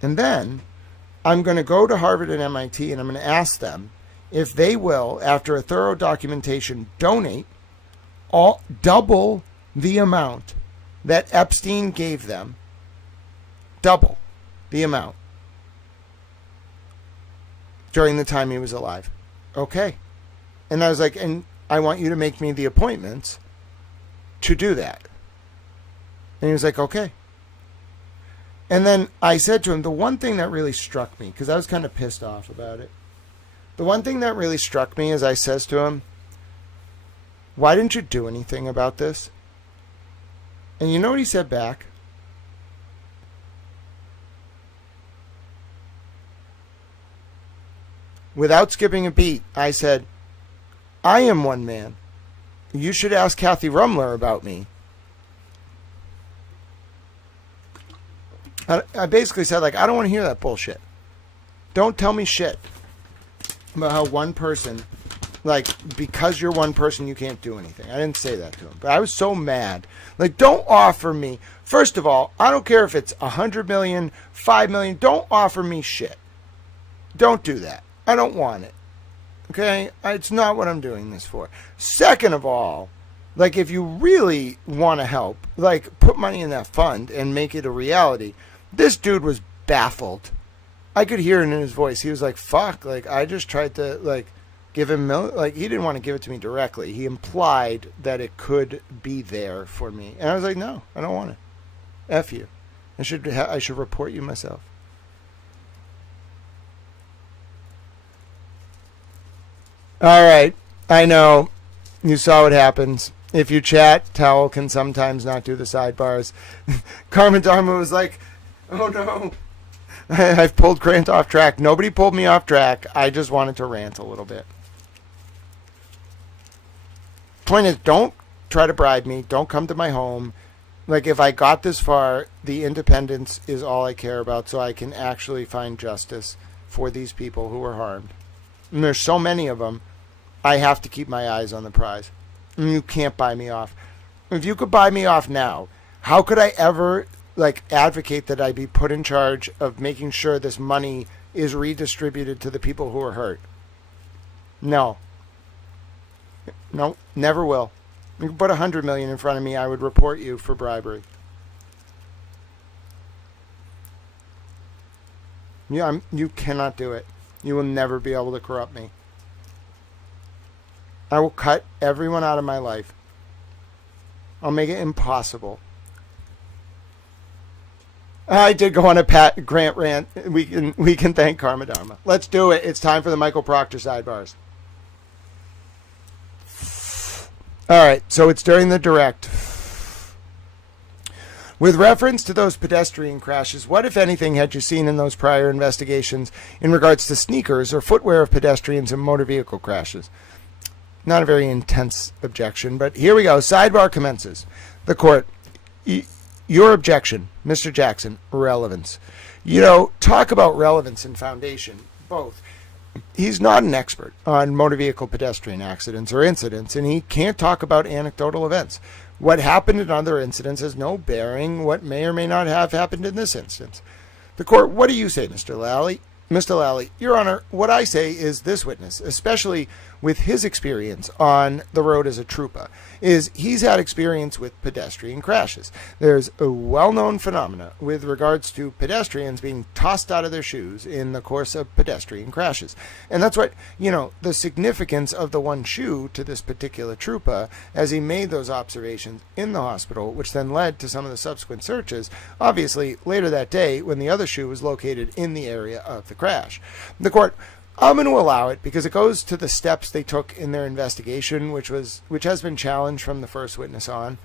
I'm going to go to Harvard and MIT and I'm going to ask them if they will, after a thorough documentation, donate double the amount that Epstein gave them, double the amount during the time he was alive. Okay. And I was like, and I want you to make me the appointments to do that. And he was like, okay. And then I said to him, the one thing that really struck me, because I was kind of pissed off about it, the one thing that really struck me is I says to him, why didn't you do anything about this? And you know what he said back? Without skipping a beat, I said, I am one man. You should ask Kathy Rumler about me. I basically said, like, I don't want to hear that bullshit. Don't tell me shit about how one person, like, because you're one person, you can't do anything. I didn't say that to him, but I was so mad. Like, don't offer me. First of all, I don't care if it's 100 million, 5 million. Don't offer me shit. Don't do that. I don't want it. Okay? It's not what I'm doing this for. Second of all, like, if you really want to help, like, put money in that fund and make it a reality. This dude was baffled. I could hear it in his voice. He was like, fuck, like, I just tried to, like, give him, like, he didn't want to give it to me directly. He implied that it could be there for me. And I was like, no, I don't want it. F you. I should report you myself. All right. I know. You saw what happens. If you chat, Towel can sometimes not do the sidebars. Carmen Dharma was like, oh no. I've pulled Grant off track. Nobody pulled me off track. I just wanted to rant a little bit. Point is, don't try to bribe me. Don't come to my home. Like, if I got this far, the independence is all I care about, so I can actually find justice for these people who were harmed. And there's so many of them, I have to keep my eyes on the prize. And you can't buy me off. If you could buy me off now, how could I ever advocate that I be put in charge of making sure this money is redistributed to the people who are hurt? No, never will. You can put $100 million in front of me, I would report you for bribery. Yeah, you cannot do it. You will never be able to corrupt me. I will cut everyone out of my life. I'll make it impossible. I did go on a Pat Grant rant. We can thank Karma Dharma. Let's do it. It's time for the Michael Proctor sidebars. All right, so it's during the direct. With reference to those pedestrian crashes, what, if anything, had you seen in those prior investigations in regards to sneakers or footwear of pedestrians in motor vehicle crashes? Not a very intense objection, but here we go. Sidebar commences. The court. Your objection, Mr. Jackson, relevance. Talk about relevance and foundation, both. He's not an expert on motor vehicle pedestrian accidents or incidents, and he can't talk about anecdotal events. What happened in other incidents has no bearing what may or may not have happened in this instance. The court, what do you say, Mr. Lally? Mr. Lally, Your Honor, what I say is this witness, especially with his experience on the road as a trooper, is he's had experience with pedestrian crashes. There's a well-known phenomena with regards to pedestrians being tossed out of their shoes in the course of pedestrian crashes. And that's what, the significance of the one shoe to this particular trooper as he made those observations in the hospital, which then led to some of the subsequent searches, obviously later that day when the other shoe was located in the area of the crash. The court, I'm going to allow it because it goes to the steps they took in their investigation, which has been challenged from the first witness on.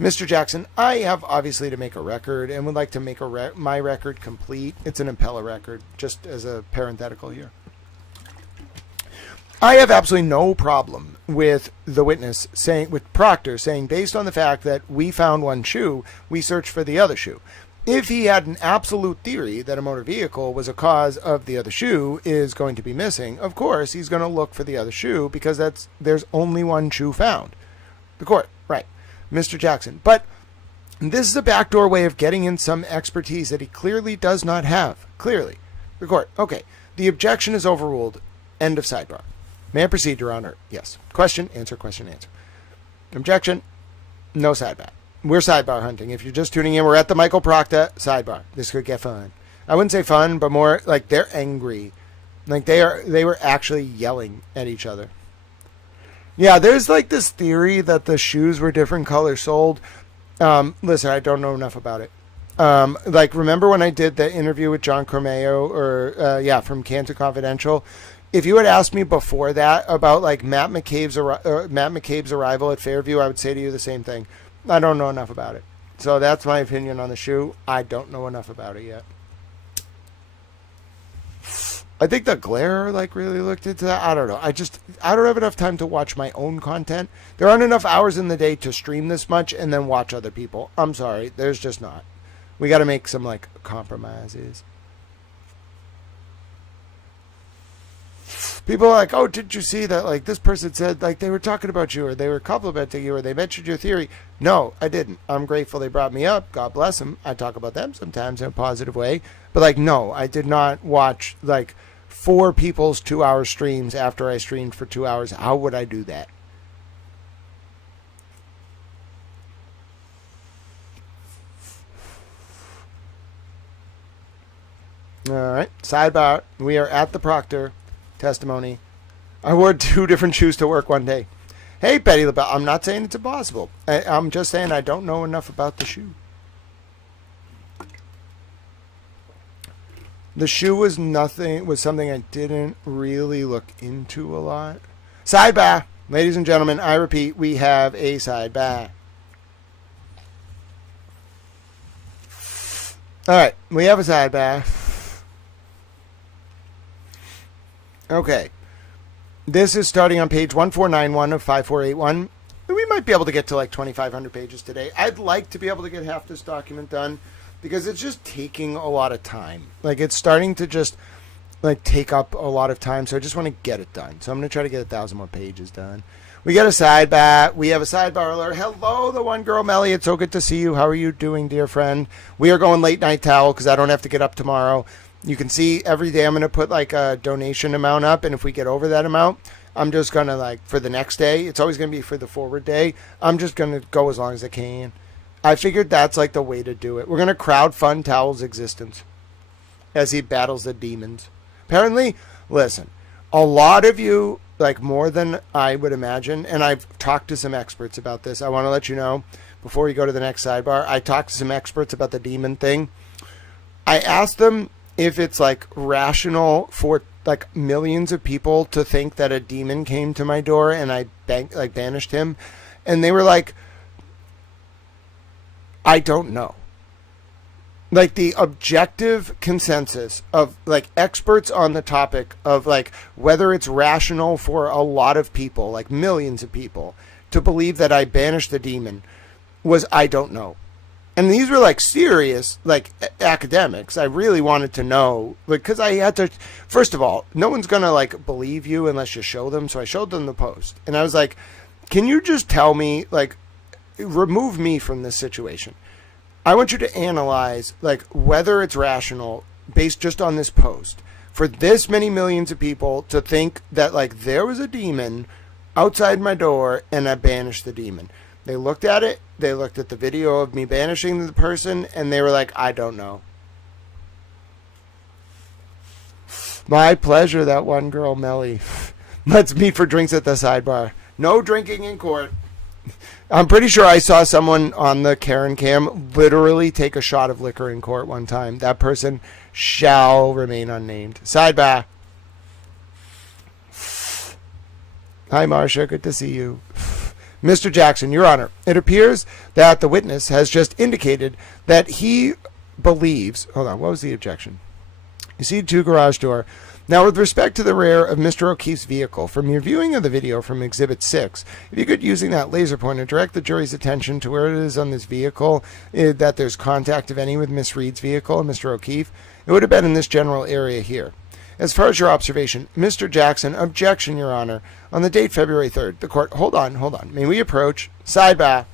Mr. Jackson, I have obviously to make a record and would like to make my record complete. It's an appellate record, just as a parenthetical here. I have absolutely no problem with the witness with Proctor saying, based on the fact that we found one shoe, we searched for the other shoe. If he had an absolute theory that a motor vehicle was a cause of the other shoe is going to be missing, of course, he's going to look for the other shoe because there's only one shoe found. The court, right. Mr. Jackson. But this is a backdoor way of getting in some expertise that he clearly does not have. Clearly. The court, okay. The objection is overruled. End of sidebar. May I proceed, Your Honor? Yes. Question, answer, question, answer. Objection. No sidebar. We're sidebar hunting. If you're just tuning in, we're at the Michael Proctor sidebar. This could get fun. I wouldn't say fun, but more like they're angry. Like they were actually yelling at each other. Yeah, there's like this theory that the shoes were different colors sold. Listen, I don't know enough about it. Remember when I did the interview with John Cormeo from Canton Confidential? If you had asked me before that about like Matt McCabe's arrival at Fairview, I would say to you the same thing. I don't know enough about it. So that's my opinion on the shoe. I don't know enough about it yet. I think the Glare really looked into that. I don't know. I don't have enough time to watch my own content. There aren't enough hours in the day to stream this much and then watch other people. I'm sorry. There's just not. We got to make some compromises. People are like, oh, did you see that, this person said, they were talking about you, or they were complimenting you, or they mentioned your theory. No, I didn't. I'm grateful they brought me up. God bless them. I talk about them sometimes in a positive way. But, no, I did not watch, 4 people's 2-hour streams after I streamed for 2 hours. How would I do that? All right. Sidebar. We are at the Proctor testimony. I wore 2 different shoes to work one day. Hey, Betty LaBelle, I'm not saying it's impossible. I'm just saying I don't know enough about the shoe. The shoe was something I didn't really look into a lot. Sidebar. Ladies and gentlemen, I repeat, we have a sidebar. All right, we have a sidebar. Okay. This is starting on page 1491 of 5481. We might be able to get to like 2,500 pages today. I'd like to be able to get half this document done because it's just taking a lot of time. Like, it's starting to just like take up a lot of time, so I just want to get it done. So I'm going to try to get 1,000 more pages done. We got a sidebar. We have a sidebar alert. Hello, the one girl, Melly. It's so good to see you. How are you doing, dear friend? We are going late night towel because I don't have to get up tomorrow. You can see every day I'm going to put like a donation amount up, and if we get over that amount, I'm just going to, like, for the next day, it's always going to be for the forward day, I'm just going to go as long as I can. I figured that's, like, the way to do it. We're going to crowdfund Towel's existence as he battles the demons. Apparently, listen, a lot of you, like, more than I would imagine, and I've talked to some experts about this. I want to let you know, before we go to the next sidebar, I talked to some experts about the demon thing. I asked them if it's, like, rational for like millions of people to think that a demon came to my door and I banished him, and they were like, I don't know. Like, the objective consensus of like experts on the topic of like whether it's rational for a lot of people, like millions of people, to believe that I banished the demon was I don't know. And these were like serious, like academics. I really wanted to know, because I had to, first of all, no one's going to like believe you unless you show them. So I showed them the post and I was like, can you just tell me, like, remove me from this situation? I want you to analyze like whether it's rational based just on this post for this many millions of people to think that like there was a demon outside my door and I banished the demon. They looked at it, they looked at the video of me banishing the person, and they were like, I don't know. My pleasure, that one girl, Melly. Let's meet for drinks at the sidebar. No drinking in court. I'm pretty sure I saw someone on the Karen cam literally take a shot of liquor in court one time. That person shall remain unnamed. Sidebar. Hi, Marcia. Good to see you. Mr. Jackson, Your Honor, it appears that the witness has just indicated that he believes... Hold on, what was the objection? You see two garage door. Now, with respect to the rear of Mr. O'Keefe's vehicle, from your viewing of the video from Exhibit 6, if you could, using that laser pointer, direct the jury's attention to where it is on this vehicle, that there's contact, if any, with Miss Reed's vehicle and Mr. O'Keefe, it would have been in this general area here. As far as your observation, Mr. Jackson, objection, Your Honor. On the date February 3rd, the court... Hold on. May we approach? Sidebar.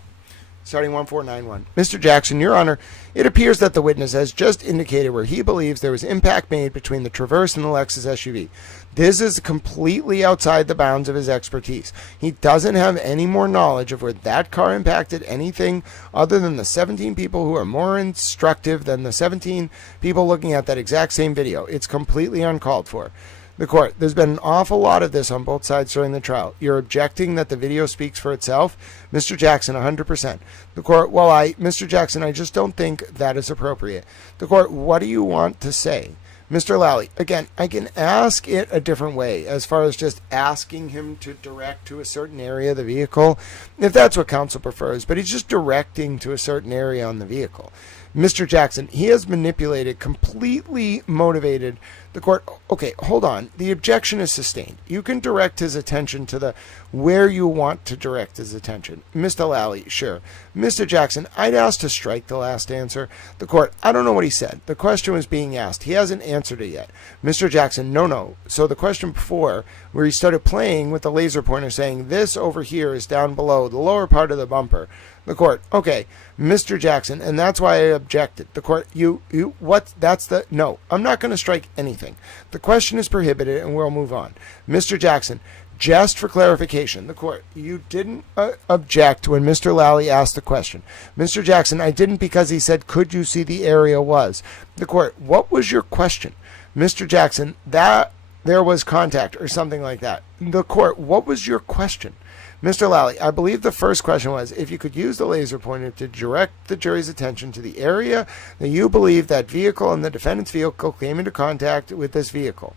Starting 1491. Mr. Jackson, Your Honor, it appears that the witness has just indicated where he believes there was impact made between the Traverse and the Lexus SUV. This is completely outside the bounds of his expertise. He doesn't have any more knowledge of where that car impacted anything other than the 17 people who are more instructive than the 17 people looking at that exact same video. It's completely uncalled for. The court, there's been an awful lot of this on both sides during the trial. You're objecting that the video speaks for itself? Mr. Jackson, 100%. The court, Mr. Jackson, I just don't think that is appropriate. The court, what do you want to say? Mr. Lally, again, I can ask it a different way, as far as just asking him to direct to a certain area of the vehicle, if that's what counsel prefers, but he's just directing to a certain area on the vehicle. Mr. Jackson, he has manipulated, completely motivated the court. Okay, hold on. The objection is sustained. You can direct his attention to the where you want to direct his attention. Mr. Lally, sure. Mr. Jackson, I'd ask to strike the last answer. The court, I don't know what he said. The question was being asked. He hasn't answered it yet. Mr. Jackson, no. So the question before, where he started playing with the laser pointer saying this over here is down below the lower part of the bumper. The court, okay, Mr. Jackson, and that's why I objected. The court, no, I'm not going to strike anything. The question is prohibited and we'll move on. Mr. Jackson, just for clarification, the court, you didn't object when Mr. Lally asked the question. Mr. Jackson, I didn't because he said, could you see the area was? The court, what was your question? Mr. Jackson, that there was contact or something like that. The court, what was your question? Mr. Lally, I believe the first question was if you could use the laser pointer to direct the jury's attention to the area that you believe that vehicle and the defendant's vehicle came into contact with this vehicle.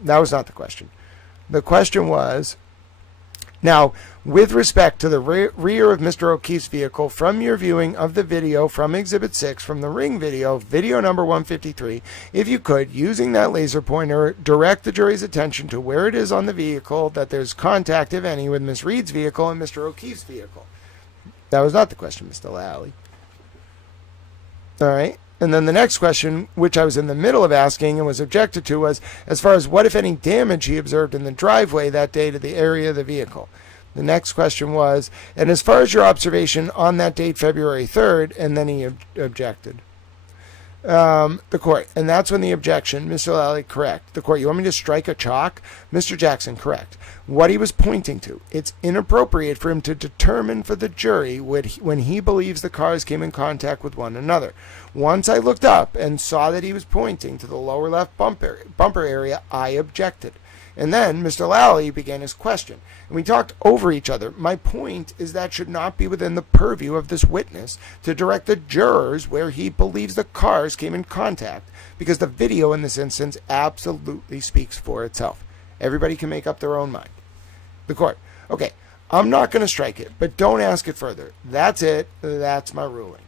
That was not the question. The question was, Now, with respect to the rear of Mr. O'Keefe's vehicle, from your viewing of the video from Exhibit 6, from the ring video, video number 153, if you could, using that laser pointer, direct the jury's attention to where it is on the vehicle that there's contact, if any, with Miss Reed's vehicle and Mr. O'Keefe's vehicle. That was not the question, Mr. Lally. All right. And then the next question, which I was in the middle of asking and was objected to, was as far as what, if any, damage he observed in the driveway that day to the area of the vehicle. The next question was, and as far as your observation on that date, February 3rd, and then he objected. The court, and that's when the objection, Mr. Lally, correct. The court, you want me to strike a chalk? Mr. Jackson, correct. What he was pointing to, it's inappropriate for him to determine for the jury when he believes the cars came in contact with one another. Once I looked up and saw that he was pointing to the lower left bumper area, I objected. And then Mr. Lally began his question. And we talked over each other. My point is that should not be within the purview of this witness to direct the jurors where he believes the cars came in contact, because the video in this instance absolutely speaks for itself. Everybody can make up their own mind. The court, okay, I'm not going to strike it, but don't ask it further. That's it. That's my ruling.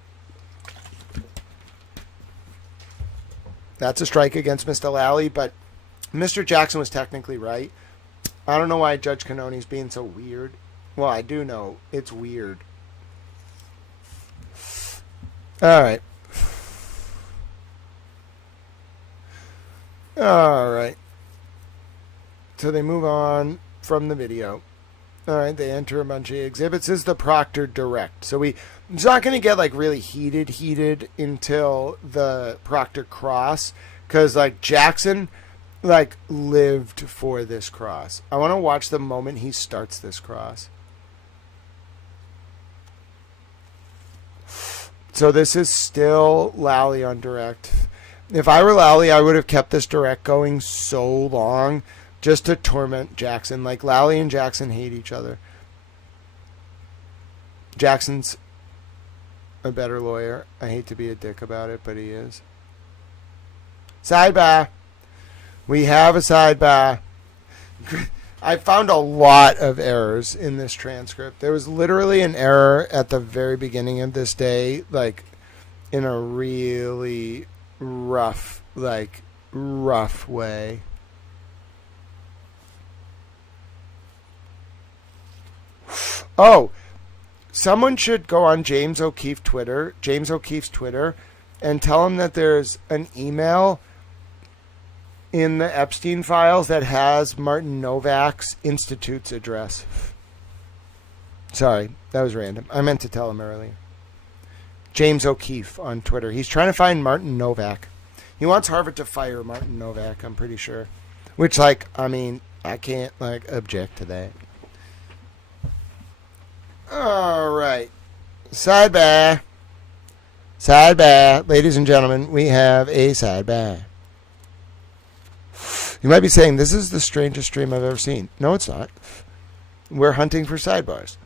That's a strike against Mr. Lally, but Mr. Jackson was technically right. I don't know why Judge Cannoni's being so weird. Well, I do know it's weird. All right. All right. So they move on from the video. All right, they enter a bunch of exhibits. This is the Proctor direct. So it's not going to get like really heated until the Proctor cross, because like Jackson like lived for this cross. I want to watch the moment he starts this cross. So this is still Lally on direct. If I were Lally, I would have kept this direct going so long just to torment Jackson. Like Lally and Jackson hate each other. Jackson's a better lawyer. I hate to be a dick about it, but he is. Sidebar. We have a sidebar. I found a lot of errors in this transcript. There was literally an error at the very beginning of this day, like in a really rough way. Oh, someone should go on James O'Keefe's Twitter, and tell him that there's an email in the Epstein files that has Martin Novak's Institute's address. Sorry, that was random. I meant to tell him earlier. James O'Keefe on Twitter. He's trying to find Martin Novak. He wants Harvard to fire Martin Novak, I'm pretty sure. Which, like, I mean, I can't, like, object to that. All right. Sidebar. Sidebar. Ladies and gentlemen, we have a sidebar. You might be saying, this is the strangest stream I've ever seen. No, it's not. We're hunting for sidebars.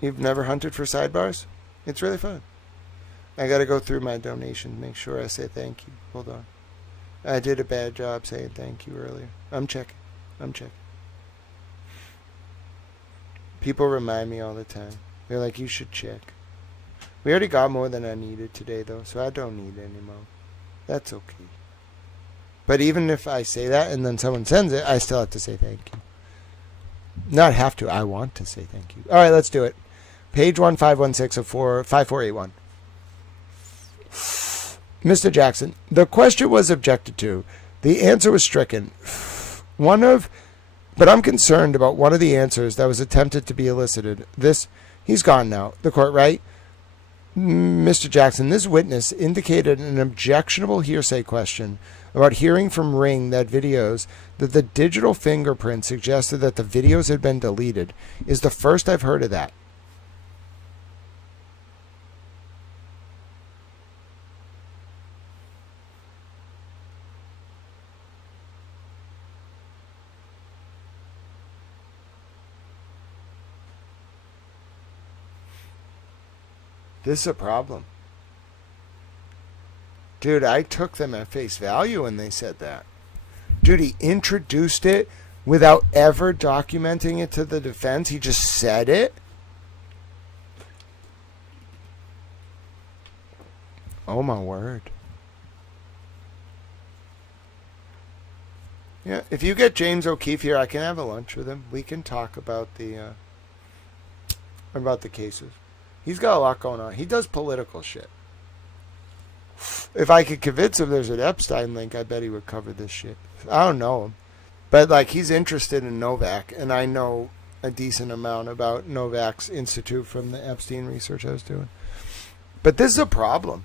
You've never hunted for sidebars? It's really fun. I got to go through my donation, make sure I say thank you. Hold on. I did a bad job saying thank you earlier. I'm checking. People remind me all the time. They're like, you should check. We already got more than I needed today, though, so I don't need any more. That's okay. But even if I say that and then someone sends it, I still have to say thank you. Not have to. I want to say thank you. All right, let's do it. Page 1516 of 5481. Mr. Jackson, the question was objected to. The answer was stricken. But I'm concerned about one of the answers that was attempted to be elicited. He's gone now. The court, right? Mr. Jackson, this witness indicated an objectionable hearsay question about hearing from Ring that videos that the digital fingerprint suggested that the videos had been deleted. Is the first I've heard of that. This is a problem. Dude, I took them at face value when they said that. Dude, he introduced it without ever documenting it to the defense. He just said it. Oh my word. Yeah, if you get James O'Keefe here, I can have a lunch with him. We can talk about the cases. He's got a lot going on. He does political shit. If I could convince him there's an Epstein link, I bet he would cover this shit. I don't know him. But, like, he's interested in Novak, and I know a decent amount about Novak's institute from the Epstein research I was doing. But this is a problem.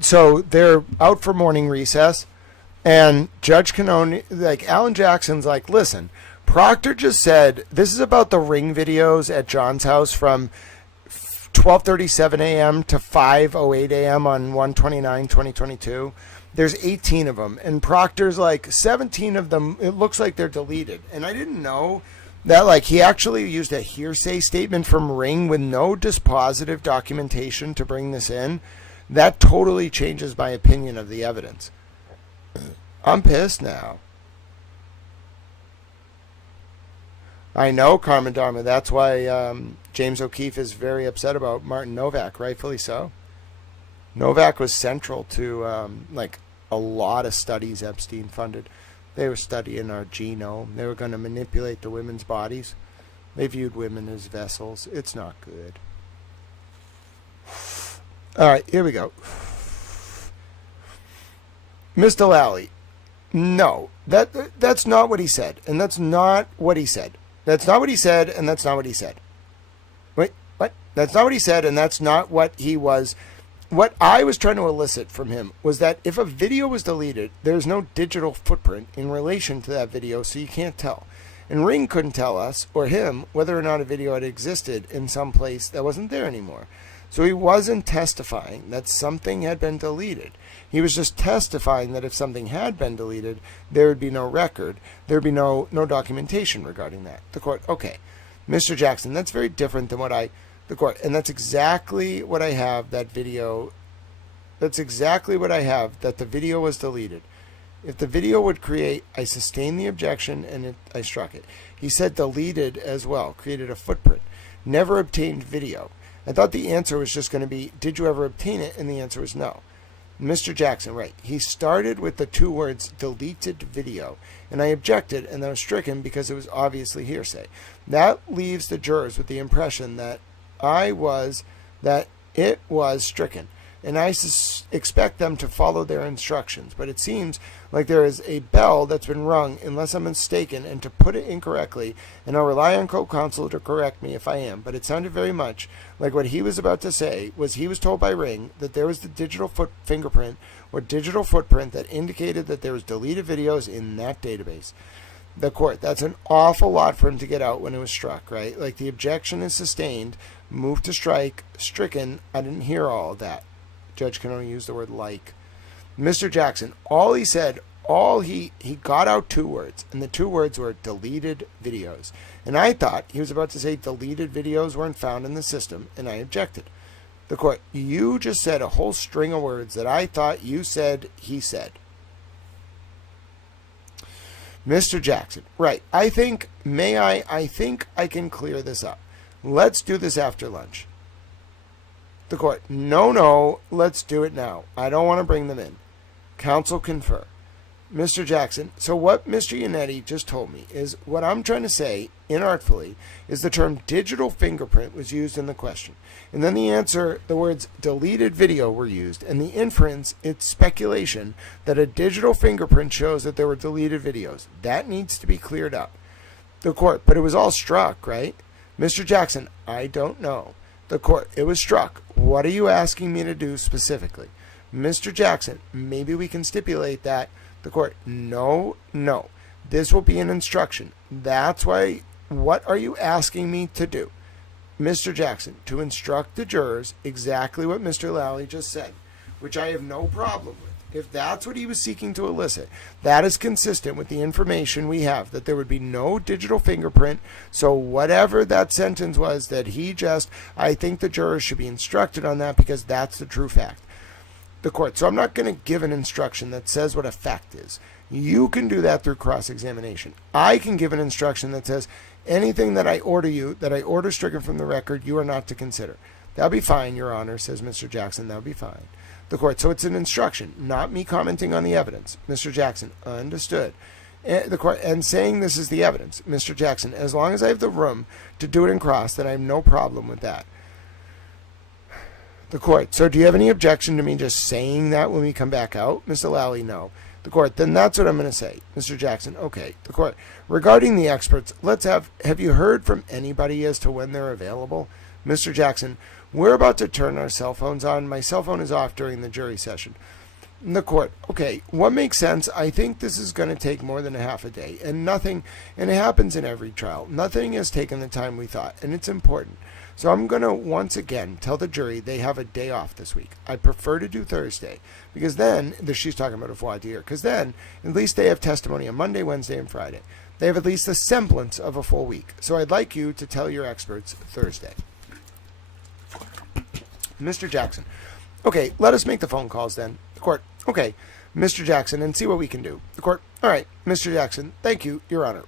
So they're out for morning recess, and Judge Cannone, like, Alan Jackson's like, listen, Proctor just said, this is about the ring videos at John's house from 12:37 a.m. to 5:08 a.m. on 1/29/2022. There's 18 of them, and Proctor's like 17 of them. It looks like they're deleted, and I didn't know that. Like, he actually used a hearsay statement from Ring with no dispositive documentation to bring this in. That totally changes my opinion of the evidence. I'm pissed now. I know, Carmen Dharma. That's why James O'Keefe is very upset about Martin Novak, rightfully so. Novak was central to like a lot of studies Epstein funded. They were studying our genome. They were going to manipulate the women's bodies. They viewed women as vessels. It's not good. All right, here we go. Mr. Lally, no, that's not what he said, and that's not what he said. That's not what he said, and that's not what he said. Wait, what? That's not what he said, and that's not what he was. What I was trying to elicit from him was that if a video was deleted, there's no digital footprint in relation to that video, so you can't tell. And Ring couldn't tell us, or him, whether or not a video had existed in some place that wasn't there anymore. So he wasn't testifying that something had been deleted. He was just testifying that if something had been deleted, there would be no record. There would be no documentation regarding that. The court, okay. Mr. Jackson, that's very different than what the court, and that's exactly what I have, that video. That's exactly what I have, that the video was deleted. If the video would create, I sustained the objection and I struck it. He said deleted as well, created a footprint. Never obtained video. I thought the answer was just going to be, did you ever obtain it? And the answer was no. Mr. Jackson, right. He started with the two words deleted video, and I objected, and that was stricken because it was obviously hearsay. That leaves the jurors with the impression that it was stricken, and I expect them to follow their instructions. But it seems like there is a bell that's been rung, unless I'm mistaken, and to put it incorrectly, and I'll rely on co-counsel to correct me if I am, but it sounded very much like what he was about to say was he was told by Ring that there was the digital fingerprint or digital footprint that indicated that there was deleted videos in that database. The court, that's an awful lot for him to get out when it was struck, right? Like, the objection is sustained, moved to strike, stricken. I didn't hear all of that. Judge can only use the word like. Mr. Jackson, all he said, he got out two words, and the two words were deleted videos. And I thought he was about to say deleted videos weren't found in the system, and I objected. The court, you just said a whole string of words that I thought you said he said. Mr. Jackson, right. I think I can clear this up. Let's do this after lunch. The court, no, let's do it now. I don't want to bring them in. Counsel confer. Mr. Jackson, so what Mr. Yannetti just told me is what I'm trying to say, inartfully, is the term digital fingerprint was used in the question. And then the answer, the words deleted video were used, and the inference, it's speculation, that a digital fingerprint shows that there were deleted videos. That needs to be cleared up. The court, but it was all struck, right? Mr. Jackson, I don't know. The court, it was struck. What are you asking me to do specifically? Mr. Jackson, maybe we can stipulate that. The court, no. This will be an instruction. That's why, what are you asking me to do? Mr. Jackson, to instruct the jurors exactly what Mr. Lally just said, which I have no problem with. If that's what he was seeking to elicit, that is consistent with the information we have, that there would be no digital fingerprint. So whatever that sentence was that I think the jurors should be instructed on that because that's the true fact. The court, so I'm not going to give an instruction that says what a fact is. You can do that through cross-examination. I can give an instruction that says, anything that I order stricken from the record, you are not to consider. That'll be fine, Your Honor, says Mr. Jackson. That'll be fine. The court, so it's an instruction, not me commenting on the evidence. Mr. Jackson, understood. The court, and saying this is the evidence. Mr. Jackson, as long as I have the room to do it in cross, then I have no problem with that. The court, so do you have any objection to me just saying that when we come back out? Mr. Lally, no. The court, then that's what I'm going to say. Mr. Jackson, okay. The court, regarding the experts, have you heard from anybody as to when they're available? Mr. Jackson, we're about to turn our cell phones on. My cell phone is off during the jury session. The court, okay, what makes sense? I think this is going to take more than a half a day, and it happens in every trial. Nothing has taken the time we thought, and it's important. So I'm going to once again tell the jury they have a day off this week. I prefer to do Thursday, because then, she's talking about a voir dire, because then at least they have testimony on Monday, Wednesday, and Friday. They have at least a semblance of a full week. So I'd like you to tell your experts Thursday. Mr. Jackson, okay, let us make the phone calls then. The court, okay, Mr. Jackson, and see what we can do. The court, all right, Mr. Jackson, thank you, Your Honor.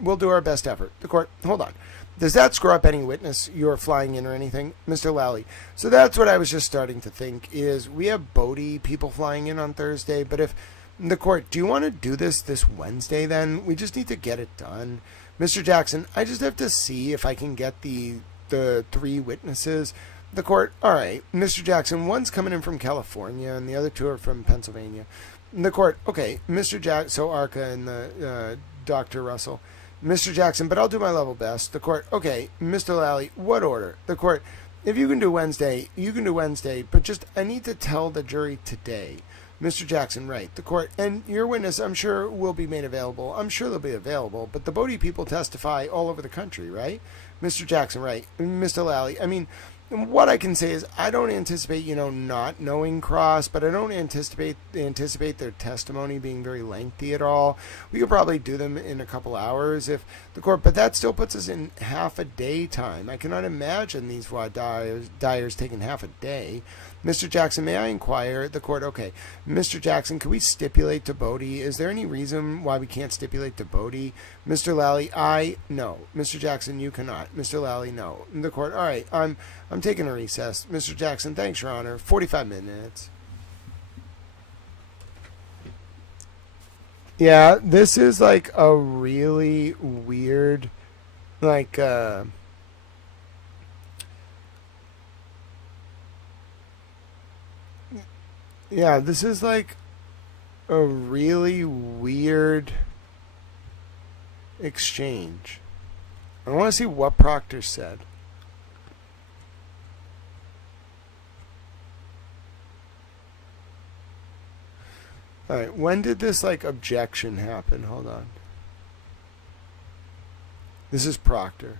We'll do our best effort. The court, hold on. Does that screw up any witness you're flying in or anything? Mr. Lally, so that's what I was just starting to think is we have Bodie people flying in on Thursday, but if the court, do you want to do this Wednesday then? We just need to get it done. Mr. Jackson, I just have to see if I can get the 3 witnesses. The court, all right, Mr. Jackson, one's coming in from California and the other 2 are from Pennsylvania. The court, okay, Mr. Jackson, so Arca and the Dr. Russell. Mr. Jackson, but I'll do my level best. The court, okay, Mr. Lally, what order? The court, if you can do Wednesday, you can do Wednesday, but just I need to tell the jury today. Mr. Jackson, right. The court, and your witness, I'm sure, will be made available. I'm sure they'll be available, but the Bodie people testify all over the country, right? Mr. Jackson, right. Mr. Lally, I mean, what I can say is I don't anticipate, not knowing cross, but I don't anticipate their testimony being very lengthy at all. We could probably do them in a couple hours if the court, but that still puts us in half a day time. I cannot imagine these voir dires taking half a day. Mr. Jackson, may I inquire? The court, okay. Mr. Jackson, can we stipulate to Bodie? Is there any reason why we can't stipulate to Bodie? Mr. Lally, no. Mr. Jackson, you cannot. Mr. Lally, no. The court, all right, I'm taking a recess. Mr. Jackson, thanks, Your Honor. 45 minutes. Yeah, this is like a really weird, yeah, this is like a really weird exchange. I want to see what Proctor said. All right, when did this objection happen? Hold on. This is Proctor.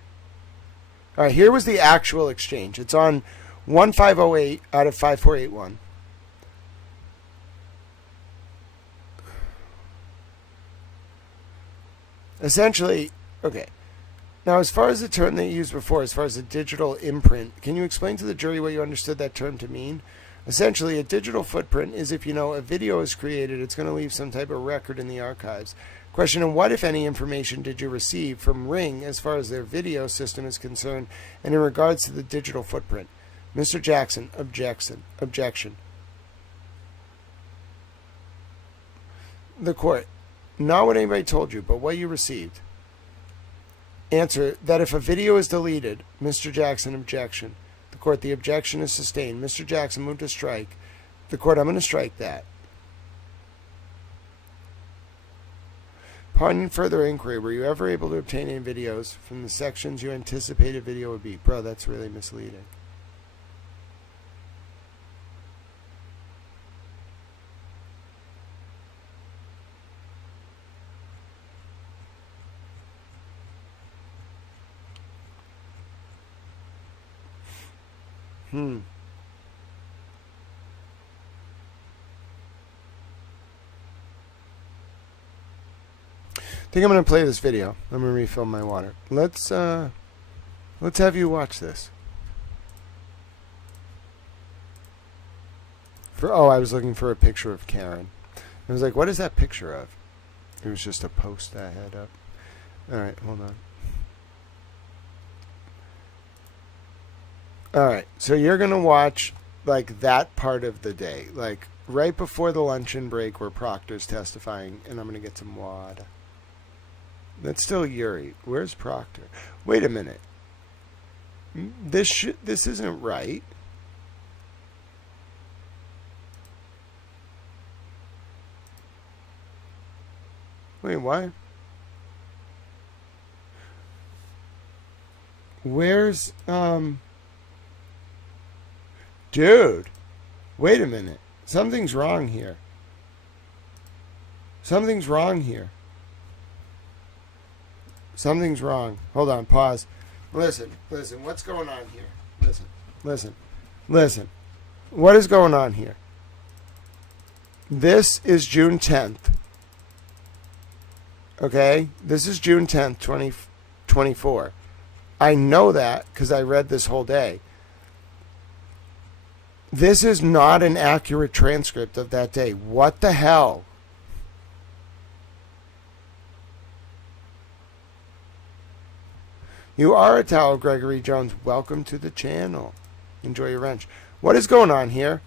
All right, here was the actual exchange. It's on 1508 out of 5481. Essentially, okay. Now, as far as the term they used before, as far as a digital imprint, can you explain to the jury what you understood that term to mean? Essentially, a digital footprint is if a video is created, it's going to leave some type of record in the archives. Question, and what, if any, information did you receive from Ring as far as their video system is concerned and in regards to the digital footprint? Mr. Jackson, objection. The court, not what anybody told you, but what you received. Answer, that if a video is deleted, Mr. Jackson, objection. The court, the objection is sustained. Mr. Jackson, move to strike. The court, I'm going to strike that. Upon further inquiry, were you ever able to obtain any videos from the sections you anticipated video would be? Bro, that's really misleading. I think I'm going to play this video. I'm going to refill my water. Let's have you watch this. I was looking for a picture of Karen. I was like, what is that picture of? It was just a post that I had up. All right, hold on. All right, so you're going to watch, like, that part of the day. Like, right before the luncheon break where Proctor's testifying, and I'm going to get some water. That's still Yuri. Where's Proctor? Wait a minute. This isn't right. Wait, what? Where's, Dude, wait a minute. Something's wrong here. Something's wrong here. Something's wrong. Hold on, pause. Listen, what's going on here? Listen. What is going on here? This is June 10th. Okay? This is June 10th, 2024. I know that because I read this whole day. This is not an accurate transcript of that day. What the hell? You are a towel, Gregory Jones. Welcome to the channel. Enjoy your wrench. What is going on here?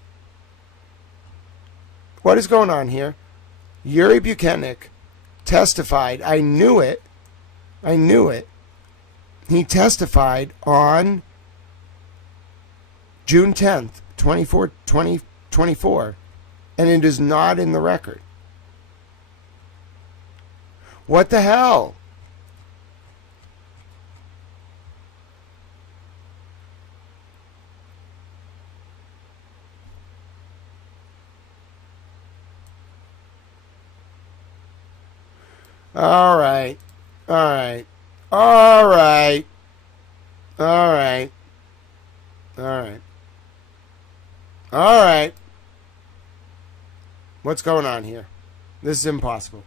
What is going on here? Yuri Buchanan testified. I knew it. He testified on June 10th, 2024, and it is not in the record. What the hell? All right. What's going on here? This is impossible.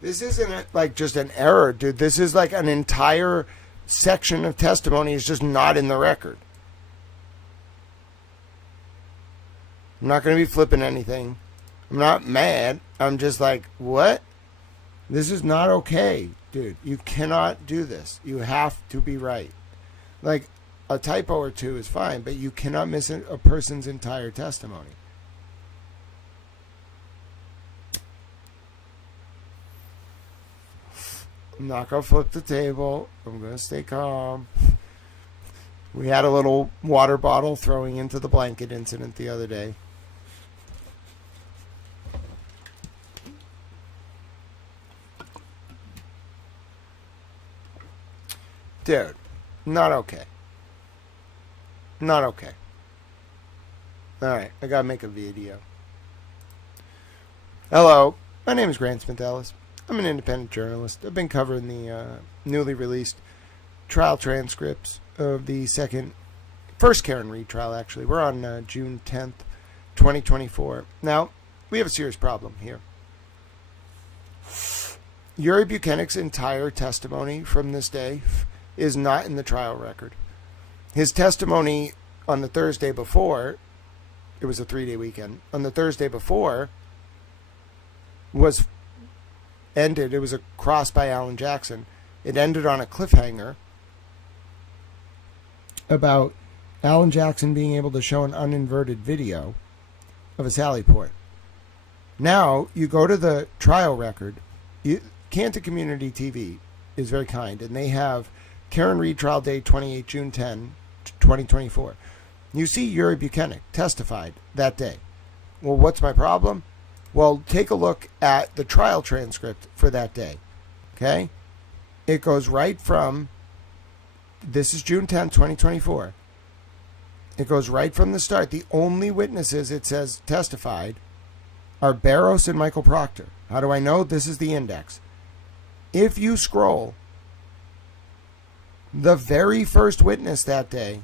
This isn't like just an error, dude. This is like an entire section of testimony is just not in the record. I'm not going to be flipping anything. I'm not mad. I'm just like, what? This is not okay, dude. You cannot do this. You have to be right. Like, a typo or two is fine, but you cannot miss a person's entire testimony. I'm not going to flip the table. I'm going to stay calm. We had a little water bottle throwing into the blanket incident the other day. Dude, not okay. Not okay. Alright, I gotta make a video. Hello, my name is Grant Smith Ellis. I'm an independent journalist. I've been covering the newly released trial transcripts of the first Karen Reed trial, actually. We're on June 10th, 2024. Now, we have a serious problem here. Yuri Buchanan's entire testimony from this day is not in the trial record. His testimony on the Thursday before, it was a 3-day weekend, on the Thursday before was ended. It was a cross by Alan Jackson. It ended on a cliffhanger about Alan Jackson being able to show an uninverted video of a Sally port. Now, you go to the trial record. Canton Community TV is very kind, and they have Karen Reed trial date 28 June 10, 2024. You see Yuri Buchanan testified that day. Well, what's my problem? Well, take a look at the trial transcript for that day. Okay? It goes right from, this is June 10, 2024. It goes right from the start. The only witnesses it says testified are Barros and Michael Proctor. How do I know? This is the index. If you scroll, the very first witness that day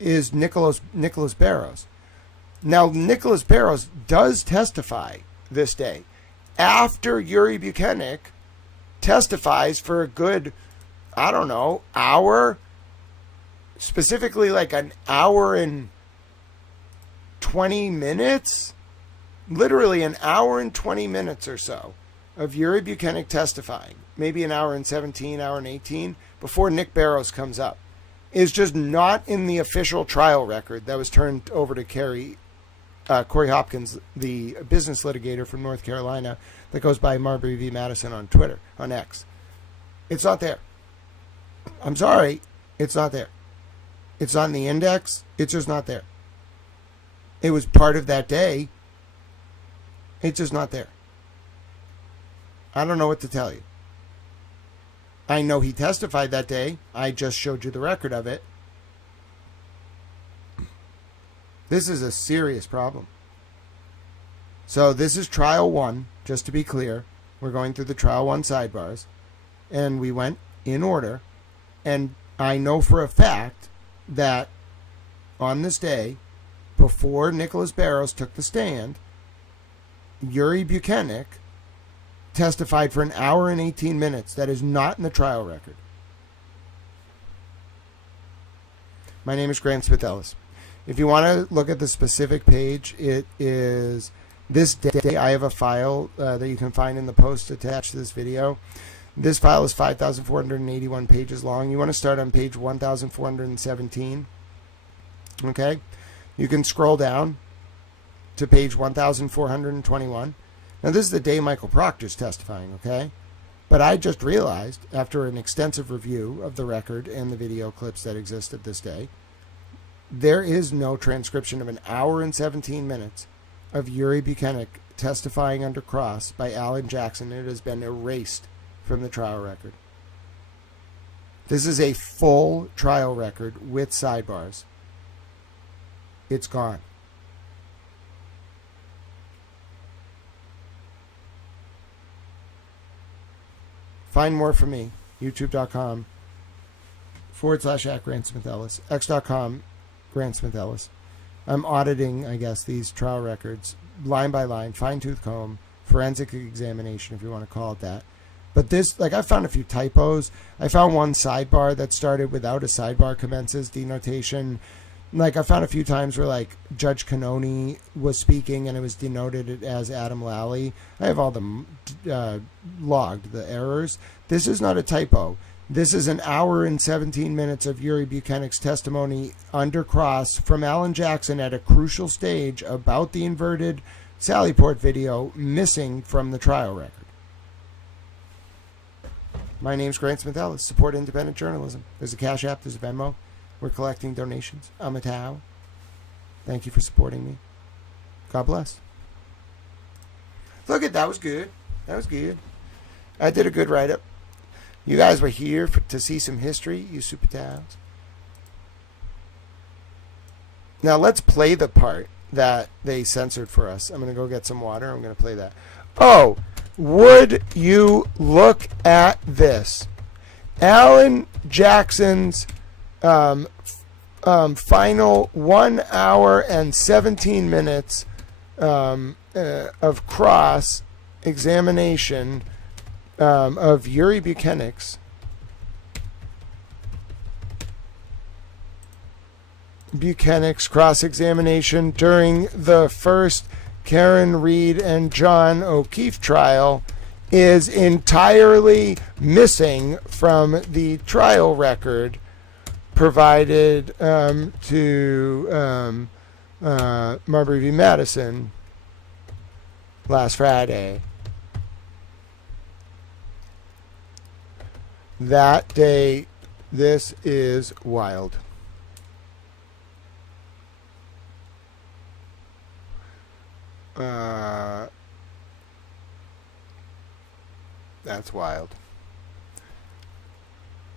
is Nicholas Barros. Now, Nicholas Barros does testify this day after Yuri Buchanan testifies for a good I don't know, hour, specifically like an hour and 20 minutes, literally an hour and 20 minutes or so of Yuri Buchanan testifying, maybe an hour and 17, hour and 18, before Nick Barrows comes up, is just not in the official trial record that was turned over to Corey Hopkins, the business litigator from North Carolina that goes by Marbury v. Madison on Twitter, on X. It's not there. I'm sorry, it's not there. It's not in the index. It's just not there. It was part of that day. It's just not there. I don't know what to tell you. I know he testified that day. I just showed you the record of it. This is a serious problem. So this is trial 1, just to be clear. We're going through the trial 1 sidebars. And we went in order. And I know for a fact that on this day, before Nicholas Barrows took the stand, Yuri Buchanan testified for an hour and 18 minutes. That is not in the trial record. My name is Grant Smith Ellis. If you want to look at the specific page, it is this day. I have a file that you can find in the post attached to this video. This file is 5,481 pages long. You want to start on page 1,417. Okay? You can scroll down to page 1,421. Now, this is the day Michael Proctor's testifying, okay? But I just realized, after an extensive review of the record and the video clips that exist at this day, there is no transcription of an hour and 17 minutes of Yuri Buchanan testifying under cross by Alan Jackson. It has been erased from the trial record. This is a full trial record with sidebars. It's gone. Find more from me. YouTube.com/@GrantSmithEllis. X.com Grant Smith Ellis. I'm auditing, I guess, these trial records line by line, fine-tooth comb, forensic examination, if you want to call it that. But this, like, I found a few typos. I found one sidebar that started without a sidebar commences denotation. Like, I found a few times where, like, Judge Cannoni was speaking and it was denoted as Adam Lally. I have all them logged, the errors. This is not a typo. This is an hour and 17 minutes of Yuri Buchanan's testimony under cross from Alan Jackson at a crucial stage about the inverted Sallyport video missing from the trial record. My name's Grant Smith Ellis. Support independent journalism. There's a Cash App. There's a Venmo. We're collecting donations. I'm a Tao. Thank you for supporting me. God bless. Look at that. Was good. That was good. I did a good write-up. You guys were here to see some history, you super Taos. Now let's play the part that they censored for us. I'm going to go get some water. I'm going to play that. Oh, would you look at this? Alan Jackson's final 1 hour and 17 minutes of cross examination of Yuri Buchanan's cross-examination during the first Karen Reed and John O'Keefe trial is entirely missing from the trial record provided to Marbury v. Madison last Friday. That day, this is wild. That's wild.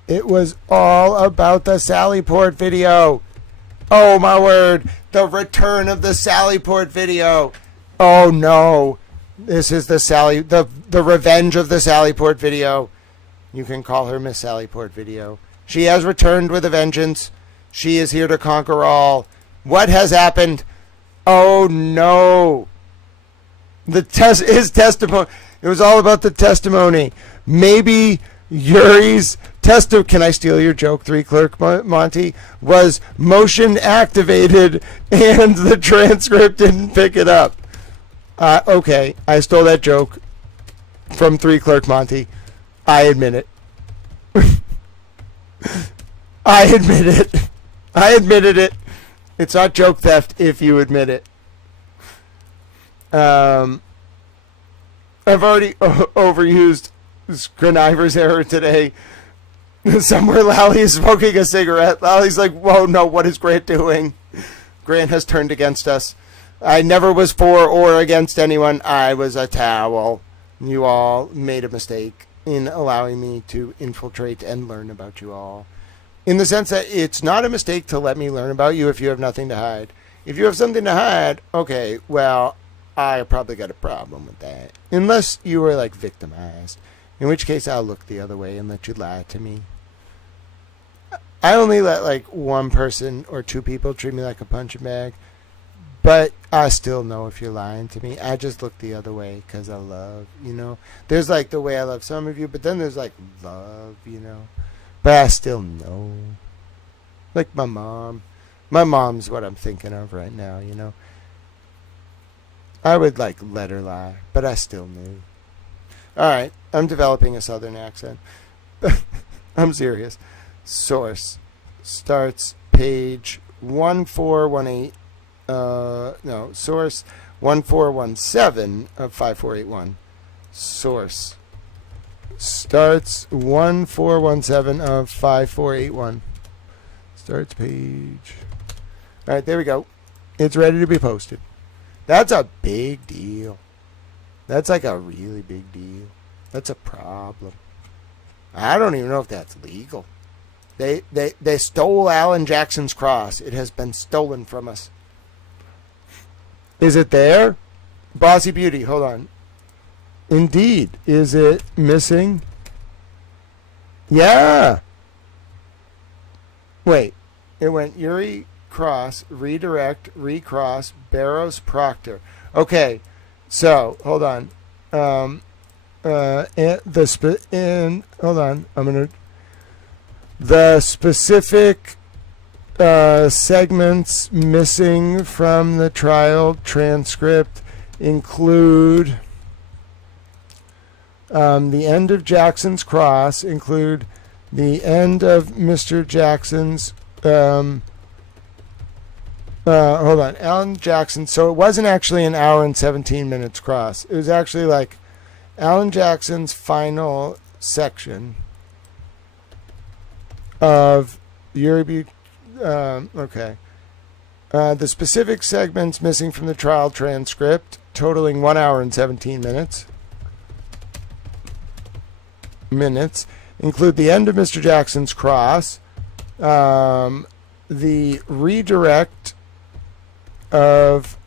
It was all about the Sallyport video. Oh my word. The return of the Sallyport video. Oh no. This is the revenge of the Sallyport video. You can call her Miss Sallyport video. She has returned with a vengeance. She is here to conquer all. What has happened? Oh no. His testimony. It was all about the testimony. Maybe Yuri's Test of Can I Steal Your Joke 3 Clerk Monty was motion activated and the transcript didn't pick it up. Okay, I stole that joke from 3 Clerk Monty. I admit it. I admit it. I admitted it. It's not joke theft if you admit it. I've already overused Graniver's error today. Somewhere Lally is smoking a cigarette. Lally's like, whoa, no, what is Grant doing? Grant has turned against us. I never was for or against anyone. I was a towel. You all made a mistake in allowing me to infiltrate and learn about you all. In the sense that it's not a mistake to let me learn about you if you have nothing to hide. If you have something to hide, okay, well, I probably got a problem with that. Unless you were, like, victimized. In which case, I'll look the other way and let you lie to me. I only let, like, one person or two people treat me like a punching bag. But I still know if you're lying to me. I just look the other way because I love, you know. There's, like, the way I love some of you, but then there's, like, love, you know. But I still know. Like my mom. My mom's what I'm thinking of right now, you know. I would, like, let her lie, but I still knew. Alright, I'm developing a southern accent. I'm serious. Source starts page 1418. Source 1417 of 5481. Source starts 1417 of 5481. Starts page. Alright, there we go. It's ready to be posted. That's a big deal. That's like a really big deal. That's a problem. I don't even know if that's legal. They stole Alan Jackson's cross. It has been stolen from us. Is it there? Bossy Beauty, hold on. Indeed. Is it missing? Yeah. Wait. It went Uri, cross, redirect, recross, Barrows, Proctor. Okay. So, hold on. Hold on. The specific segments missing from the trial transcript include the end of Jackson's cross, include the end of Mr. Jackson's hold on, Alan Jackson. So it wasn't actually an hour and 17 minutes cross. It was actually like Alan Jackson's final section of Uri. Okay. The specific segments missing from the trial transcript, totaling 1 hour and 17 minutes, include the end of Mr. Jackson's cross, the redirect of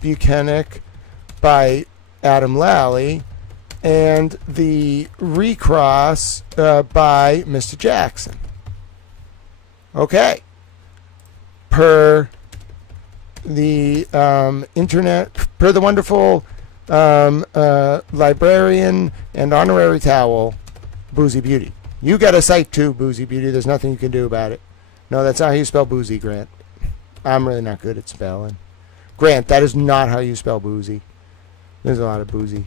Buchanan by Adam Lally, and the recross by Mr. Jackson. Okay. Per the internet, per the wonderful librarian and honorary towel, Boozy Beauty. You got a site too, Boozy Beauty. There's nothing you can do about it. No, that's not how you spell boozy, Grant. I'm really not good at spelling. Grant, that is not how you spell boozy. There's a lot of boozy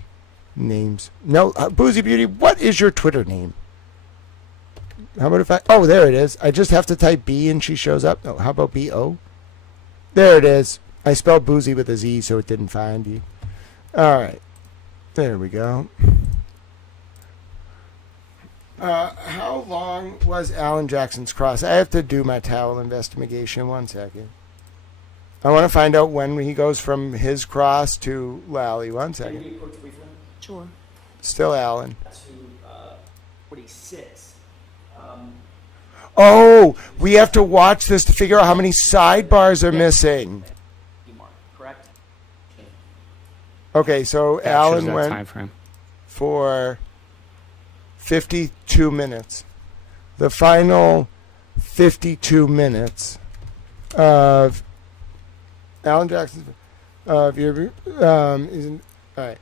names. No, Boozy Beauty, what is your Twitter name? How about if I... Oh, there it is. I just have to type B and she shows up. No, how about B-O? There it is. I spelled boozy with a Z so it didn't find you. All right. There we go. How long was Alan Jackson's cross? I have to do my towel investigation. 1 second. I want to find out when he goes from his cross to Lally. 1 second. Can you approach briefly? Sure. Still Alan. To 46. Oh, we have to watch this to figure out how many sidebars are missing. Correct? Okay, so That Alan shows that went time frame. for 52 minutes. The final 52 minutes of Alan Jackson's of your all right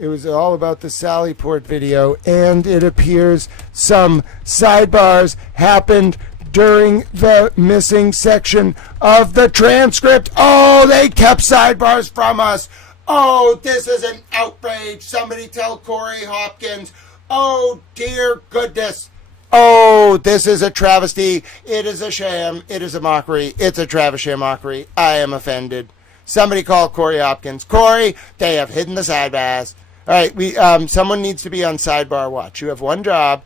It was all about the Sallyport video, and it appears some sidebars happened during the missing section of the transcript. Oh, they kept sidebars from us. Oh, this is an outrage. Somebody tell Corey Hopkins. Oh, dear goodness. Oh, this is a travesty. It is a sham. It is a mockery. It's a Travis mockery. I am offended. Somebody call Corey Hopkins. Corey, they have hidden the sidebars. All right, someone needs to be on sidebar watch. You have one job.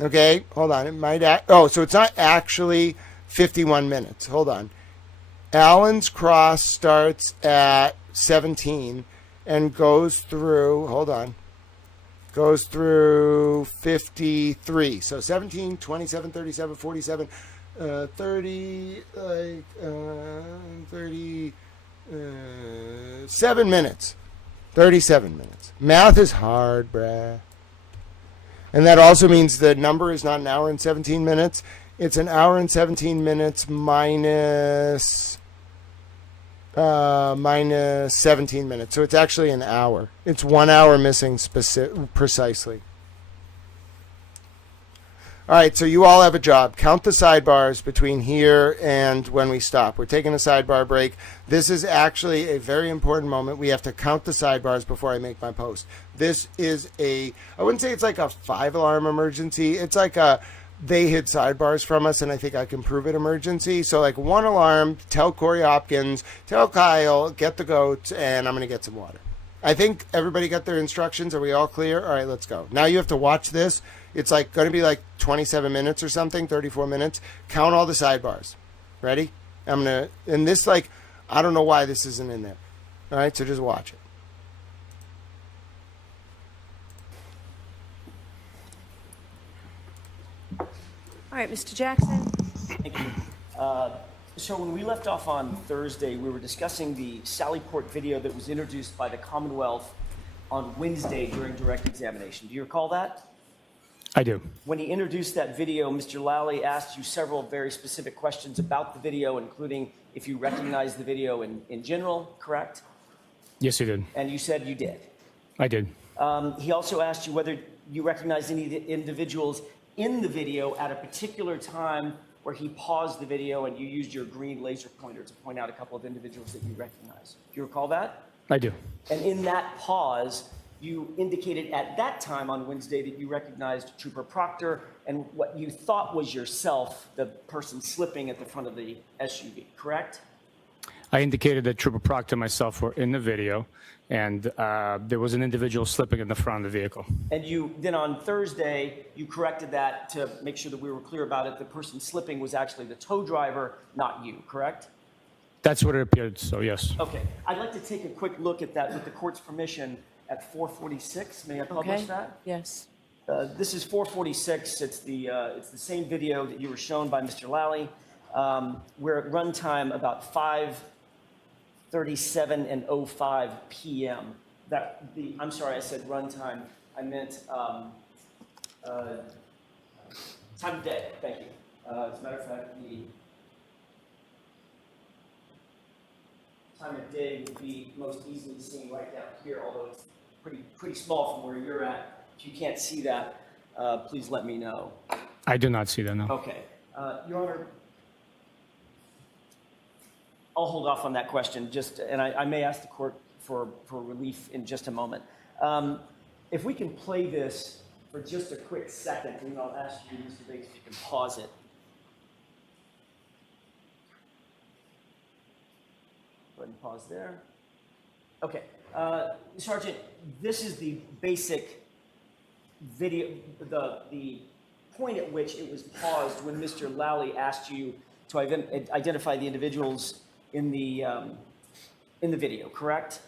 Okay, hold on. It might so it's not actually 51 minutes. Hold on. Allen's Cross starts at 17 and goes through, goes through 53. So 17, 27, 37, 47, 30, 37 minutes. 37 minutes. Math is hard, bruh. And that also means the number is not an hour and 17 minutes. It's an hour and 17 minutes minus 17 minutes. So it's actually an hour. It's 1 hour missing precisely. All right, so you all have a job. Count the sidebars between here and when we stop. We're taking a sidebar break. This is actually a very important moment. We have to count the sidebars before I make my post. This is I wouldn't say it's like a 5-alarm emergency. It's like they hid sidebars from us, and I think I can prove it emergency. So like 1 alarm, tell Corey Hopkins, tell Kyle, get the goats, and I'm going to get some water. I think everybody got their instructions. Are we all clear? All right, let's go. Now you have to watch this. It's like going to be like 27 minutes or something, 34 minutes. Count all the sidebars. Ready? And this, like, I don't know why this isn't in there. All right, so just watch it. All right, Mr. Jackson. Thank you. So when we left off on Thursday, we were discussing the Sallyport video that was introduced by the Commonwealth on Wednesday during direct examination. Do you recall that? I do. When he introduced that video, Mr. Lally asked you several very specific questions about the video, including if you recognized the video in general, correct? Yes, he did. And you said you did. I did. He also asked you whether you recognized any of the individuals in the video at a particular time where he paused the video and you used your green laser pointer to point out a couple of individuals that you recognize. Do you recall that? I do. And in that pause, you indicated at that time on Wednesday that you recognized Trooper Proctor and what you thought was yourself, the person slipping at the front of the SUV, correct? I indicated that Trooper Proctor and myself were in the video, and there was an individual slipping in the front of the vehicle. And you then on Thursday, you corrected that to make sure that we were clear about it. The person slipping was actually the tow driver, not you, correct? That's what it appeared, so yes. Okay. I'd like to take a quick look at that with the court's permission at 4:46. May I publish Okay. that? Yes. This is 4:46. It's the same video that you were shown by Mr. Lally. We're at runtime about 5:37 and 05 p.m. I'm sorry, I said runtime. I meant time of day. Thank you. As a matter of fact, the time of day would be most easily seen right down here, although it's pretty small from where you're at. If you can't see that, please let me know. I do not see that, no. Okay. Your Honor, I'll hold off on that question, and I may ask the court for relief in just a moment. If we can play this for just a quick second, and I'll ask you, Mr. Bates, if you can pause it. Go ahead and pause there. Okay. Sergeant, this is the basic video, the point at which it was paused when Mr. Lally asked you to identify the individuals in the video, correct?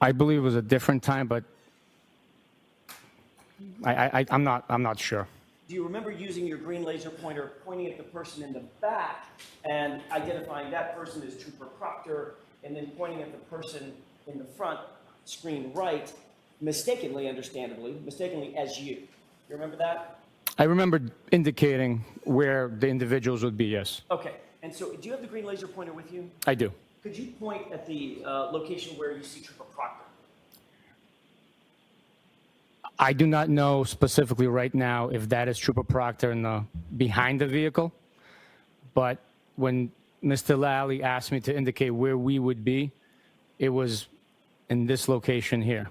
I believe it was a different time, but I'm not sure. Do you remember using your green laser pointer, pointing at the person in the back and identifying that person as Trooper Proctor, and then pointing at the person in the front screen right, mistakenly as you? You remember that? I remember indicating where the individuals would be, yes. Okay. And so do you have the green laser pointer with you? I do. Could you point at the location where you see Trooper Proctor? I do not know specifically right now if that is Trooper Proctor behind the vehicle, but when Mr. Lally asked me to indicate where we would be, it was in this location here.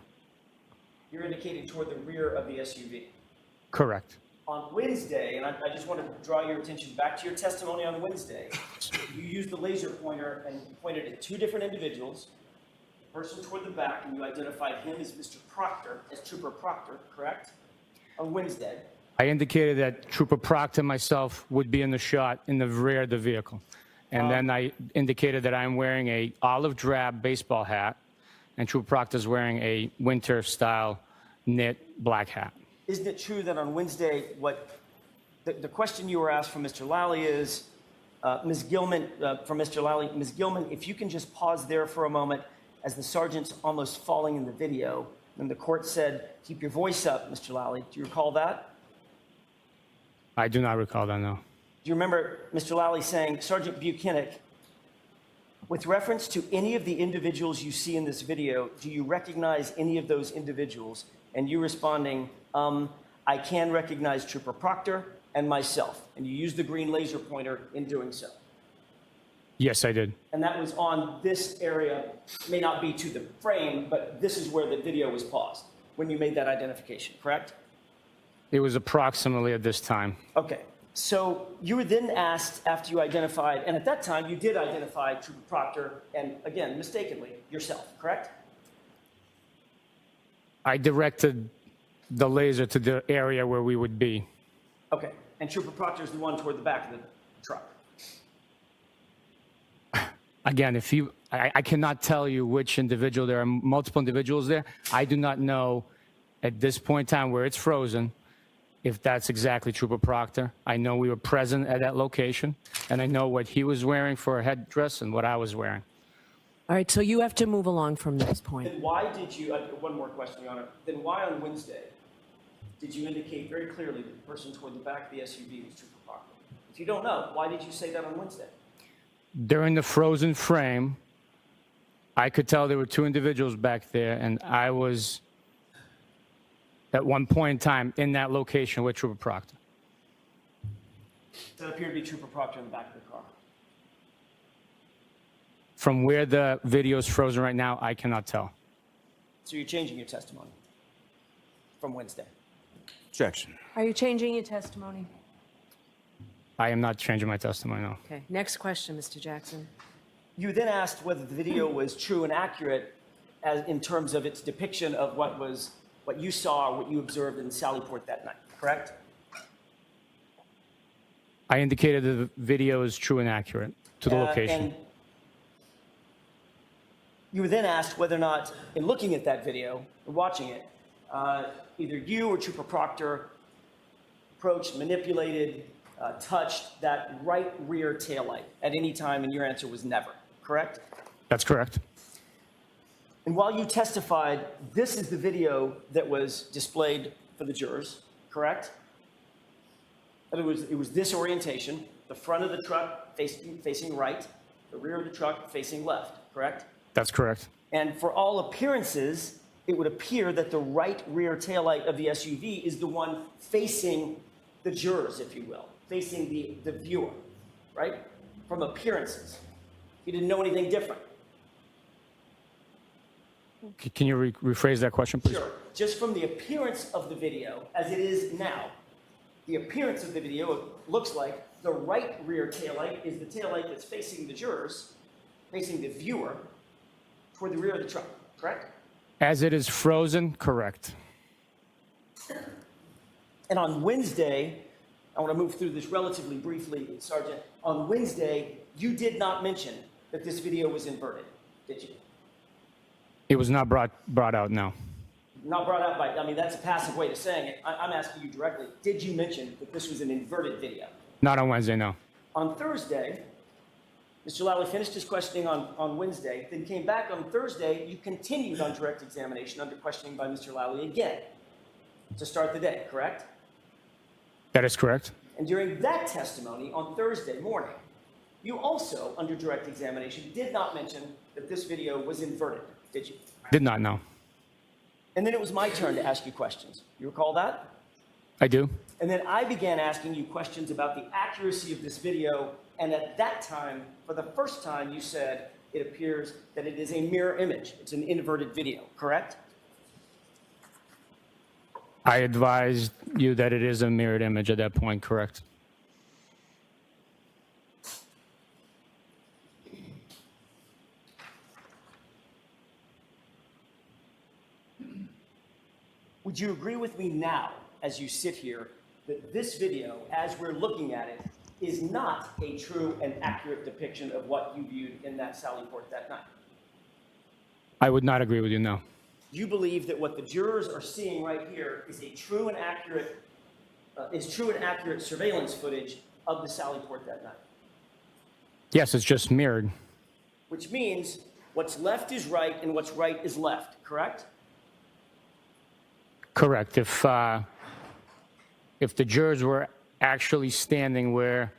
You're indicating toward the rear of the SUV. Correct. On Wednesday, and I just want to draw your attention back to your testimony on Wednesday, you used the laser pointer and pointed at two different individuals, the person toward the back, and you identified him as Mr. Proctor, as Trooper Proctor, correct? On Wednesday. I indicated that Trooper Proctor and myself would be in the shot in the rear of the vehicle. And then I indicated that I'm wearing a olive drab baseball hat, and Trooper Proctor's wearing a winter-style knit black hat. Isn't it true that on Wednesday, what the question you were asked from Mr. Lally is, Ms. Gilman, from Mr. Lally, Ms. Gilman, if you can just pause there for a moment, as the sergeant's almost falling in the video, and the court said, keep your voice up, Mr. Lally. Do you recall that? I do not recall that, no. Do you remember Mr. Lally saying, Sergeant Buchanan, with reference to any of the individuals you see in this video, do you recognize any of those individuals? And you responding, I can recognize Trooper Proctor and myself. And you used the green laser pointer in doing so. Yes, I did. And that was on this area, may not be to the frame, but this is where the video was paused when you made that identification, correct? It was approximately at this time. Okay. So you were then asked after you identified, and at that time you did identify Trooper Proctor and, again, mistakenly, yourself, correct? I directed the laser to the area where we would be. Okay. And Trooper Proctor is the one toward the back of the truck. Again, I cannot tell you which individual. There are multiple individuals there. I do not know at this point in time where it's frozen if that's exactly Trooper Proctor. I know we were present at that location, and I know what he was wearing for a headdress and what I was wearing. All right, so you have to move along from this point. Then why did you, one more question, Your Honor. Then why on Wednesday did you indicate very clearly that the person toward the back of the SUV was Trooper Proctor? If you don't know, why did you say that on Wednesday? During the frozen frame, I could tell there were two individuals back there, and I was, at one point in time, in that location with Trooper Proctor. That appeared to be Trooper Proctor in the back of the car. From where the video is frozen right now, I cannot tell. So you're changing your testimony from Wednesday? Objection. Are you changing your testimony? I am not changing my testimony, no. Okay, next question, Mr. Jackson. You then asked whether the video was true and accurate as in terms of its depiction of what you saw, what you observed in Sallyport that night, correct? I indicated the video is true and accurate to the location. And you were then asked whether or not, in looking at that video and watching it, either you or Trooper Proctor approached, manipulated, touched that right rear taillight at any time, and your answer was never, correct? That's correct. And while you testified, this is the video that was displayed for the jurors, correct? And it was this orientation, the front of the truck facing right, the rear of the truck facing left, correct? That's correct. And for all appearances, it would appear that the right rear taillight of the SUV is the one facing the jurors, if you will, facing the viewer, right? From appearances. You didn't know anything different. Can you rephrase that question, please? Sure. Just from the appearance of the video, as it is now, the appearance of the video looks like the right rear taillight is the taillight that's facing the jurors, facing the viewer, toward the rear of the truck, correct? As it is frozen, correct. And on Wednesday, I want to move through this relatively briefly, Sergeant. On Wednesday, you did not mention that this video was inverted, did you? It was not brought out, no. Not brought out by, I mean, that's a passive way of saying it. I'm asking you directly. Did you mention that this was an inverted video? Not on Wednesday, no. On Thursday, Mr. Lally finished his questioning on Wednesday, then came back on Thursday. You continued on direct examination under questioning by Mr. Lally again to start the day, correct? That is correct. And during that testimony on Thursday morning, you also, under direct examination, did not mention that this video was inverted, did you? Did not know. And then it was my turn to ask you questions. You recall that? I do. And then I began asking you questions about the accuracy of this video. And at that time, for the first time, you said it appears that it is a mirror image. It's an inverted video, correct? I advised you that it is a mirrored image at that point, correct? Would you agree with me now, as you sit here, that this video, as we're looking at it, is not a true and accurate depiction of what you viewed in that Sally Port that night? I would not agree with you, no. You believe that what the jurors are seeing right here is a true and accurate, surveillance footage of the Sally Port that night? Yes, it's just mirrored. Which means what's left is right and what's right is left, correct? Correct. If the jurors were actually standing where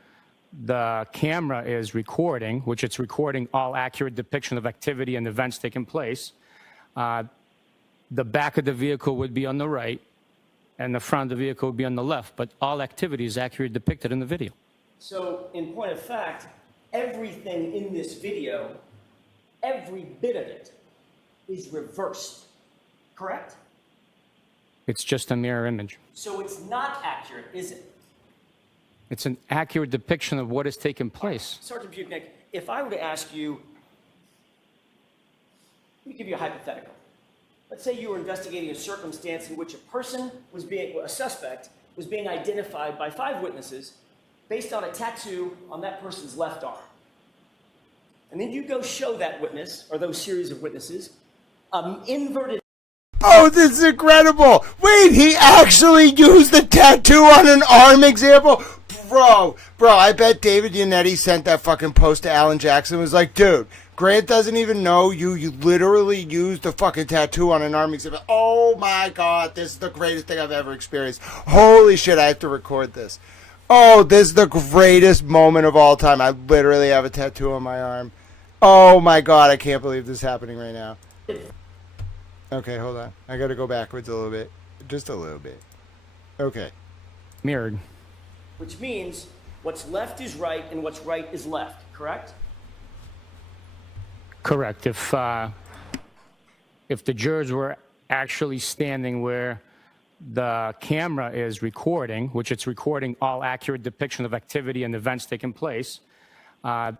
the camera is recording, which it's recording all accurate depiction of activity and events taking place, the back of the vehicle would be on the right and the front of the vehicle would be on the left, but all activity is accurately depicted in the video. So, in point of fact, everything in this video, every bit of it, is reversed, correct? It's just a mirror image. So it's not accurate, is it? It's an accurate depiction of what has taken place. Sergeant Butnick, if I were to ask you, let me give you a hypothetical. Let's say you were investigating a circumstance in which a suspect was being identified by 5 witnesses based on a tattoo on that person's left arm. And then you go show that witness, or those series of witnesses, inverted. Oh, this is incredible. Wait, he actually used the tattoo on an arm example? Bro, I bet David Yannetti sent that fucking post to Alan Jackson and was like, dude, Grant doesn't even know you literally used the fucking tattoo on an arm example. Oh my God, this is the greatest thing I've ever experienced. Holy shit, I have to record this. Oh, this is the greatest moment of all time. I literally have a tattoo on my arm. Oh my God, I can't believe this is happening right now. Okay, hold on. I got to go backwards a little bit. Just a little bit. Okay. Mirrored. Which means what's left is right and what's right is left, correct? Correct. If the jurors were actually standing where the camera is recording, which it's recording all accurate depiction of activity and events taking place, the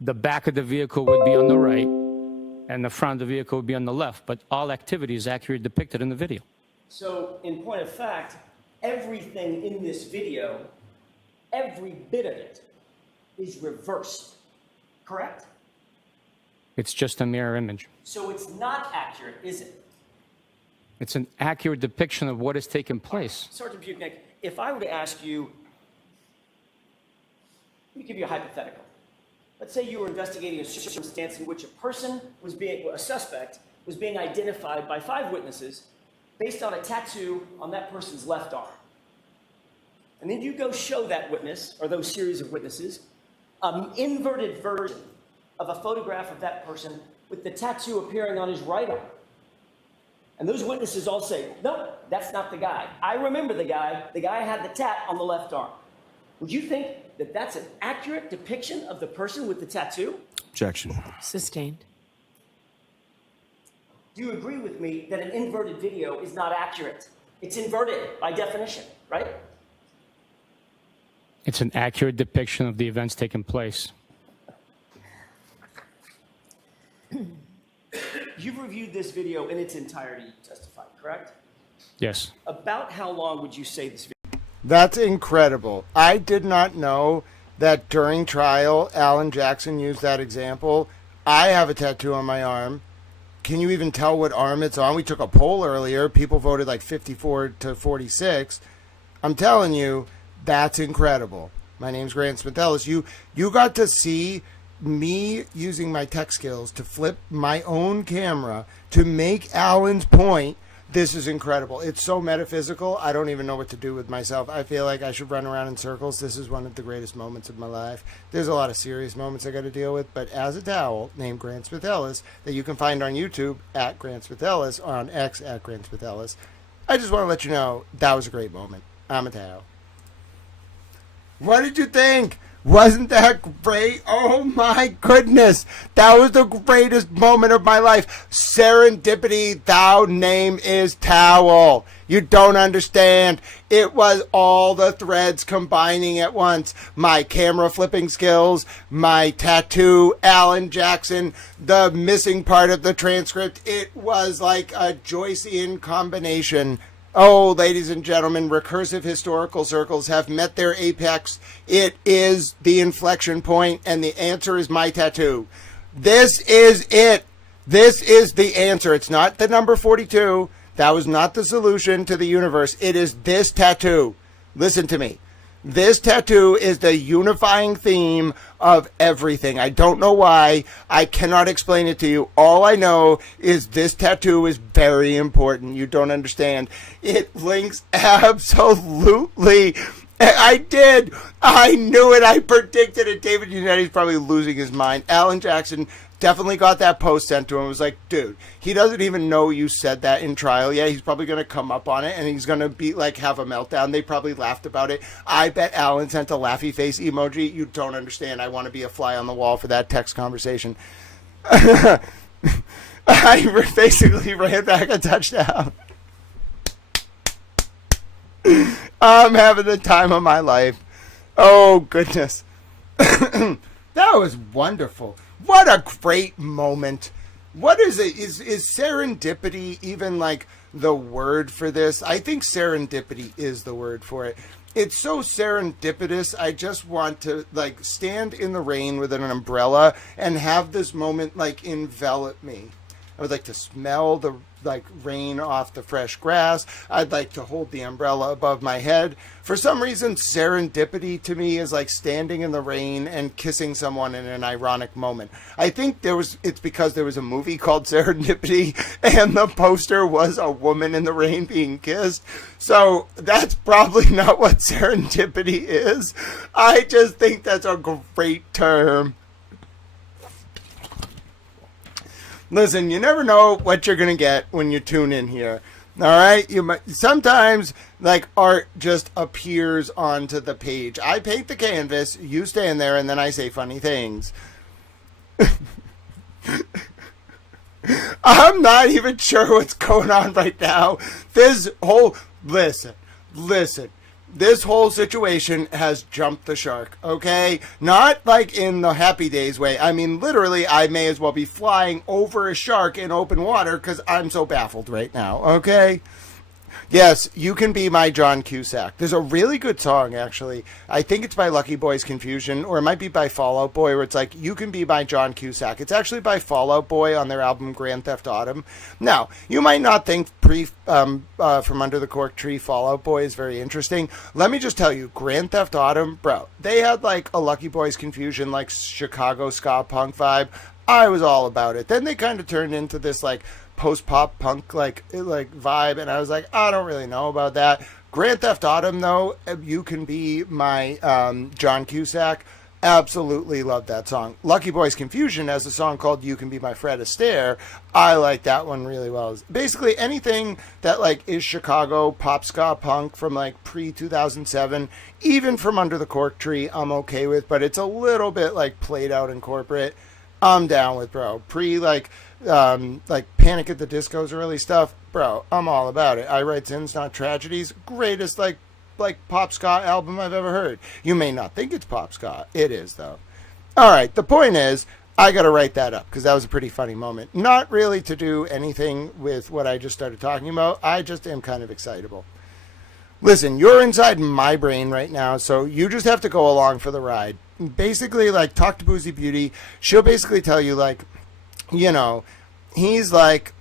back of the vehicle would be on the right and the front of the vehicle would be on the left, but all activity is accurately depicted in the video. So, in point of fact, everything in this video, every bit of it, is reversed, correct? It's just a mirror image. So it's not accurate, is it? It's an accurate depiction of what has taken place. Sergeant Butnick, if I were to ask you, let me give you a hypothetical. Let's say you were investigating a circumstance in which a suspect was being identified by 5 witnesses based on a tattoo on that person's left arm. And then you go show that witness, or those series of witnesses, an inverted version of a photograph of that person with the tattoo appearing on his right arm. And those witnesses all say, no, that's not the guy. I remember the guy. The guy had the tat on the left arm. Would you think that that's an accurate depiction of the person with the tattoo? Objection. Sustained. Do you agree with me that an inverted video is not accurate? It's inverted by definition, right? It's an accurate depiction of the events taking place. You've reviewed this video in its entirety, you testified, correct? Yes. About how long would you say this video? That's incredible. I did not know that during trial, Alan Jackson used that example. I have a tattoo on my arm. Can you even tell what arm it's on? We took a poll earlier. People voted like 54 to 46. I'm telling you, that's incredible. My name's Grant Smith-Ellis. You got to see me using my tech skills to flip my own camera to make Alan's point This is incredible. It's so metaphysical. I don't even know what to do with myself. I feel like I should run around in circles. This is one of the greatest moments of my life. There's a lot of serious moments I got to deal with, but as a towel named Grant Smith Ellis that you can find on YouTube at Grant Smith Ellis or on X at Grant Smith Ellis, I just want to let you know that was a great moment. I'm a towel. What did you think? Wasn't that great? Oh my goodness. That was the greatest moment of my life. Serendipity, thou name is towel. You don't understand. It was all the threads combining at once. My camera flipping skills, my tattoo, Alan Jackson, the missing part of the transcript. It was like a Joycean combination. Oh, ladies and gentlemen, recursive historical circles have met their apex. It is the inflection point, and the answer is my tattoo. This is it. This is the answer. It's not the number 42. That was not the solution to the universe. It is this tattoo. Listen to me. This tattoo is the unifying theme of everything. I don't know why. I cannot explain it to you. All I know is this tattoo is very important. You don't understand. It links absolutely. I did. I knew it. I predicted it. David Unetti's probably losing his mind. Alan Jackson definitely got that post sent to him. It was like, dude, he doesn't even know you said that in trial yet. He's probably going to come up on it and he's going to be like, have a meltdown. They probably laughed about it. I bet Alan sent a laughy face emoji. You don't understand. I want to be a fly on the wall for that text conversation. I basically ran back a touchdown. I'm having the time of my life. Oh, goodness. That was wonderful. What a great moment. What is it? Is serendipity even like the word for this? I think serendipity is the word for it. It's so serendipitous. I just want to like stand in the rain with an umbrella and have this moment like envelop me. I would like to smell the like rain off the fresh grass. I'd like to hold the umbrella above my head. For some reason, serendipity to me is like standing in the rain and kissing someone in an ironic moment. I think it's because there was a movie called Serendipity and the poster was a woman in the rain being kissed. So that's probably not what serendipity is. I just think that's a great term. Listen, you never know what you're going to get when you tune in here. All right? Sometimes, like, art just appears onto the page. I paint the canvas, you stand there, and then I say funny things. I'm not even sure what's going on right now. Listen. This whole situation has jumped the shark, okay? Not like in the Happy Days way. I mean, literally, I may as well be flying over a shark in open water because I'm so baffled right now, okay? Yes, You Can Be My John Cusack. There's a really good song, actually. I think it's by Lucky Boy's Confusion, or it might be by Fall Out Boy, where it's like, You Can Be My John Cusack. It's actually by Fall Out Boy on their album Grand Theft Autumn. Now, you might not think From Under the Cork Tree Fall Out Boy is very interesting. Let me just tell you, Grand Theft Autumn, bro, they had like a Lucky Boy's Confusion, like Chicago ska punk vibe. I was all about it. Then they kind of turned into this like post-pop punk like vibe, and I was like, I don't really know about that. Grand Theft Autumn, though, You Can Be My John Cusack, absolutely love that song. Lucky Boy's Confusion has a song called You Can Be My Fred Astaire. I like that one really well. Basically anything that like is Chicago pop ska punk from like pre-2007, even From Under the Cork Tree, I'm okay with, but it's a little bit like played out in corporate. I'm down with, bro. Like Panic at the Disco's early stuff, bro, I'm all about it. I Write Sins, Not Tragedies, greatest like pop ska album I've ever heard. You may not think it's pop ska. It is, though. All right, the point is, I got to write that up because that was a pretty funny moment. Not really to do anything with what I just started talking about. I just am kind of excitable. Listen, you're inside my brain right now, so you just have to go along for the ride. Basically, like, talk to Boozy Beauty. She'll basically tell you, like, you know, he's like,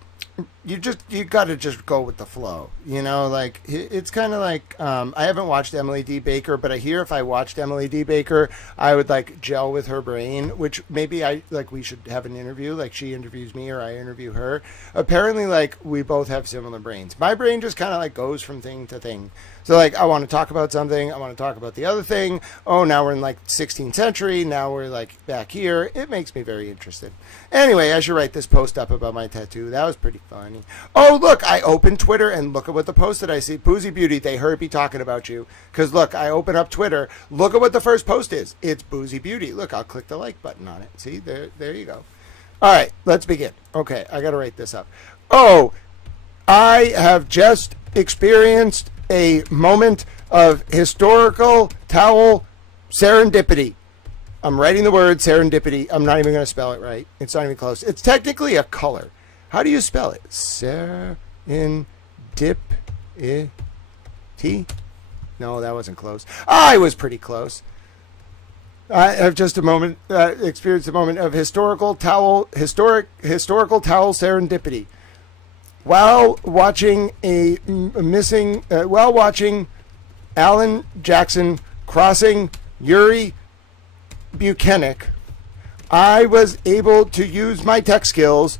you got to just go with the flow, you know. Like it's kind of like I haven't watched Emily D. Baker, but I hear if I watched Emily D. Baker, I would like gel with her brain. Which maybe we should have an interview, like she interviews me or I interview her. Apparently, like we both have similar brains. My brain just kind of like goes from thing to thing. So like I want to talk about something, I want to talk about the other thing. Oh, now we're in like 16th century. Now we're like back here. It makes me very interested. Anyway, I should write this post up about my tattoo. That was pretty funny. Oh, look, I opened Twitter and look at what the post that I see. Boozy Beauty, they heard me talking about you. Because look, I open up Twitter. Look at what the first post is. It's Boozy Beauty. Look, I'll click the like button on it. See, there you go. All right, let's begin. Okay, I got to write this up. Oh, I have just experienced a moment of historical towel serendipity. I'm writing the word serendipity. I'm not even going to spell it right. It's not even close. It's technically a color. How do you spell it? Serendipity? No, that wasn't close. I was pretty close. I have just experienced a moment of historical towel serendipity. While watching Alan Jackson crossing Yuri Buchanan, I was able to use my tech skills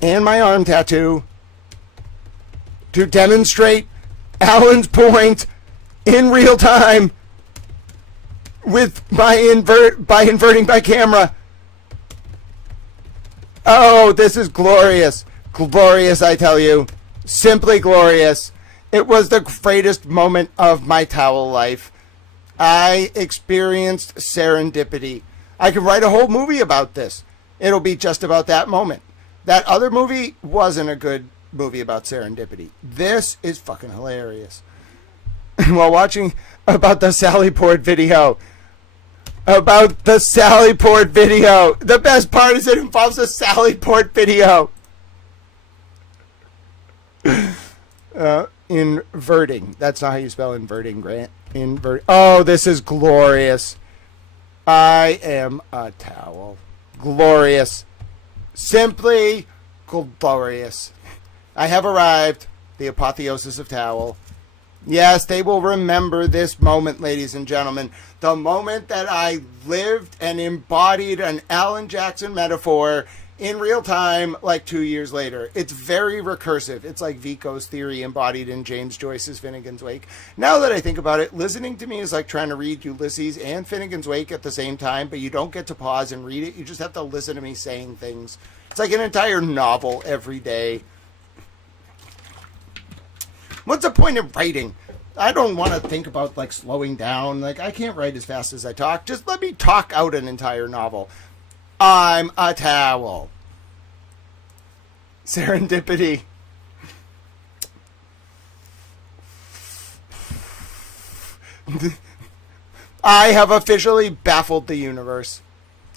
and my arm tattoo to demonstrate Alan's point in real time by inverting my camera. Oh, this is glorious. Glorious, I tell you. Simply glorious. It was the greatest moment of my towel life. I experienced serendipity. I could write a whole movie about this. It'll be just about that moment. That other movie wasn't a good movie about serendipity. This is fucking hilarious. While watching about the Sally Port video. The best part is it involves a Sally Port video. Inverting. That's not how you spell inverting, Grant. Oh, this is glorious. I am a towel. Glorious. Simply glorious. I have arrived. The apotheosis of towel. Yes, they will remember this moment, ladies and gentlemen. The moment that I lived and embodied an Alan Jackson metaphor in real time, like 2 years later. It's very recursive. It's like Vico's theory embodied in James Joyce's Finnegan's Wake. Now that I think about it, listening to me is like trying to read Ulysses and Finnegan's Wake at the same time, but you don't get to pause and read it. You just have to listen to me saying things. It's like an entire novel every day. What's the point of writing? I don't want to think about like slowing down. Like I can't write as fast as I talk. Just let me talk out an entire novel. I'm a towel. Serendipity. I have officially baffled the universe.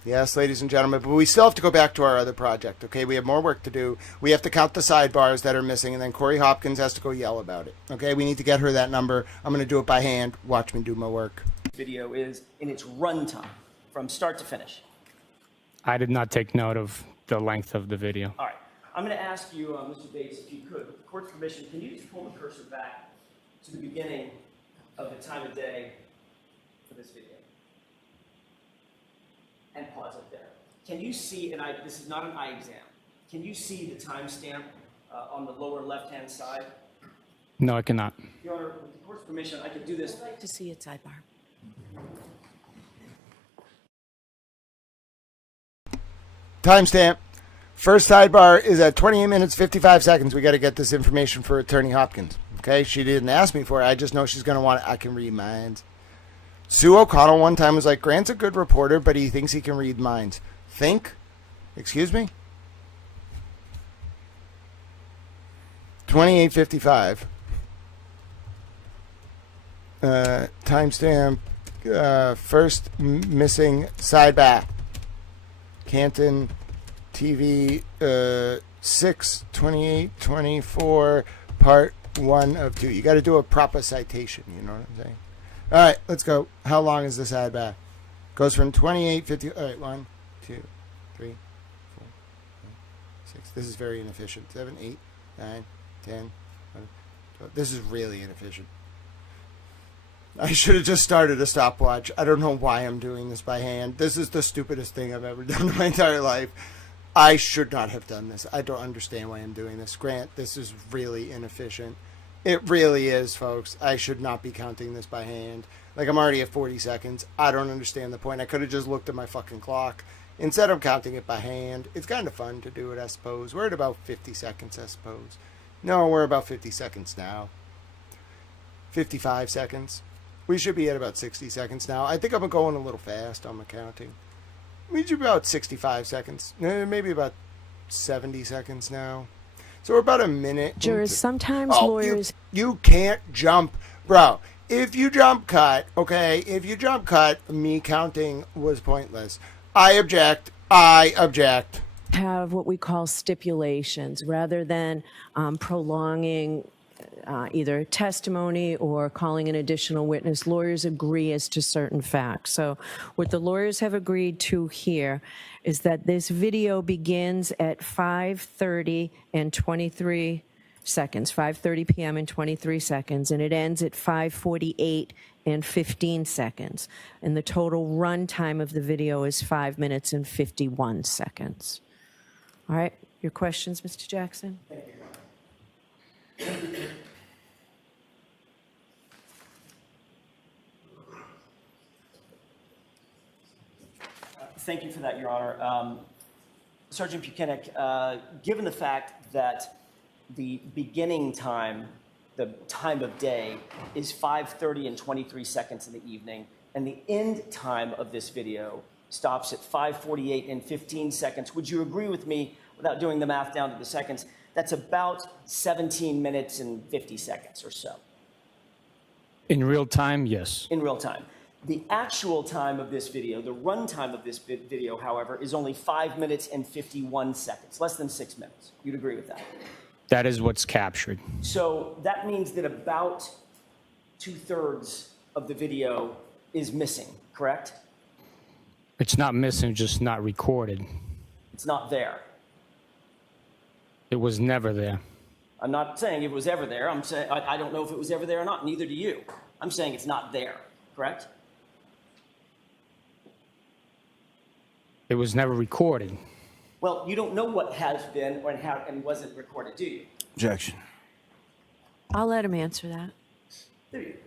Yes, ladies and gentlemen, but we still have to go back to our other project, okay? We have more work to do. We have to count the sidebars that are missing, and then Corey Hopkins has to go yell about it, okay? We need to get her that number. I'm going to do it by hand. Watch me do my work. Video is in its runtime from start to finish. I did not take note of the length of the video. All right. I'm going to ask you, Mr. Bates, if you could, with the court's permission, can you just pull the cursor back to the beginning of the time of day for this video? And pause it there. Can you see, and this is not an eye exam, can you see the timestamp on the lower left-hand side? No, I cannot. Your Honor, with the court's permission, I could do this. I'd like to see it sidebar. Timestamp. First sidebar is at 28 minutes, 55 seconds. We got to get this information for Attorney Hopkins. Okay? She didn't ask me for it. I just know she's going to want it. I can read minds. Sue O'Connell one time was like, Grant's a good reporter, but he thinks he can read minds. Think? Excuse me? 28:55. Timestamp. First missing sidebar. Canton TV 6/28/24 part 1 of 2. You got to do a proper citation, you know what I'm saying? All right, let's go. How long is this ad back? Goes from 28:50. All right, 1 2 3 4 5 6. This is very inefficient. 7 8 9, 10, 11, 12. This is really inefficient. I should have just started a stopwatch. I don't know why I'm doing this by hand. This is the stupidest thing I've ever done in my entire life. I should not have done this. I don't understand why I'm doing this. Grant, this is really inefficient. It really is, folks. I should not be counting this by hand. Like, I'm already at 40 seconds. I don't understand the point. I could have just looked at my fucking clock. Instead of counting it by hand, it's kind of fun to do it, I suppose. We're at about 50 seconds, I suppose. No, we're about 50 seconds now. 55 seconds. We should be at about 60 seconds now. I think I'm going a little fast on my counting. We should be about 65 seconds. Maybe about 70 seconds now. So we're about a minute. Jurors, sometimes Oh, lawyers... You can't jump. Bro, if you jump cut, okay, if you jump cut, me counting was pointless. I object. have what we call stipulations rather than prolonging either testimony or calling an additional witness. Lawyers agree as to certain facts. So what the lawyers have agreed to here is that this video begins at 5:30 and 23 seconds, 5:30 p.m. and 23 seconds, and it ends at 5:48 and 15 seconds. And the total run time of the video is 5 minutes and 51 seconds. All right, your questions, Mr. Jackson? Thank you for that, Your Honor. Sergeant Buchanan, given the fact that the beginning time, the time of day, is 5:30 and 23 seconds in the evening, and the end time of this video stops at 5:48 and 15 seconds, would you agree with me, without doing the math down to the seconds, that's about 17 minutes and 50 seconds or so? In real time, yes. In real time. The actual time of this video, the run time of this video, however, is only 5 minutes and 51 seconds, less than 6 minutes. You'd agree with that? That is what's captured. So that means that about 2/3 of the video is missing, correct? It's not missing, just not recorded. It's not there. It was never there. I'm not saying it was ever there. I'm saying I don't know if it was ever there or not. Neither do you. I'm saying it's not there, correct? It was never recorded. Well, you don't know what has been or and wasn't recorded, do you? Objection. I'll let him answer that. Do you?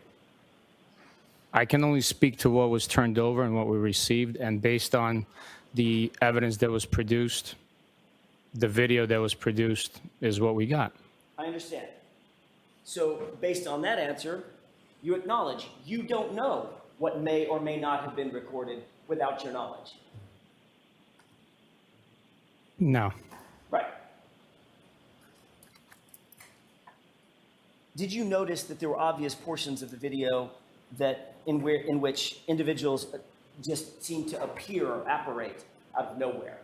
I can only speak to what was turned over and what we received, and based on the evidence that was produced, the video that was produced is what we got. I understand. So based on that answer, you acknowledge you don't know what may or may not have been recorded without your knowledge. No. Right. Did you notice that there were obvious portions of the video that in which individuals just seemed to appear or apparate out of nowhere?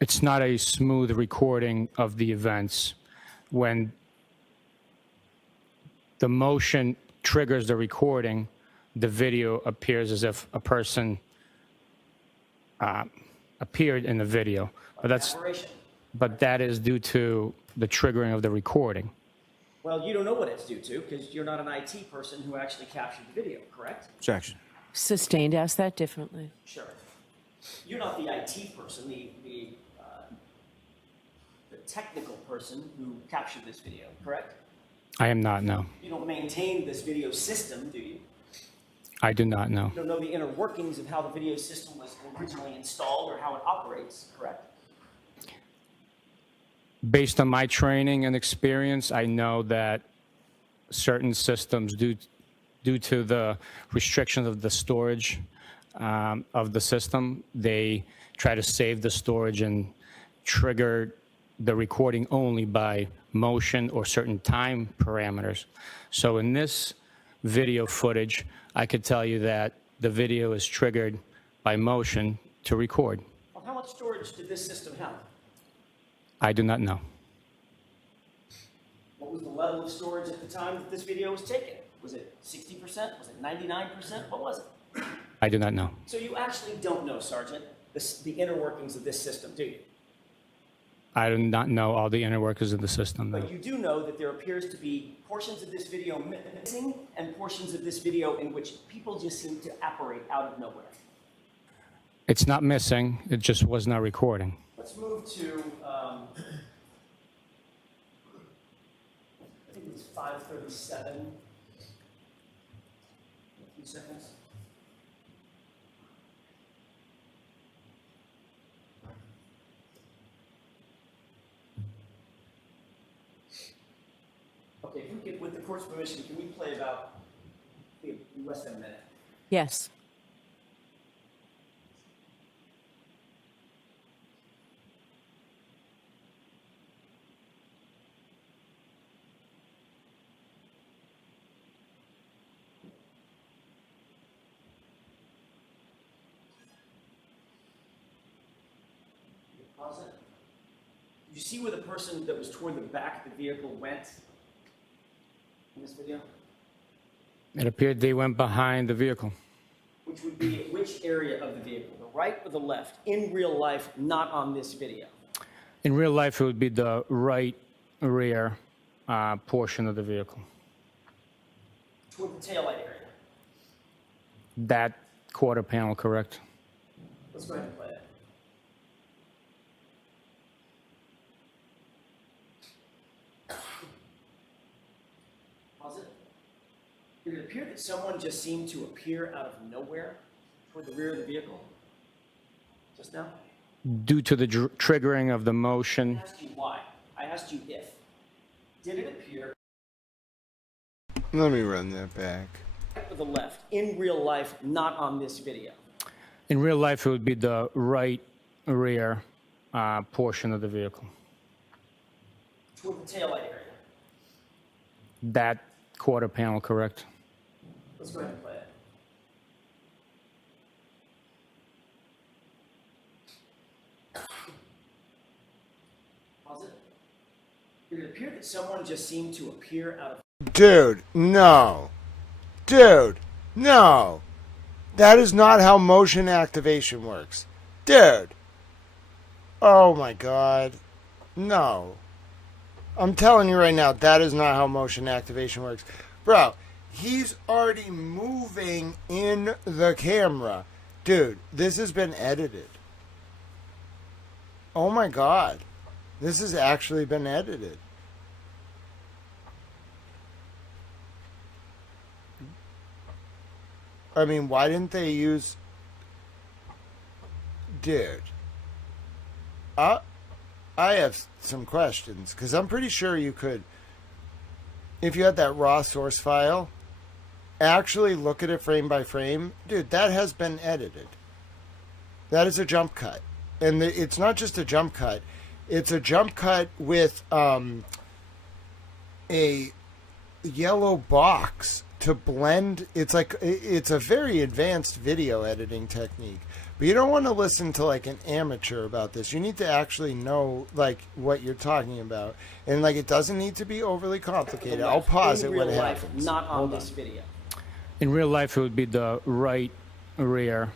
It's not a smooth recording of the events. When the motion triggers the recording, the video appears as if a person appeared in the video. But that is due to the triggering of the recording. Well, you don't know what it's due to because you're not an IT person who actually captured the video, correct? Objection. Sustained. Ask that differently. Sure. You're not the IT person, the technical person who captured this video, correct? I am not, no. You don't maintain this video system, do you? I do not know. You don't know the inner workings of how the video system was originally installed or how it operates, correct? Based on my training and experience, I know that certain systems, due to the restrictions of the storage of the system, they try to save the storage and trigger the recording only by motion or certain time parameters. So in this video footage, I could tell you that the video is triggered by motion to record. Well, how much storage did this system have? I do not know. What was the level of storage at the time that this video was taken? Was it 60%? Was it 99%? What was it? I do not know. So you actually don't know, Sergeant, the inner workings of this system, do you? I do not know all the inner workings of the system. But you do know that there appears to be portions of this video missing and portions of this video in which people just seem to apparate out of nowhere. It's not missing. It just was not recording. Let's move to, I think it was 5:37. A few seconds. Okay, if we could, with the court's permission, can we play about less than a minute? Yes. Pause it. Did you see where the person that was toward the back of the vehicle went in this video? It appeared they went behind the vehicle. Which would be which area of the vehicle, the right or the left, in real life, not on this video? In real life, it would be the right rear portion of the vehicle. Toward the taillight area. That quarter panel, correct? Let's go ahead and play it. Pause it. Did it appear that someone just seemed to appear out of nowhere toward the rear of the vehicle? Just now? Due to the triggering of the motion. I asked you why. I asked you if. Did it appear Let me run that back. to the left, in real life, not on this video? In real life, it would be the right rear portion of the vehicle. Toward the taillight area. That quarter panel, correct? Let's go ahead and play it. Pause it. Did it appear that someone just seemed to appear out of... Dude, no. Dude, no. That is not how motion activation works. Dude. Oh my god. No. I'm telling you right now, that is not how motion activation works. Bro, he's already moving in the camera. Dude, this has been edited. Oh my god. This has actually been edited. I mean, why didn't they use... Dude. I have some questions, because I'm pretty sure you could, if you had that raw source file, actually look at it frame by frame. Dude, that has been edited. That is a jump cut. And it's not just a jump cut. It's a jump cut with a yellow box to blend. It's a very advanced video editing technique. But you don't want to listen to like an amateur about this. You need to actually know like what you're talking about. And like it doesn't need to be overly complicated. I'll pause it when it happens. Not on this video. In real life, it would be the right rear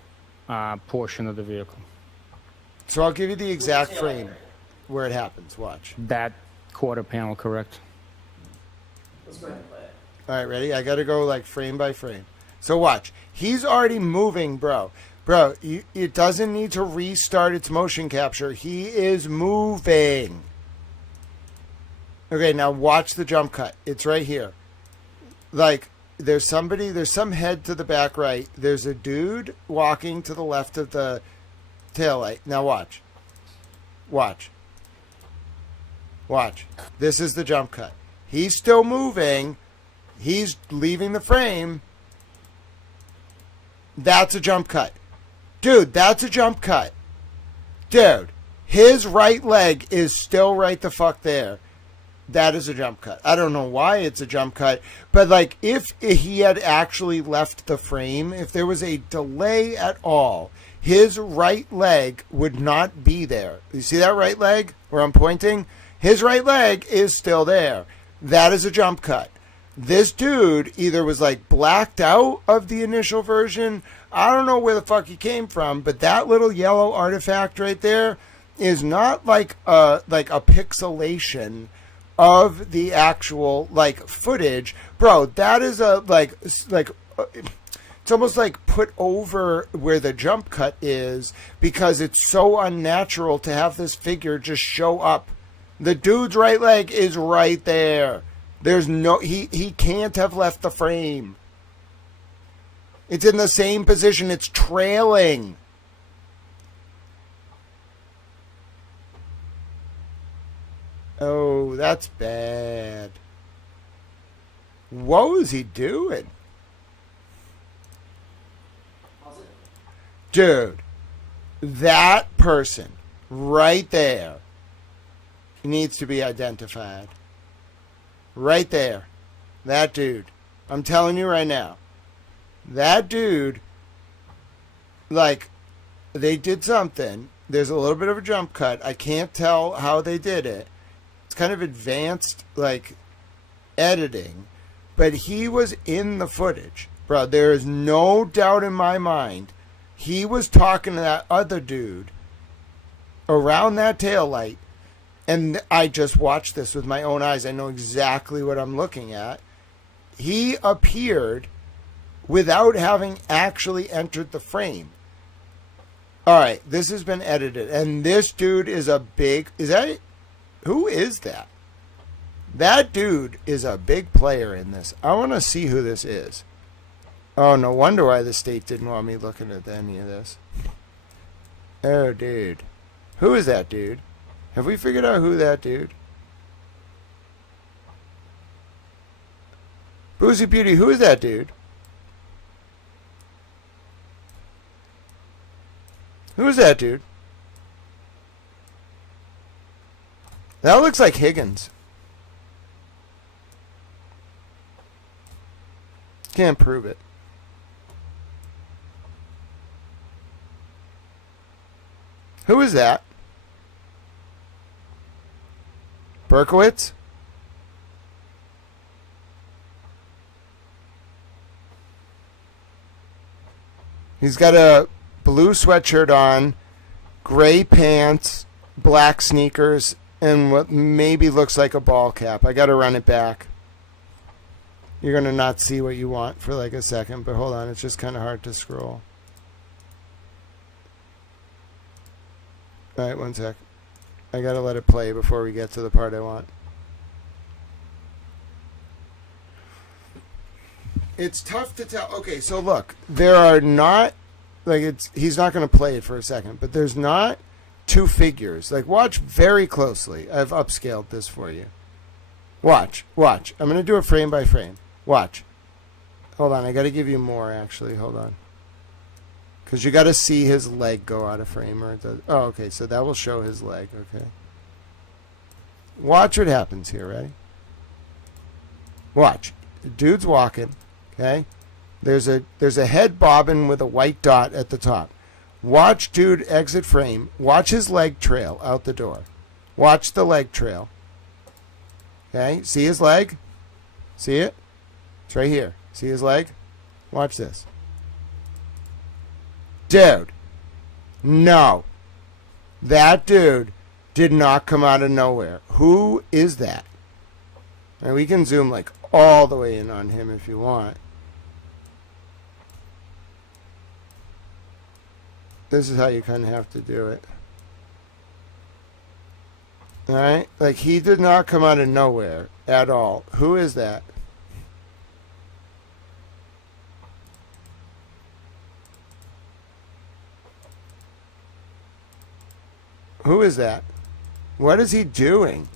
portion of the vehicle. So I'll give you the exact frame where it happens. Watch. That quarter panel, correct? Let's go ahead and play it. All right, ready? I got to go like frame by frame. So watch. He's already moving, bro. Bro, it doesn't need to restart its motion capture. He is moving. Okay, now watch the jump cut. It's right here. Like, there's some head to the back right. There's a dude walking to the left of the taillight. Now watch. Watch. Watch. This is the jump cut. He's still moving. He's leaving the frame. That's a jump cut. Dude, that's a jump cut. Dude, his right leg is still right the fuck there. That is a jump cut. I don't know why it's a jump cut, but like if he had actually left the frame, if there was a delay at all, his right leg would not be there. You see that right leg where I'm pointing? His right leg is still there. That is a jump cut. This dude either was like blacked out of the initial version. I don't know where the fuck he came from, but that little yellow artifact right there is not like a pixelation of the actual like footage, bro. That is a it's almost like put over where the jump cut is because it's so unnatural to have this figure just show up. The dude's right leg is right there. There's no he can't have left the frame. It's in the same position. It's trailing. Oh, that's bad. What was he doing? Dude, that person right there needs to be identified. Right there. That dude. I'm telling you right now. That dude, like, they did something. There's a little bit of a jump cut. I can't tell how they did it. It's kind of advanced, like, editing. But he was in the footage. Bro, there is no doubt in my mind. He was talking to that other dude around that taillight. And I just watched this with my own eyes. I know exactly what I'm looking at. He appeared without having actually entered the frame. All right, this has been edited. And this dude is a big... Is that... Who is that? That dude is a big player in this. I want to see who this is. Oh, no wonder why the state didn't want me looking at any of this. Oh, dude. Who is that dude? Have we figured out who that dude? Boozy Beauty, who is that dude? Who is that dude? That looks like Higgins. Can't prove it. Who is that? Berkowitz? He's got a blue sweatshirt on, gray pants, black sneakers, and what maybe looks like a ball cap. I got to run it back. You're going to not see what you want for like a second, but hold on. It's just kind of hard to scroll. All right, one sec. I got to let it play before we get to the part I want. It's tough to tell. Okay, so look. There are not, like, he's not going to play it for a second, but there's not two figures. Like, watch very closely. I've upscaled this for you. Watch. I'm going to do it frame by frame. Watch. Hold on. I got to give you more, actually. Hold on. Because you got to see his leg go out of frame. Or it does. Oh, okay. So that will show his leg. Okay. Watch what happens here. Ready? Watch. The dude's walking. Okay. There's a head bobbing with a white dot at the top. Watch dude exit frame. Watch his leg trail out the door. Watch the leg trail. Okay. See his leg? See it? It's right here. See his leg? Watch this. Dude. No. That dude did not come out of nowhere. Who is that? And we can zoom like all the way in on him if you want. This is how you kind of have to do it. Alright? Like, he did not come out of nowhere at all. Who is that? Who is that? What is he doing?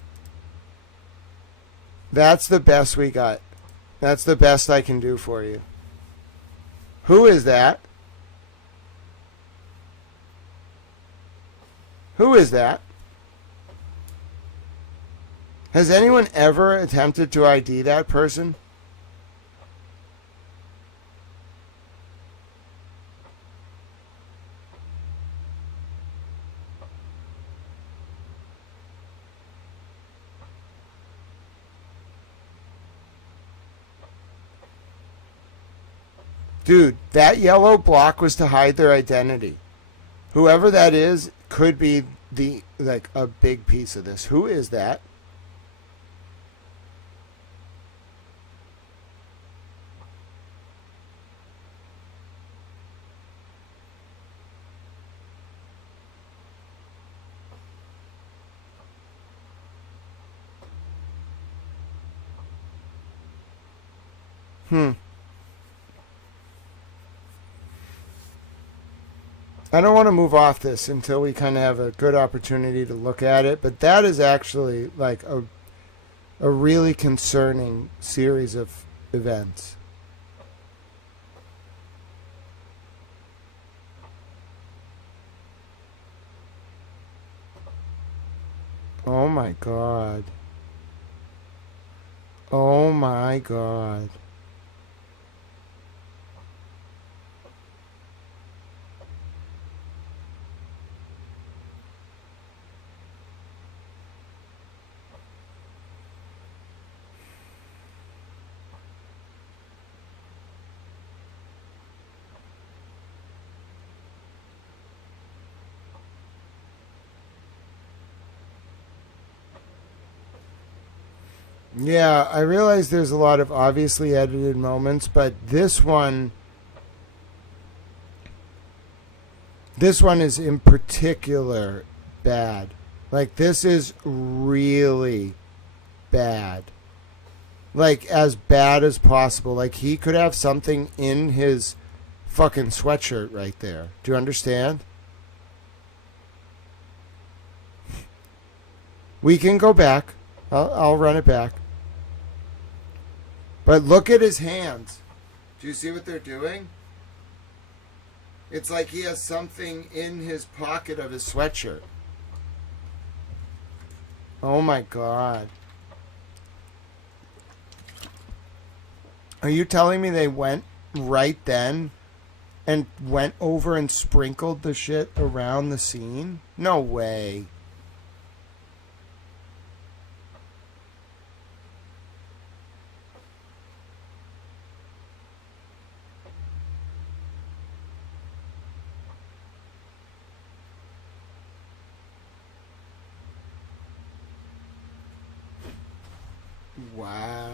That's the best we got. That's the best I can do for you. Who is that? Who is that? Has anyone ever attempted to ID that person? Dude, that yellow block was to hide their identity. Whoever that is could be a big piece of this. Who is that? I don't want to move off this until we kind of have a good opportunity to look at it, but that is actually like a really concerning series of events. Oh my God. Oh my God. Yeah, I realize there's a lot of obviously edited moments, but this one is in particular bad. Like, this is really bad. Like, as bad as possible. Like, he could have something in his fucking sweatshirt right there. Do you understand? We can go back. I'll run it back. But look at his hands. Do you see what they're doing? It's like he has something in his pocket of his sweatshirt. Oh my God. Are you telling me they went right then and went over and sprinkled the shit around the scene? No way. Wow.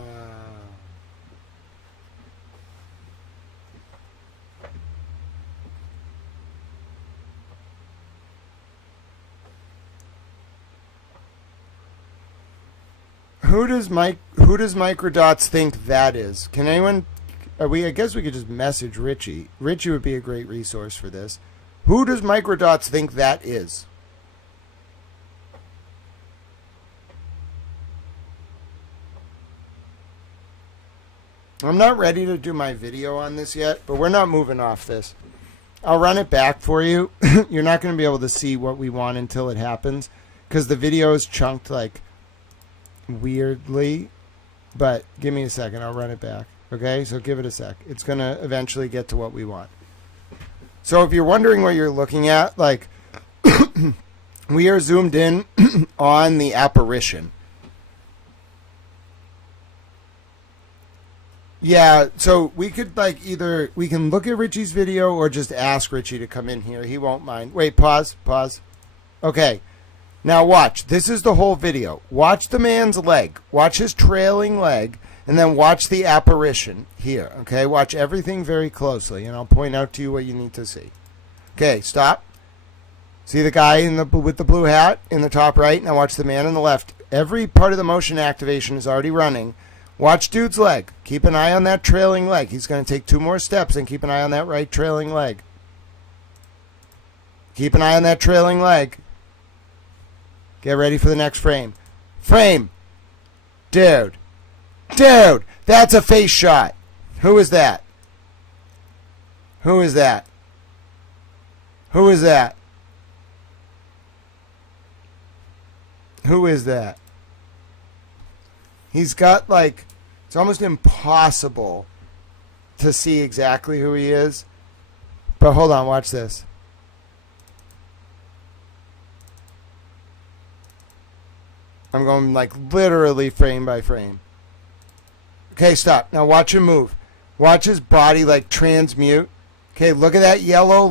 Who does Microdots think that is? Can anyone I guess we could just message Richie. Richie would be a great resource for this. Who does Microdots think that is? I'm not ready to do my video on this yet, but we're not moving off this. I'll run it back for you. You're not going to be able to see what we want until it happens, because the video is chunked like weirdly. But give me a second. I'll run it back. Okay, so give it a sec. It's going to eventually get to what we want. So if you're wondering what you're looking at, like, we are zoomed in on the apparition. Yeah, so we could either we can look at Richie's video or just ask Richie to come in here. He won't mind. Wait, pause. Okay. Now watch. This is the whole video. Watch the man's leg. Watch his trailing leg, and then watch the apparition here. Okay? Watch everything very closely, and I'll point out to you what you need to see. Okay, stop. See the guy with the blue hat in the top right? Now watch the man on the left. Every part of the motion activation is already running. Watch dude's leg. Keep an eye on that trailing leg. He's going to take 2 more steps and keep an eye on that right trailing leg. Keep an eye on that trailing leg. Get ready for the next frame. Frame. Dude. That's a face shot. Who is that? Who is that? Who is that? Who is that? He's got it's almost impossible to see exactly who he is. But hold on, watch this. I'm going literally frame by frame. Okay, stop. Now watch him move. Watch his body transmute. Okay, look at that yellow,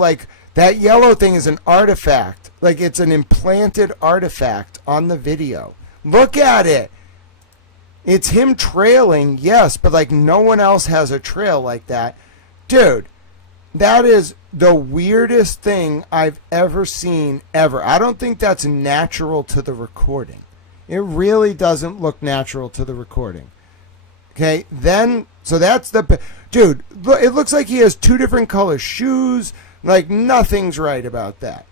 That yellow thing is an artifact. Like, it's an implanted artifact on the video. Look at it. It's him trailing, yes, but like no one else has a trail like that. Dude, that is the weirdest thing I've ever seen, ever. I don't think that's natural to the recording. It really doesn't look natural to the recording. Okay, then, so that's the... Dude, it looks like he has two different color shoes. Like, nothing's right about that.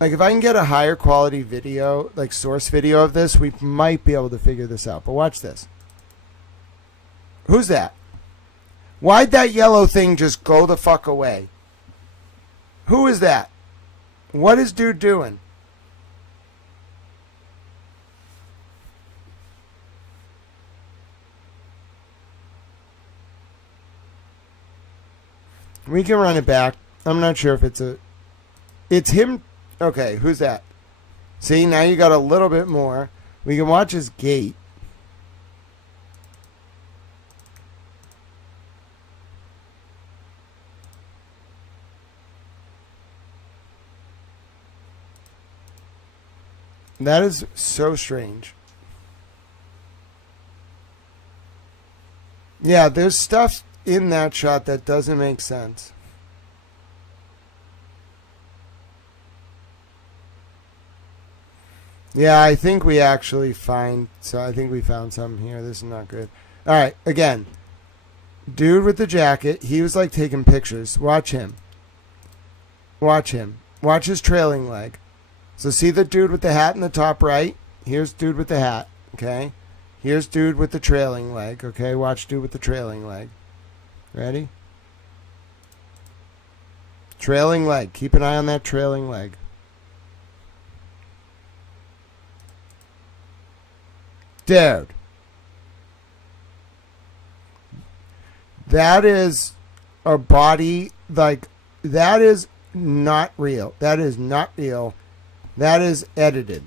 Like, if I can get a higher quality video, like source video of this, we might be able to figure this out. But watch this. Who's that? Why'd that yellow thing just go the fuck away? Who is that? What is dude doing? We can run it back. I'm not sure if it's a... It's him... Okay, who's that? See, now you got a little bit more. We can watch his gait. That is so strange. Yeah, there's stuff in that shot that doesn't make sense. Yeah, I think we actually find... So I think we found something here. This is not good. All right, again. Dude with the jacket. He was like taking pictures. Watch him. Watch him. Watch his trailing leg. So see the dude with the hat in the top right? Here's dude with the hat. Okay? Here's dude with the trailing leg. Okay? Watch dude with the trailing leg. Ready? Trailing leg. Keep an eye on that trailing leg. Dude. That is a body, like, that is not real. That is not real. That is edited.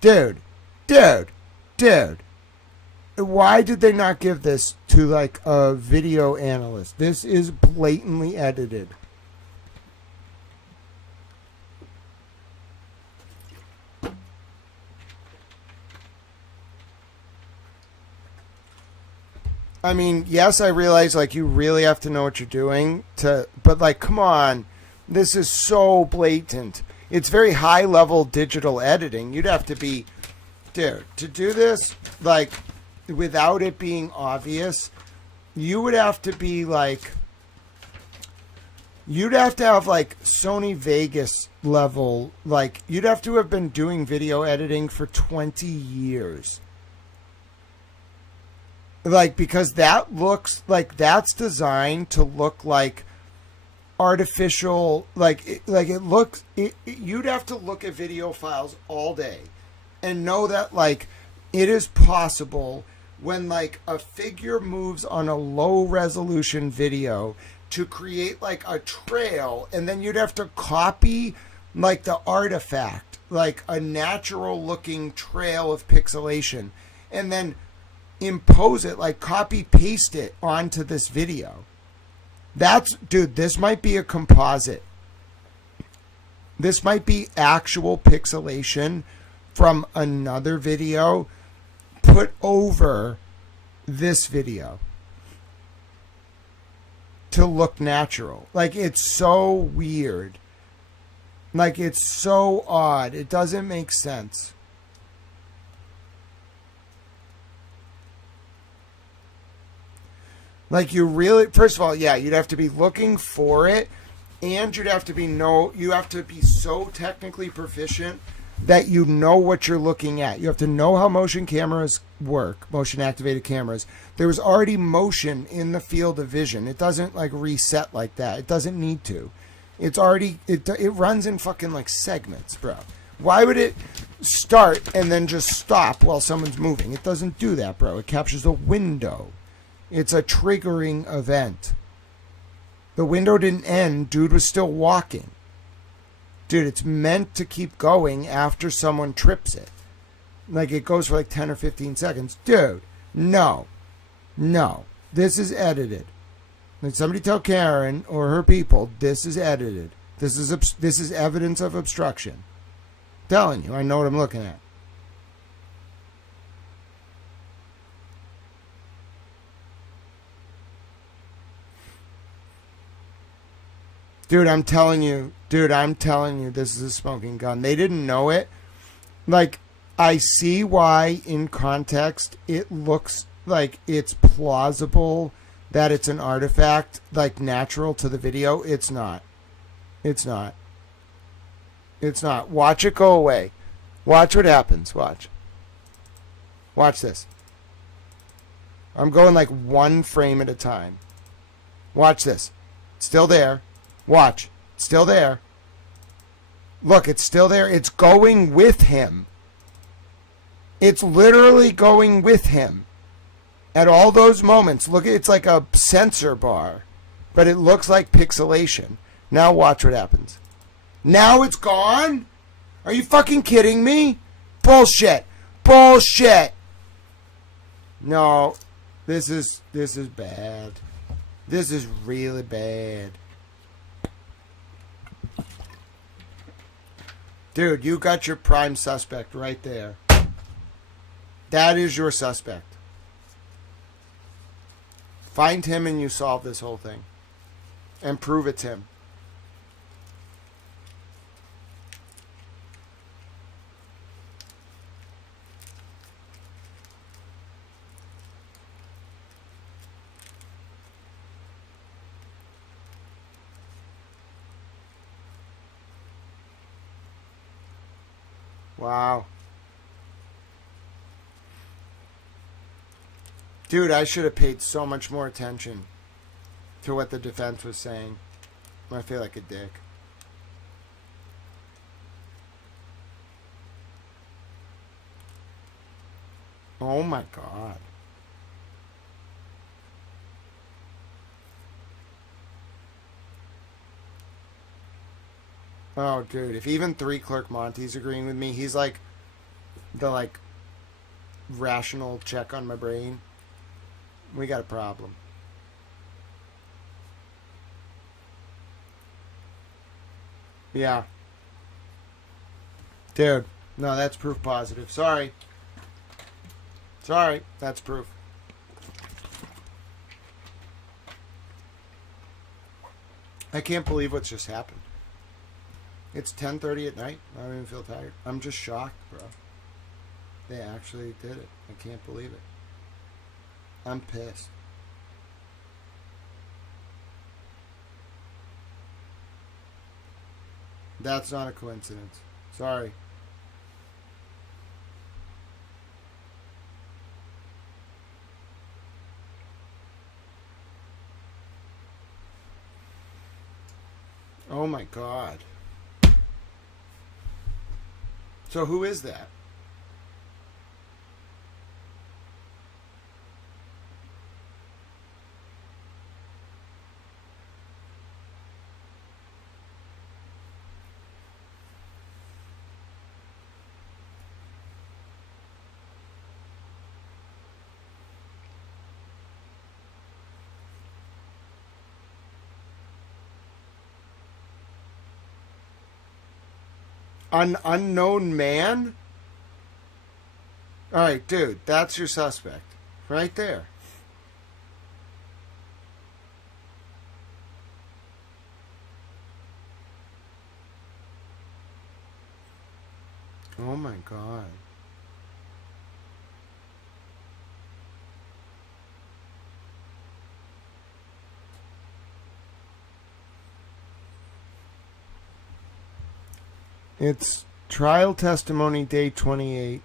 Dude. Dude. Dude. Why did they not give this to, like, a video analyst? This is blatantly edited. I mean, yes, I realize, like, you really have to know what you're doing to, but, like, come on. This is so blatant. It's very high-level digital editing. You'd have to be, dude, to do this, like, without it being obvious, you would have to be, like, you'd have to have, like, Sony Vegas level, like, you'd have to have been doing video editing for 20 years. Like, because that looks like that's designed to look like artificial, like it looks, you'd have to look at video files all day and know that, like, it is possible when, like, a figure moves on a low resolution video to create, like, a trail, and then you'd have to copy, like, the artifact, like a natural looking trail of pixelation, and then impose it, like copy paste it onto this video. That's, dude, this might be a composite. This might be actual pixelation from another video put over this video to look natural. Like, it's so weird. Like, it's so odd. It doesn't make sense. Like, you really, first of all, yeah, you'd have to be looking for it, and you'd have to be you have to be so technically proficient that you know what you're looking at. You have to know how motion cameras work, motion activated cameras. There was already motion in the field of vision. It doesn't, like, reset like that. It doesn't need to. It's already, it runs in fucking, like, segments, bro. Why would it start and then just stop while someone's moving? It doesn't do that, bro. It captures a window. It's a triggering event. The window didn't end. Dude was still walking. Dude, it's meant to keep going after someone trips it. Like, it goes for like 10 or 15 seconds. Dude, no. No. This is edited. And somebody tell Karen or her people, this is edited. This is evidence of obstruction. I'm telling you, I know what I'm looking at. Dude, I'm telling you, this is a smoking gun. They didn't know it. Like, I see why, in context, it looks like it's plausible that it's an artifact, like, natural to the video. It's not. It's not. It's not. Watch it go away. Watch what happens. Watch. Watch this. I'm going, like, one frame at a time. Watch this. It's still there. Watch. It's still there. Look, it's still there. It's going with him. It's literally going with him. At all those moments. Look, it's like a sensor bar. But it looks like pixelation. Now watch what happens. Now it's gone? Are you fucking kidding me? Bullshit. Bullshit. No. This is bad. This is really bad. Dude, you got your prime suspect right there. That is your suspect. Find him and you solve this whole thing. And prove it's him. Wow. Dude, I should have paid so much more attention to what the defense was saying. I feel like a dick. Oh my God. Oh, dude, if even 3 Clerk Monty's agreeing with me, he's like the rational check on my brain. We got a problem. Yeah. Dude, no, that's proof positive. Sorry. Sorry, that's proof. I can't believe what's just happened. It's 10:30 at night. I don't even feel tired. I'm just shocked, bro. They actually did it. I can't believe it. I'm pissed. That's not a coincidence. Sorry. Oh my God. So who is that? An unknown man? Alright, dude, that's your suspect. Right there. Oh my God. It's trial testimony day 28,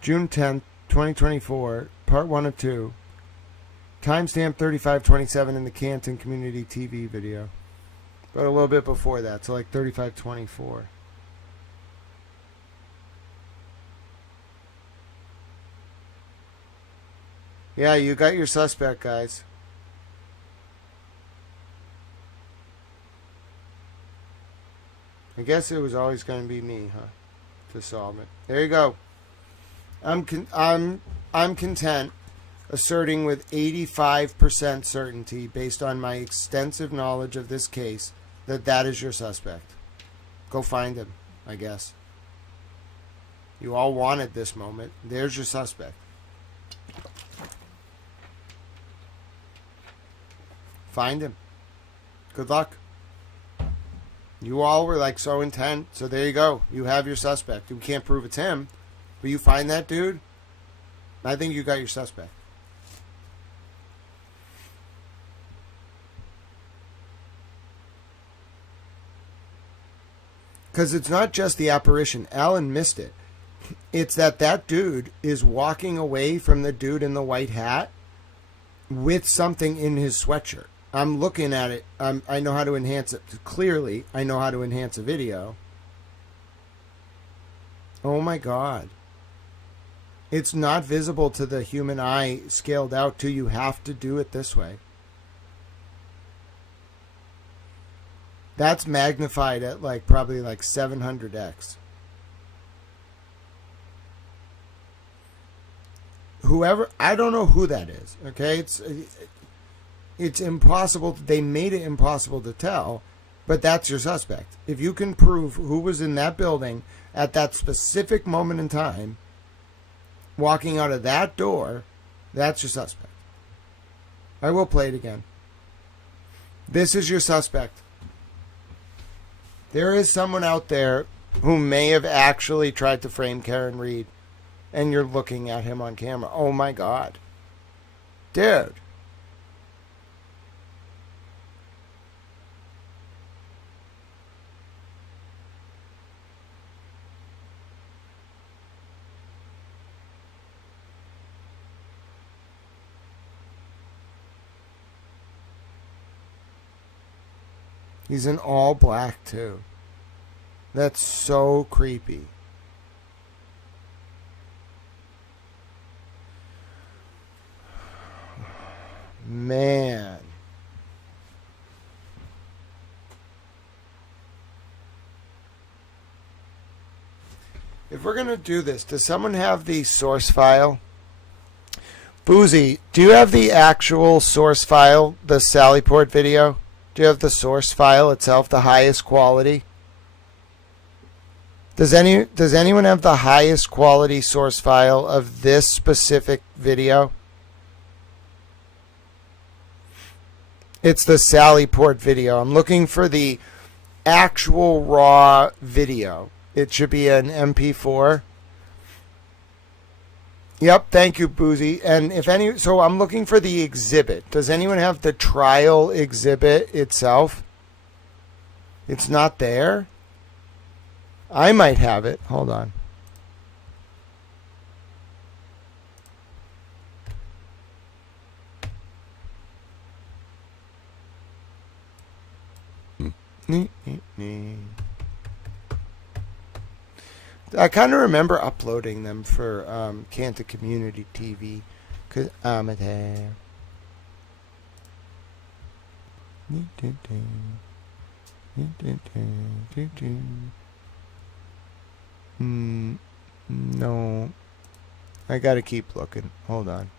June 10th, 2024, part 1 of 2. Timestamp 3527 in the Canton Community TV video. But a little bit before that, so like 3524. Yeah, you got your suspect, guys. I guess it was always going to be me, huh? To solve it. There you go. I'm content. asserting with 85% certainty, based on my extensive knowledge of this case, that that is your suspect. Go find him, I guess. You all wanted this moment. There's your suspect. Find him. Good luck. You all were like so intent, so there you go. You have your suspect. You can't prove it's him, but you find that dude, I think you got your suspect. Because it's not just the apparition. Alan missed it. It's that dude is walking away from the dude in the white hat with something in his sweatshirt. I'm looking at it. I know how to enhance it. Clearly, I know how to enhance a video. Oh my God. It's not visible to the human eye scaled out to you have to do it this way. That's magnified at like probably like 700x. Whoever, I don't know who that is. Okay, it's impossible. They made it impossible to tell, but that's your suspect. If you can prove who was in that building at that specific moment in time, walking out of that door, that's your suspect. I will play it again. This is your suspect. There is someone out there who may have actually tried to frame Karen Reed, and you're looking at him on camera. Oh my God. Dude. He's in all black, too. That's so creepy. Man. If we're going to do this, does someone have the source file? Boozy, do you have the actual source file, the Sallyport video? Do you have the source file itself, the highest quality? Does anyone have the highest quality source file of this specific video? It's the Sallyport video. I'm looking for the actual raw video. It should be an MP4. Yep, thank you, Boozy. And if any, so I'm looking for the exhibit. Does anyone have the trial exhibit itself? It's not there. I might have it. Hold on. I kind of remember uploading them for Canta Community TV because I'm there. No, I gotta keep looking. Hold on.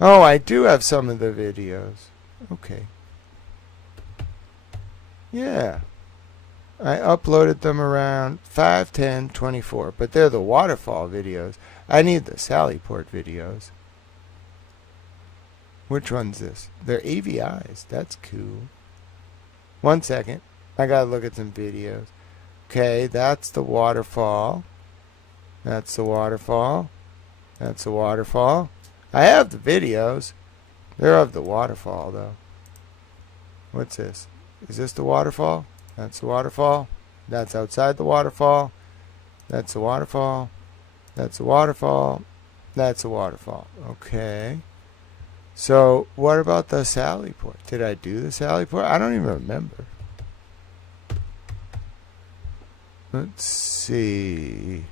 Oh, I do have some of the videos. Okay. Yeah. I uploaded them around 5/10/24, but they're the waterfall videos. I need the Sallyport videos. Which one's this? They're AVIs. That's cool. 1 second. I gotta look at some videos. Okay, that's the waterfall. That's the waterfall. That's the waterfall. I have the videos. They're of the waterfall, though. What's this? Is this the waterfall? That's the waterfall. That's outside the waterfall. That's the waterfall. That's the waterfall. That's the waterfall. Okay. So, what about the Sallyport? Did I do the Sallyport? I don't even remember. Let's see.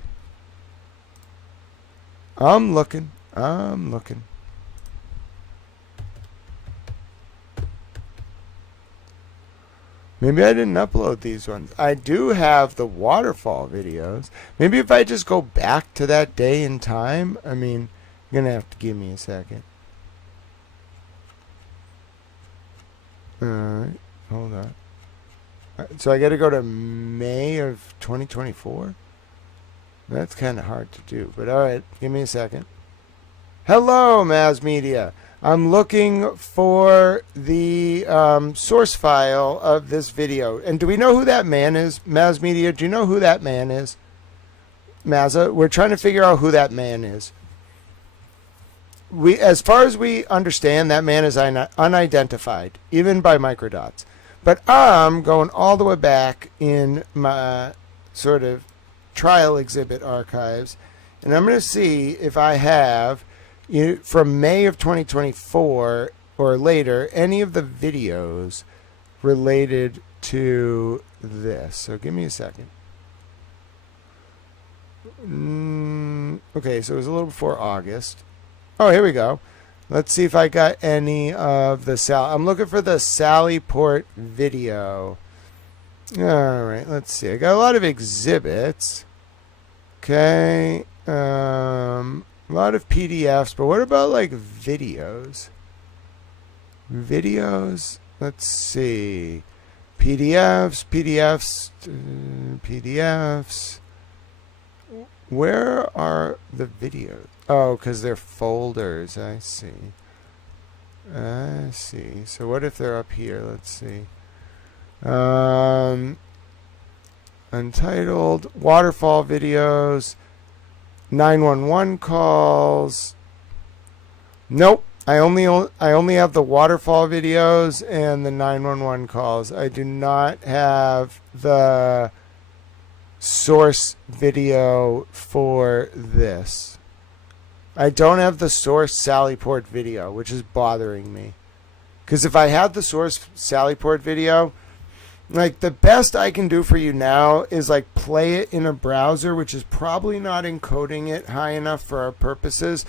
I'm looking. I'm looking. Maybe I didn't upload these ones. I do have the waterfall videos. Maybe if I just go back to that day in time. I mean, you're going to have to give me a second. Alright, hold on. So I got to go to May of 2024? That's kind of hard to do, but alright, give me a second. Hello, Maz Media. I'm looking for the source file of this video. And do we know who that man is? Maz Media, do you know who that man is? Mazza, we're trying to figure out who that man is. As far as we understand, that man is unidentified, even by microdots. But I'm going all the way back in my sort of trial exhibit archives, and I'm going to see if I have, from May of 2024 or later, any of the videos related to this. So give me a second. Okay, so it was a little before August. Oh, here we go. Let's see if I got any of the I'm looking for the Sallyport video. All right, let's see. I got a lot of exhibits. Okay. A lot of PDFs, but what about like videos? Videos? Let's see. PDFs. Where are the videos? Oh, because they're folders. I see. So what if they're up here? Let's see. Untitled waterfall videos, 911 calls. Nope. I only have the waterfall videos and the 911 calls. I do not have the source video for this. I don't have the source Sallyport video, which is bothering me. Because if I had the source Sallyport video, like the best I can do for you now is like play it in a browser, which is probably not encoding it high enough for our purposes.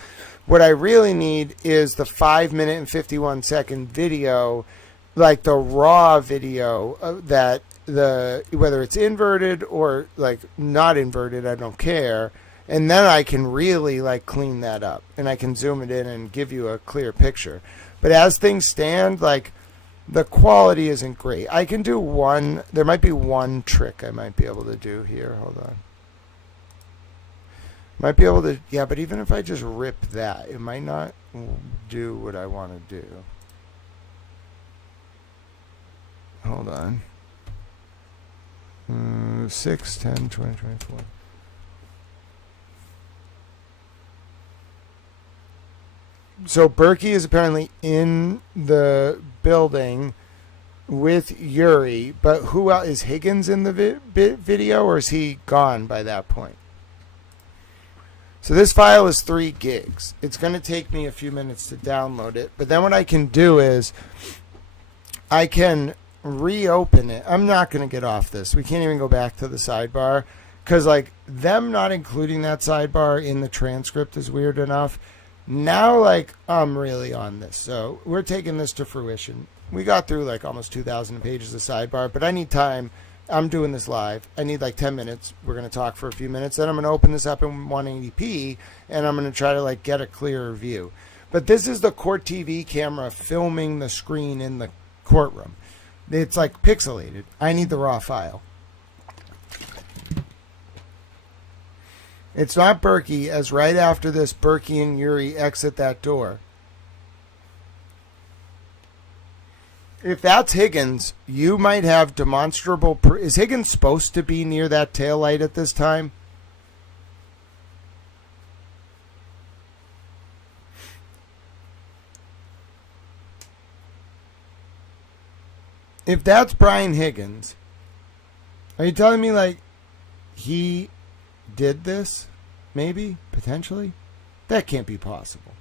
What I really need is the 5-minute and 51-second video, like the raw video that whether it's inverted or like not inverted, I don't care. And then I can really like clean that up and I can zoom it in and give you a clear picture. But as things stand, like the quality isn't great. I can do one, there might be one trick I might be able to do here. Hold on. Might be able to, yeah, but even if I just rip that, it might not do what I want to do. Hold on. 6/10/2024. So Berkey is apparently in the building with Yuri, but who else? Is Higgins in the video, or is he gone by that point? So this file is 3 gigs. It's going to take me a few minutes to download it, but then what I can do is I can reopen it. I'm not going to get off this. We can't even go back to the sidebar because like them not including that sidebar in the transcript is weird enough. Now, like, I'm really on this. So we're taking this to fruition. We got through like almost 2,000 pages of sidebar, but I need time. I'm doing this live. I need like 10 minutes. We're going to talk for a few minutes. Then I'm going to open this up in 180p, and I'm going to try to like get a clearer view. But this is the court TV camera filming the screen in the courtroom. It's like pixelated. I need the raw file. It's not Berkey, as right after this, Berkey and Yuri exit that door. If that's Higgins, you might have demonstrable... Is Higgins supposed to be near that taillight at this time? If that's Brian Higgins, are you telling me, like, he did this? Maybe? Potentially? That can't be possible.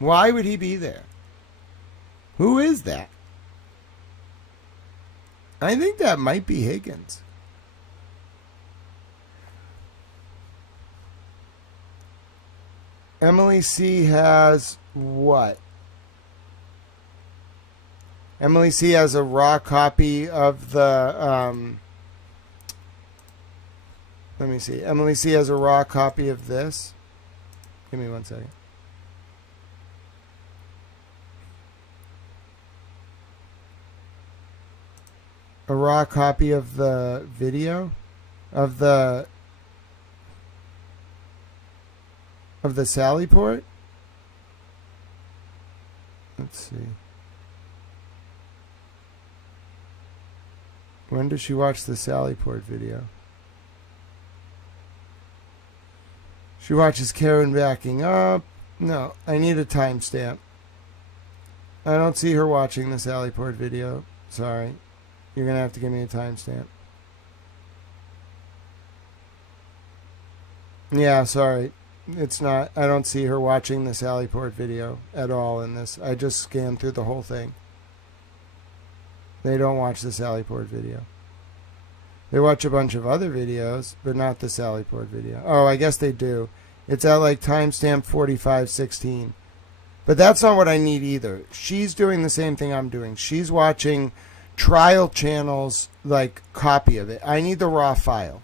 Why would he be there? Who is that? I think that might be Higgins. Emily C. has what? Emily C has a raw copy of the. Let me see. Emily C has a raw copy of this. Give me 1 second. A raw copy of the video of the Sally port. Let's see. When does she watch the Sally port video? She watches Karen backing up. No, I need a timestamp. I don't see her watching the Sally port video. Sorry. You're going to have to give me a timestamp. Yeah, sorry. It's not. I don't see her watching the Sally port video at all in this. I just scanned through the whole thing. They don't watch the Sally port video. They watch a bunch of other videos, but not the Sally port video. Oh, I guess they do. It's at like timestamp 4516. But that's not what I need either. She's doing the same thing I'm doing. She's watching trial channels, like, copy of it. I need the raw file.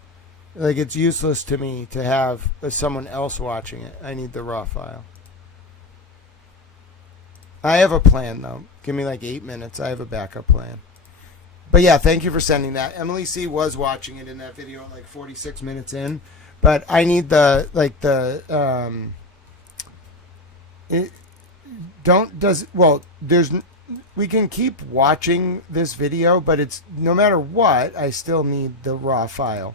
Like, it's useless to me to have someone else watching it. I need the raw file. I have a plan, though. Give me like 8 minutes. I have a backup plan. But yeah, thank you for sending that. Emily C was watching it in that video like 46 minutes in. But I need the, like, we can keep watching this video, but it's, no matter what, I still need the raw file.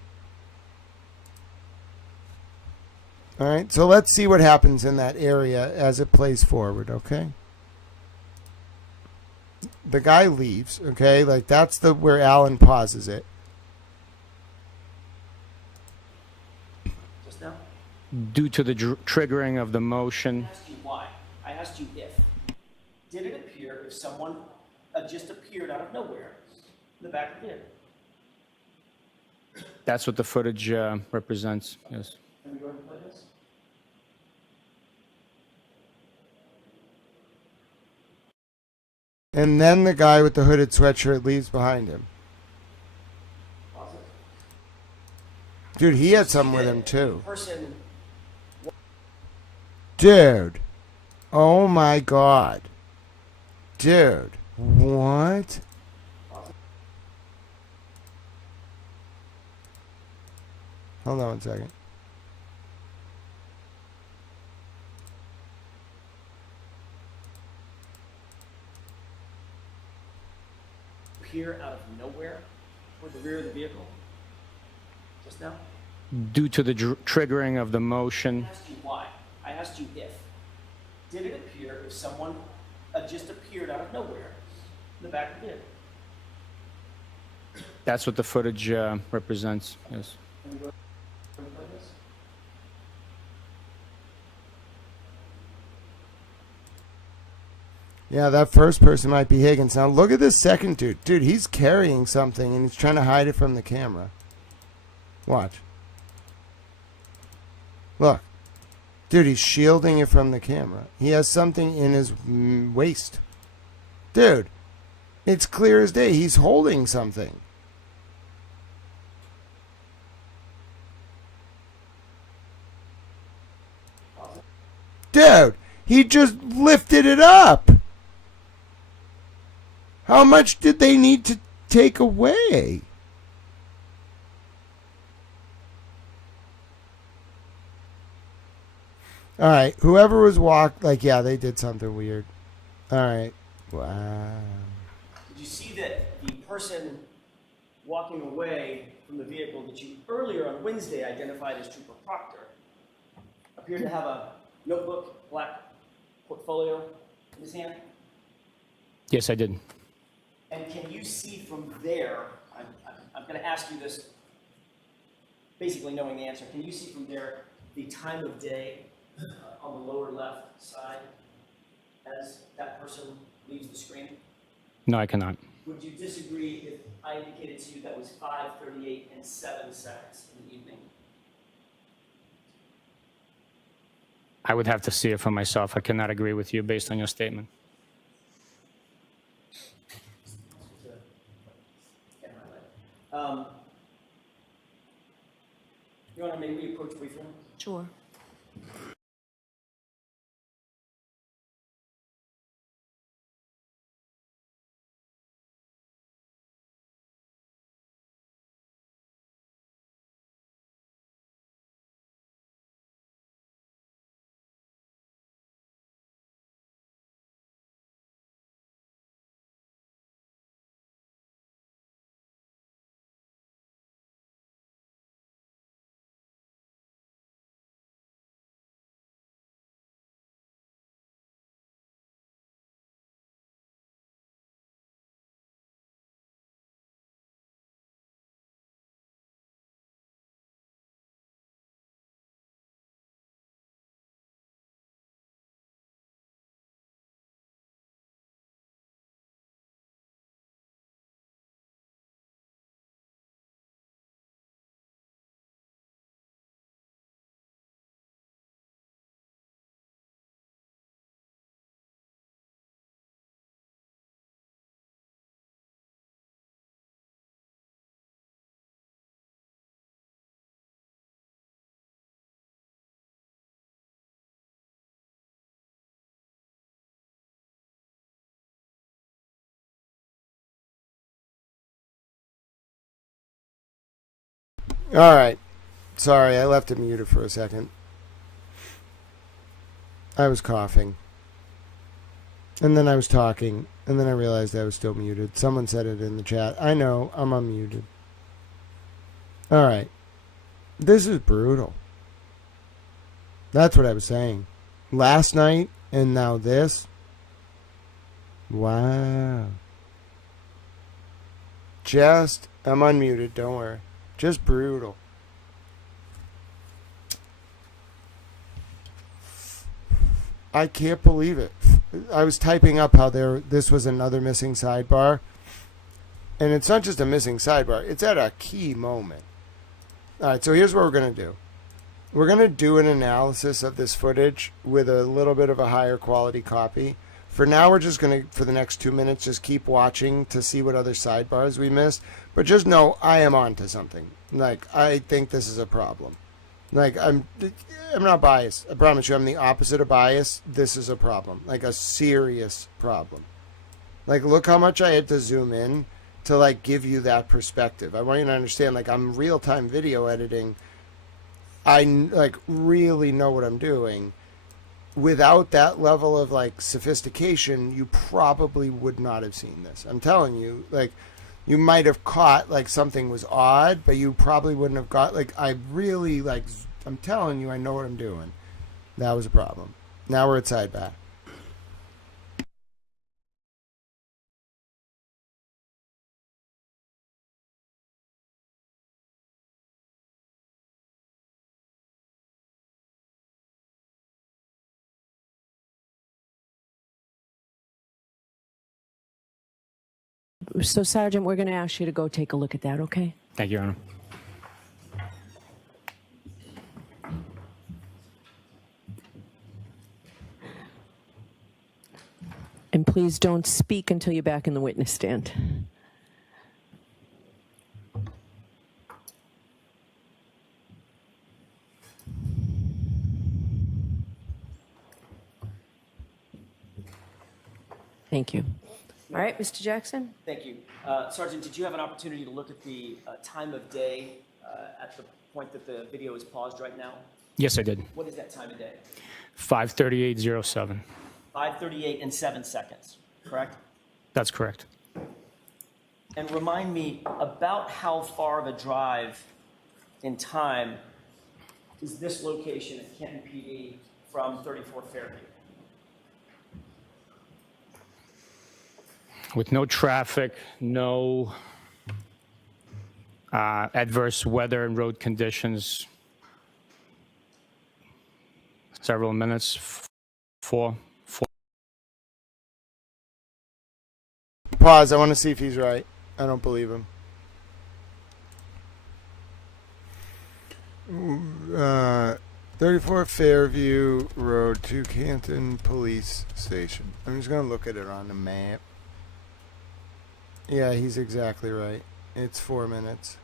All right, so let's see what happens in that area as it plays forward, okay? The guy leaves, okay? Like, that's where Alan pauses it. Just now? Due to the triggering of the motion. I asked you why. I asked you if. Did it appear if someone just appeared out of nowhere in the back of the vehicle? That's what the footage represents, yes. Can we go ahead and play this? And then the guy with the hooded sweatshirt leaves behind him. Pause it. Dude, he had something with him, too. Person. Dude. Oh, my God. Dude. What? Hold on 1 second. Appear out of nowhere toward the rear of the vehicle? Just now? Due to the triggering of the motion. I asked you why. I asked you if. Did it appear if someone just appeared out of nowhere in the back of the vehicle? That's what the footage represents, yes. Can we go ahead and play this? Yeah, that first person might be Higgins. Now, look at this second dude. Dude, he's carrying something, and he's trying to hide it from the camera. Watch. Look. Dude, he's shielding it from the camera. He has something in his waist. Dude, it's clear as day. He's holding something. Dude, he just lifted it up. How much did they need to take away? All right, whoever was yeah, they did something weird. All right, wow. Did you see that the person walking away from the vehicle that you earlier on Wednesday identified as Trooper Proctor appeared to have a notebook, black portfolio in his hand? Yes, I did. And can you see from there, I'm going to ask you this basically knowing the answer, can you see from there the time of day on the lower left side as that person leaves the screen? No, I cannot. Would you disagree if I indicated to you that was 5:38 and 7 seconds in the evening? I would have to see it for myself. I cannot agree with you based on your statement. Your Honor, may we approach briefly? Sure. All right. Sorry, I left it muted for a second. I was coughing. And then I was talking. And then I realized I was still muted. Someone said it in the chat. I know, I'm unmuted. All right. This is brutal. That's what I was saying. Last night and now this. Wow. I'm unmuted, don't worry. Just brutal. I can't believe it. I was typing up how this was another missing sidebar. And it's not just a missing sidebar. It's at a key moment. All right, so here's what we're going to do. We're going to do an analysis of this footage with a little bit of a higher quality copy. For now, we're just going to, for the next 2 minutes, just keep watching to see what other sidebars we missed. But just know I am onto something. Like, I think this is a problem. Like, I'm not biased. I promise you, I'm the opposite of bias. This is a problem. Like, a serious problem. Like, look how much I had to zoom in to, like, give you that perspective. I want you to understand, like, I'm real-time video editing. I, like, really know what I'm doing. Without that level of, like, sophistication, you probably would not have seen this. I'm telling you, like, you might have caught, like, something was odd, but you probably wouldn't have got, like, I really, like, I'm telling you, I know what I'm doing. That was a problem. Now we're at Sidebahs. So, Sergeant, we're going to ask you to go take a look at that, okay? Thank you, Your Honor. And please don't speak until you're back in the witness stand. Thank you. All right, Mr. Jackson? Thank you. Sergeant, did you have an opportunity to look at the time of day at the point that the video is paused right now? Yes, I did. What is that time of day? 5:38:07. 5:38 and 7 seconds, correct? That's correct. And remind me about how far of a drive in time is this location at Canton PD from 34 Fairview? With no traffic, no adverse weather and road conditions, several minutes, four. Pause. I want to see if he's right. I don't believe him. 34 Fairview Road to Canton Police Station. I'm just going to look at it on the map. Yeah, he's exactly right. It's 4 minutes.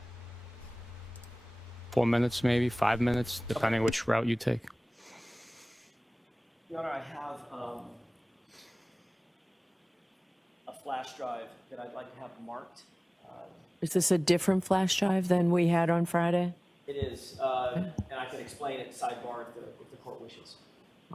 4 minutes, maybe 5 minutes, depending which route you take. Your Honor, I have a flash drive that I'd like to have marked. Is this a different flash drive than we had on Friday? It is, and I can explain it sidebar if the court wishes.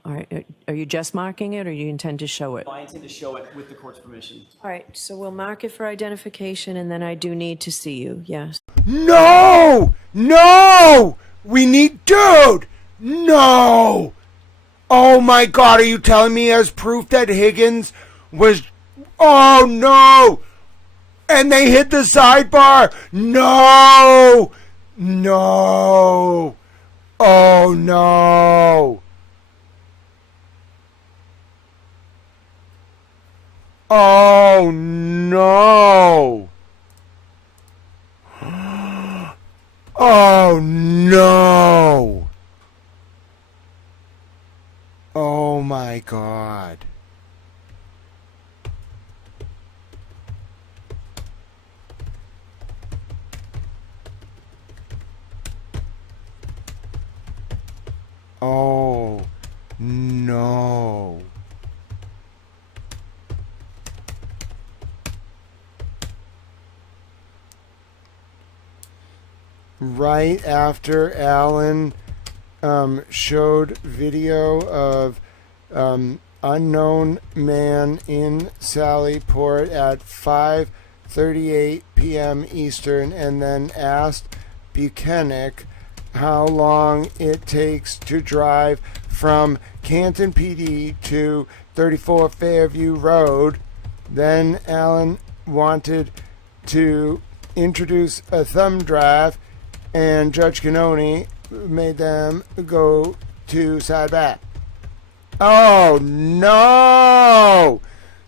All right. Are you just marking it, or you intend to show it? I intend to show it with the court's permission. All right. So we'll mark it for identification, and then I do need to see you. Yes. No! No! We need, dude! No! Oh my God, are you telling me as proof that Higgins was, oh no! And they hit the sidebar! No! No! Oh no! Oh no! Oh no! Oh my God. Oh no. Right after Alan showed video of unknown man in Sallyport at 5:38 p.m. Eastern, and then asked Buchanan how long it takes to drive from Canton PD to 34 Fairview Road. Then Alan wanted to introduce a thumb drive, and Judge Cannoni made them go to Sidebahs. Oh, no!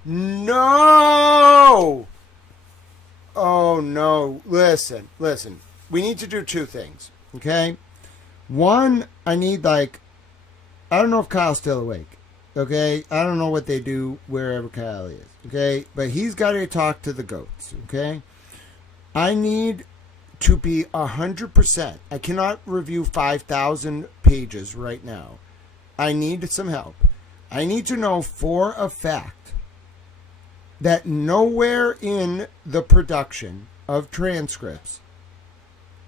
No! Oh, no. Listen. We need to do two things, okay? One, I need, I don't know if Kyle's still awake, okay? I don't know what they do wherever Kyle is, okay? But he's got to talk to the goats, okay? I need to be 100%. I cannot review 5,000 pages right now. I need some help. I need to know for a fact that nowhere in the production of transcripts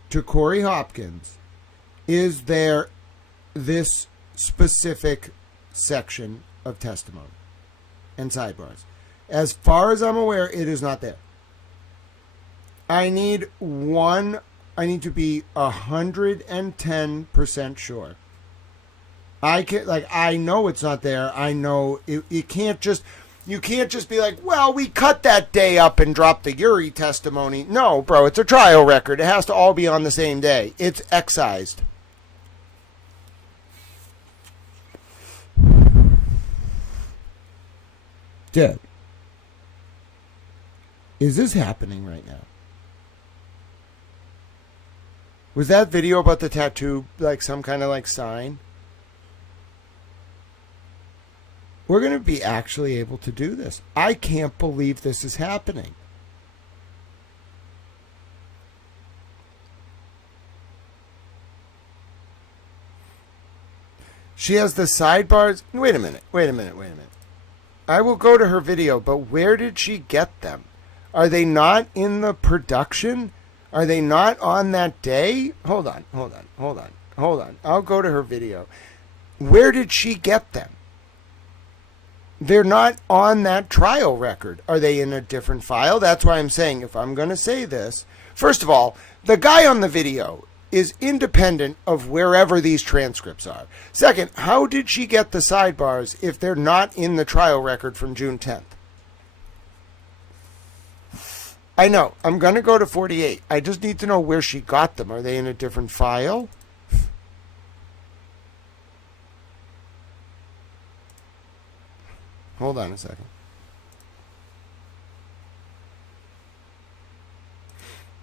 to Corey Hopkins is there this specific section of testimony and sidebars. As far as I'm aware, it is not there. I need to be 110% sure. I know it's not there. I know you can't just be like, well, we cut that day up and dropped the Uri testimony. No, bro, it's a trial record. It has to all be on the same day. It's excised. Dude, is this happening right now? Was that video about the tattoo some kind of sign? We're going to be actually able to do this. I can't believe this is happening. She has the sidebars. Wait a minute. I will go to her video, but where did she get them? Are they not in the production? Are they not on that day? Hold on. I'll go to her video. Where did she get them? They're not on that trial record. Are they in a different file? That's why I'm saying, if I'm going to say this, first of all, the guy on the video is independent of wherever these transcripts are. Second, how did she get the sidebars if they're not in the trial record from June 10th? I know. I'm going to go to 48. I just need to know where she got them. Are they in a different file? Hold on a second.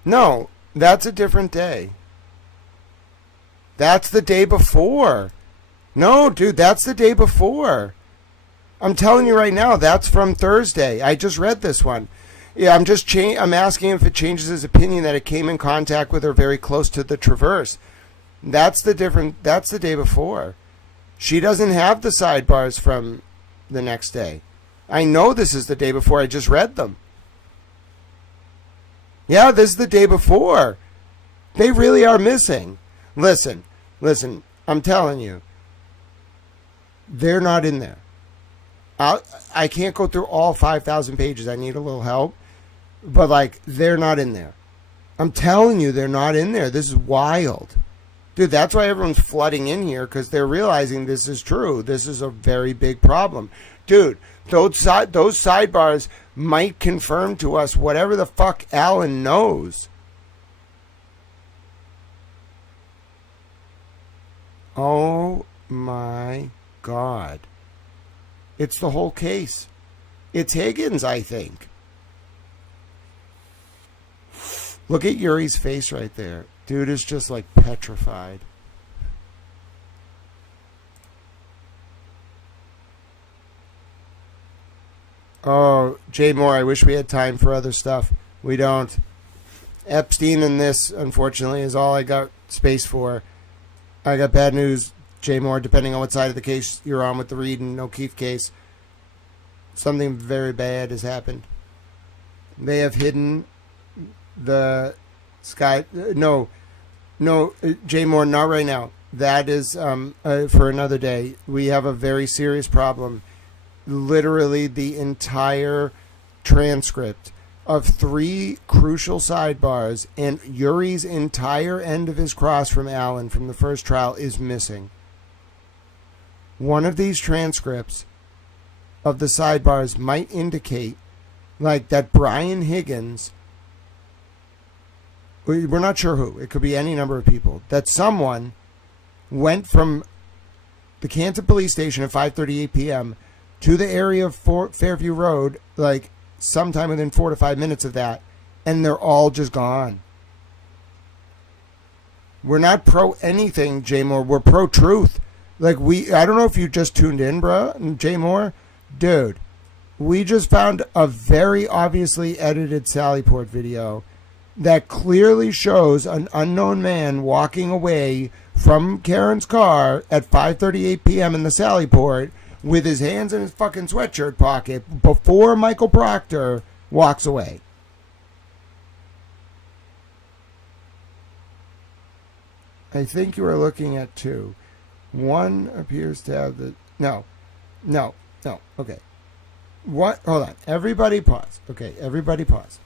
No, that's a different day. That's the day before. No, dude, that's the day before. I'm telling you right now, that's from Thursday. I just read this one. Yeah, I'm asking if it changes his opinion that it came in contact with or very close to the traverse. That's the day before. She doesn't have the sidebars from the next day. I know this is the day before. I just read them. Yeah, this is the day before. They really are missing. Listen, I'm telling you. They're not in there. I can't go through all 5,000 pages. I need a little help. But, like, they're not in there. I'm telling you, they're not in there. This is wild. Dude, that's why everyone's flooding in here, because they're realizing this is true. This is a very big problem. Dude, those sidebars might confirm to us whatever the fuck Alan knows. Oh my God. It's the whole case. It's Higgins, I think. Look at Yuri's face right there. Dude is just like petrified. Oh, Jay Moore, I wish we had time for other stuff. We don't. Epstein and this, unfortunately, is all I got space for. I got bad news, Jay Moore, depending on what side of the case you're on with the Reed and O'Keefe case. Something very bad has happened. They have hidden the sky. No, Jay Moore, not right now. That is for another day. We have a very serious problem. Literally the entire transcript of 3 crucial sidebars and Yuri's entire end of his cross from Allen from the first trial is missing. One of these transcripts of the sidebars might indicate like that Brian Higgins, we're not sure who, it could be any number of people, that someone went from the Canton police station at 5:38 p.m. to the area of Fairview Road, like sometime within 4 to 5 minutes of that, and they're all just gone. We're not pro anything, Jay Moore. We're pro truth. Like I don't know if you just tuned in, bro, Jay Moore. Dude, we just found a very obviously edited Sallyport video that clearly shows an unknown man walking away from Karen's car at 5:38 p.m. in the Sallyport with his hands in his fucking sweatshirt pocket before Michael Proctor walks away. I think you are looking at 2. One appears to have the... No. Okay. What? Hold on. Everybody pause. Okay, everybody pause.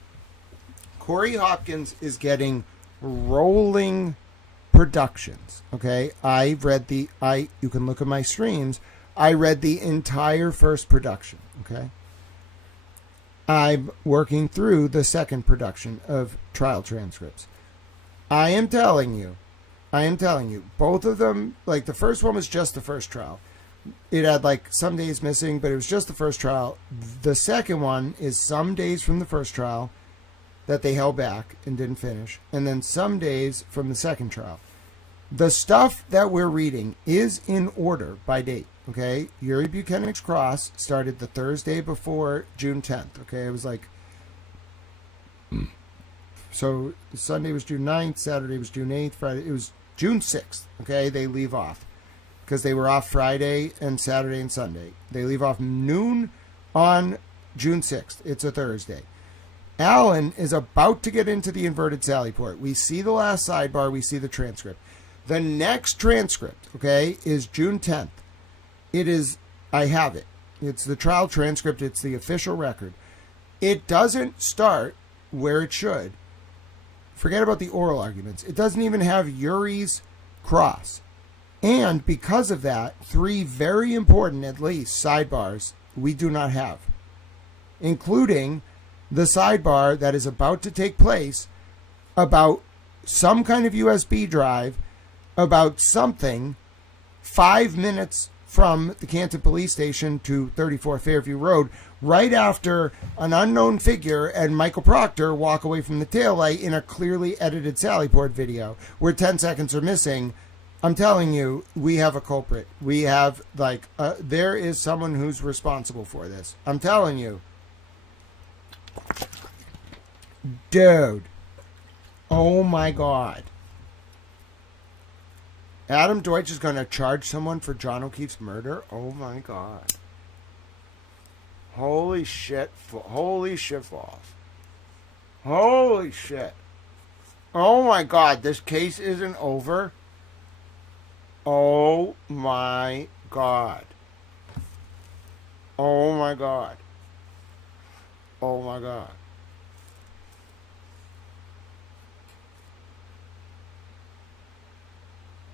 Corey Hopkins is getting rolling productions. Okay? You can look at my streams. I read the entire first production. Okay? I'm working through the second production of trial transcripts. I am telling you, both of them, like the first one was just the first trial. It had like some days missing, but it was just the first trial. The second one is some days from the first trial that they held back and didn't finish, and then some days from the second trial. The stuff that we're reading is in order by date, okay? Yuri Buchanan's cross started the Thursday before June 10th, okay? It was like... So Sunday was June 9th, Saturday was June 8th, Friday... It was June 6th, okay? They leave off. Because they were off Friday and Saturday and Sunday. They leave off noon on June 6th. It's a Thursday. Allen is about to get into the inverted Sallyport. We see the last sidebar. We see the transcript. The next transcript, okay, is June 10th. It is, I have it. It's the trial transcript. It's the official record. It doesn't start where it should. Forget about the oral arguments. It doesn't even have Yuri's cross. And because of that, 3 very important, at least, sidebars we do not have, including the sidebar that is about to take place about some kind of USB drive, about something 5 minutes from the Canton police station to 34 Fairview Road, right after an unknown figure and Michael Proctor walk away from the taillight in a clearly edited Sallyport video where 10 seconds are missing. I'm telling you, we have a culprit. We have, there is someone who's responsible for this. I'm telling you. Dude. Oh my God. Adam Deutsch is going to charge someone for John O'Keefe's murder? Oh my God. Holy shit. Holy shit balls. Holy shit. Oh my God. This case isn't over. Oh my God. Oh my God. Oh my God.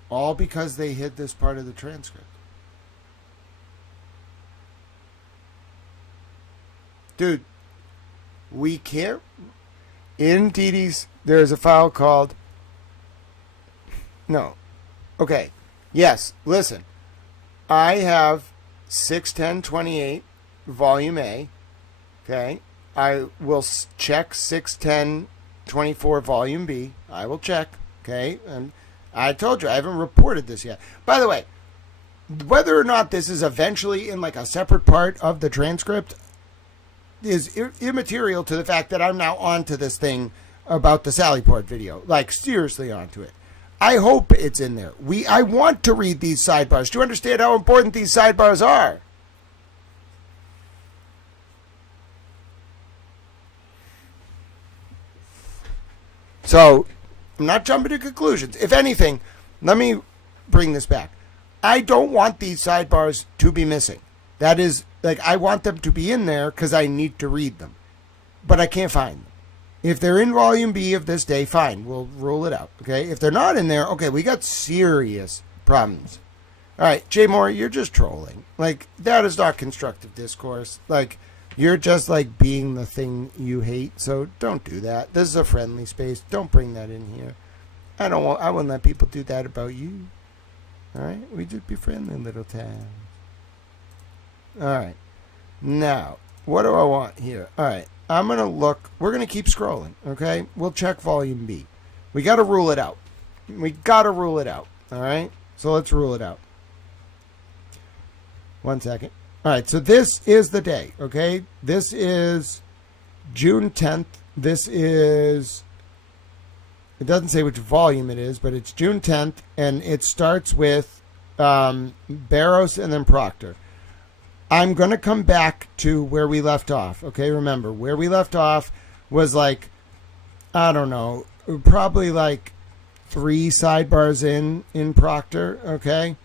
All because they hid this part of the transcript. Dude, we can't. In Dee Dee's, there's a file called. No. Okay. Yes, listen. I have 61028, Volume A. Okay. I will check 61024, Volume B. I will check. Okay. And I told you, I haven't reported this yet. By the way, whether or not this is eventually in like a separate part of the transcript is immaterial to the fact that I'm now onto this thing about the Sallyport video. Like, seriously onto it. I hope it's in there. I want to read these sidebars. Do you understand how important these sidebars are? So, I'm not jumping to conclusions. If anything, let me bring this back. I don't want these sidebars to be missing. That is, like, I want them to be in there because I need to read them. But I can't find them. If they're in Volume B of this day, fine. We'll rule it out, okay? If they're not in there, okay, we got serious problems. All right, Jay Moore, you're just trolling. Like, that is not constructive discourse. Like, you're just, like, being the thing you hate, so don't do that. This is a friendly space. Don't bring that in here. I wouldn't let people do that about you. All right? We just be friendly, little towns. All right. Now, what do I want here? All right. I'm going to look. We're going to keep scrolling, okay? We'll check Volume B. We got to rule it out. We got to rule it out, all right? So let's rule it out. 1 second. All right, so this is the day, okay? This is June 10th. This is, it doesn't say which volume it is, but it's June 10th, and it starts with Barrows and then Proctor. I'm going to come back to where we left off, okay? Remember, where we left off was like, I don't know, probably like 3 sidebars in Proctor, okay?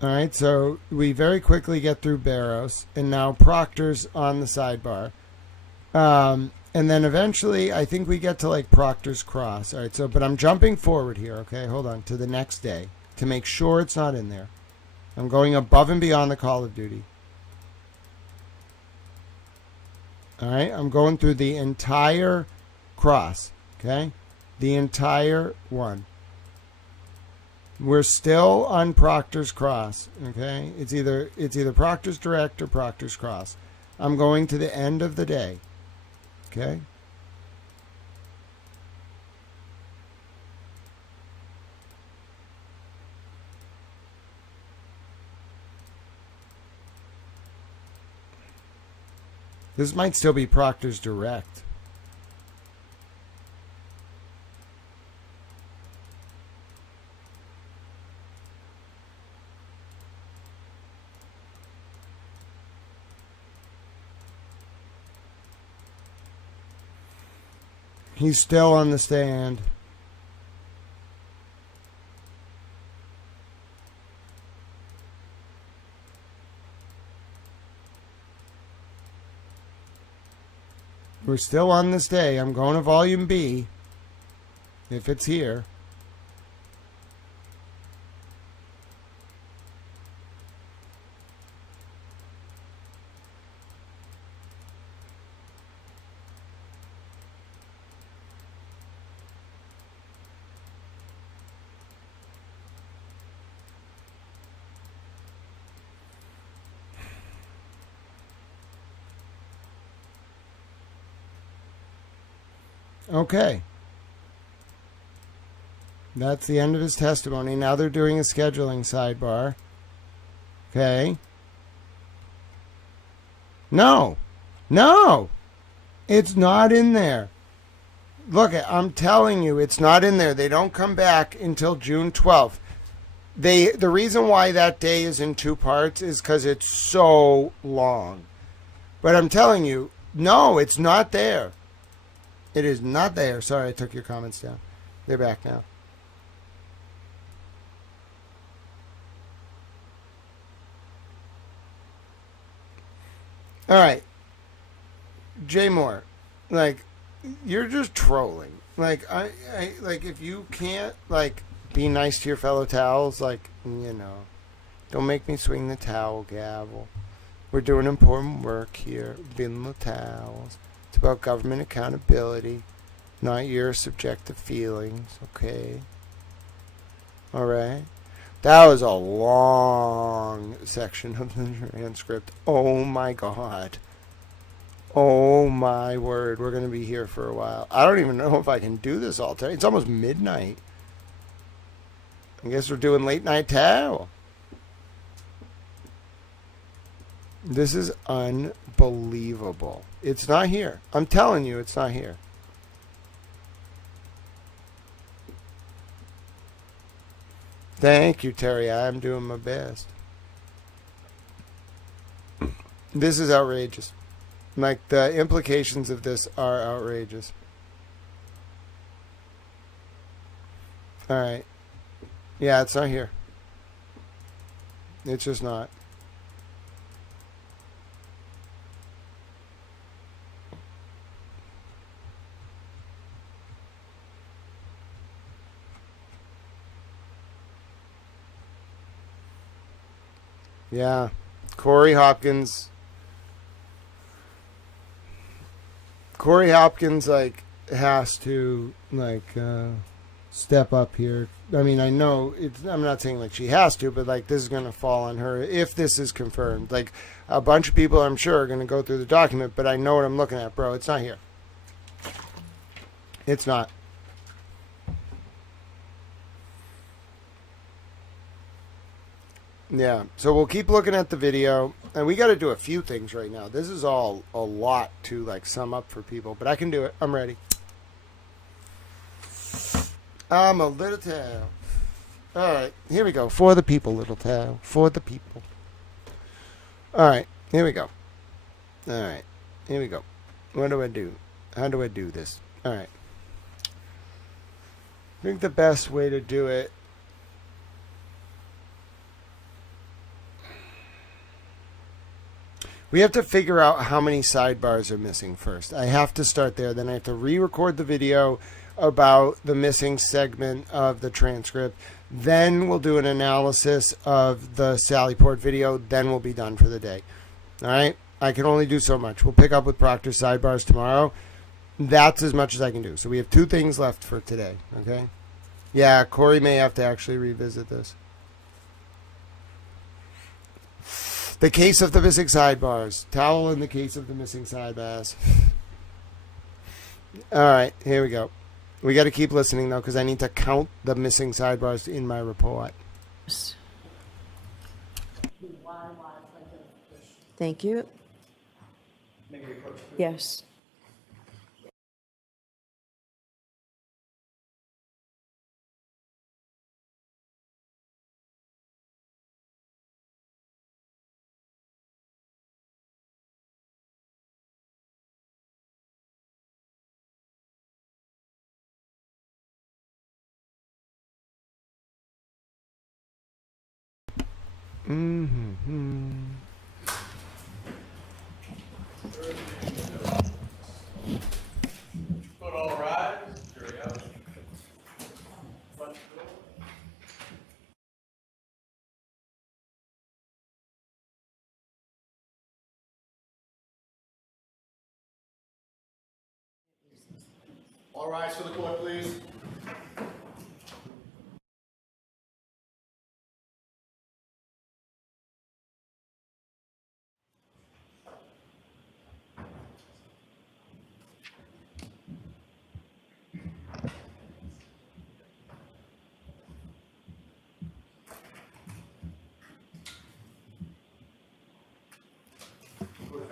All right, so we very quickly get through Barrows, and now Proctor's on the sidebar. And then eventually, I think we get to like Proctor's Cross. All right, so, but I'm jumping forward here, okay? Hold on, to the next day to make sure it's not in there. I'm going above and beyond the Call of Duty. All right, I'm going through the entire cross, okay? The entire one. We're still on Proctor's Cross, okay? It's either Proctor's Direct or Proctor's Cross. I'm going to the end of the day, okay? This might still be Proctor's Direct. He's still on the stand. We're still on this day. I'm going to Volume B, if it's here. Okay. That's the end of his testimony. Now they're doing a scheduling sidebar. Okay. No. No. It's not in there. Look, I'm telling you, it's not in there. They don't come back until June 12th. The reason why that day is in two parts is because it's so long. But I'm telling you, no, it's not there. It is not there. Sorry, I took your comments down. They're back now. All right. Jay Moore, like, you're just trolling. Like, I like, if you can't, like, be nice to your fellow towels, like, don't make me swing the towel gavel. We're doing important work here, bin the towels. It's about government accountability, not your subjective feelings, okay? All right? That was a long section of the transcript. Oh, my God. Oh, my word. We're going to be here for a while. I don't even know if I can do this all day. It's almost midnight. I guess we're doing late night towel. This is unbelievable. It's not here. I'm telling you, it's not here. Thank you, Terry. I'm doing my best. This is outrageous. Like, the implications of this are outrageous. All right. Yeah, it's not here. It's just not. Yeah. Corey Hopkins, like, has to, like, step up here. I mean, I know I'm not saying like she has to, but like this is going to fall on her if this is confirmed. Like, a bunch of people, I'm sure, are going to go through the document, but I know what I'm looking at, bro. It's not here. It's not. Yeah, so we'll keep looking at the video, and we got to do a few things right now. This is all a lot to, like, sum up for people, but I can do it. I'm ready. I'm a little towel. All right, here we go. For the people, little towel. For the people. All right, here we go. All right, here we go. What do I do? How do I do this? All right. I think the best way to do it we have to figure out how many sidebars are missing first. I have to start there. Then I have to re-record the video about the missing segment of the transcript. Then we'll do an analysis of the Sallyport video. Then we'll be done for the day. All right? I can only do so much. We'll pick up with Proctor's sidebars tomorrow. That's as much as I can do. So we have 2 things left for today. Okay? Yeah, Corey may have to actually revisit this. The case of the missing sidebars. Towel in the case of the missing sidebars. All right, here we go. We got to keep listening, though, because I need to count the missing sidebars in my report. Thank you. Yes. Mm-hmm. But all right. Here we go. All rise for the court, please.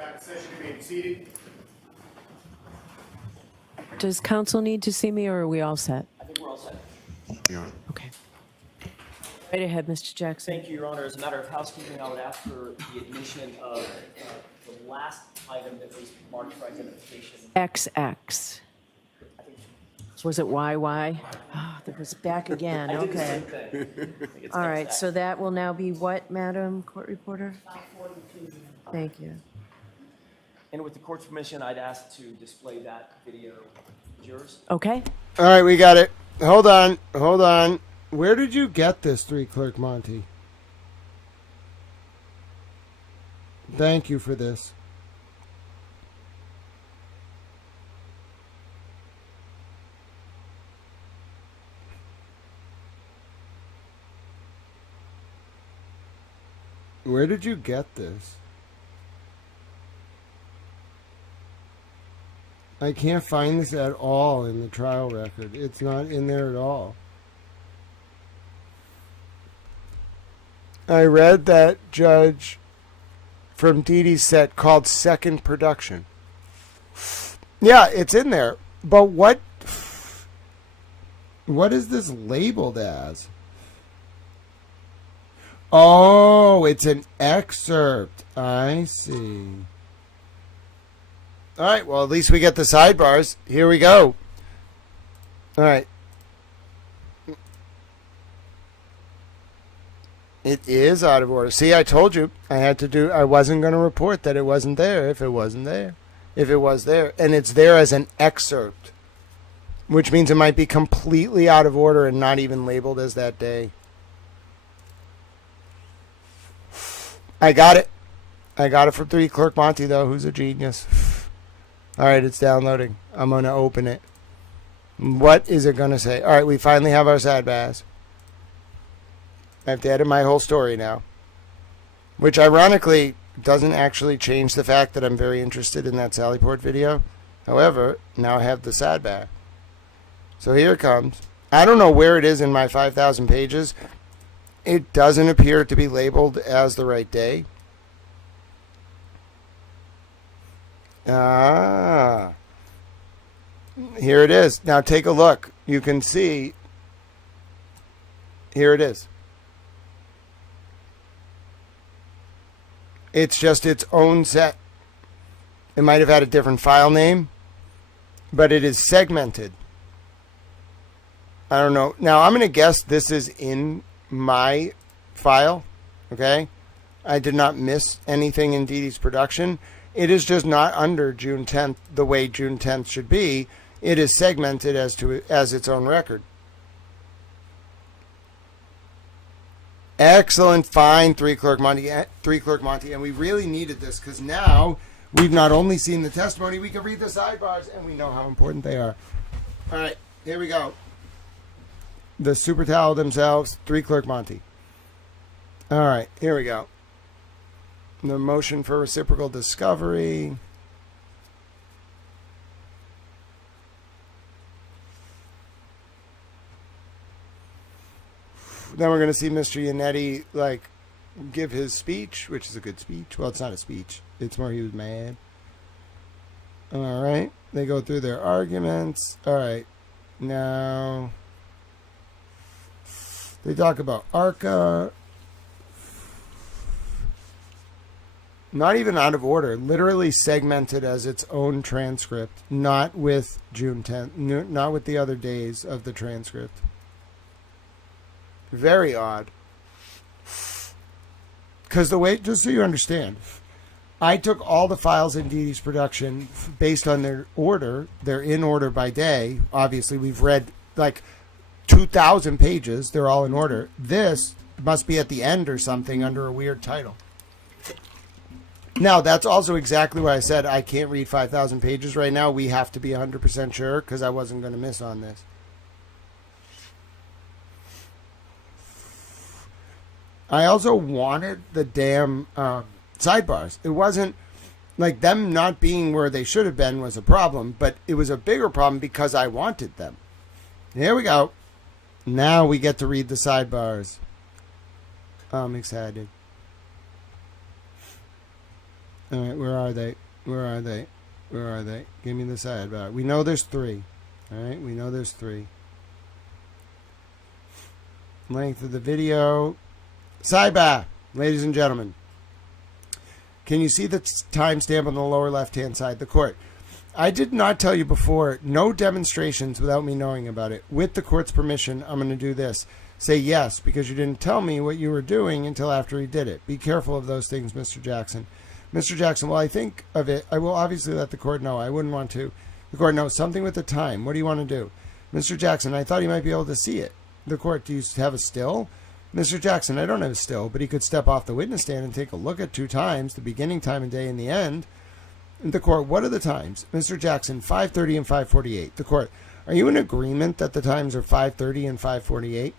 back to session. You may be seated. Does council need to see me, or are we all set? I think we're all set. Okay. Right ahead, Mr. Jackson. Thank you, Your Honor. As a matter of housekeeping, I would ask for the admission of the last item that was marked for identification. XX. Was it YY? Oh, that was back again. I did the Okay. same thing. I think it's All next right, act. so that will now be what, Madam Court Reporter? Thank you. And with the court's permission, I'd ask to display that video. Is yours? Okay. All right, we got it. Hold on. Hold on. Where did you get this, 3 Clerk Monty? Thank you for this. Where did you get this? I can't find this at all in the trial record. It's not in there at all. I read that judge from Dee Dee's set called second production. Yeah, it's in there. But what is this labeled as? Oh, it's an excerpt. I see. All right, well, at least we get the sidebars. Here we go. All right. It is out of order. See, I told you I wasn't going to report that it wasn't there if it wasn't there. If it was there. And it's there as an excerpt, which means it might be completely out of order and not even labeled as that day. I got it. I got it from 3 Clerk Monty, though, who's a genius. All right, it's downloading. I'm going to open it. What is it going to say? All right, we finally have our Sidebahs. I have to edit my whole story now. Which, ironically, doesn't actually change the fact that I'm very interested in that Sallyport video. However, now I have the Sidebah. So here it comes. I don't know where it is in my 5,000 pages. It doesn't appear to be labeled as the right day. Ah. Here it is. Now take a look. You can see. Here it is. It's just its own set. It might have had a different file name, but it is segmented. I don't know. Now I'm going to guess this is in my file. Okay? I did not miss anything in Dee Dee's production. It is just not under June 10th the way June 10th should be. It is segmented as its own record. Excellent, fine, 3 Clerk Monty, and we really needed this because now we've not only seen the testimony, we can read the sidebars, and we know how important they are. All right, here we go. The super towel themselves, 3 Clerk Monty. All right, here we go. The motion for reciprocal discovery. Then we're going to see Mr. Yannetti, give his speech, which is a good speech. Well, it's not a speech. It's more he was mad. All right. They go through their arguments. All right. Now, they talk about ARCA. Not even out of order. Literally segmented as its own transcript. Not with June 10th. Not with the other days of the transcript. Very odd. Because the way, just so you understand, I took all the files in Dee Dee's production based on their order. They're in order by day. Obviously, we've read 2,000 pages. They're all in order. This must be at the end or something under a weird title. Now, that's also exactly why I said I can't read 5,000 pages right now. We have to be 100% sure because I wasn't going to miss on this. I also wanted the damn sidebars. It wasn't like them not being where they should have been was a problem, but it was a bigger problem because I wanted them. Here we go. Now we get to read the sidebars. I'm excited. All right, where are they? Where are they? Where are they? Give me the sidebar. We know there's 3. All right, we know there's 3. Length of the video. Sidebar, ladies and gentlemen. Can you see the timestamp on the lower left-hand side? The court. I did not tell you before, no demonstrations without me knowing about it. With the court's permission, I'm going to do this. Say yes, because you didn't tell me what you were doing until after he did it. Be careful of those things, Mr. Jackson. Mr. Jackson, well, I think of it. I will obviously let the court know. I wouldn't want to. The court knows something with the time. What do you want to do? Mr. Jackson, I thought he might be able to see it. The court, do you have a still? Mr. Jackson, I don't have a still, but he could step off the witness stand and take a look at 2 times, the beginning time and day and the end. The court, what are the times? Mr. Jackson, 5:30 and 5:48. The court, are you in agreement that the times are 5:30 and 5:48?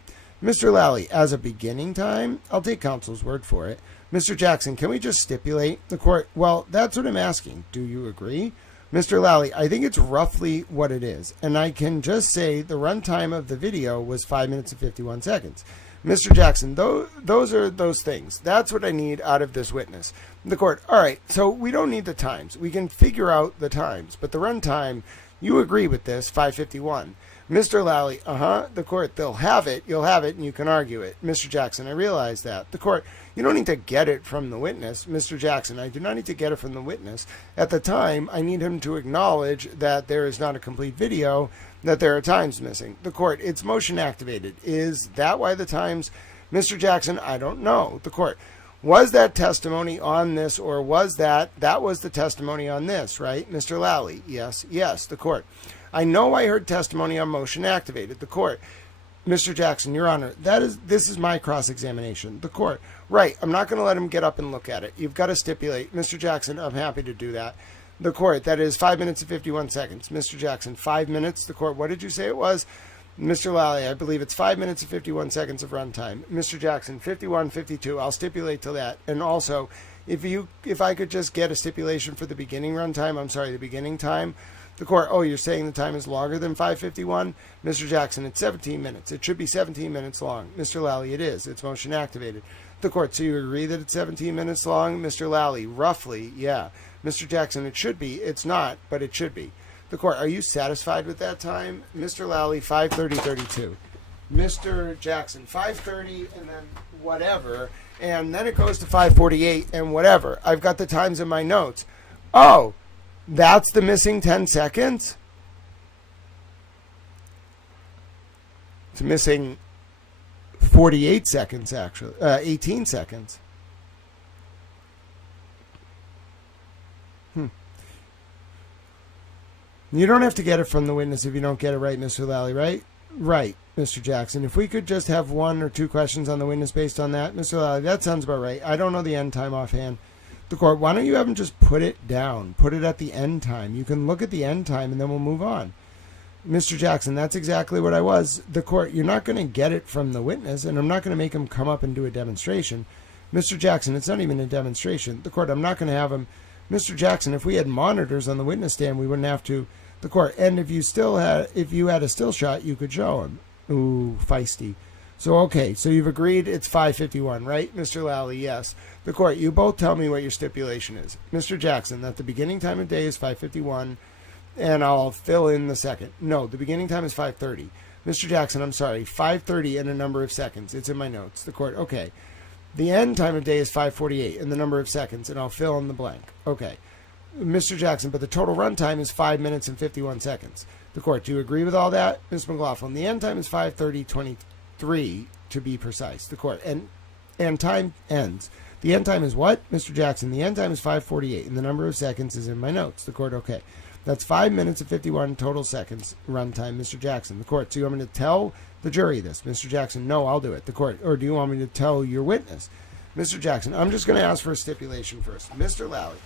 Mr. Lally, as a beginning time, I'll take counsel's word for it. Mr. Jackson, can we just stipulate? The court, well, that's what I'm asking. Do you agree? Mr. Lally, I think it's roughly what it is, and I can just say the runtime of the video was 5 minutes and 51 seconds. Mr. Jackson, those are those things. That's what I need out of this witness. The court, all right, so we don't need the times. We can figure out the times, but the runtime, you agree with this, 5:51. Mr. Lally, the court, they'll have it, you'll have it, and you can argue it. Mr. Jackson, I realize that. The court, you don't need to get it from the witness. Mr. Jackson, I do not need to get it from the witness. At the time, I need him to acknowledge that there is not a complete video, that there are times missing. The court, it's motion activated. Is that why the times? Mr. Jackson, I don't know. The court, was that testimony on this, or was that was the testimony on this, right? Mr. Lally, yes. The court, I know I heard testimony on motion activated. The court, Mr. Jackson, Your Honor, this is my cross-examination. The court, right, I'm not going to let him get up and look at it. You've got to stipulate. Mr. Jackson, I'm happy to do that. The court, that is 5 minutes and 51 seconds. Mr. Jackson, 5 minutes. The court, what did you say it was? Mr. Lally, I believe it's 5 minutes and 51 seconds of runtime. Mr. Jackson, 51, 52. I'll stipulate to that. And also, if I could just get a stipulation for the beginning runtime, the beginning time. The court, oh, you're saying the time is longer than 5:51? Mr. Jackson, it's 17 minutes. It should be 17 minutes long. Mr. Lally, it is. It's motion activated. The court, so you agree that it's 17 minutes long? Mr. Lally, roughly, yeah. Mr. Jackson, it should be. It's not, but it should be. The court, are you satisfied with that time? Mr. Lally, 5:30:32. Mr. Jackson, 5:30 and then whatever, and then it goes to 5:48 and whatever. I've got the times in my notes. Oh, that's the missing 10 seconds? It's missing 48 seconds, actually. 18 seconds. You don't have to get it from the witness if you don't get it right, Mr. Lally, right? Right, Mr. Jackson. If we could just have 1 or 2 questions on the witness based on that, Mr. Lally, that sounds about right. I don't know the end time offhand. The court, why don't you have him just put it down? Put it at the end time. You can look at the end time and then we'll move on. Mr. Jackson, that's exactly what I was. The court, you're not going to get it from the witness, and I'm not going to make him come up and do a demonstration. Mr. Jackson, it's not even a demonstration. The court, I'm not going to have him. Mr. Jackson, if we had monitors on the witness stand, we wouldn't have to. The court, and if you had a still shot, you could show him. Ooh, feisty. So, okay, so you've agreed it's 5:51, right, Mr. Lally? Yes. The court, you both tell me what your stipulation is. Mr. Jackson, that the beginning time of day is 5:51, and I'll fill in the second. No, the beginning time is 5:30. Mr. Jackson, I'm sorry, 5:30 and a number of seconds. It's in my notes. The court, okay. The end time of day is 5:48 and the number of seconds, and I'll fill in the blank. Okay. Mr. Jackson, but the total runtime is 5 minutes and 51 seconds. The court, do you agree with all that? Ms. McLaughlin, the end time is 5:30:23 to be precise. The court, and time ends. The end time is what? Mr. Jackson, the end time is 5:48 and the number of seconds is in my notes. The court, okay. That's 5 minutes and 51 total seconds runtime, Mr. Jackson. The court, so you want me to tell the jury this? Mr. Jackson, no, I'll do it. The court, or do you want me to tell your witness? Mr. Jackson, I'm just going to ask for a stipulation first. Mr. Lally,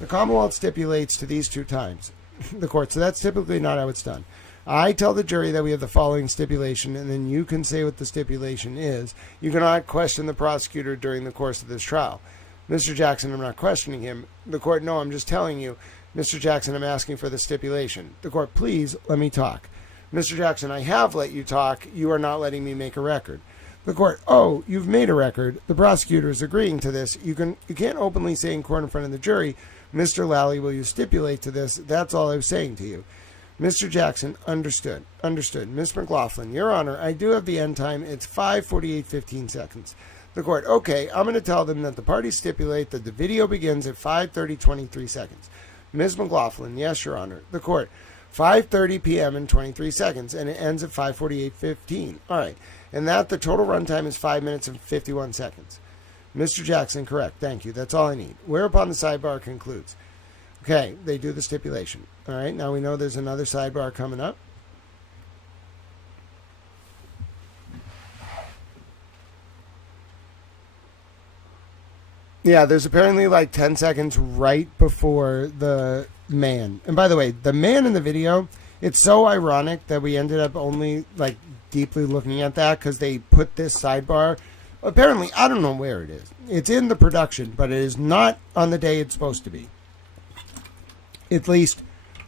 the Commonwealth stipulates to these 2 times. The court, so that's typically not how it's done. I tell the jury that we have the following stipulation, and then you can say what the stipulation is. You cannot question the prosecutor during the course of this trial. Mr. Jackson, I'm not questioning him. The court, no, I'm just telling you. Mr. Jackson, I'm asking for the stipulation. The court, please let me talk. Mr. Jackson, I have let you talk. You are not letting me make a record. The court, oh, you've made a record. The prosecutor is agreeing to this. You can't openly say in court in front of the jury, Mr. Lally, will you stipulate to this? That's all I was saying to you. Mr. Jackson, understood. Understood. Ms. McLaughlin, Your Honor, I do have the end time. It's 5:48:15 seconds. The court, okay, I'm going to tell them that the parties stipulate that the video begins at 5:30:23 seconds. Ms. McLaughlin, yes, Your Honor. The court, 5:30 p.m. and 23 seconds, and it ends at 5:48:15. All right, and that the total runtime is 5 minutes and 51 seconds. Mr. Jackson, correct. Thank you. That's all I need. Whereupon the sidebar concludes. Okay, they do the stipulation. All right, now we know there's another sidebar coming up. Yeah, there's apparently like 10 seconds right before the man. And by the way, the man in the video, it's so ironic that we ended up only like deeply looking at that because they put this sidebar. Apparently, I don't know where it is. It's in the production, but it is not on the day it's supposed to be. At least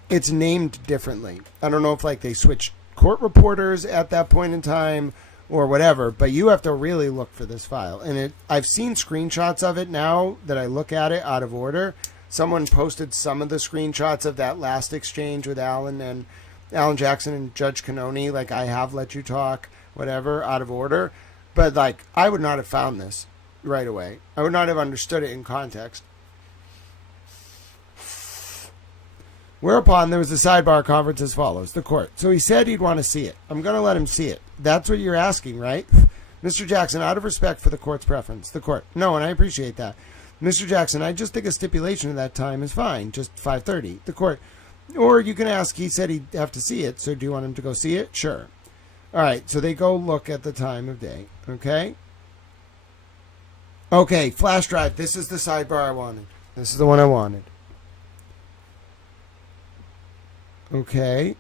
it's named differently. I don't know if like they switched court reporters at that point in time or whatever, but you have to really look for this file. And I've seen screenshots of it now that I look at it out of order. Someone posted some of the screenshots of that last exchange with Alan Jackson and Judge Cannoni, like I have let you talk, whatever, out of order. But like I would not have found this right away. I would not have understood it in context. Whereupon there was a sidebar conference as follows. The court. So he said he'd want to see it. I'm going to let him see it. That's what you're asking, right? Mr. Jackson, out of respect for the court's preference. The court. No, and I appreciate that. Mr. Jackson, I just think a stipulation of that time is fine. Just 5:30. The court. Or you can ask, he said he'd have to see it. So do you want him to go see it? Sure. All right. So they go look at the time of day. Okay. Okay. Flash drive. This is the sidebar I wanted. This is the one I wanted. Okay.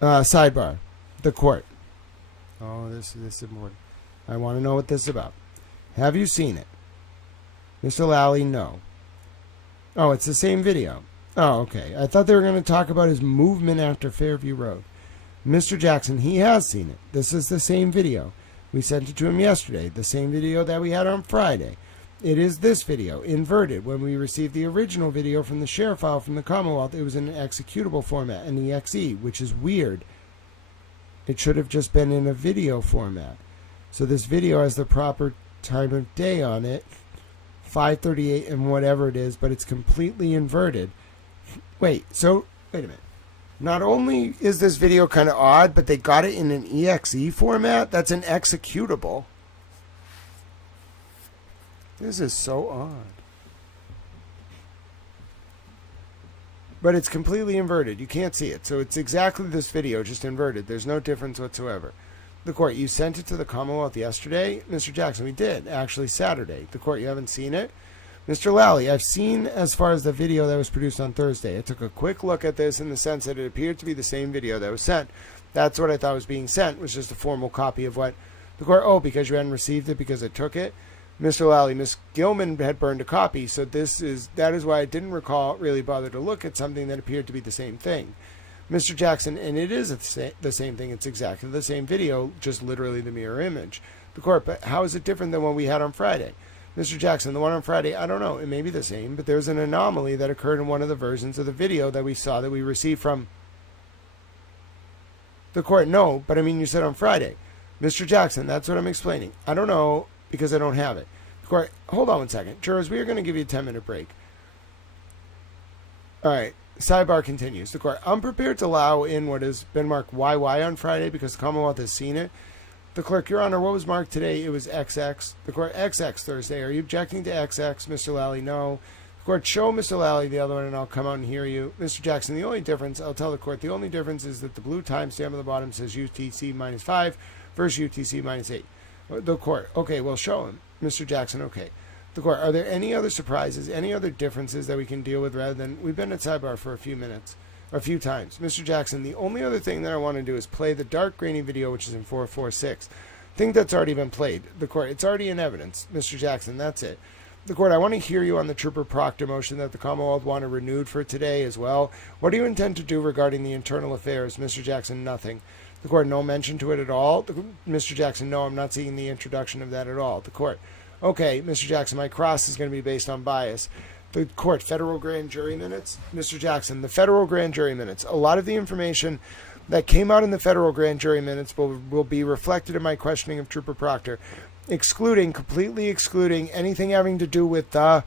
Sidebar. The court. Oh, this is important. I want to know what this is about. Have you seen it? Mr. Lally, no. Oh, it's the same video. Oh, okay. I thought they were going to talk about his movement after Fairview Road. Mr. Jackson, he has seen it. This is the same video. We sent it to him yesterday. The same video that we had on Friday. It is this video, inverted. When we received the original video from the share file from the Commonwealth, it was in an executable format, an EXE, which is weird. It should have just been in a video format. So this video has the proper time of day on it, 5:38 and whatever it is, but it's completely inverted. Wait a minute. Not only is this video kind of odd, but they got it in an EXE format? That's an executable. This is so odd. But it's completely inverted. You can't see it. So it's exactly this video, just inverted. There's no difference whatsoever. The court, you sent it to the Commonwealth yesterday? Mr. Jackson, we did. Actually, Saturday. The court, you haven't seen it? Mr. Lally, I've seen as far as the video that was produced on Thursday. I took a quick look at this in the sense that it appeared to be the same video that was sent. That's what I thought was being sent, was just a formal copy of what the court, because you hadn't received it because it took it. Mr. Lally, Miss Gilman had burned a copy, so that is why I didn't really bother to look at something that appeared to be the same thing. Mr. Jackson, and it is the same thing. It's exactly the same video, just literally the mirror image. The court, but how is it different than what we had on Friday? Mr. Jackson, the one on Friday, I don't know. It may be the same, but there's an anomaly that occurred in one of the versions of the video that we saw that we received from the court. No, but I mean, you said on Friday. Mr. Jackson, that's what I'm explaining. I don't know because I don't have it. The court, hold on 1 second. Jurors, we are going to give you a 10-minute break. All right. Sidebar continues. The court, I'm prepared to allow in what has been marked YY on Friday because the Commonwealth has seen it. The clerk, Your Honor, what was marked today? It was XX. The court, XX Thursday. Are you objecting to XX? Mr. Lally, no. The court, show Mr. Lally the other one and I'll come out and hear you. Mr. Jackson, the only difference, I'll tell the court, the only difference is that the blue timestamp on the bottom says UTC -5 versus UTC -8. The court, okay, well, show him. Mr. Jackson, okay. The court, are there any other surprises, any other differences that we can deal with rather than, we've been at sidebar for a few minutes, a few times. Mr. Jackson, the only other thing that I want to do is play the dark grainy video, which is in 446. I think that's already been played. The court, it's already in evidence. Mr. Jackson, that's it. The court, I want to hear you on the Trooper Proctor motion that the Commonwealth wanted renewed for today as well. What do you intend to do regarding the internal affairs? Mr. Jackson, nothing. The court, no mention to it at all. Mr. Jackson, no, I'm not seeing the introduction of that at all. The court, okay, Mr. Jackson, my cross is going to be based on bias. The court, federal grand jury minutes. Mr. Jackson, the federal grand jury minutes. A lot of the information that came out in the federal grand jury minutes will be reflected in my questioning of Trooper Proctor, completely excluding anything having to do with the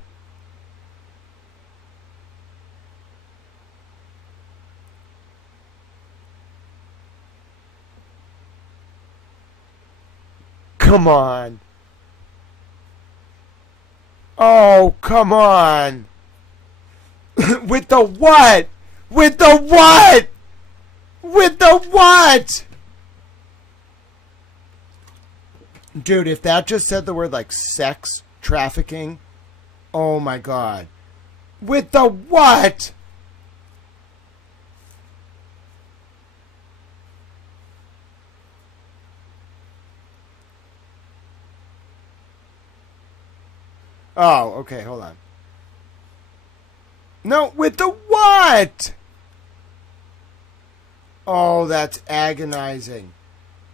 come on. Oh, come on. With the what? With the what? With the what? Dude, if that just said the word like sex trafficking, oh my God. With the what? Oh, okay, hold on. No, with the what? Oh, that's agonizing.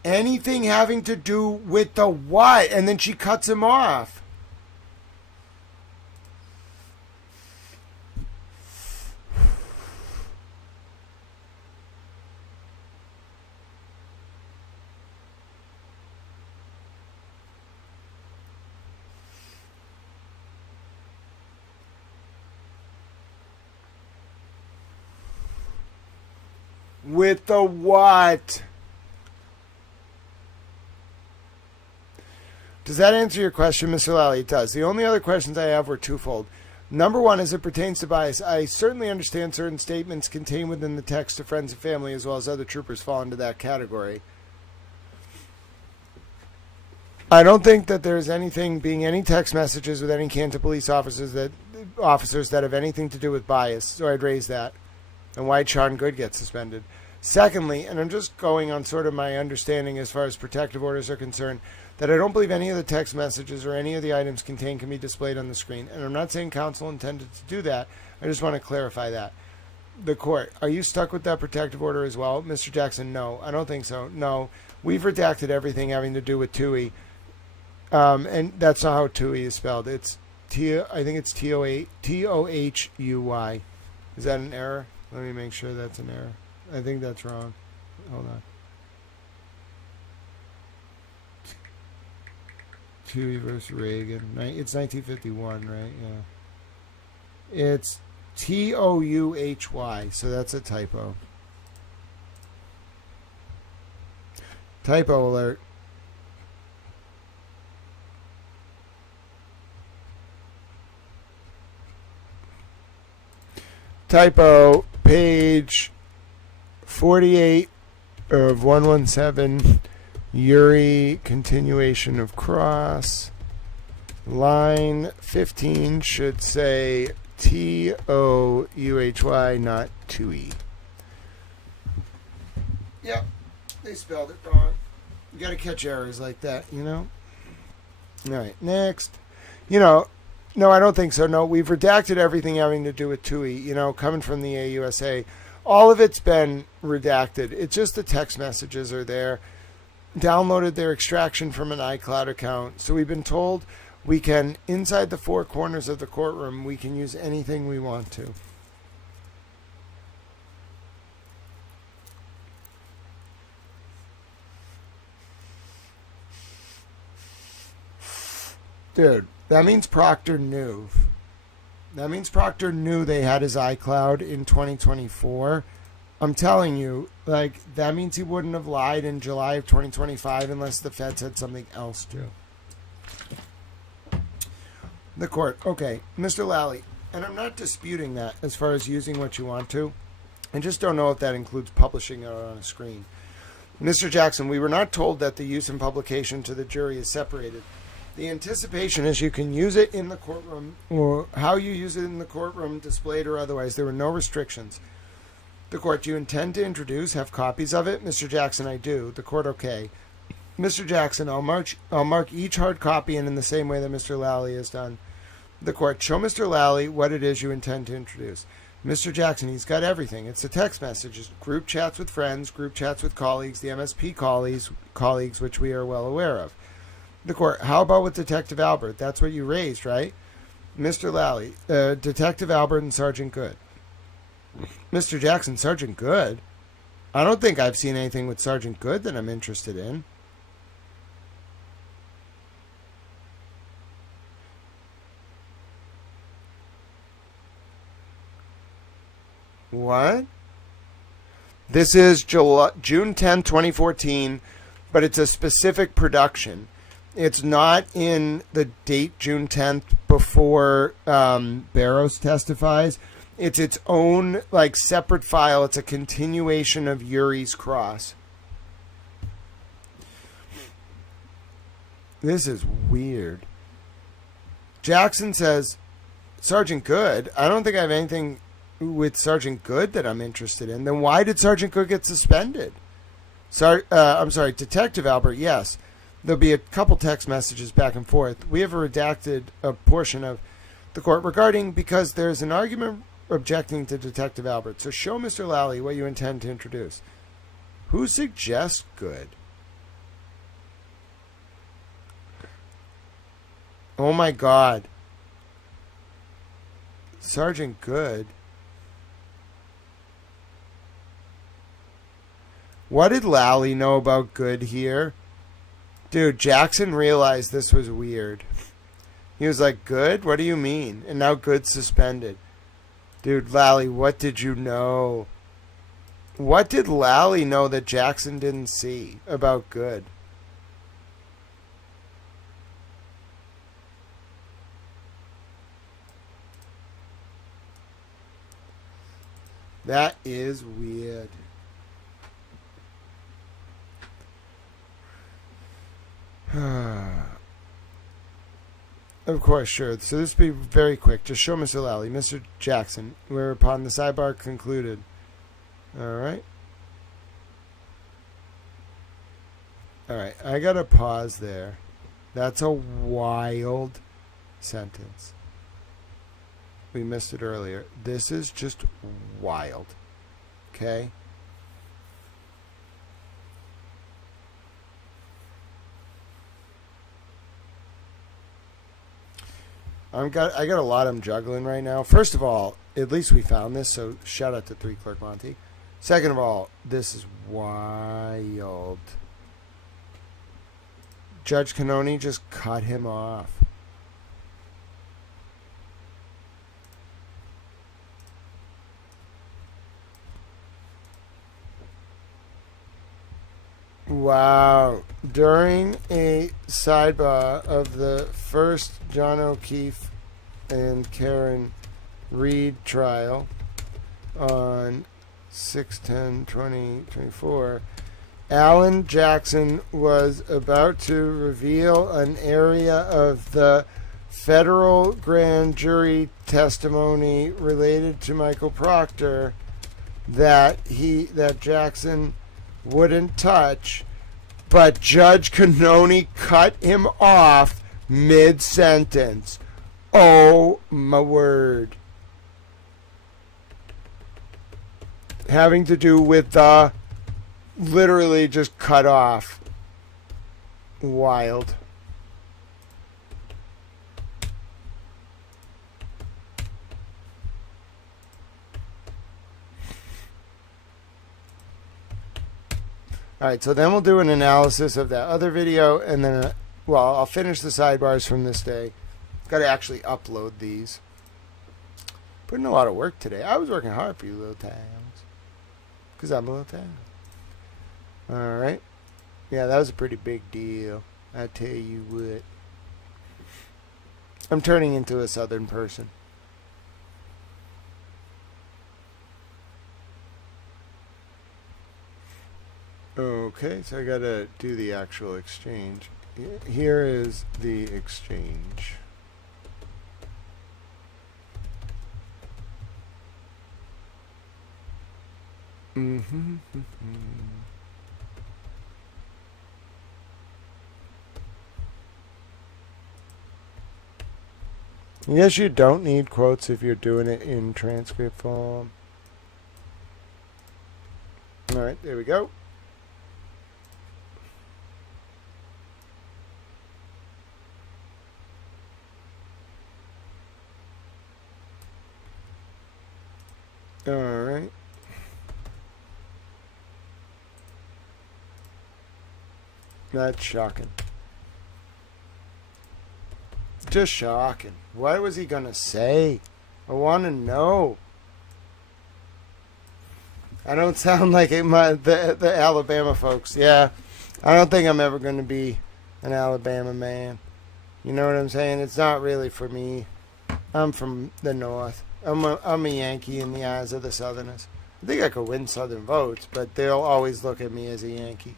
Anything having to do with the what? And then she cuts him off. With the what? Does that answer your question, Mr. Lally? It does. The only other questions I have were twofold. Number one, as it pertains to bias, I certainly understand certain statements contained within the text of friends and family, as well as other troopers, fall into that category. I don't think that there's anything being any text messages with any can to police officers that have anything to do with bias. So I'd raise that. And why Sean Good gets suspended. Secondly, and I'm just going on sort of my understanding as far as protective orders are concerned, that I don't believe any of the text messages or any of the items contained can be displayed on the screen. And I'm not saying counsel intended to do that. I just want to clarify that. The court, are you stuck with that protective order as well? Mr. Jackson, no. I don't think so. No. We've redacted everything having to do with TUI. And that's not how TUI is spelled. It's I think it's Tohui. Is that an error? Let me make sure that's an error. I think that's wrong. Hold on. Toohey versus Reagan. It's 1951, right? Yeah. It's Touhy, so that's a typo. Typo alert. Typo, page 48 of 117, Yuri, continuation of cross. Line 15 should say Touhy, not Tui. Yep, they spelled it wrong. You gotta catch errors like that, you know? Alright, next. No, I don't think so. No, we've redacted everything having to do with TUI, coming from the AUSA. All of it's been redacted. It's just the text messages are there. Downloaded their extraction from an iCloud account. So we've been told we can, inside the four corners of the courtroom, we can use anything we want to. Dude. That means Proctor knew. That means Proctor knew they had his iCloud in 2024. I'm telling you, that means he wouldn't have lied in July of 2025 unless the Fed said something else to. The court. Okay, Mr. Lally, and I'm not disputing that as far as using what you want to. I just don't know if that includes publishing it on a screen. Mr. Jackson, we were not told that the use and publication to the jury is separated. The anticipation is you can use it in the courtroom, or how you use it in the courtroom, displayed or otherwise. There were no restrictions. The court, do you intend to introduce, have copies of it? Mr. Jackson, I do. The court, okay. Mr. Jackson, I'll mark each hard copy in the same way that Mr. Lally has done. The court, show Mr. Lally what it is you intend to introduce. Mr. Jackson, he's got everything. It's the text messages, group chats with friends, group chats with colleagues, the MSP colleagues, which we are well aware of. The court, how about with Detective Albert? That's what you raised, right? Mr. Lally, Detective Albert and Sergeant Good. Mr. Jackson, Sergeant Good? I don't think I've seen anything with Sergeant Good that I'm interested in. What? This is June 10, 2014, but it's a specific production. It's not in the date June 10th before Barrows testifies. It's its own, like, separate file. It's a continuation of Yuri's Cross. This is weird. Jackson says, Sergeant Good? I don't think I have anything with Sergeant Good that I'm interested in. Then why did Sergeant Good get suspended? I'm sorry, Detective Albert, yes. There'll be a couple text messages back and forth. We have a redacted portion of the court regarding, because there's an argument objecting to Detective Albert. So show Mr. Lally what you intend to introduce. Who suggests Good? Oh my God. Sergeant Good? What did Lally know about Good here? Dude, Jackson realized this was weird. He was like, Good? What do you mean? And now Good's suspended. Dude, Lally, what did you know? What did Lally know that Jackson didn't see about Good? That is weird. Of course, sure. So this will be very quick. Just show Mr. Lally. Mr. Jackson, whereupon the sidebar concluded. Alright. Alright, I gotta pause there. That's a wild sentence. We missed it earlier. This is just wild. Okay? I got a lot I'm juggling right now. First of all, at least we found this, so shout out to 3 Clerk Monty. Second of all, this is wild. Judge Cannoni just cut him off. Wow. During a sidebar of the first John O'Keefe and Karen Reed trial on 6/10/2024, Alan Jackson was about to reveal an area of the federal grand jury testimony related to Michael Proctor that Jackson wouldn't touch, but Judge Cannoni cut him off mid-sentence. Oh my word. Having to do with the literally just cut off. Wild. Alright, so then we'll do an analysis of that other video, and then, I'll finish the sidebars from this day. Got to actually upload these. Put in a lot of work today. I was working hard for you little towns. Because I'm a little town. Alright. Yeah, that was a pretty big deal. I tell you what. I'm turning into a southern person. Okay, so I gotta do the actual exchange. Here is the exchange. Yes, you don't need quotes if you're doing it in transcript form. All right, there we go. All right. That's shocking. Just shocking. What was he gonna say? I want to know. I don't sound like the Alabama folks. Yeah, I don't think I'm ever going to be an Alabama man. You know what I'm saying? It's not really for me. I'm from the North. I'm a Yankee in the eyes of the Southerners. I think I could win Southern votes, but they'll always look at me as a Yankee.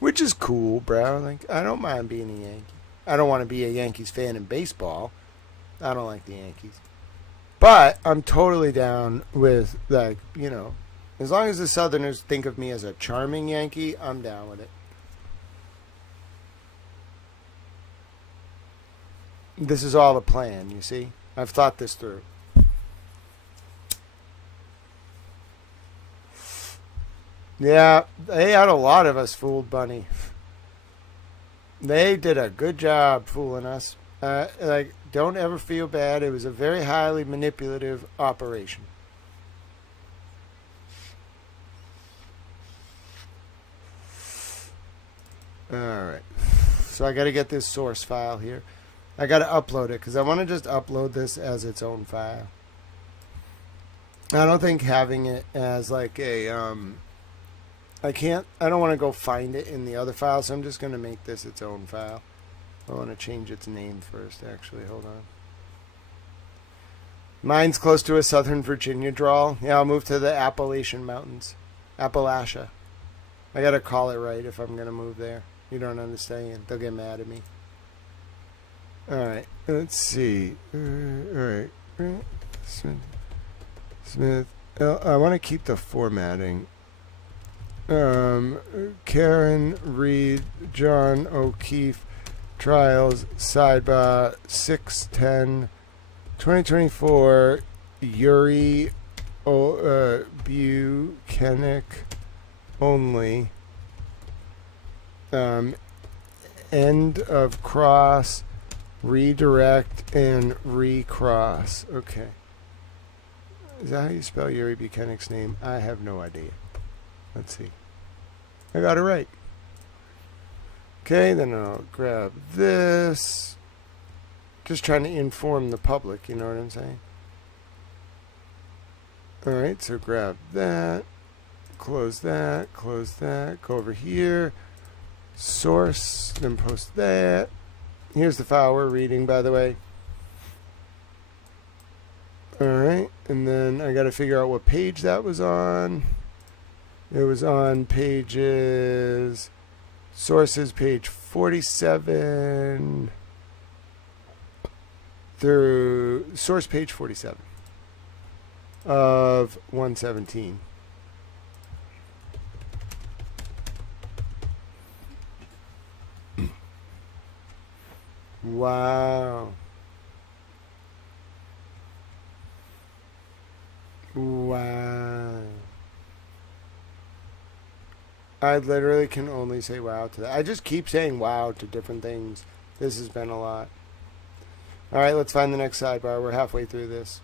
Which is cool, bro. Like, I don't mind being a Yankee. I don't want to be a Yankees fan in baseball. I don't like the Yankees. But I'm totally down with, like, you know, as long as the Southerners think of me as a charming Yankee, I'm down with it. This is all a plan, you see? I've thought this through. Yeah, they had a lot of us fooled, Bunny. They did a good job fooling us. Like, don't ever feel bad. It was a very highly manipulative operation. All right. So I got to get this source file here. I got to upload it because I want to just upload this as its own file. I don't think having it as like a I don't want to go find it in the other file, so I'm just going to make this its own file. I want to change its name first, actually. Hold on. Mine's close to a Southern Virginia drawl. Yeah, I'll move to the Appalachian Mountains. Appalachia. I got to call it right if I'm going to move there. You don't understand. They'll get mad at me. All right. Let's see. All right. Smith. I want to keep the formatting. Karen Reed, John O'Keefe, Trials, Sidebar, 6/10, 2024, Yuri Buchanan only, end of cross, redirect, and recross. Okay. Is that how you spell Yuri Buchanan's name? I have no idea. Let's see. I got it right. Okay, then I'll grab this. Just trying to inform the public, you know what I'm saying? Alright, so grab that. Close that. Close that. Go over here. Source. Then post that. Here's the file we're reading, by the way. Alright, and then I gotta figure out what page that was on. It was on pages, sources page 47 through source page 47 of 117. Wow. Wow. I literally can only say wow to that. I just keep saying wow to different things. This has been a lot. All right, let's find the next sidebar. We're halfway through this.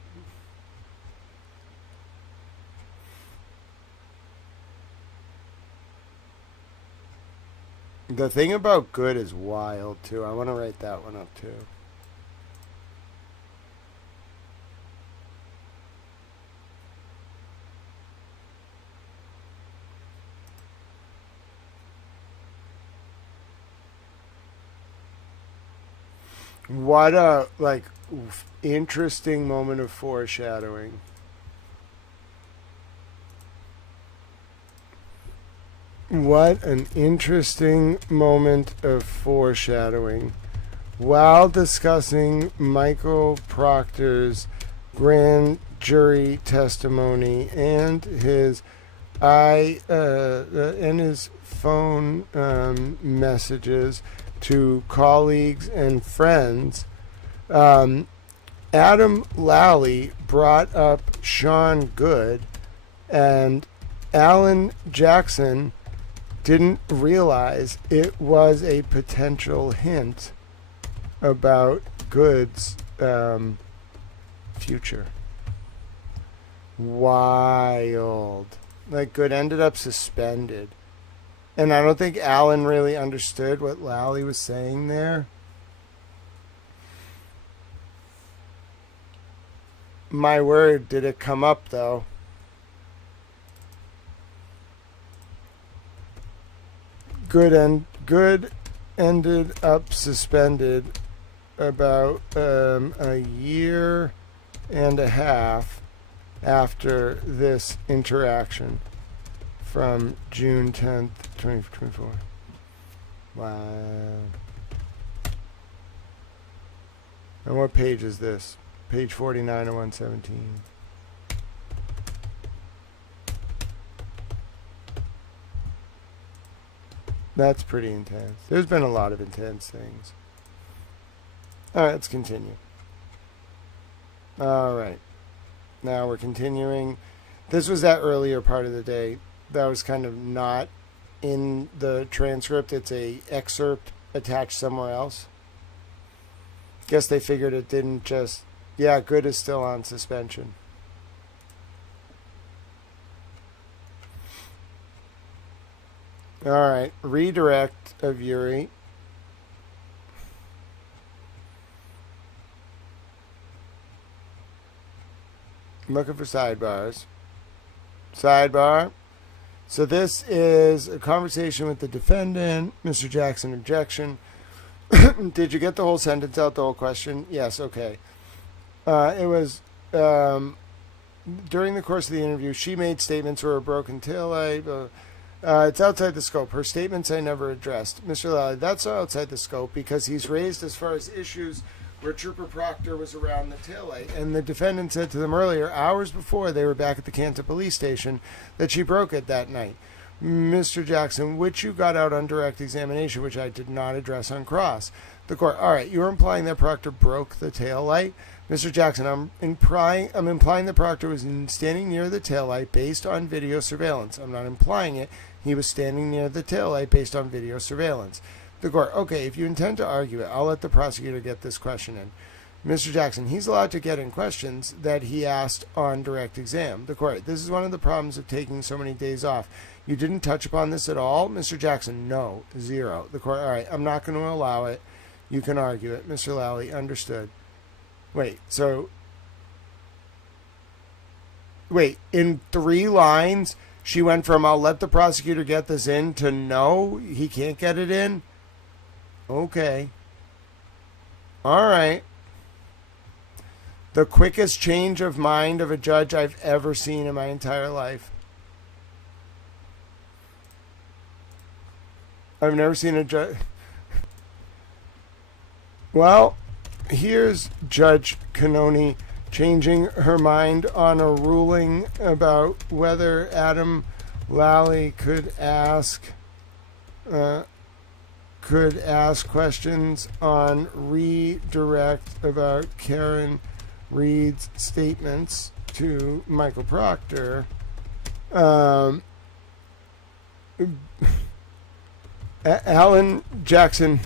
The thing about good is wild, too. I want to write that one up, too. What a, like, interesting moment of foreshadowing. What an interesting moment of foreshadowing. While discussing Michael Proctor's grand jury testimony and his phone messages to colleagues and friends, Adam Lally brought up Sean Good, and Alan Jackson didn't realize it was a potential hint about Good's future. Wild. Like, Good ended up suspended. And I don't think Alan really understood what Lally was saying there. My word, did it come up, though. Good ended up suspended about a year and a half after this interaction from June 10th, 2024. Wow. And what page is this? Page 49 of 117. That's pretty intense. There's been a lot of intense things. All right, let's continue. All right. Now we're continuing. This was that earlier part of the day. That was kind of not in the transcript. It's a excerpt attached somewhere else. Guess they figured it didn't just... Yeah, Good is still on suspension. All right, redirect of Yuri. I'm looking for sidebars. Sidebar. So this is a conversation with the defendant. Mr. Jackson, objection. Did you get the whole sentence out, the whole question? Yes, okay. It was during the course of the interview, she made statements where a broken taillight. It's outside the scope. Her statements I never addressed. Mr. Lally, that's outside the scope because he's raised as far as issues where Trooper Proctor was around the taillight. And the defendant said to them earlier, hours before they were back at the Canton Police Station, that she broke it that night. Mr. Jackson, which you got out on direct examination, which I did not address on cross. The court, all right, you're implying that Proctor broke the taillight? Mr. Jackson, I'm implying that Proctor was standing near the taillight based on video surveillance. I'm not implying it. He was standing near the taillight based on video surveillance. The court, okay, if you intend to argue it, I'll let the prosecutor get this question in. Mr. Jackson, he's allowed to get in questions that he asked on direct exam. The court, this is one of the problems of taking so many days off. You didn't touch upon this at all? Mr. Jackson, no, zero. The court, all right, I'm not going to allow it. You can argue it. Mr. Lally, understood. Wait, in 3 lines, she went from I'll let the prosecutor get this in to no, he can't get it in? Okay. All right. The quickest change of mind of a judge I've ever seen in my entire life. I've never seen a judge... Well, here's Judge Cannoni changing her mind on a ruling about whether Adam Lally could ask questions on redirect about Karen Reed's statements to Michael Proctor. Alan Jackson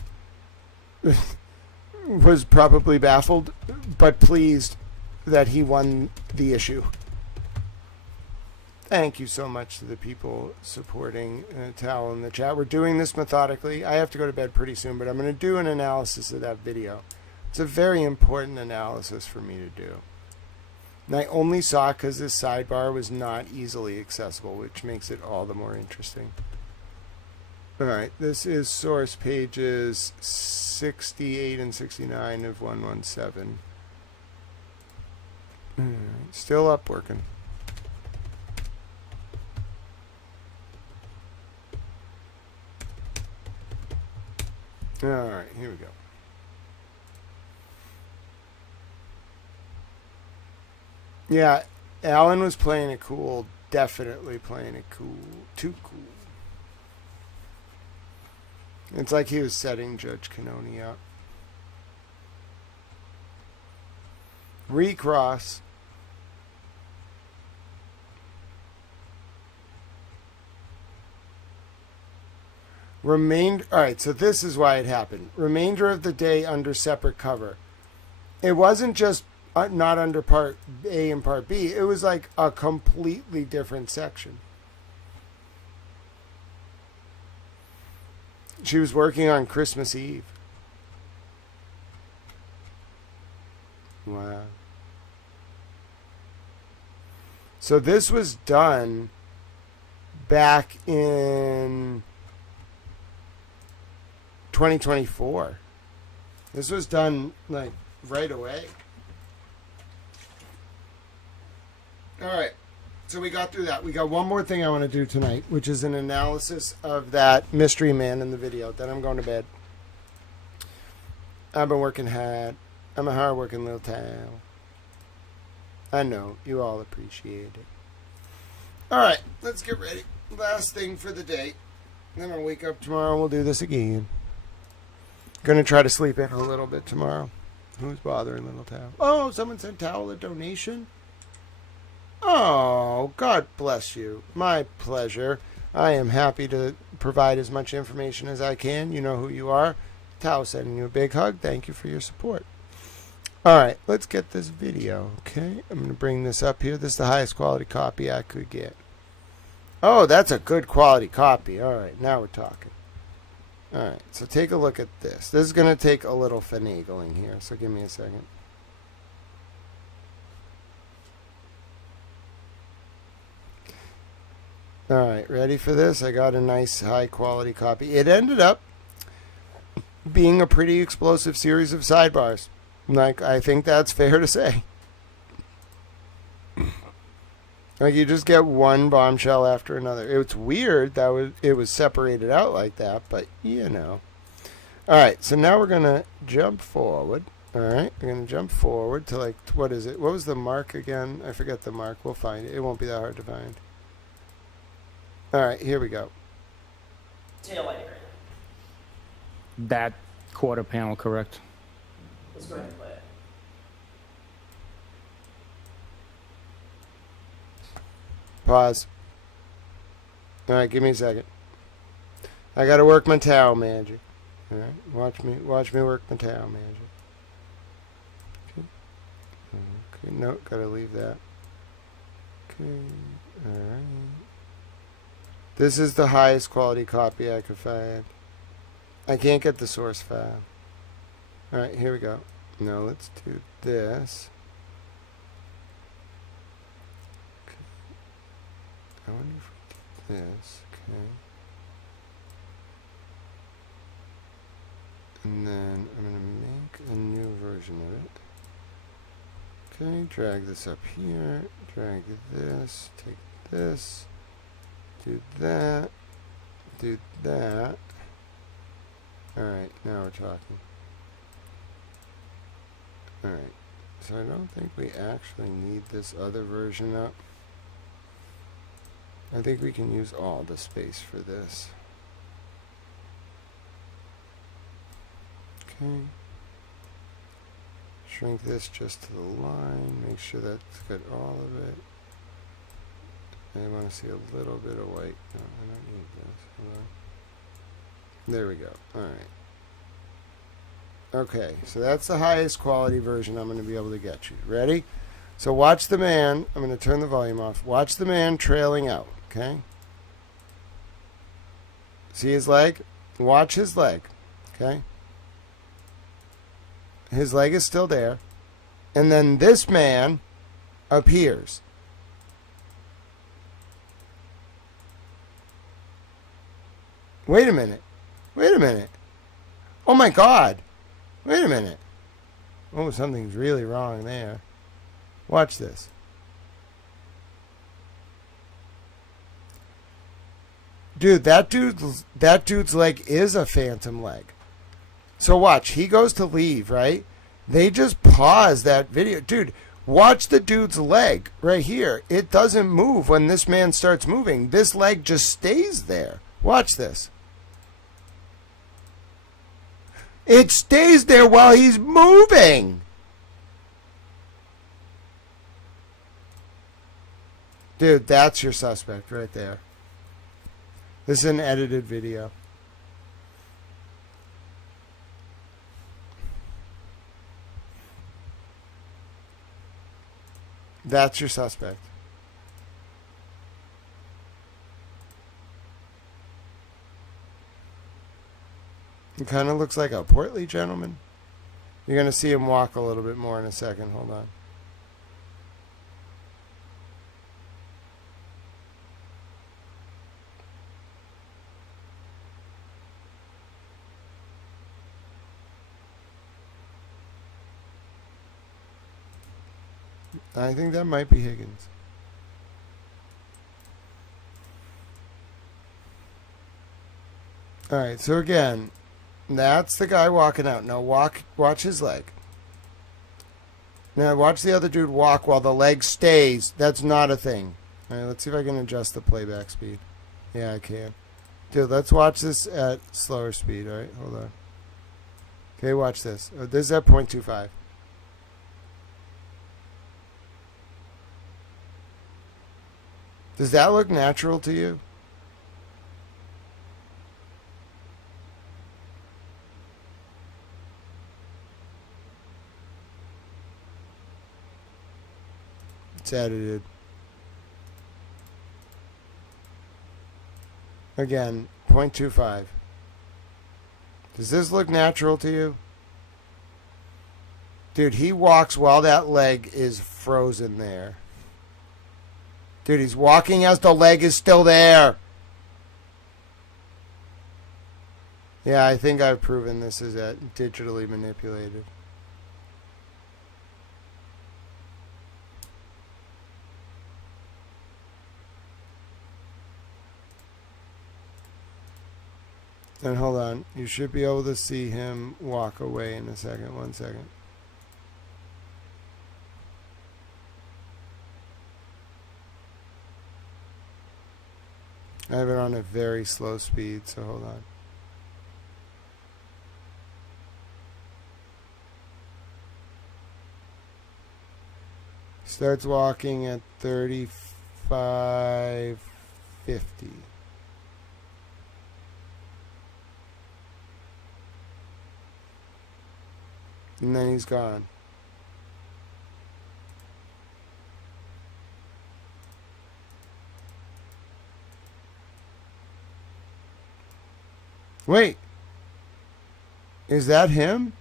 was probably baffled, but pleased that he won the issue. Thank you so much to the people supporting Tal in the chat. We're doing this methodically. I have to go to bed pretty soon, but I'm going to do an analysis of that video. It's a very important analysis for me to do. And I only saw it because this sidebar was not easily accessible, which makes it all the more interesting. All right, this is source pages 68 and 69 of 117. Still up working. All right, here we go. Yeah, Alan was playing it cool. Definitely playing it cool. Too cool. It's like he was setting Judge Cannoni up. Recross. All right, so this is why it happened. Remainder of the day under separate cover. It wasn't just not under Part A and Part B. It was like a completely different section. She was working on Christmas Eve. Wow. So this was done back in 2024. This was done like right away. All right. So we got through that. We got one more thing I want to do tonight, which is an analysis of that mystery man in the video. Then I'm going to bed. I've been working hard. I'm a hard-working little towel. I know. You all appreciate it. All right. Let's get ready. Last thing for the day. Then I'll wake up tomorrow and we'll do this again. Gonna try to sleep in a little bit tomorrow. Who's bothering little towel? Oh, someone sent Towel a donation. Oh, God bless you. My pleasure. I am happy to provide as much information as I can. You know who you are. Tao sending you a big hug. Thank you for your support. All right, let's get this video, okay? I'm going to bring this up here. This is the highest quality copy I could get. Oh, that's a good quality copy. All right, now we're talking. All right, so take a look at this. This is going to take a little finagling here, so give me a second. All right, ready for this? I got a nice high-quality copy. It ended up being a pretty explosive series of sidebars. Like, I think that's fair to say. Like, you just get one bombshell after another. It's weird that it was separated out like that, but, you know. All right, so now we're going to jump forward. All right, we're going to jump forward to, like, what is it? What was the mark again? I forget the mark. We'll find it. It won't be that hard to find. All right, here we go. Tail light area. That quarter panel, correct? Let's go ahead and play it. Pause. All right, give me a second. I got to work my towel magic. All right, watch me work my towel magic. Okay, no, got to leave that. Okay, all right. This is the highest quality copy I could find. I can't get the source file. All right, here we go. Now let's do this. Okay. I wonder if we do this. Okay. And then I'm going to make a new version of it. Okay, drag this up here. Drag this. Take this. Do that. Do that. Alright, now we're talking. Alright, so I don't think we actually need this other version up. I think we can use all the space for this. Okay. Shrink this just to the line. Make sure that's got all of it. I want to see a little bit of white. No, I don't need this. Hold on. There we go. Alright. Okay, so that's the highest quality version I'm going to be able to get you. Ready? So watch the man. I'm going to turn the volume off. Watch the man trailing out. Okay? See his leg? Watch his leg. Okay? His leg is still there. And then this man appears. Wait a minute. Wait a minute. Oh my God. Wait a minute. Oh, something's really wrong there. Watch this. Dude, that dude's leg is a phantom leg. So watch, he goes to leave, right? They just pause that video. Dude, watch the dude's leg right here. It doesn't move when this man starts moving. This leg just stays there. Watch this. It stays there while he's moving. Dude, that's your suspect right there. This is an edited video. That's your suspect. He kind of looks like a portly gentleman. You're going to see him walk a little bit more in a second. Hold on. I think that might be Higgins. All right, so again, that's the guy walking out. Now watch his leg. Now watch the other dude walk while the leg stays. That's not a thing. All right, let's see if I can adjust the playback speed. Yeah, I can. Dude, let's watch this at slower speed. All right, hold on. Okay, watch this. Oh, this is at 0.25. Does that look natural to you? It's edited. Again, 0.25. Does this look natural to you? Dude, he walks while that leg is frozen there. Dude, he's walking as the leg is still there. Yeah, I think I've proven this is digitally manipulated. And hold on, you should be able to see him walk away in a second. 1 second. I have it on a very slow speed, so hold on. Starts walking at 35.50. And then he's gone. Wait. Is that him?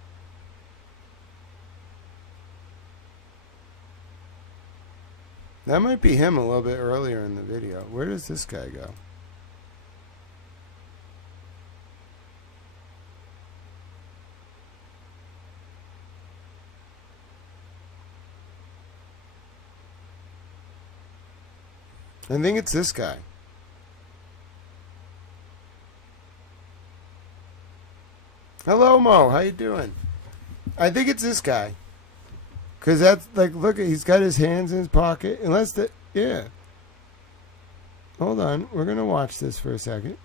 That might be him a little bit earlier in the video. Where does this guy go? I think it's this guy. Hello, Mo. How you doing? I think it's this guy. Because that's, like, look, he's got his hands in his pocket. Unless the, yeah. Hold on. We're going to watch this for a second.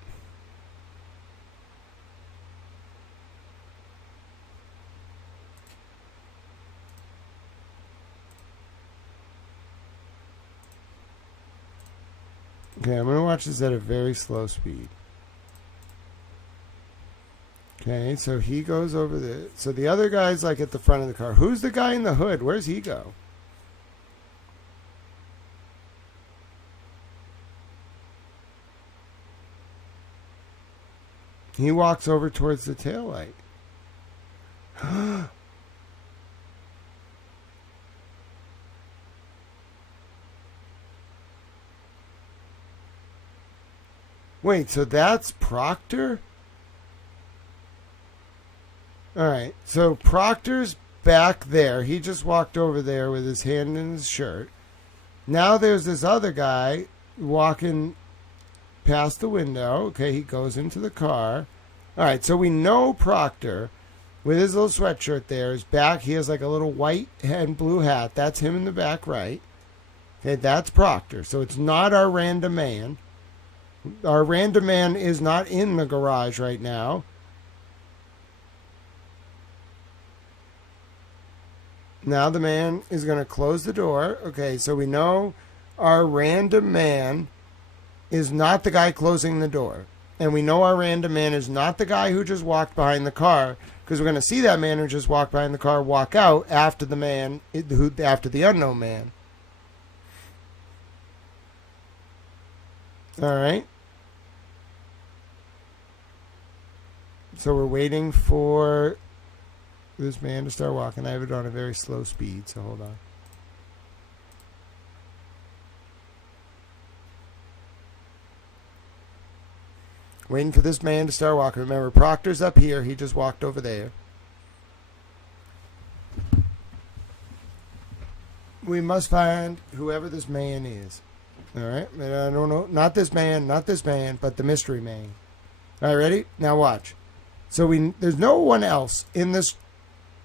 Okay, I'm going to watch this at a very slow speed. Okay, so he goes over the... So the other guy's like at the front of the car. Who's the guy in the hood? Where's he go? He walks over towards the taillight. Wait, so that's Proctor? Alright, so Proctor's back there. He just walked over there with his hand in his shirt. Now there's this other guy walking past the window. Okay, he goes into the car. Alright, so we know Proctor, with his little sweatshirt there, is back. He has like a little white and blue hat. That's him in the back right. Okay, that's Proctor. So it's not our random man. Our random man is not in the garage right now. Now the man is going to close the door. Okay, so we know our random man is not the guy closing the door. And we know our random man is not the guy who just walked behind the car, because we're going to see that man who just walked behind the car walk out after the man, after the unknown man. All right. So we're waiting for this man to start walking. I have it on a very slow speed, so hold on. Waiting for this man to start walking. Remember, Proctor's up here. He just walked over there. We must find whoever this man is. All right? I don't know. Not this man, but the mystery man. All right, ready? Now watch. So there's no one else in this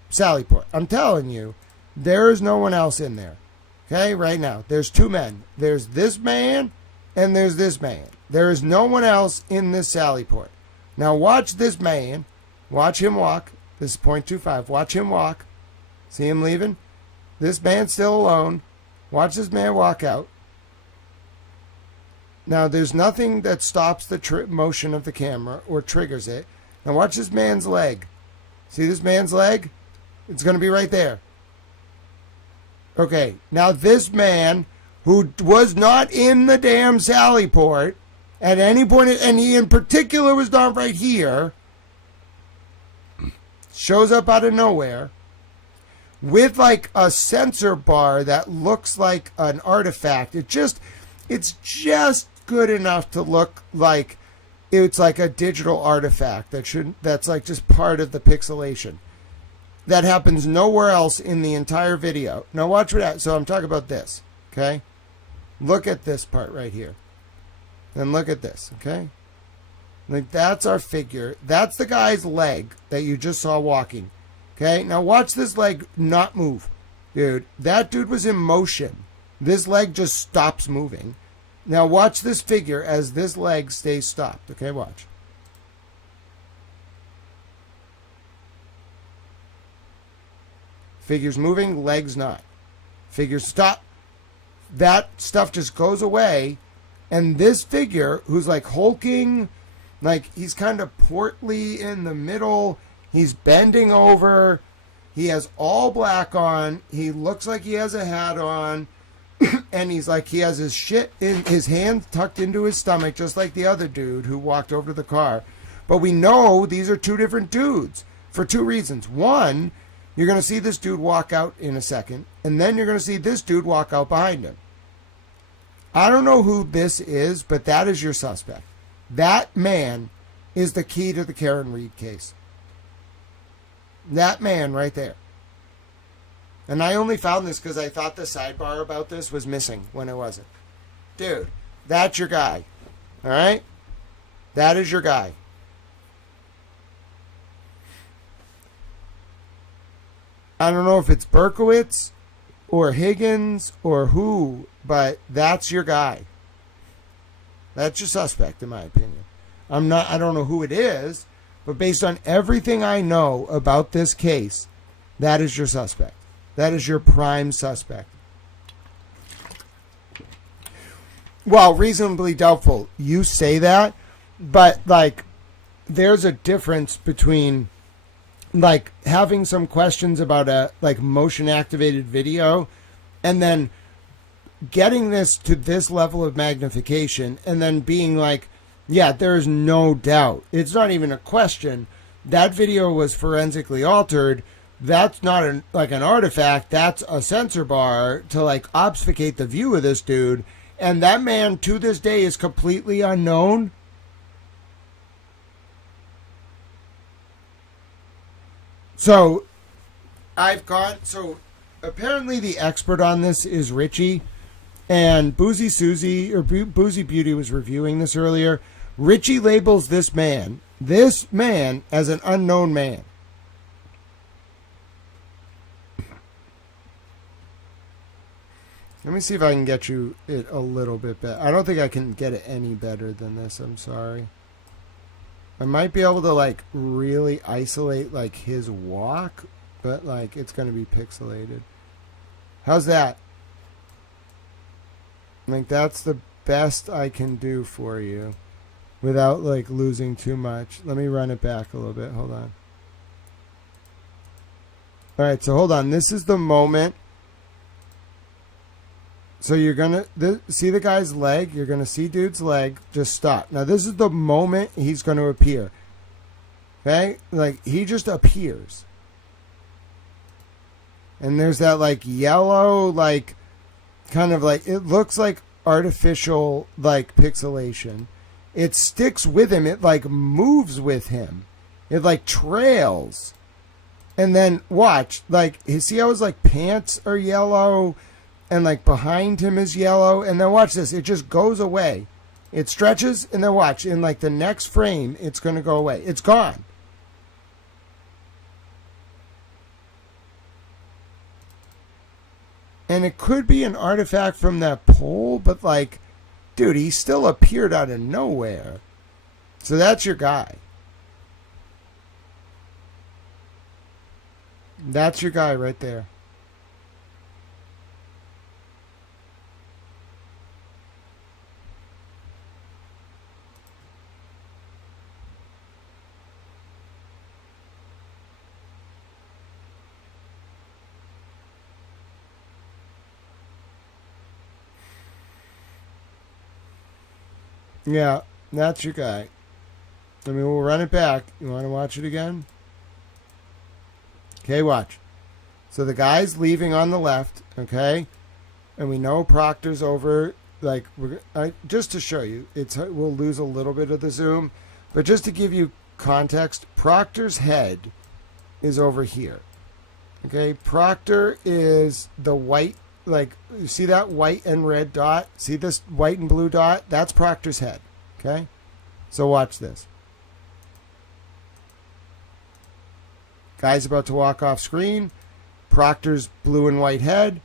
Sally Port. I'm telling you, there is no one else in there. Okay, right now. There's two men. There's this man and there's this man. There is no one else in this Sally Port. Now watch this man. Watch him walk. This is 0.25. Watch him walk. See him leaving? This man's still alone. Watch this man walk out. Now there's nothing that stops the motion of the camera or triggers it. Now watch this man's leg. See this man's leg? It's going to be right there. Okay, now this man who was not in the damn Sally Port at any point, and he in particular was not right here, shows up out of nowhere with like a sensor bar that looks like an artifact. It's just good enough to look like it's like a digital artifact that's like just part of the pixelation. That happens nowhere else in the entire video. Now watch what so I'm talking about this, okay? Look at this part right here. Then look at this, okay? Like that's our figure. That's the guy's leg that you just saw walking. Okay? Now watch this leg not move. Dude, that dude was in motion. This leg just stops moving. Now watch this figure as this leg stays stopped. Okay, watch. Figure's moving, legs not. Figure stop. That stuff just goes away. And this figure, who's like hulking, like he's kind of portly in the middle. He's bending over. He has all black on. He looks like he has a hat on. And he's like, he has his shit in his hand tucked into his stomach, just like the other dude who walked over to the car. But we know these are two different dudes for two reasons. One, you're going to see this dude walk out in a second, and then you're going to see this dude walk out behind him. I don't know who this is, but that is your suspect. That man is the key to the Karen Reed case. That man right there. And I only found this because I thought the sidebar about this was missing when it wasn't. Dude, that's your guy. All right? That is your guy. I don't know if it's Berkowitz or Higgins or who, but that's your guy. That's your suspect, in my opinion. I don't know who it is, but based on everything I know about this case, that is your suspect. That is your prime suspect. Well, reasonably doubtful. You say that, but like, there's a difference between like having some questions about a like motion activated video and then getting this to this level of magnification and then being like, yeah, there is no doubt. It's not even a question. That video was forensically altered. That's not like an artifact. That's a sensor bar to like obfuscate the view of this dude. And that man to this day is completely unknown. So apparently the expert on this is Richie, and Boozy Susie or Boozy Beauty was reviewing this earlier. Richie labels this man as an unknown man. Let me see if I can get you it a little bit better. I don't think I can get it any better than this. I'm sorry. I might be able to like really isolate like his walk but like it's going to be pixelated. How's that? Like that's the best I can do for you without like losing too much. Let me run it back a little bit. Hold on. All right, so hold on. This is the moment. So you're going to see the guy's leg. You're going to see dude's leg. Just stop. Now, this is the moment he's going to appear. Okay? Like, he just appears. And there's that, like, yellow, like, kind of like, it looks like artificial, like, pixelation. It sticks with him. It, like, moves with him. It, like, trails. And then, watch. Like, you see how his, like, pants are yellow? And like behind him is yellow, and then watch this, it just goes away. It stretches, and then watch, in like the next frame, it's going to go away. It's gone. And it could be an artifact from that pole, but like, dude, he still appeared out of nowhere. So that's your guy. That's your guy right there. Yeah, that's your guy. I mean, we'll run it back. You want to watch it again? Okay, watch. So the guy's leaving on the left, okay? And we know Proctor's over. Like, just to show you, we'll lose a little bit of the zoom. But just to give you context, Proctor's head is over here. Okay, Proctor is the white. Like, you see that white and red dot? See this white and blue dot? That's Proctor's head, okay? So watch this. Guy's about to walk off screen. Proctor's blue and white head.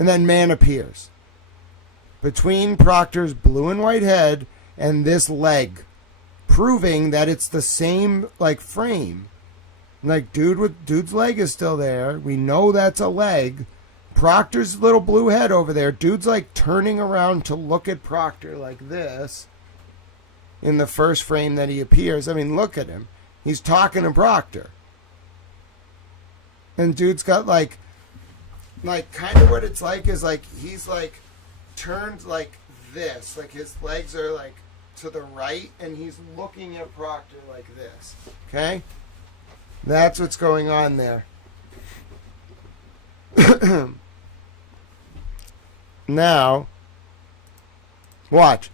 And then man appears. Between Proctor's blue and white head and this leg. Proving that it's the same, like, frame. Like, dude's leg is still there. We know that's a leg. Proctor's little blue head over there. Dude's like turning around to look at Proctor like this in the first frame that he appears. I mean, look at him. He's talking to Proctor. And dude's got like kind of what it's like is like he's like turned like this. Like his legs are like to the right and he's looking at Proctor like this. Okay? That's what's going on there. Now, watch.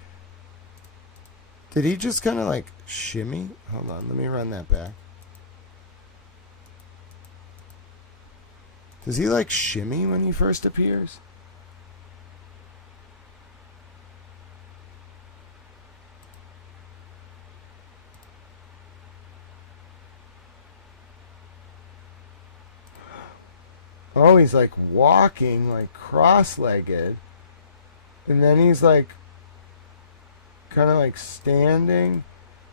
Did he just kind of like shimmy? Hold on, let me run that back. Does he like shimmy when he first appears? Oh, he's like walking, like cross-legged. And then he's like kind of like standing.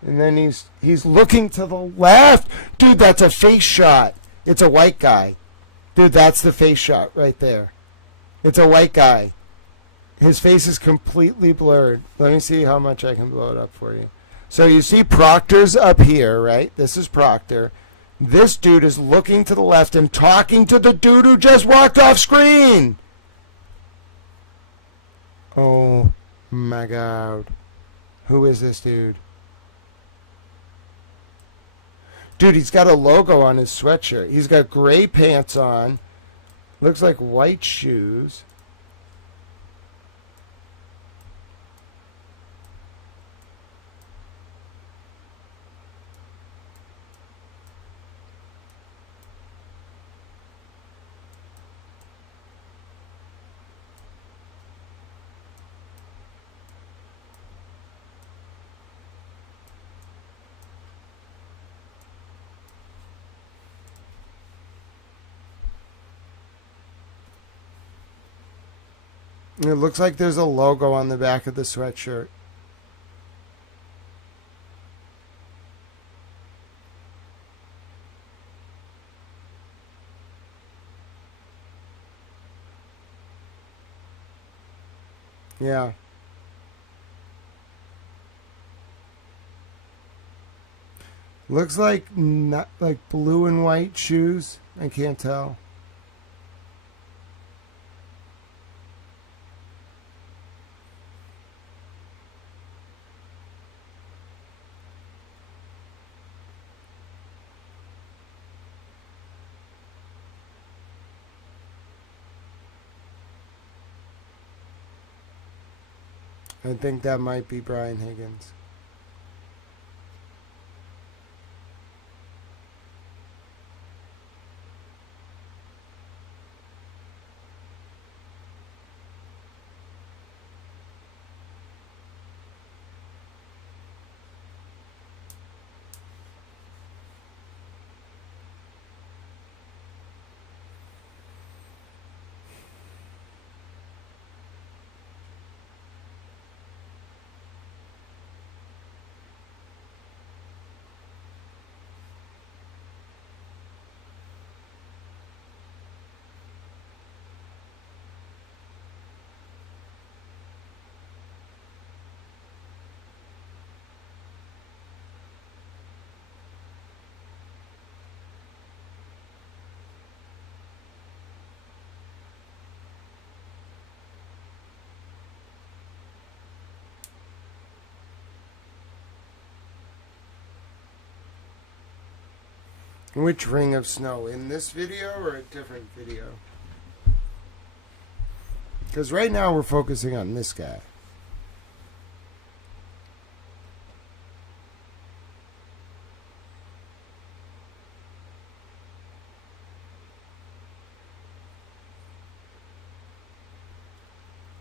And then he's looking to the left. Dude, that's a face shot. It's a white guy. Dude, that's the face shot right there. It's a white guy. His face is completely blurred. Let me see how much I can blow it up for you. So you see Proctor's up here, right? This is Proctor. This dude is looking to the left and talking to the dude who just walked off screen. Oh my God. Who is this dude? Dude, he's got a logo on his sweatshirt. He's got gray pants on. Looks like white shoes. It looks like there's a logo on the back of the sweatshirt. Yeah. Looks like not like blue and white shoes. I can't tell. I think that might be Brian Higgins. Which ring of snow? In this video or a different video? Because right now we're focusing on this guy.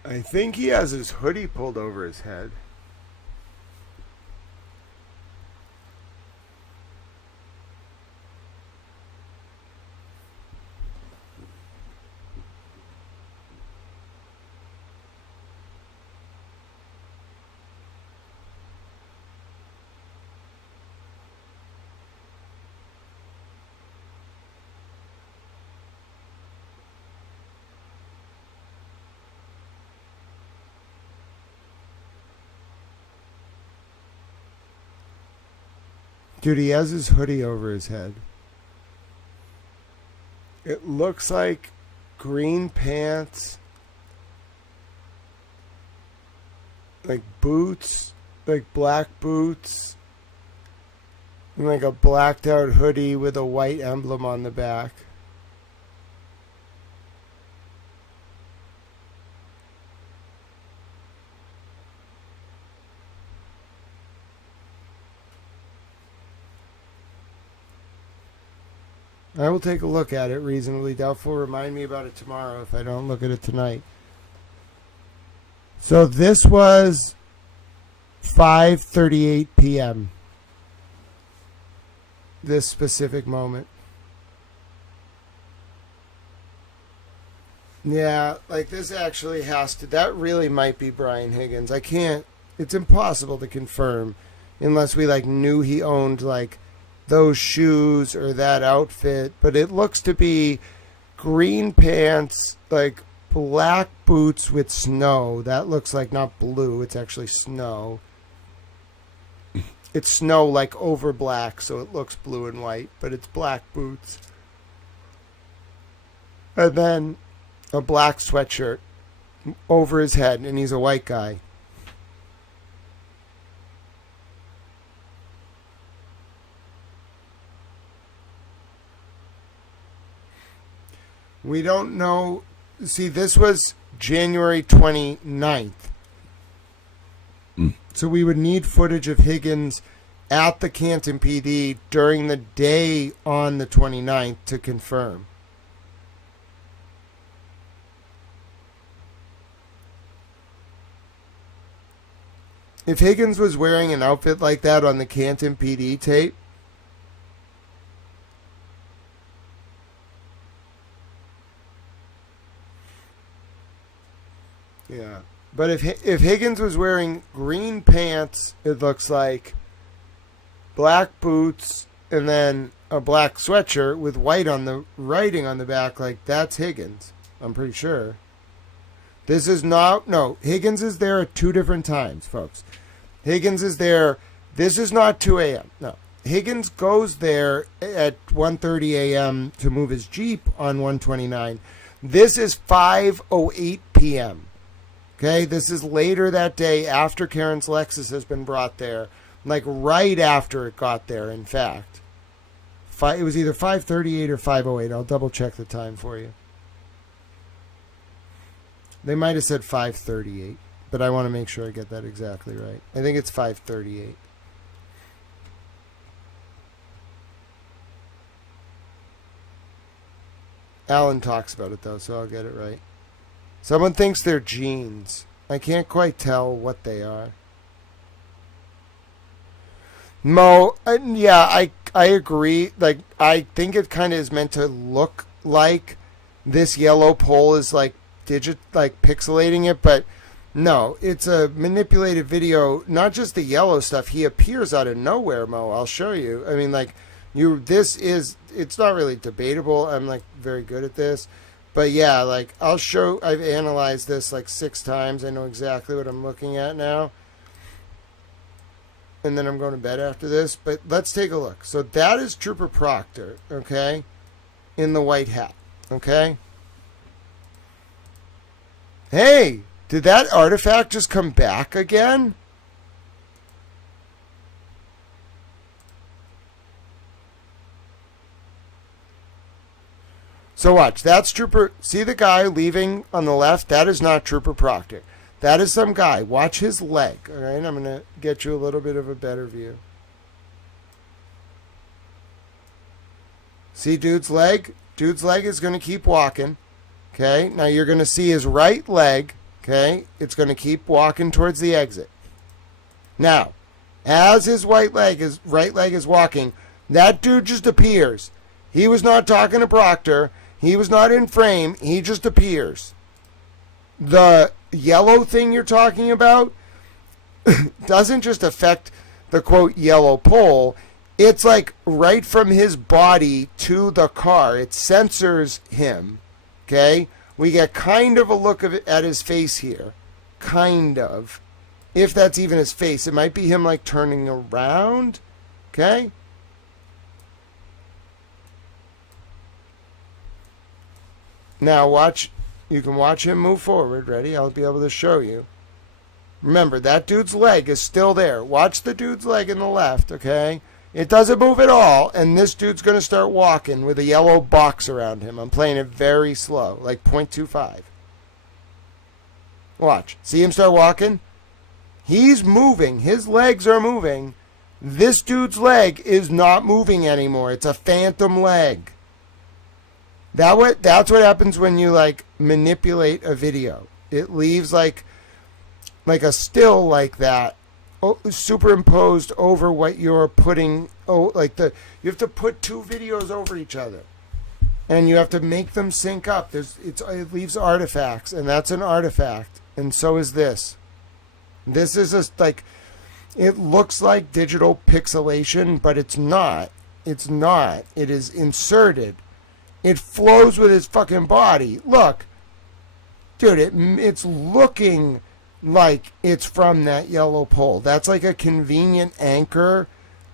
I think he has his hoodie pulled over his head. Dude, he has his hoodie over his head. It looks like green pants, like boots, like black boots, and like a blacked out hoodie with a white emblem on the back. I will take a look at it. Reasonably doubtful. Remind me about it tomorrow if I don't look at it tonight. So this was 5:38 p.m. This specific moment. Yeah, like this actually has to. That really might be Brian Higgins. I can't. It's impossible to confirm unless we like knew he owned like those shoes or that outfit, but it looks to be green pants, like black boots with snow. That looks like not blue, it's actually snow. It's snow like over black, so it looks blue and white, but it's black boots. And then a black sweatshirt over his head, and he's a white guy. We don't know. See, this was January 29th. So we would need footage of Higgins at the Canton PD during the day on the 29th to confirm. If Higgins was wearing an outfit like that on the Canton PD tape, yeah. But if Higgins was wearing green pants, it looks like black boots and then a black sweatshirt with white on the writing on the back, like that's Higgins. I'm pretty sure. This is not, no, Higgins is there at 2 different times, folks. Higgins is there, this is not 2 a.m., no. Higgins goes there at 1:30 a.m. to move his Jeep on 129. This is 5:08 p.m., okay? This is later that day after Karen's Lexus has been brought there, like right after it got there, in fact. It was either 5:38 or 5:08. I'll double check the time for you. They might have said 5:38, but I want to make sure I get that exactly right. I think it's 5:38. Alan talks about it, though, so I'll get it right. Someone thinks they're jeans. I can't quite tell what they are. Mo, yeah, I agree. Like, I think it kind of is meant to look like this yellow pole is like pixelating it, but no, it's a manipulated video. Not just the yellow stuff. He appears out of nowhere, Mo. I'll show you. I mean, like, it's not really debatable. I'm like very good at this, but yeah, like I'll show. I've analyzed this like 6 times. I know exactly what I'm looking at now. And then I'm going to bed after this, but let's take a look. So that is Trooper Proctor, okay, in the white hat, okay? Hey, did that artifact just come back again? So watch, that's Trooper, see the guy leaving on the left? That is not Trooper Proctor. That is some guy. Watch his leg, all right? I'm going to get you a little bit of a better view. See dude's leg? Dude's leg is going to keep walking, okay? Now you're going to see his right leg, okay? It's going to keep walking towards the exit. Now, as his right leg is walking, that dude just appears. He was not talking to Proctor. He was not in frame. He just appears. The yellow thing you're talking about doesn't just affect the quote yellow pole. It's like right from his body to the car. It censors him. Okay? We get kind of a look of it at his face here. Kind of. If that's even his face. It might be him like turning around. Okay? Now watch. You can watch him move forward. Ready? I'll be able to show you. Remember, that dude's leg is still there. Watch the dude's leg in the left, okay? It doesn't move at all, and this dude's going to start walking with a yellow box around him. I'm playing it very slow, like 0.25. Watch. See him start walking? He's moving. His legs are moving. This dude's leg is not moving anymore. It's a phantom leg. That's what happens when you like manipulate a video. It leaves like a still like that superimposed over what you're putting. You have to put 2 videos over each other, and you have to make them sync up. It leaves artifacts, and that's an artifact, and so is this. This is it looks like digital pixelation, but it's not. It's not. It is inserted. It flows with his fucking body. Look. Dude, it's looking like it's from that yellow pole. That's like a convenient anchor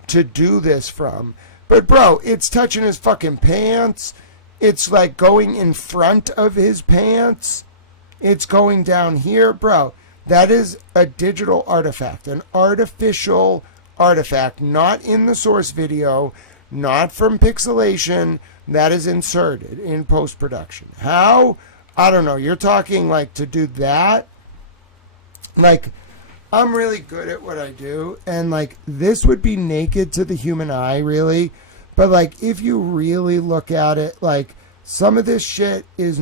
to do this from. But, bro, it's touching his fucking pants. It's like going in front of his pants. It's going down here. Bro, that is a digital artifact. An artificial artifact. Not in the source video. Not from pixelation. That is inserted in post-production. How? I don't know. You're talking like to do that? Like, I'm really good at what I do. And like, this would be naked to the human eye, really. But like, if you really look at it, like, some of this shit is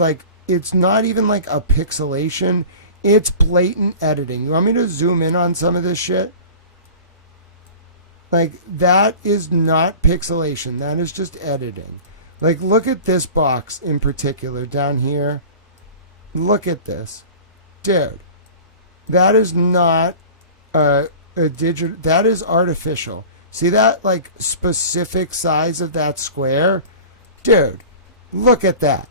like, it's not even like a pixelation. It's blatant editing. You want me to zoom in on some of this shit? Like, that is not pixelation. That is just editing. Like, look at this box in particular down here. Look at this. Dude, that is not a digital. That is artificial. See that, like, specific size of that square? Dude, look at that.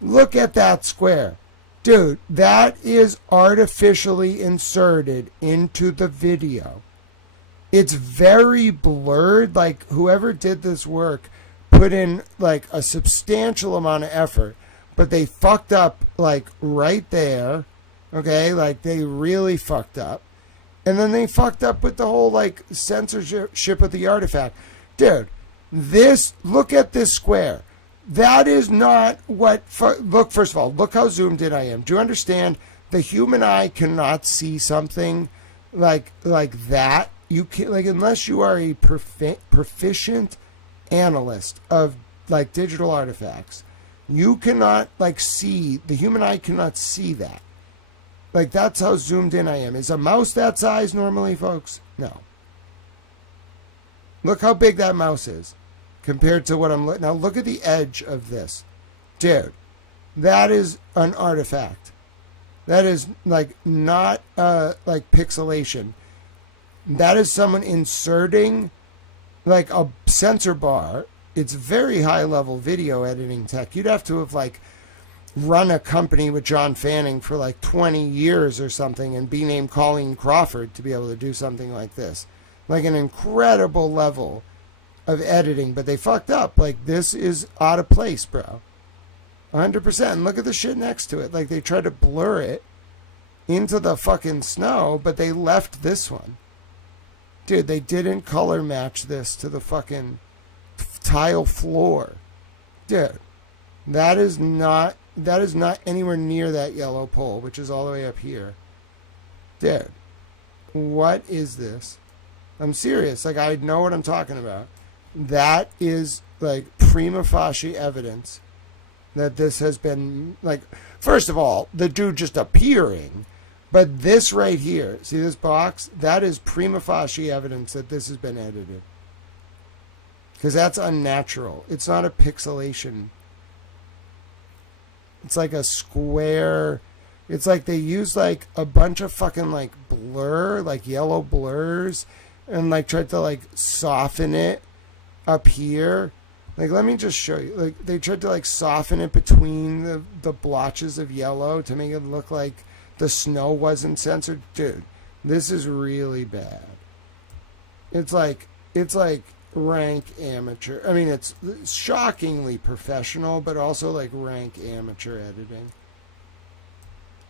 Look at that square. Dude, that is artificially inserted into the video. It's very blurred. Like, whoever did this work put in, like, a substantial amount of effort. But they fucked up, like, right there. Okay? Like, they really fucked up. And then they fucked up with the whole, like, censorship of the artifact. Dude, look at this square. That is not what, look, first of all, look how zoomed in I am. Do you understand? The human eye cannot see something like that. You can, like, unless you are a proficient analyst of, like, digital artifacts, you cannot, like, see, the human eye cannot see that. Like, that's how zoomed in I am. Is a mouse that size normally, folks? No. Look how big that mouse is compared to what I'm looking. Now, look at the edge of this. Dude, that is an artifact. That is, like, not, like, pixelation. That is someone inserting, like, a sensor bar. It's very high-level video editing tech. You'd have to have, like, run a company with John Fanning for, like, 20 years or something and be named Colleen Crawford to be able to do something like this. Like, an incredible level of editing, but they fucked up. Like, this is out of place, bro. 100%. And look at the shit next to it. Like, they tried to blur it into the fucking snow, but they left this one. Dude, they didn't color match this to the fucking tile floor. Dude, that is not anywhere near that yellow pole, which is all the way up here. Dude, what is this? I'm serious. Like, I know what I'm talking about. That is, like, prima facie evidence that this has been, like, first of all, the dude just appearing. But this right here, see this box? That is prima facie evidence that this has been edited. Because that's unnatural. It's not a pixelation. It's like a square. It's like they use, like, a bunch of fucking, like, blur, like yellow blurs, and, like, tried to, like, soften it up here. Like, let me just show you. Like, they tried to, like, soften it between the blotches of yellow to make it look like the snow wasn't censored. Dude, this is really bad. It's like rank amateur. I mean, it's shockingly professional, but also, like, rank amateur editing.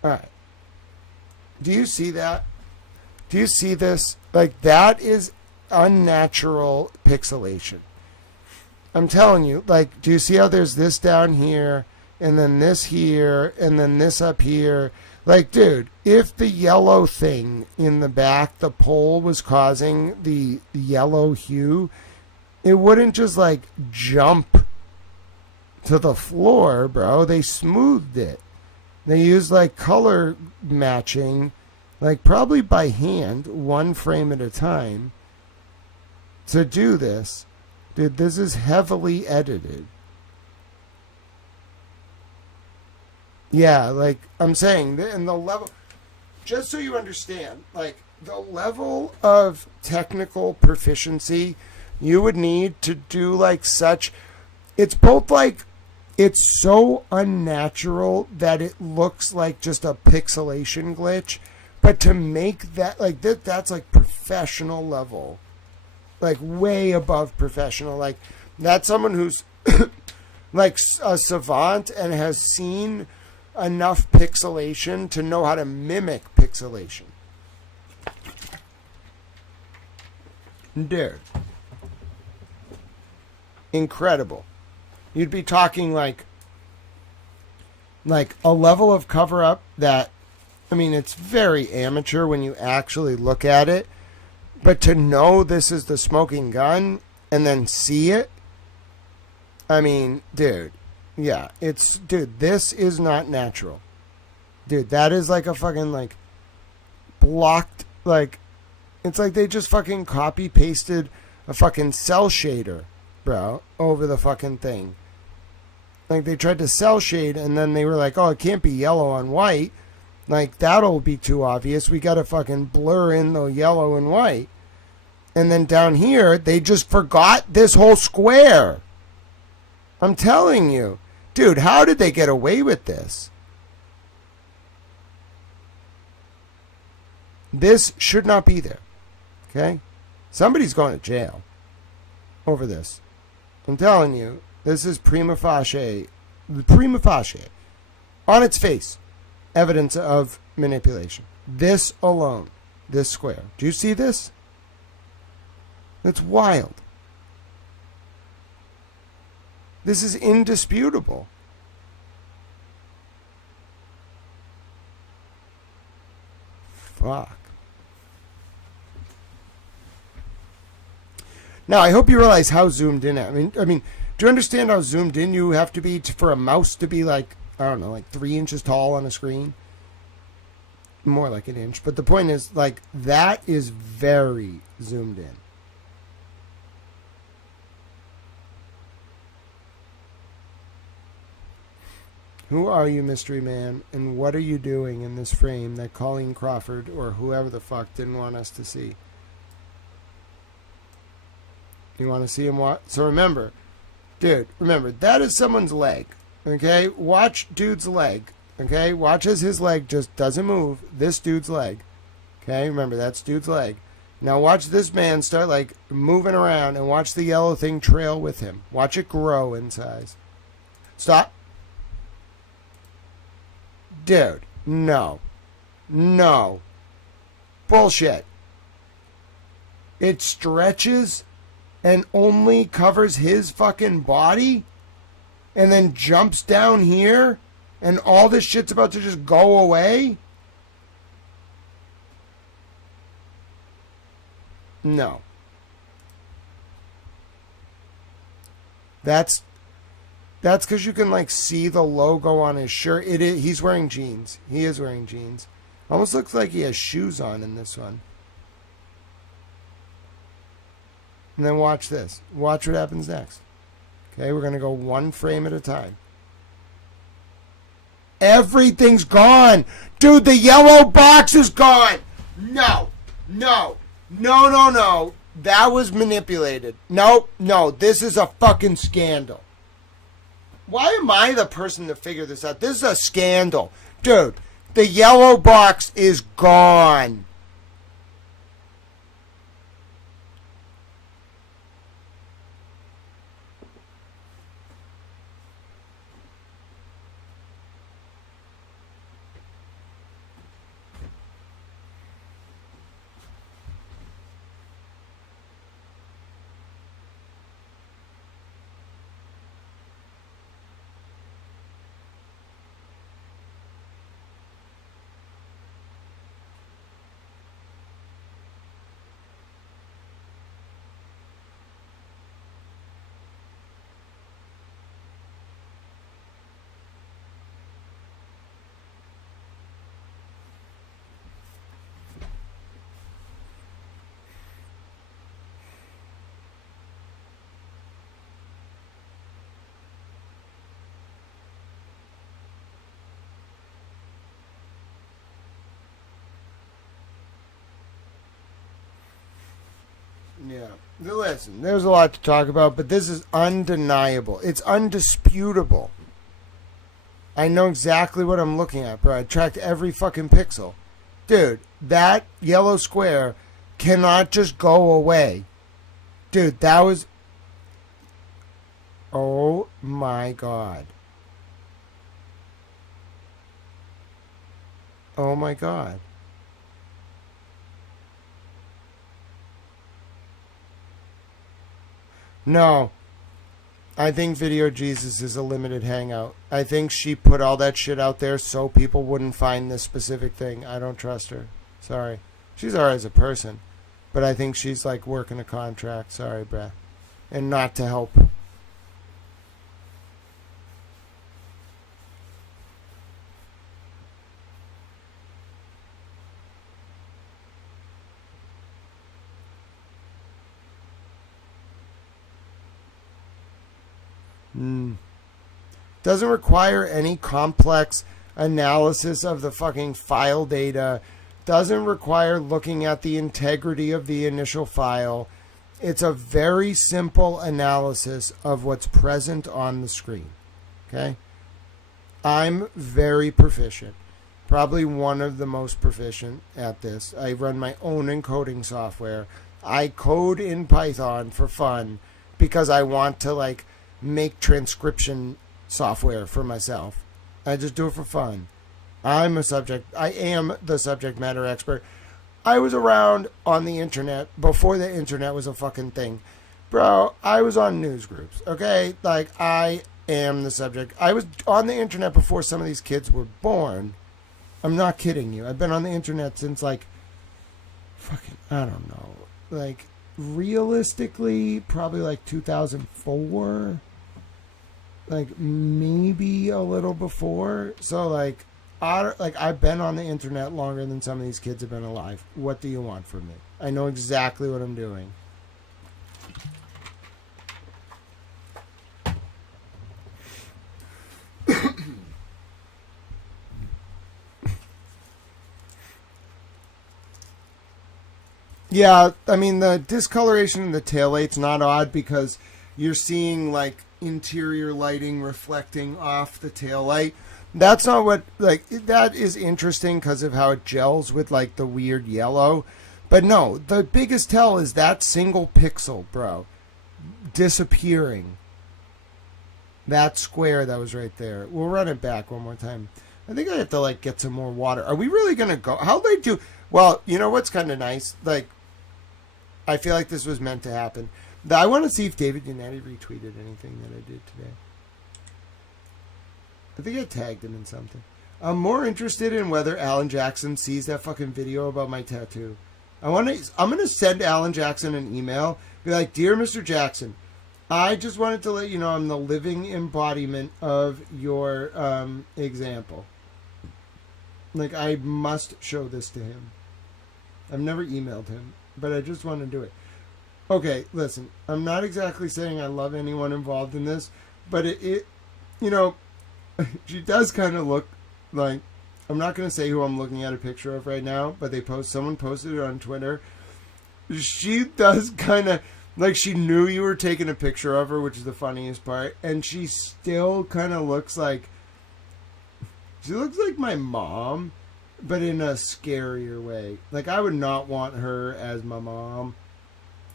All right. Do you see that? Do you see this? Like, that is unnatural pixelation. I'm telling you, like, do you see how there's this down here, and then this here, and then this up here? Like, dude, if the yellow thing in the back, the pole, was causing the yellow hue, it wouldn't just, like, jump to the floor, bro. They smoothed it. They used, like, color matching, like, probably by hand, one frame at a time, to do this. Dude, this is heavily edited. Yeah, like, I'm saying, and the level, just so you understand, like, the level of technical proficiency you would need to do, like, such, it's both, like, it's so unnatural that it looks like just a pixelation glitch, but to make that, like, that's, like, professional level. Like, way above professional. Like, that's someone who's, like, a savant and has seen enough pixelation to know how to mimic pixelation. Dude. Incredible. You'd be talking, like a level of cover-up that, I mean, it's very amateur when you actually look at it. But to know this is the smoking gun and then see it, I mean, dude, yeah, dude, this is not natural. Dude, that is like a fucking, like, blocked, like, it's like they just fucking copy-pasted a fucking cell shader, bro, over the fucking thing. Like, they tried to cell shade, and then they were like, oh, it can't be yellow on white. Like, that'll be too obvious. We gotta fucking blur in the yellow and white. And then down here, they just forgot this whole square. I'm telling you. Dude, how did they get away with this? This should not be there. Okay? Somebody's going to jail over this. I'm telling you, this is prima facie, on its face, evidence of manipulation. This alone, this square. Do you see this? That's wild. This is indisputable. Fuck. Now, I hope you realize how zoomed in. I mean, do you understand how zoomed in you have to be for a mouse to be like, I don't know, like 3 inches tall on a screen? More like an inch. But the point is, like, that is very zoomed in. Who are you, mystery man, and what are you doing in this frame that Colleen Crawford or whoever the fuck didn't want us to see? You want to see him watch? So remember, dude, that is someone's leg, okay? Watch dude's leg, okay? Watch as his leg just doesn't move. This dude's leg, okay? Remember, that's dude's leg. Now watch this man start, like, moving around and watch the yellow thing trail with him. Watch it grow in size. Stop. Dude, no. No. Bullshit. It stretches and only covers his fucking body and then jumps down here and all this shit's about to just go away? No. That's because you can, like, see the logo on his shirt. He's wearing jeans. He is wearing jeans. Almost looks like he has shoes on in this one. And then watch this. Watch what happens next. Okay, we're going to go one frame at a time. Everything's gone. Dude, the yellow box is gone. No. No. No, no, no. That was manipulated. No, no. This is a fucking scandal. Why am I the person to figure this out? This is a scandal. Dude, the yellow box is gone. Yeah. Listen, there's a lot to talk about, but this is undeniable. It's undisputable. I know exactly what I'm looking at, bro. I tracked every fucking pixel. Dude, that yellow square cannot just go away. Dude, that was... Oh my God. Oh my God. No. I think Video Jesus is a limited hangout. I think she put all that shit out there so people wouldn't find this specific thing. I don't trust her. Sorry. She's alright as a person. But I think she's like working a contract. Sorry, bruh. And not to help. Doesn't require any complex analysis of the fucking file data. Doesn't require looking at the integrity of the initial file. It's a very simple analysis of what's present on the screen. Okay? I'm very proficient. Probably one of the most proficient at this. I run my own encoding software. I code in Python for fun because I want to like make transcription software for myself. I just do it for fun. I am the subject matter expert. I was around on the internet before the internet was a fucking thing. Bro, I was on news groups, okay? Like, I am the subject. I was on the internet before some of these kids were born. I'm not kidding you. I've been on the internet since, like, fucking, I don't know. Like, realistically, probably like 2004. Like, maybe a little before. So, like, I've been on the internet longer than some of these kids have been alive. What do you want from me? I know exactly what I'm doing. Yeah, I mean, the discoloration in the taillight's not odd because you're seeing, like, interior lighting reflecting off the taillight. That's not what, like, that is interesting because of how it gels with, like, the weird yellow. But no, the biggest tell is that single pixel, bro, disappearing. That square that was right there. We'll run it back one more time. I think I have to, like, get some more water. Are we really going to go? How'd they do? Well, you know what's kind of nice? Like, I feel like this was meant to happen. I want to see if David Yannetti retweeted anything that I did today. I think I tagged him in something. I'm more interested in whether Alan Jackson sees that fucking video about my tattoo. I'm going to send Alan Jackson an email. Be like, Dear Mr. Jackson, I just wanted to let you know I'm the living embodiment of your example. Like, I must show this to him. I've never emailed him, but I just want to do it. Okay, listen, I'm not exactly saying I love anyone involved in this, but it you know, she does kind of look like, I'm not going to say who I'm looking at a picture of right now, but someone posted it on Twitter. She does kind of, like, she knew you were taking a picture of her, which is the funniest part, and she still kind of looks like, she looks like my mom, but in a scarier way. Like, I would not want her as my mom.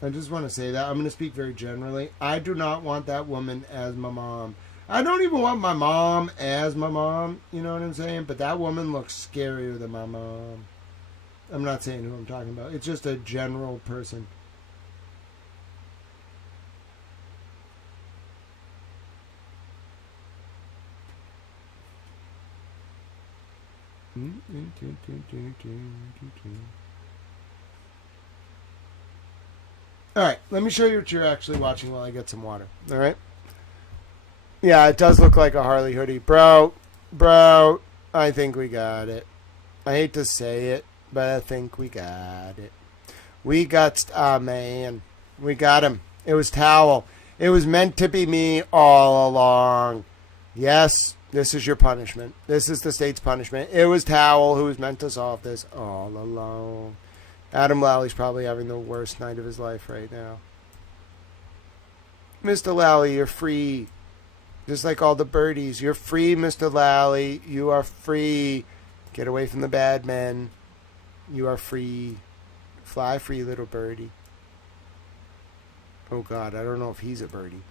I just want to say that. I'm going to speak very generally. I do not want that woman as my mom. I don't even want my mom as my mom. You know what I'm saying? But that woman looks scarier than my mom. I'm not saying who I'm talking about. It's just a general person. All right, let me show you what you're actually watching while I get some water. All right? Yeah, it does look like a Harley hoodie. Bro, I think we got it. I hate to say it, but I think we got it. We got, man, we got him. It was Towel. It was meant to be me all along. Yes, this is your punishment. This is the state's punishment. It was Towel who was meant to solve this all along. Adam Lally probably having the worst night of his life right now. Mr. Lally, you're free. Just like all the birdies. You're free, Mr. Lally. You are free. Get away from the bad men. You are free. Fly free, little birdie. Oh, God, I don't know if he's a birdie.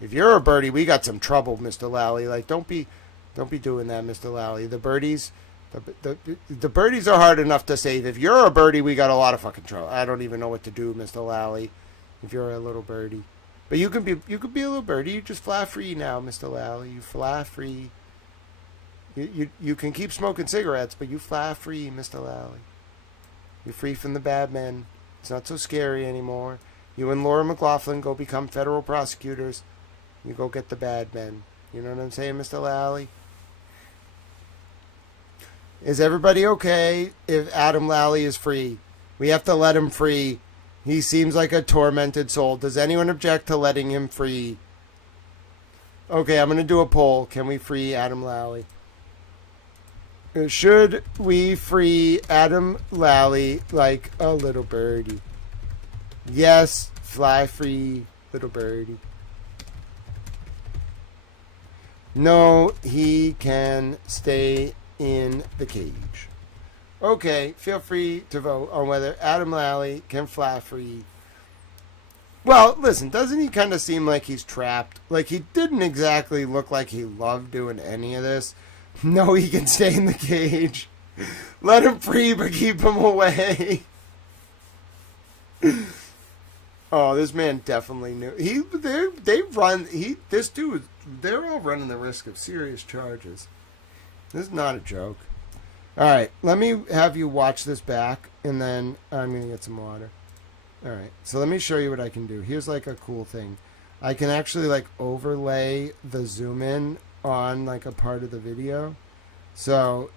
If you're a birdie, we got some trouble, Mr. Lally. Like, don't be doing that, Mr. Lally. The birdies... The birdies are hard enough to save. If you're a birdie, we got a lot of fucking trouble. I don't even know what to do, Mr. Lally, if you're a little birdie. But you can be a little birdie. You just fly free now, Mr. Lally. You fly free. You can keep smoking cigarettes, but you fly free, Mr. Lally. You're free from the bad men. It's not so scary anymore. You and Laura McLaughlin go become federal prosecutors. You go get the bad men. You know what I'm saying, Mr. Lally? Is everybody okay if Adam Lally is free? We have to let him free. He seems like a tormented soul. Does anyone object to letting him free? Okay, I'm going to do a poll. Can we free Adam Lally? Should we free Adam Lally like a little birdie? Yes, fly free, little birdie. No, he can stay in the cage. Okay, feel free to vote on whether Adam Lally can fly free. Well, listen, doesn't he kind of seem like he's trapped? Like, he didn't exactly look like he loved doing any of this. No, he can stay in the cage. Let him free, but keep him away. Oh, this man definitely knew. They're all running the risk of serious charges. This is not a joke. All right, let me have you watch this back, and then I'm going to get some water. All right, so let me show you what I can do. Here's like a cool thing. I can actually like overlay the zoom in on like a part of the video. So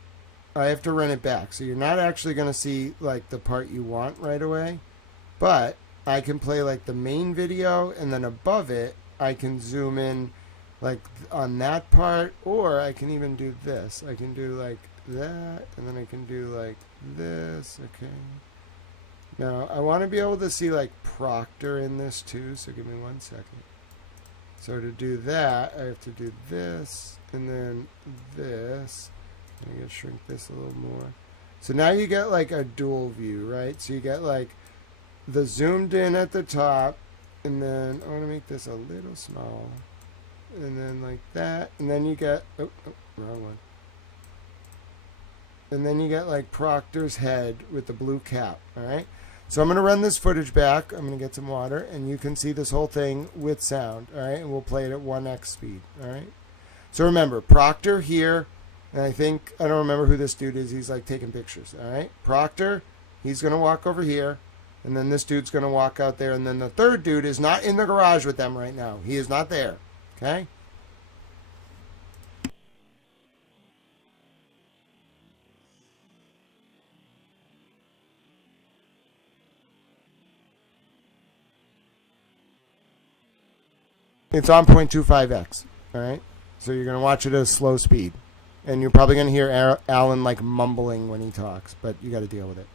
I have to run it back. So you're not actually going to see like the part you want right away, but I can play like the main video, and then above it, I can zoom in like on that part, or I can even do this. I can do like that, and then I can do like this. Okay. Now, I want to be able to see like Proctor in this too, so give me 1 second. So to do that, I have to do this, and then this. I'm going to shrink this a little more. So now you get like a dual view, right? So you get like the zoomed in at the top, and then I want to make this a little small, and then like that, and then you get, oh, wrong one. And then you get like Proctor's head with the blue cap, all right? So I'm going to run this footage back. I'm going to get some water, and you can see this whole thing with sound, all right? And we'll play it at 1x speed, all right? So remember, Proctor here, and I don't remember who this dude is. He's like taking pictures, all right? Proctor, he's going to walk over here, and then this dude's going to walk out there, and then the third dude is not in the garage with them right now. He is not there, okay? It's on 0.25x, all right? So you're going to watch it at a slow speed. And you're probably going to hear Alan like mumbling when he talks, but you got to deal with it.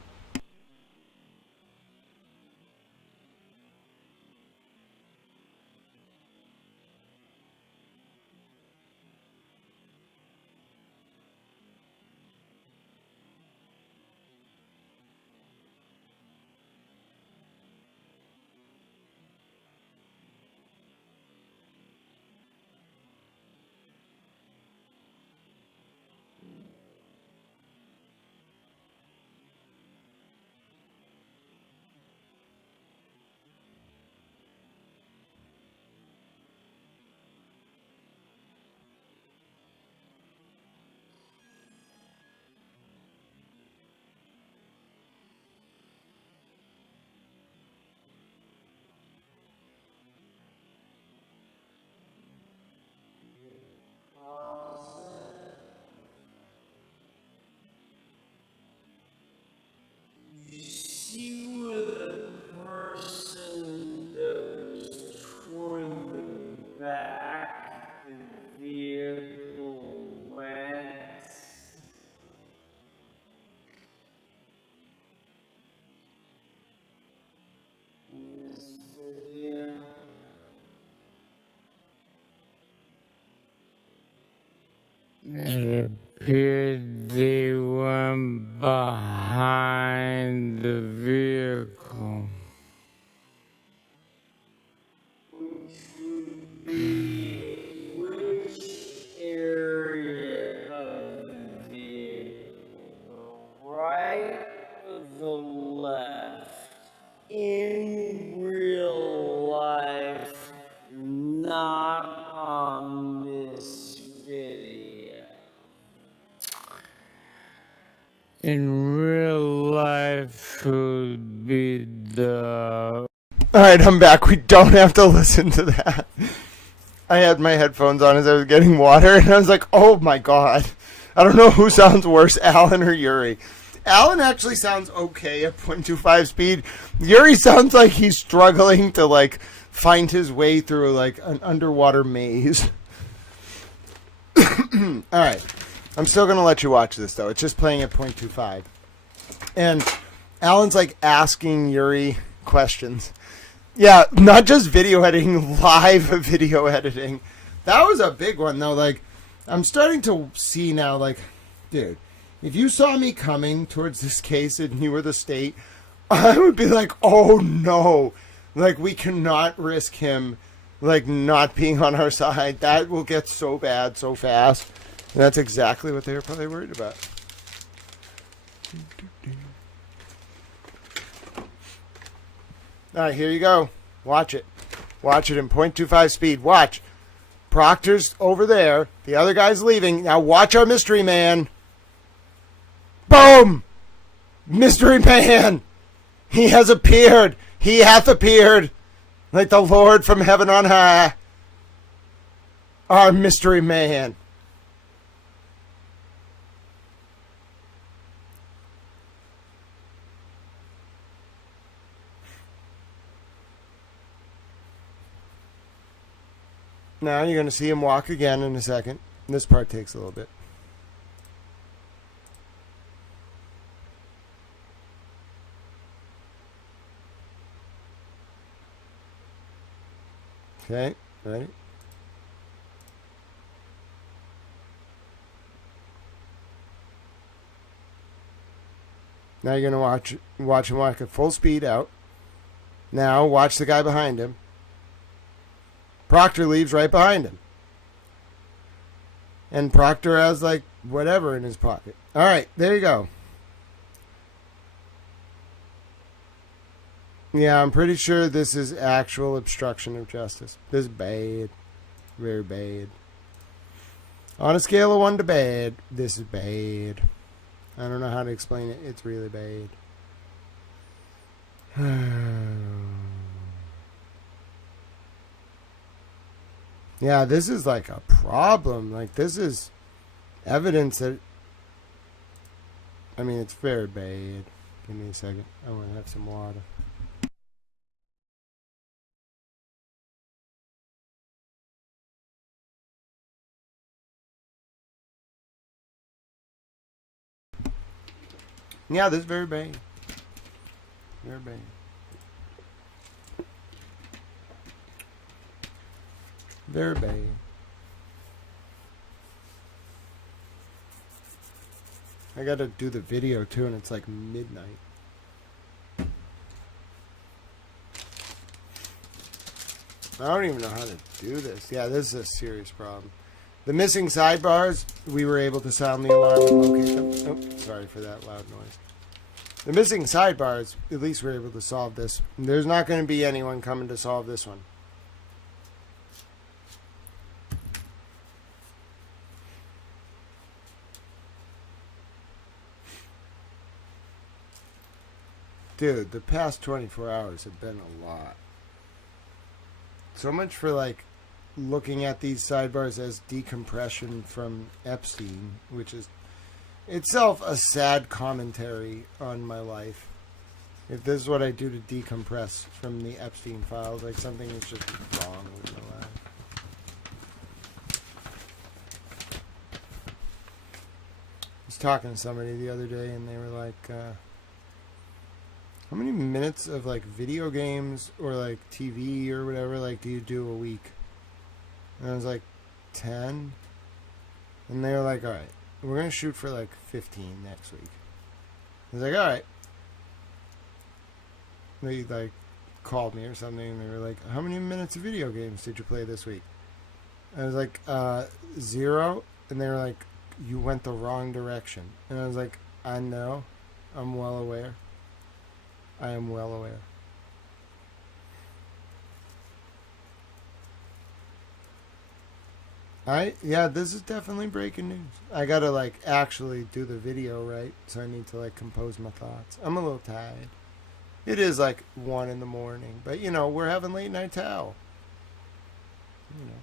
You were the person that was towing back the vehicle went. In this video. It appeared they went behind the vehicle. Which area of the vehicle? Right or the left? In real life, not on this video. In real life, would be the... All right, I'm back. We don't have to listen to that. I had my headphones on as I was getting water, and I was like, oh my God. I don't know who sounds worse, Alan or Yuri. Alan actually sounds okay at 0.25 speed. Yuri sounds like he's struggling to like find his way through like an underwater maze. All right. I'm still going to let you watch this, though. It's just playing at 0.25. And Alan's, like, asking Yuri questions. Yeah, not just video editing, live video editing. That was a big one, though. Like, I'm starting to see now, like, Dude, if you saw me coming towards this case and you were the state, I would be like, oh no. Like, we cannot risk him, like, not being on our side. That will get so bad so fast. And that's exactly what they were probably worried about. All right, here you go. Watch it. Watch it in 0.25 speed. Watch. Proctor's over there. The other guy's leaving. Now watch our mystery man. Boom! Mystery man! He has appeared. He hath appeared. Like the Lord from heaven on high. Our mystery man. Now you're going to see him walk again in a second. This part takes a little bit. Okay, ready? Now you're going to watch him walk at full speed out. Now watch the guy behind him. Proctor leaves right behind him. And Proctor has, like, whatever in his pocket. All right, there you go. Yeah, I'm pretty sure this is actual obstruction of justice. This is bad. Very bad. On a scale of 1 to bad, this is bad. I don't know how to explain it. It's really bad. Yeah, this is like a problem. Like, this is evidence that... I mean, it's very bad. Give me a second. I want to have some water. Yeah, this is very bad. Very bad. Very bad. I gotta do the video too, and it's like midnight. I don't even know how to do this. Yeah, this is a serious problem. The missing sidebars, we were able to sound the alarm and locate them. Oh, sorry for that loud noise. The missing sidebars, at least we're able to solve this. There's not going to be anyone coming to solve this one. Dude, the past 24 hours have been a lot. So much for, like, looking at these sidebars as decompression from Epstein, which is itself a sad commentary on my life. If this is what I do to decompress from the Epstein files, like, something is just wrong with my life. I was talking to somebody the other day, and they were like, how many minutes of, like, video games or, like, TV or whatever, like, do you do a week? And I was like, 10? And they were like, alright, we're going to shoot for, like, 15 next week. I was like, alright. They, like, called me or something, and they were like, how many minutes of video games did you play this week? I was like, 0. And they were like, you went the wrong direction. And I was like, I know. I'm well aware. I am well aware. Yeah, this is definitely breaking news. I gotta, like, actually do the video right, so I need to, like, compose my thoughts. I'm a little tired. It is, like, 1 in the morning, but, you know, we're having late night towel. You know,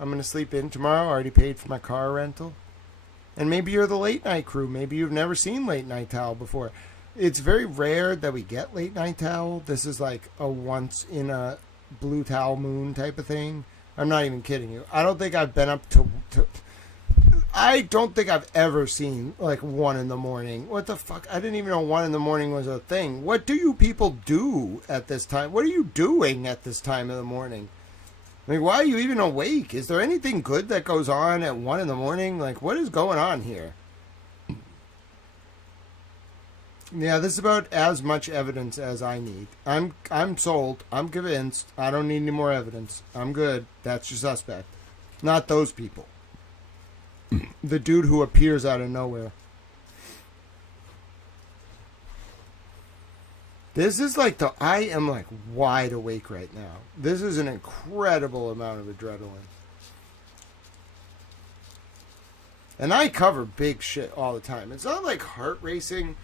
I'm gonna sleep in tomorrow. I already paid for my car rental. And maybe you're the late night crew. Maybe you've never seen late night towel before. It's very rare that we get late night towel. This is like a once in a blue towel moon type of thing. I'm not even kidding you. I don't think I've been up to I don't think I've ever seen like 1 in the morning. What the fuck? I didn't even know 1 in the morning was a thing. What do you people do at this time? What are you doing at this time of the morning? Like, why are you even awake? Is there anything good that goes on at 1 in the morning? Like, what is going on here? Yeah, this is about as much evidence as I need. I'm sold. I'm convinced. I don't need any more evidence. I'm good. That's your suspect. Not those people. The dude who appears out of nowhere. This is like I am like wide awake right now. This is an incredible amount of adrenaline. And I cover big shit all the time. It's not like heart racing.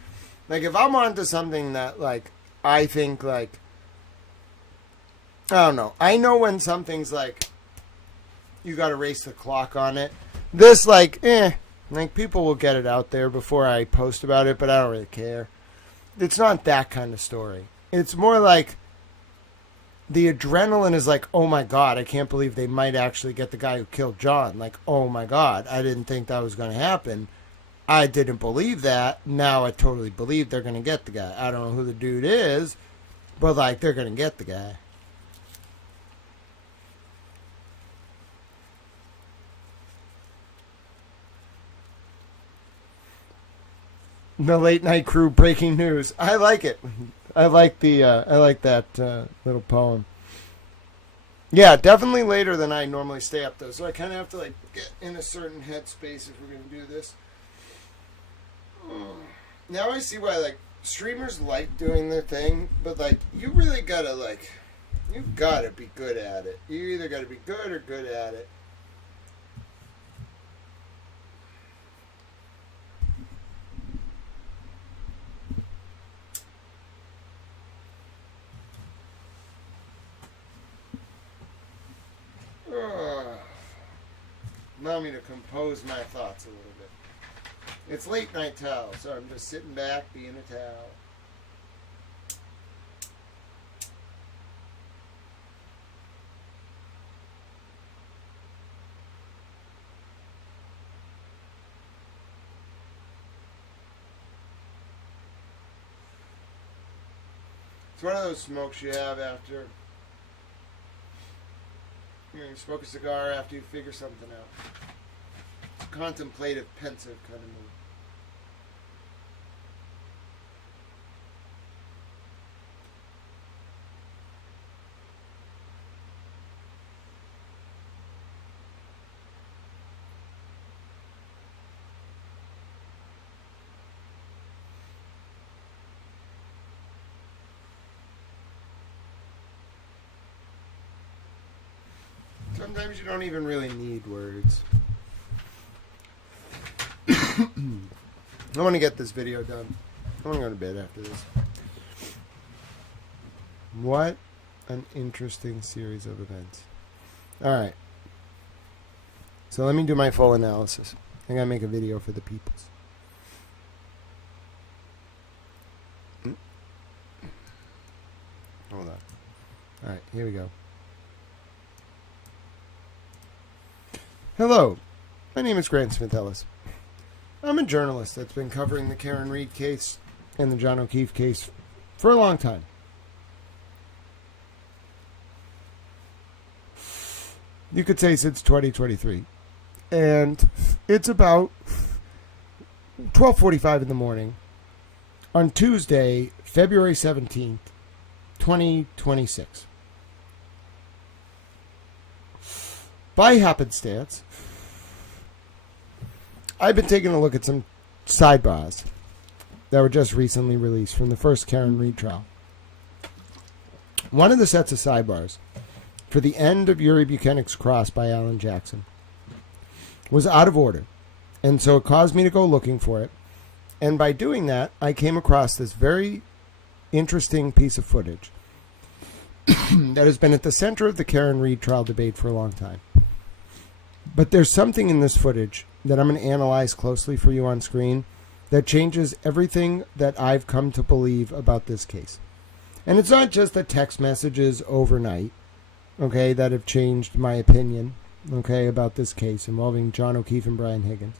Like if I'm onto something that like I think like I don't know. I know when something's like you got to race the clock on it. This like people will get it out there before I post about it, but I don't really care. It's not that kind of story. It's more like the adrenaline is like, oh my God, I can't believe they might actually get the guy who killed John. Like, oh my God, I didn't think that was going to happen. I didn't believe that. Now I totally believe they're going to get the guy. I don't know who the dude is, but like they're going to get the guy. The late night crew breaking news. I like it. I like that little poem. Yeah, definitely later than I normally stay up though. So I kind of have to like get in a certain headspace if we're gonna do this. Now I see why like streamers like doing their thing, but like you really gotta like you gotta be good at it. You either gotta be good or good at it. Allow me to compose my thoughts a little bit. It's late night towel, so I'm just sitting back being a towel. It's one of those smokes you have after you smoke a cigar after you figure something out. Contemplative, pensive kind of mood. Sometimes you don't even really need words. I want to get this video done. I want to go to bed after this. What an interesting series of events. Alright. So let me do my full analysis. I gotta make a video for the peoples. Hold on. Alright, here we go. Hello, my name is Grant Smith Ellis. I'm a journalist that's been covering the Karen Reed case and the John O'Keefe case for a long time. You could say since 2023. And it's about 12:45 in the morning on Tuesday, February 17th, 2026. By happenstance, I've been taking a look at some sidebahs that were just recently released from the first Karen Reed trial. One of the sets of sidebars for the end of Yuri Buchanan's Cross by Alan Jackson was out of order, and so it caused me to go looking for it. And by doing that, I came across this very interesting piece of footage that has been at the center of the Karen Reed trial debate for a long time. But there's something in this footage that I'm going to analyze closely for you on screen that changes everything that I've come to believe about this case. And it's not just the text messages overnight, okay, that have changed my opinion, okay, about this case involving John O'Keefe and Brian Higgins.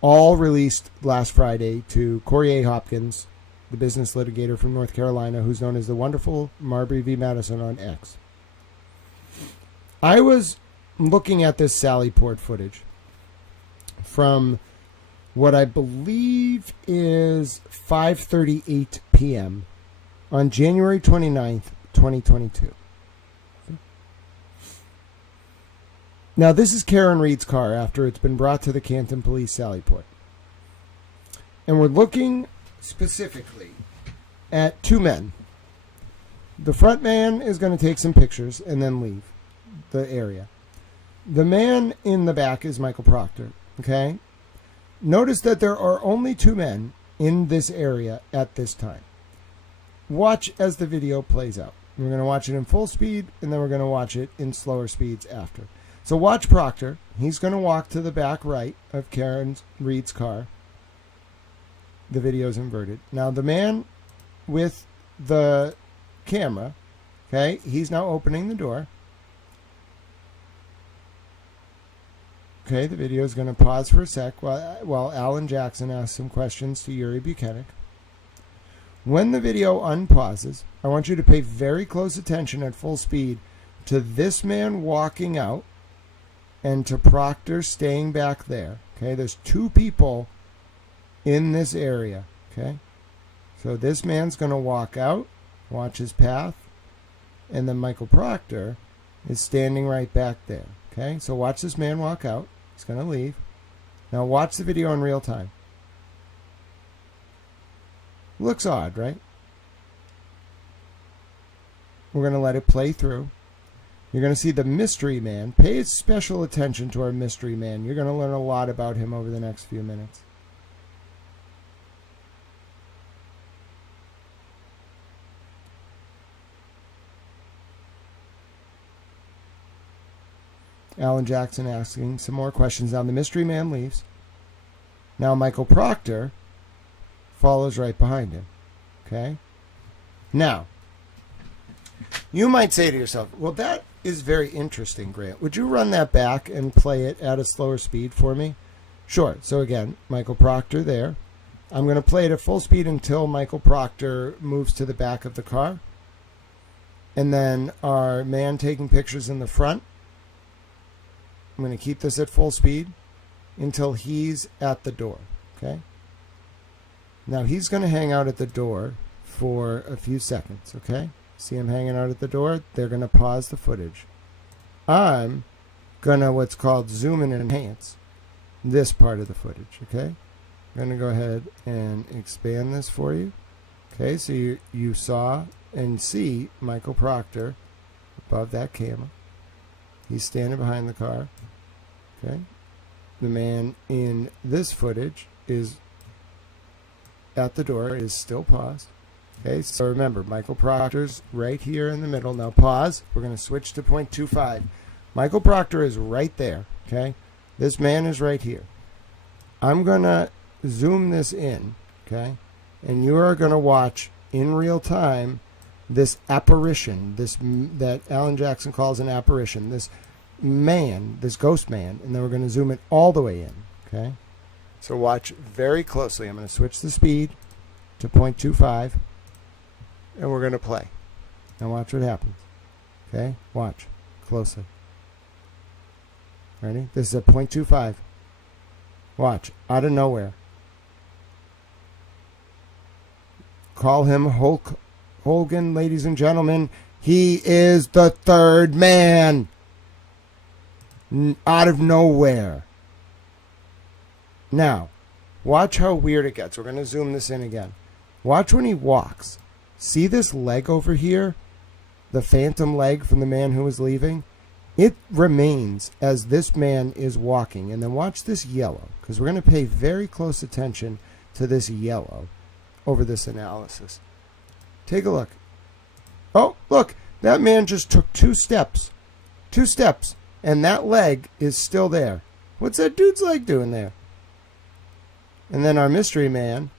All released last Friday to Corey A. Hopkins, the business litigator from North Carolina, who's known as the wonderful Marbury v. Madison on X. I was looking at this Sally Port footage from what I believe is 5:38 p.m. on January 29th, 2022. Now, this is Karen Reed's car after it's been brought to the Canton Police Sally Port. And we're looking specifically at two men. The front man is going to take some pictures and then leave the area. The man in the back is Michael Proctor, okay? Notice that there are only two men in this area at this time. Watch as the video plays out. We're going to watch it in full speed, and then we're going to watch it in slower speeds after. So watch Proctor. He's going to walk to the back right of Karen Reed's car. The video's inverted. Now, the man with the camera, okay, he's now opening the door. Okay, the video is going to pause for a sec while Alan Jackson asks some questions to Yuri Buchanan. When the video unpauses, I want you to pay very close attention at full speed to this man walking out and to Proctor staying back there. Okay, there's two people in this area. Okay, so this man's going to walk out, watch his path, and then Michael Proctor is standing right back there. Okay, so watch this man walk out. He's going to leave. Now watch the video in real time. Looks odd, right? We're going to let it play through. You're going to see the mystery man. Pay special attention to our mystery man. You're going to learn a lot about him over the next few minutes. Alan Jackson asking some more questions. Now the mystery man leaves. Now Michael Proctor follows right behind him. Okay? Now, you might say to yourself, well, that is very interesting, Grant. Would you run that back and play it at a slower speed for me? Sure. So again, Michael Proctor there. I'm going to play it at full speed until Michael Proctor moves to the back of the car. And then our man taking pictures in the front. I'm going to keep this at full speed until he's at the door. Okay? Now he's going to hang out at the door for a few seconds. Okay? See him hanging out at the door? They're going to pause the footage. I'm going to what's called zoom and enhance this part of the footage. Okay? I'm going to go ahead and expand this for you. Okay? So you saw and see Michael Proctor above that camera. He's standing behind the car. Okay. The man in this footage is at the door, is still paused. Okay, so remember, Michael Proctor's right here in the middle. Now pause. We're going to switch to 0.25. Michael Proctor is right there. Okay. This man is right here. I'm going to zoom this in. Okay. And you are going to watch in real time this apparition, that Alan Jackson calls an apparition, this man, this ghost man, and then we're going to zoom it all the way in. Okay, so watch very closely. I'm going to switch the speed to 0.25, and we're going to play. Now watch what happens. Okay, watch closely. Ready? This is at 0.25. Watch, out of nowhere. Call him Hulk Hogan, ladies and gentlemen. He is the third man. Out of nowhere. Now, watch how weird it gets. We're going to zoom this in again. Watch when he walks. See this leg over here? The phantom leg from the man who was leaving? It remains as this man is walking. And then watch this yellow, because we're going to pay very close attention to this yellow over this analysis. Take a look. Oh, look. That man just took 2 steps. 2 steps. And that leg is still there. What's that dude's leg doing there? And then our mystery man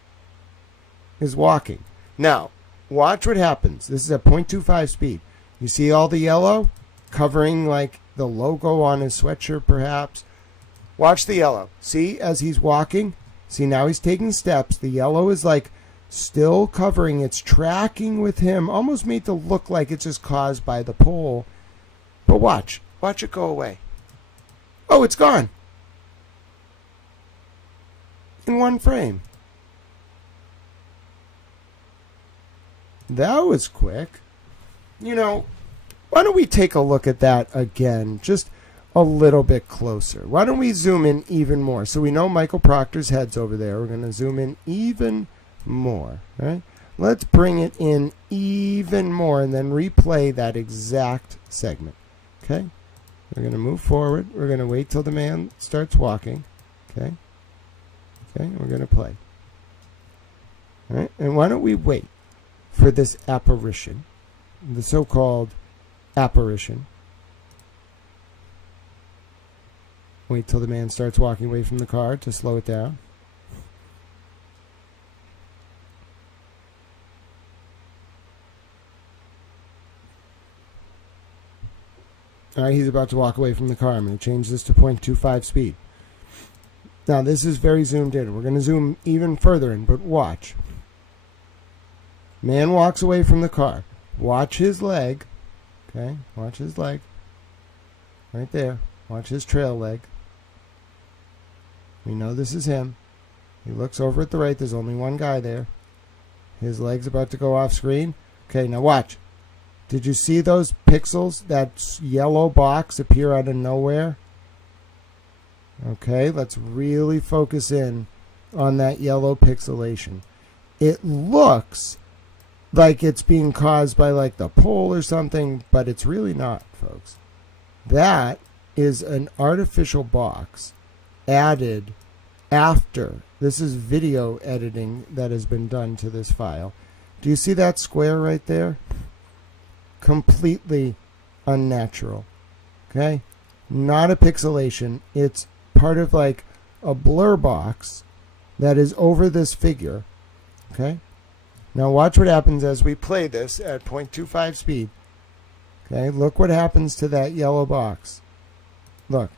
is walking. Now, watch what happens. This is at 0.25 speed. You see all the yellow covering like the logo on his sweatshirt perhaps? Watch the yellow. See, as he's walking? See, now he's taking steps. The yellow is like still covering. It's tracking with him. Almost made to look like it's just caused by the pole. But watch. Watch it go away. Oh, it's gone. in one frame. That was quick. You know, why don't we take a look at that again, just a little bit closer? Why don't we zoom in even more? So we know Michael Proctor's head's over there. We're going to zoom in even more, right? Let's bring it in even more and then replay that exact segment, okay? We're going to move forward. We're going to wait till the man starts walking, okay? Okay, we're going to play. All right, and why don't we wait for this apparition, the so-called apparition. Wait till the man starts walking away from the car to slow it down. All right, he's about to walk away from the car. I'm going to change this to 0.25 speed. Now, this is very zoomed in. We're going to zoom even further in, but watch. Man walks away from the car. Watch his leg. Okay, watch his leg. Right there. Watch his trail leg. We know this is him. He looks over at the right. There's only one guy there. His leg's about to go off screen. Okay, now watch. Did you see those pixels? That yellow box appear out of nowhere? Okay, let's really focus in on that yellow pixelation. It looks like it's being caused by like the pole or something, but it's really not, folks. That is an artificial box added after. This is video editing that has been done to this file. Do you see that square right there? Completely unnatural. Okay? Not a pixelation. It's part of like a blur box that is over this figure. Okay? Now watch what happens as we play this at 0.25 speed. Okay, look what happens to that yellow box. Look.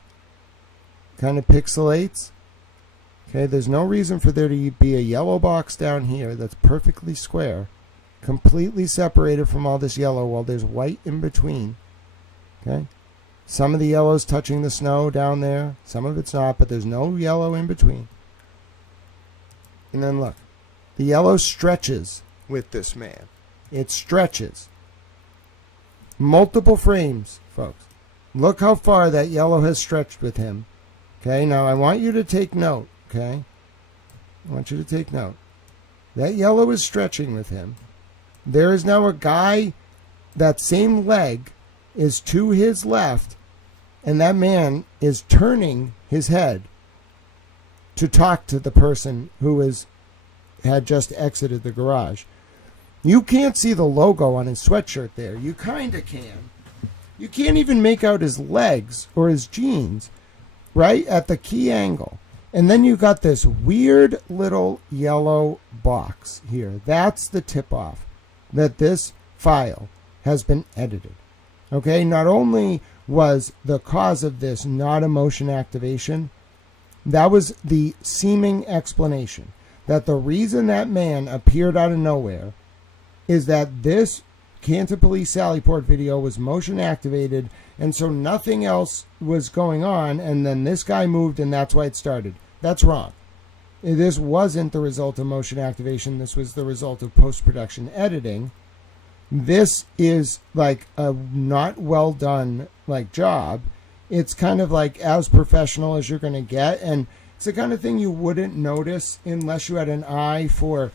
Kind of pixelates. Okay, there's no reason for there to be a yellow box down here that's perfectly square, completely separated from all this yellow while there's white in between. Okay? Some of the yellow's touching the snow down there, some of it's not, but there's no yellow in between. And then look. The yellow stretches with this man. It stretches. Multiple frames, folks. Look how far that yellow has stretched with him. Okay, now I want you to take note, okay? I want you to take note. That yellow is stretching with him. There is now a guy, that same leg is to his left, and that man is turning his head to talk to the person who had just exited the garage. You can't see the logo on his sweatshirt there. You kind of can. You can't even make out his legs or his jeans, right, at the key angle. And then you got this weird little yellow box here. That's the tip-off that this file has been edited. Okay, not only was the cause of this not a motion activation, that was the seeming explanation. That the reason that man appeared out of nowhere is that this Canton Police Sallyport video was motion activated, and so nothing else was going on, and then this guy moved, and that's why it started. That's wrong. This wasn't the result of motion activation. This was the result of post-production editing. This is like a not well done like job. It's kind of like as professional as you're going to get, and it's the kind of thing you wouldn't notice unless you had an eye for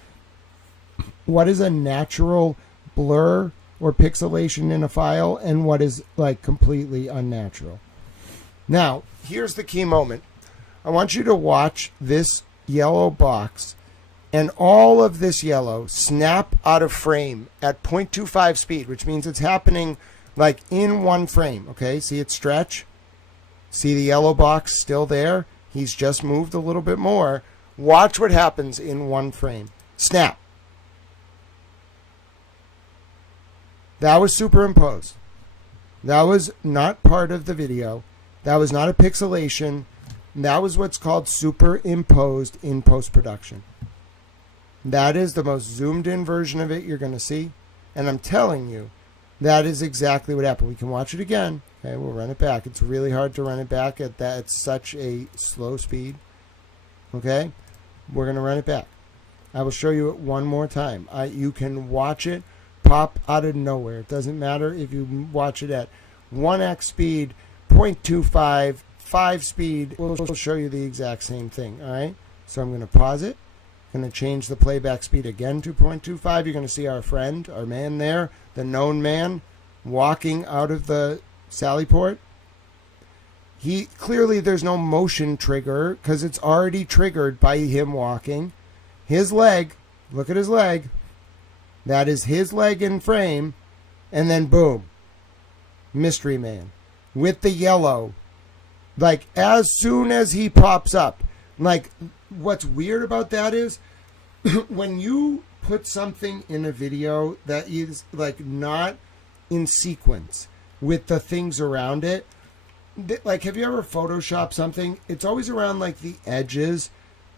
what is a natural blur or pixelation in a file and what is like completely unnatural. Now, here's the key moment. I want you to watch this yellow box and all of this yellow snap out of frame at 0.25 speed, which means it's happening like in one frame. Okay, see it stretch? See the yellow box still there? He's just moved a little bit more. Watch what happens in one frame. Snap. That was superimposed. That was not part of the video. That was not a pixelation. That was what's called superimposed in post-production. That is the most zoomed in version of it you're going to see. And I'm telling you, that is exactly what happened. We can watch it again. Okay, we'll run it back. It's really hard to run it back at that. It's such a slow speed. Okay? We're going to run it back. I will show you it one more time. You can watch it pop out of nowhere. It doesn't matter if you watch it at 1x speed, 0.25, 5 speed. We'll show you the exact same thing. All right. So I'm going to pause it. I'm going to change the playback speed again to 0.25. You're going to see our friend, our man there, the known man, walking out of the Sally port. He clearly there's no motion trigger because it's already triggered by him walking. His leg, look at his leg. That is his leg in frame. And then boom, mystery man with the yellow. Like as soon as he pops up, like what's weird about that is when you put something in a video that is like not in sequence with the things around it, like have you ever photoshopped something? It's always around like the edges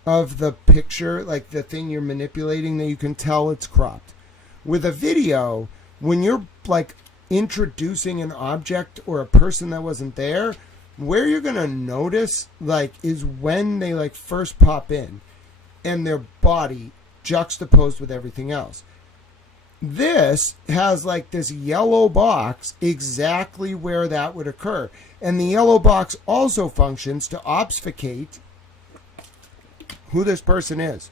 of the picture, like the thing you're manipulating that you can tell it's cropped. With a video, when you're like introducing an object or a person that wasn't there, where you're going to notice like is when they like first pop in and their body juxtaposed with everything else. This has like this yellow box exactly where that would occur. And the yellow box also functions to obfuscate who this person is.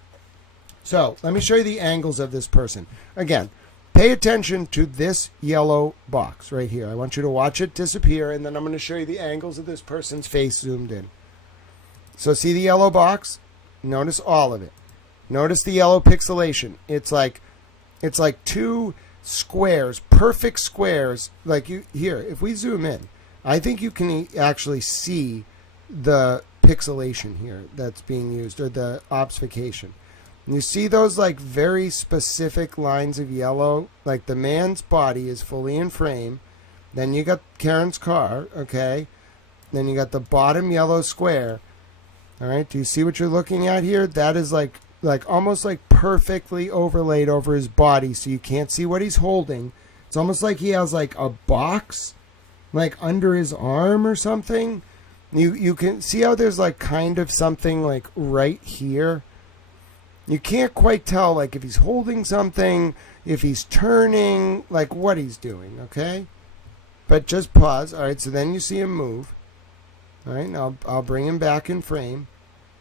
So let me show you the angles of this person. Again, pay attention to this yellow box right here. I want you to watch it disappear, and then I'm going to show you the angles of this person's face zoomed in. So see the yellow box? Notice all of it. Notice the yellow pixelation. It's like two squares, perfect squares. Like you here, if we zoom in, I think you can actually see the pixelation here that's being used, or the obfuscation. And you see those like very specific lines of yellow, like the man's body is fully in frame. Then you got Karen's car, okay? Then you got the bottom yellow square. All right, do you see what you're looking at here? That is like almost like perfectly overlaid over his body, so you can't see what he's holding. It's almost like he has like a box like under his arm or something. You can see how there's like kind of something like right here. You can't quite tell like if he's holding something, if he's turning, like what he's doing, okay? But just pause. All right, so then you see him move. All right, now I'll bring him back in frame.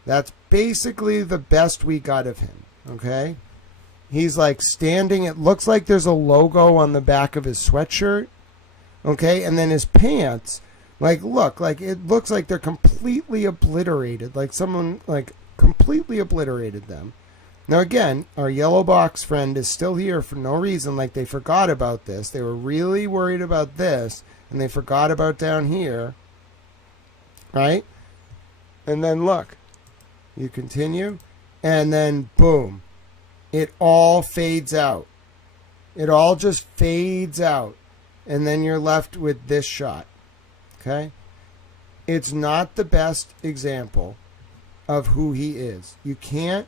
That's basically the best we got of him, okay? He's like standing. It looks like there's a logo on the back of his sweatshirt, okay? And then his pants, like, look, like it looks like they're completely obliterated. Like someone like completely obliterated them. Now again, our yellow box friend is still here for no reason. Like they forgot about this. They were really worried about this, and they forgot about down here, right? And then look, you continue, and then boom, it all fades out. It all just fades out, and then you're left with this shot. Okay? It's not the best example of who he is. You can't.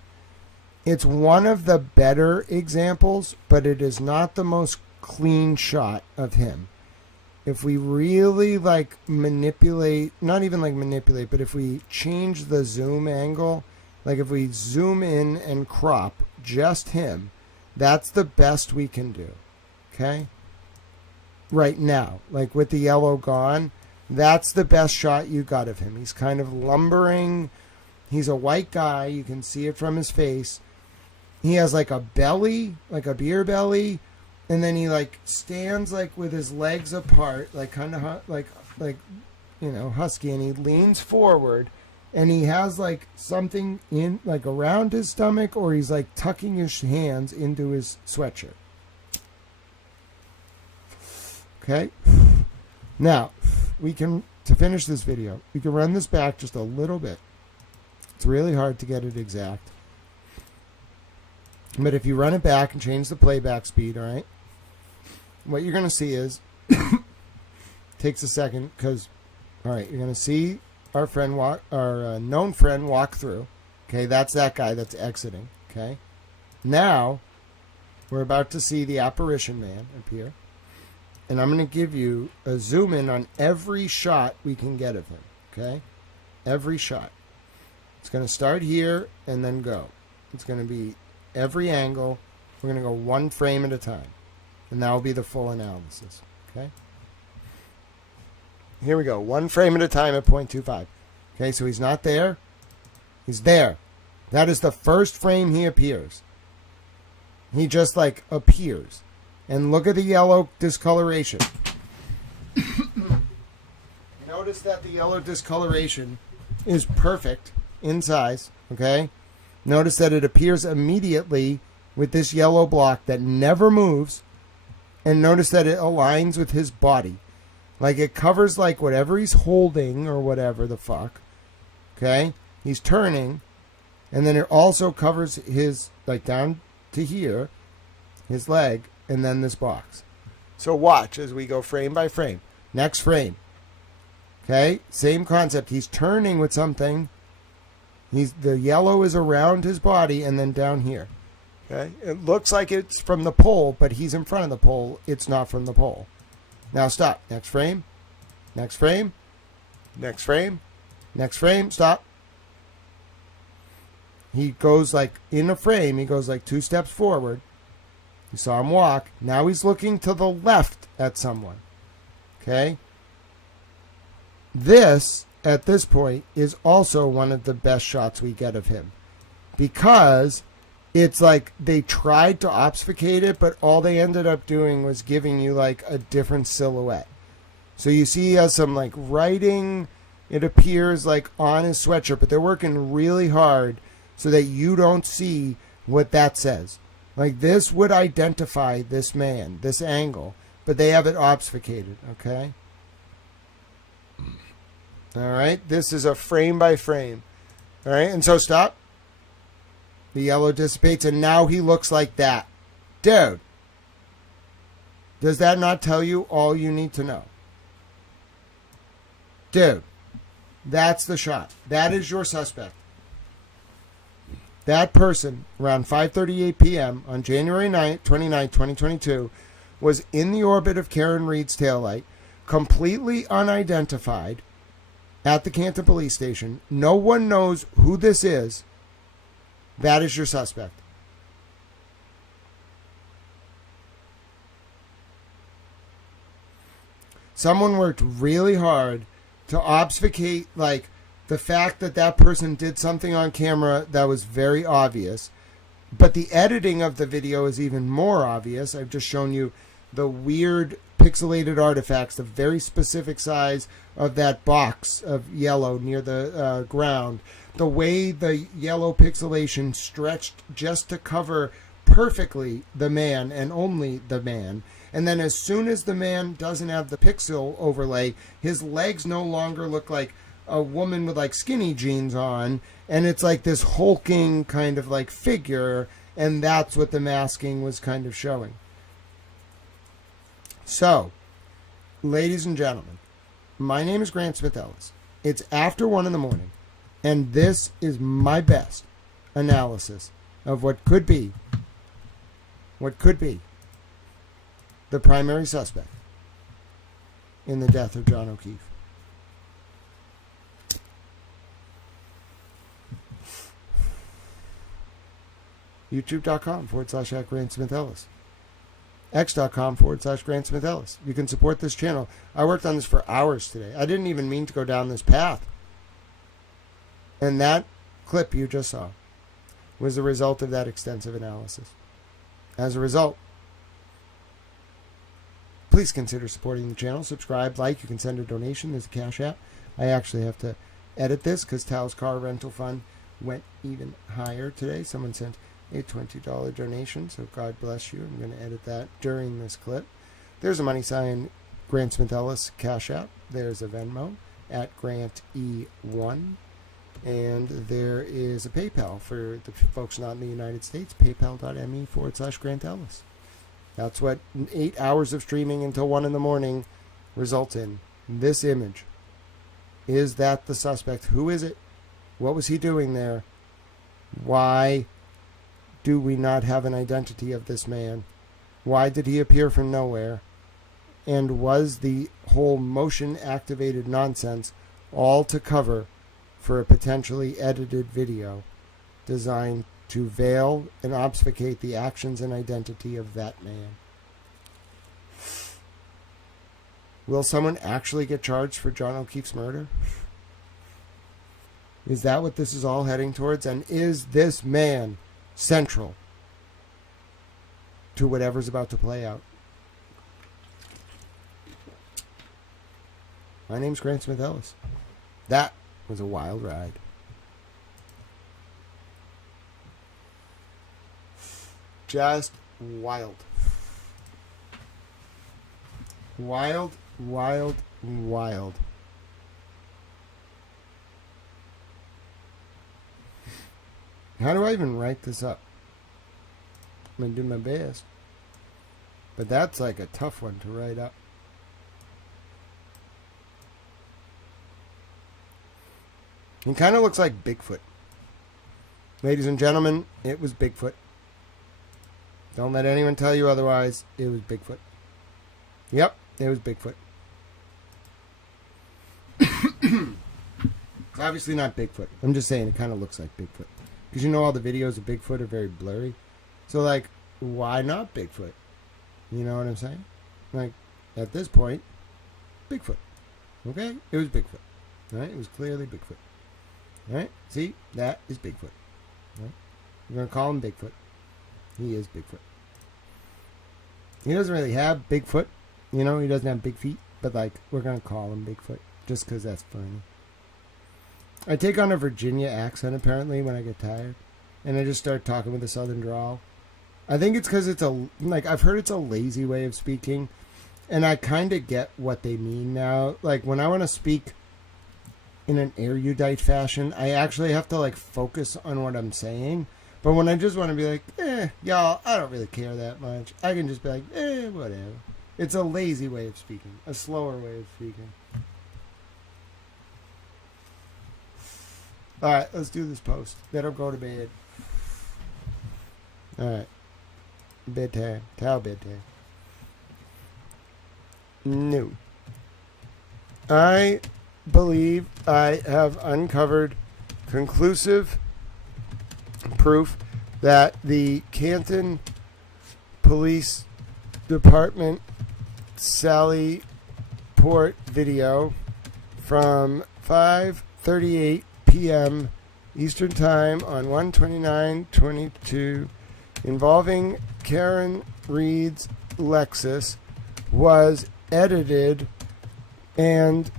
It's one of the better examples, but it is not the most clean shot of him. If we really like manipulate, not even like manipulate, but if we change the zoom angle, like if we zoom in and crop just him, that's the best we can do. Okay? Right now, like with the yellow gone, that's the best shot you got of him. He's kind of lumbering. He's a white guy. You can see it from his face. He has like a belly, like a beer belly, and then he like stands like with his legs apart, like kind of like you know, husky, and he leans forward, and he has like something in like around his stomach, or he's like tucking his hands into his sweatshirt. Okay? Now, we can, to finish this video, we can run this back just a little bit. It's really hard to get it exact. But if you run it back and change the playback speed, all right, what you're going to see is, takes a second, because, all right, you're going to see our friend walk, our known friend walk through. Okay, that's that guy that's exiting. Okay, now we're about to see the apparition man appear, and I'm going to give you a zoom in on every shot we can get of him. Okay, every shot. It's going to start here and then go. It's going to be every angle. We're going to go one frame at a time. And that will be the full analysis. Okay? Here we go. One frame at a time at 0.25. Okay, so he's not there. He's there. That is the first frame he appears. He just like appears. And look at the yellow discoloration. Notice that the yellow discoloration is perfect in size. Okay? Notice that it appears immediately with this yellow block that never moves. And notice that it aligns with his body. Like it covers like whatever he's holding or whatever the fuck. Okay? He's turning. And then it also covers his, like down to here, his leg, and then this box. So watch as we go frame by frame. Next frame. Okay? Same concept. He's turning with something. The yellow is around his body and then down here. Okay? It looks like it's from the pole, but he's in front of the pole. It's not from the pole. Now stop. Next frame. Next frame. Next frame. Next frame. Stop. He goes like in a frame. He goes like 2 steps forward. You saw him walk. Now he's looking to the left at someone. Okay? This, at this point, is also one of the best shots we get of him. Because it's like they tried to obfuscate it, but all they ended up doing was giving you like a different silhouette. So you see he has some like writing, it appears like on his sweatshirt, but they're working really hard so that you don't see what that says. Like this would identify this man, this angle, but they have it obfuscated, okay? All right, this is a frame by frame. All right, and so stop. The yellow dissipates, and now he looks like that. Dude, does that not tell you all you need to know? Dude, that's the shot. That is your suspect. That person, around 5:38 p.m. on January 29, 2022, was in the orbit of Karen Reed's taillight, completely unidentified, at the Canton Police Station. No one knows who this is. That is your suspect. Someone worked really hard to obfuscate, like, the fact that that person did something on camera that was very obvious. But the editing of the video is even more obvious. I've just shown you the weird pixelated artifacts, the very specific size of that box of yellow near the ground. The way the yellow pixelation stretched just to cover perfectly the man and only the man. And then as soon as the man doesn't have the pixel overlay, his legs no longer look like a woman with like skinny jeans on, and it's like this hulking kind of like figure, and that's what the masking was kind of showing. So, ladies and gentlemen, my name is Grant Smith Ellis. It's after 1 in the morning, and this is my best analysis of what could be the primary suspect in the death of John O'Keefe. YouTube.com/Grant Smith Ellis. X.com/Grant Smith Ellis. You can support this channel. I worked on this for hours today. I didn't even mean to go down this path. And that clip you just saw was the result of that extensive analysis. As a result, please consider supporting the channel. Subscribe, like. You can send a donation. There's a Cash App. I actually have to edit this because Tal's car rental fund went even higher today. Someone sent a $20 donation, so God bless you. I'm going to edit that during this clip. There's a money sign, Grant Smith Ellis Cash App. There's a Venmo at Grant E1. And there is a PayPal for the folks not in the United States, paypal.me/Grant Ellis. That's what 8 hours of streaming until 1 in the morning results in. This image. Is that the suspect? Who is it? What was he doing there? Why do we not have an identity of this man? Why did he appear from nowhere? And was the whole motion activated nonsense all to cover for a potentially edited video designed to veil and obfuscate the actions and identity of that man. Will someone actually get charged for John O'Keefe's murder? Is that what this is all heading towards? And is this man central to whatever's about to play out? My name's Grant Smith Ellis. That was a wild ride. Just wild. Wild, wild, wild. How do I even write this up? I'm going to do my best. But that's like a tough one to write up. He kind of looks like Bigfoot. Ladies and gentlemen, it was Bigfoot. Don't let anyone tell you otherwise. It was Bigfoot. Yep, it was Bigfoot. It's obviously not Bigfoot. I'm just saying it kind of looks like Bigfoot. Because you know all the videos of Bigfoot are very blurry. So, like, why not Bigfoot? You know what I'm saying? Like, at this point, Bigfoot. Okay? It was Bigfoot. Right? It was clearly Bigfoot. Right? See? That is Bigfoot. Right? We're going to call him Bigfoot. He is Bigfoot. He doesn't really have Bigfoot. You know, he doesn't have big feet. But, like, we're going to call him Bigfoot. Just because that's funny. I take on a Virginia accent, apparently, when I get tired. And I just start talking with a southern drawl. I think it's because it's I've heard it's a lazy way of speaking. And I kind of get what they mean now. Like, when I want to speak in an erudite fashion, I actually have to, like, focus on what I'm saying. But when I just want to be like, y'all, I don't really care that much. I can just be like, whatever. It's a lazy way of speaking. A slower way of speaking. Alright, let's do this post. Let her go to bed. Alright. Bedtime. Towel bedtime. No. I believe I have uncovered conclusive proof that the Canton Police Department Sally Port video from 5:38 p.m. Eastern Time on 1/29/22 involving Karen Reed's Lexus was edited, and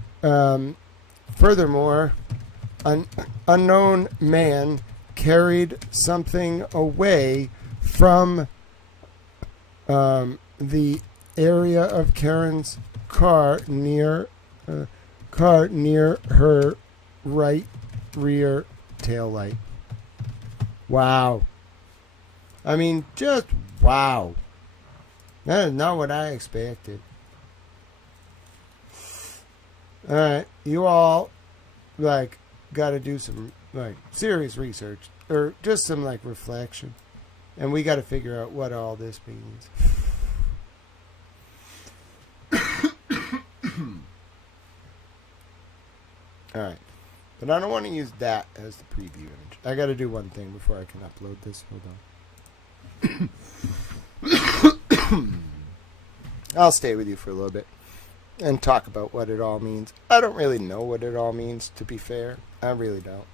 furthermore, an unknown man carried something away from the area of Karen's car near her right rear taillight. Wow. I mean, just wow. That is not what I expected. Alright, you all, like, gotta do some, like, serious research. Or just some, like, reflection. And we gotta figure out what all this means. Alright. But I don't want to use that as the preview image. I gotta do one thing before I can upload this. Hold on. I'll stay with you for a little bit and talk about what it all means. I don't really know what it all means, to be fair. I really don't.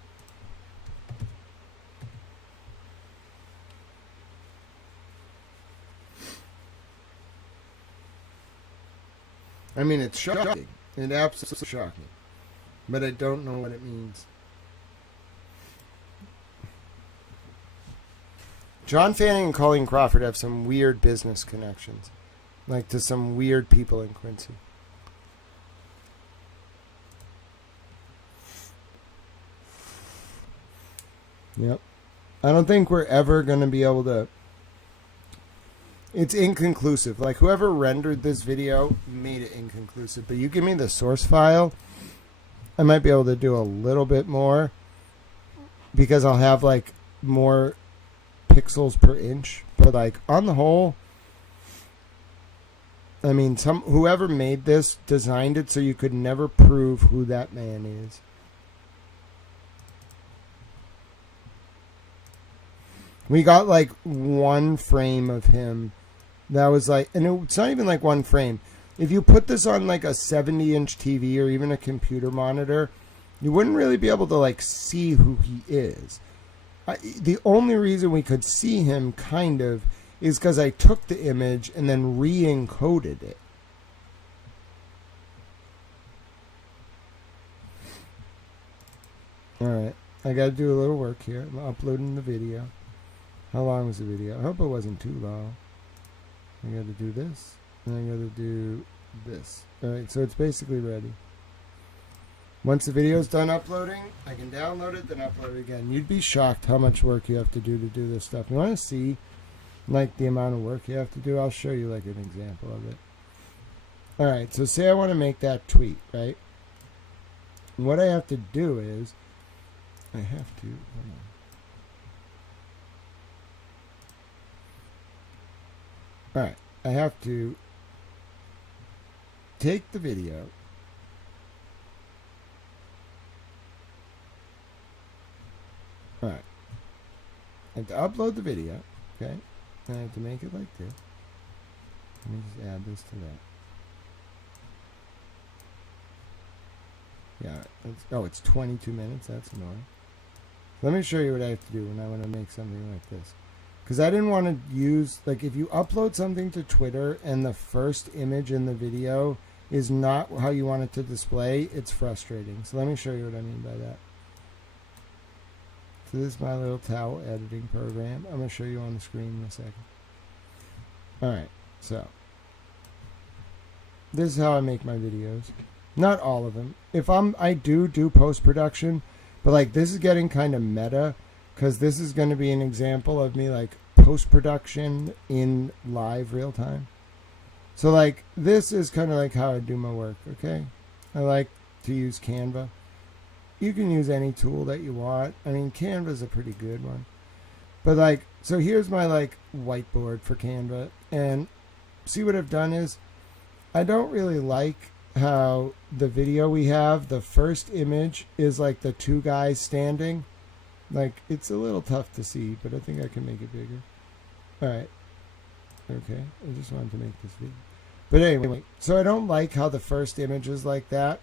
I mean, it's shocking. It's absolutely shocking. But I don't know what it means. John Fanning and Colleen Crawford have some weird business connections. Like to some weird people in Quincy. Yep. I don't think we're ever going to be able to... It's inconclusive. Like, whoever rendered this video made it inconclusive. But you give me the source file, I might be able to do a little bit more. Because I'll have, like, more pixels per inch. But, like, on the whole... I mean, whoever made this designed it so you could never prove who that man is. We got like one frame of him that was like, and it's not even like one frame. If you put this on like a 70-inch TV or even a computer monitor, you wouldn't really be able to like see who he is. The only reason we could see him kind of is because I took the image and then re-encoded it. Alright, I gotta do a little work here. I'm uploading the video. How long was the video? I hope it wasn't too long. I gotta do this, and I gotta do this. Alright, so it's basically ready. Once the video's done uploading, I can download it, then upload it again. You'd be shocked how much work you have to do this stuff. You want to see, like, the amount of work you have to do? I'll show you, like, an example of it. Alright, so say I want to make that tweet, right? And what I have to do is, hold on. Alright, I have to take the video, alright, I have to upload the video, okay, and I have to make it like this. Let me just add this to that. Yeah, it's 22 minutes, that's annoying. Let me show you what I have to do when I want to make something like this. Because I didn't want to use, like, if you upload something to Twitter and the first image in the video is not how you want it to display, it's frustrating. So let me show you what I mean by that. So this is my little towel editing program. I'm going to show you on the screen in a second. Alright, so this is how I make my videos. Not all of them. I do post-production, but like this is getting kind of meta. Because this is going to be an example of me, like, post-production in live real time. So, like, this is kind of like how I do my work, okay? I like to use Canva. You can use any tool that you want. I mean, Canva's a pretty good one. But, like, so here's my, like, whiteboard for Canva. And see what I've done is, I don't really like how the video we have, the first image is, like, the two guys standing. Like, it's a little tough to see, but I think I can make it bigger. Alright. Okay, I just wanted to make this video. But anyway, so I don't like how the first image is like that.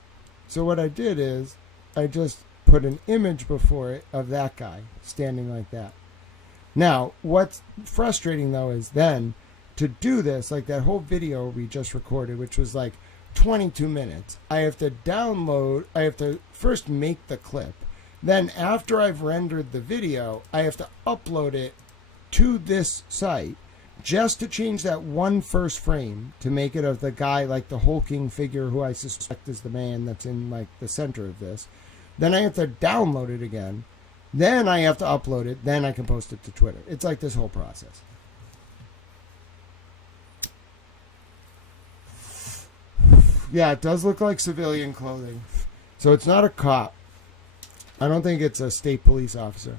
So what I did is, I just put an image before it of that guy standing like that. Now, what's frustrating though is then, to do this, like that whole video we just recorded, which was like 22 minutes, I have to first make the clip. Then after I've rendered the video, I have to upload it to this site just to change that one first frame to make it of the guy, like the hulking figure who I suspect is the man that's in like the center of this. Then I have to download it again. Then I have to upload it. Then I can post it to Twitter. It's like this whole process. Yeah, it does look like civilian clothing. So it's not a cop. I don't think it's a state police officer.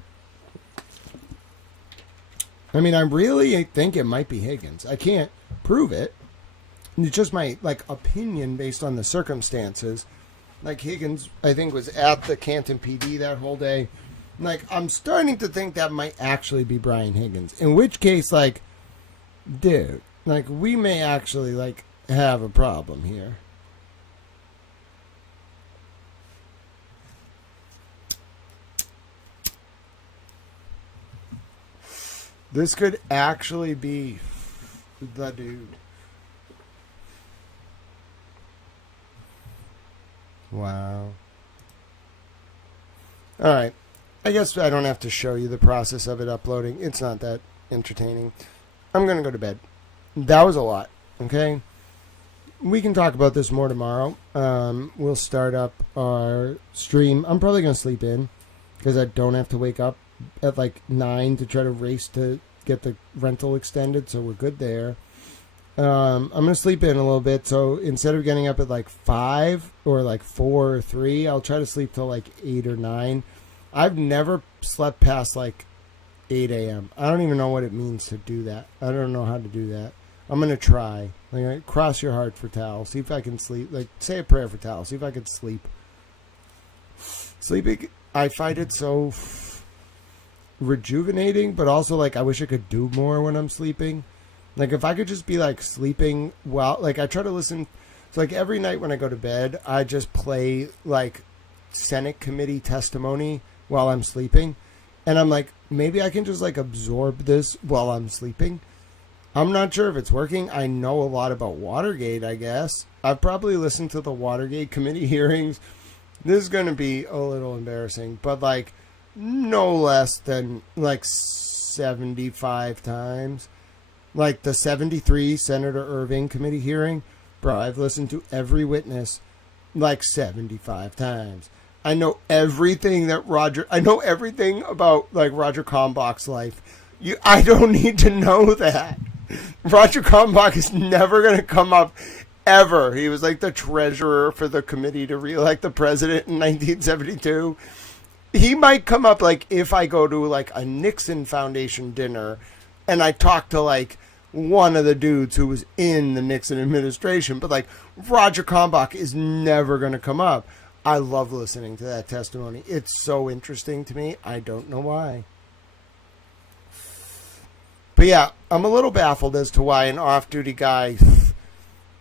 I mean, I really think it might be Higgins. I can't prove it. It's just my, like, opinion based on the circumstances. Like, Higgins, I think, was at the Canton PD that whole day. Like, I'm starting to think that might actually be Brian Higgins. In which case, like, dude, like, we may actually, like, have a problem here. This could actually be the dude. Wow. Alright. I guess I don't have to show you the process of it uploading. It's not that entertaining. I'm going to go to bed. That was a lot. Okay? We can talk about this more tomorrow. We'll start up our stream. I'm probably going to sleep in because I don't have to wake up at like 9 to try to race to get the rental extended, so we're good there. I'm going to sleep in a little bit, so instead of getting up at like 5 or like 4 or 3, I'll try to sleep till like 8 or 9. I've never slept past like 8 a.m. I don't even know what it means to do that. I don't know how to do that. I'm going to try. Like, cross your heart for Tal. See if I can sleep. Like, say a prayer for Tal. See if I can sleep. Sleeping, I find it so... rejuvenating, but also like I wish I could do more when I'm sleeping. Like if I could just be like sleeping while, like I try to listen. So like every night when I go to bed, I just play like Senate committee testimony while I'm sleeping. And I'm like, maybe I can just like absorb this while I'm sleeping. I'm not sure if it's working. I know a lot about Watergate, I guess. I've probably listened to the Watergate committee hearings. This is going to be a little embarrassing, but like no less than like 75 times. Like the 73 Senator Irving committee hearing. Bro, I've listened to every witness like 75 times. I know everything I know everything about like Roger Kalmbach's life. I don't need to know that. Roger Kalmbach is never going to come up ever. He was like the treasurer for the committee to re-elect the president in 1972. He might come up like if I go to like a Nixon Foundation dinner and I talk to like one of the dudes who was in the Nixon administration, but like Roger Kalmbach is never going to come up. I love listening to that testimony. It's so interesting to me. I don't know why. But yeah, I'm a little baffled as to why an off-duty guy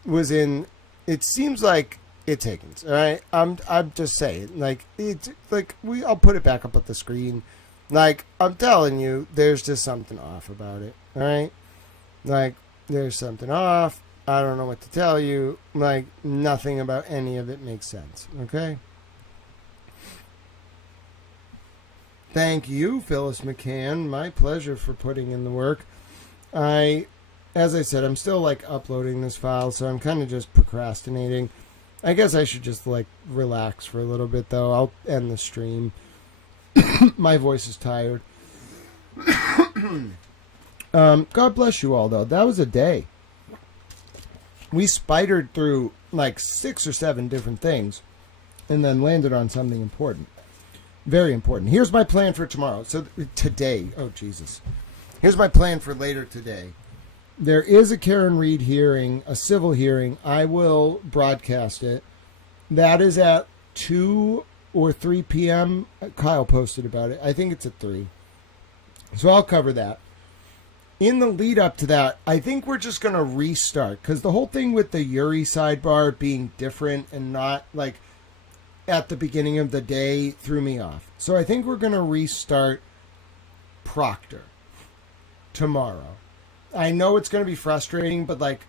was in. It seems like it's Higgins. All right, I'm just saying. Like it's like I'll put it back up at the screen. Like I'm telling you, there's just something off about it. All right, like there's something off. I don't know what to tell you. Like nothing about any of it makes sense. Okay. Thank you, Phyllis McCann. My pleasure for putting in the work. As I said, I'm still like uploading this file, so I'm kind of just procrastinating. I guess I should just like relax for a little bit, though. I'll end the stream. My voice is tired. God bless you all, though. That was a day. We spidered through like 6 or 7 different things and then landed on something important. Very important. Here's my plan for tomorrow. So today, oh Jesus. Here's my plan for later today. There is a Karen Reed hearing, a civil hearing. I will broadcast it. That is at 2 or 3 p.m. Kyle posted about it. I think it's at 3. So I'll cover that. In the lead up to that, I think we're just going to restart. Because the whole thing with the Uri sidebar being different and not like at the beginning of the day threw me off. So I think we're going to restart Proctor tomorrow. I know it's going to be frustrating, but like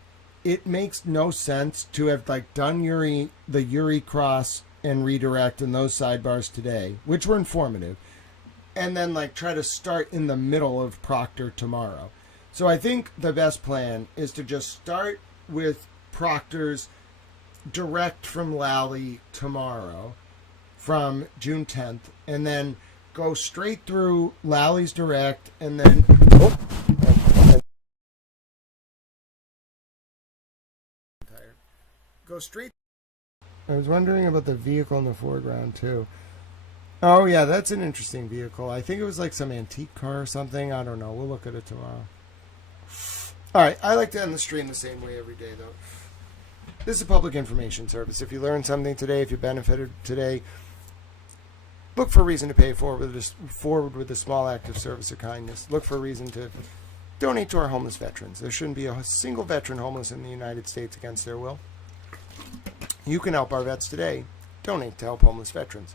it makes no sense to have like done the Uri cross and redirect and those sidebars today, which were informative, and then like try to start in the middle of Proctor tomorrow. So I think the best plan is to just start with Proctor's direct from Lally tomorrow from June 10th, and then go straight through Lally's direct, and then go straight. I was wondering about the vehicle in the foreground too. Oh yeah, that's an interesting vehicle. I think it was like some antique car or something. I don't know. We'll look at it tomorrow. All right, I like to end the stream the same way every day though. This is a public information service. If you learned something today, if you benefited today, look for a reason to pay forward with a small act of service or kindness. Look for a reason to donate to our homeless veterans. There shouldn't be a single veteran homeless in the United States against their will. You can help our vets today. Donate to help homeless veterans.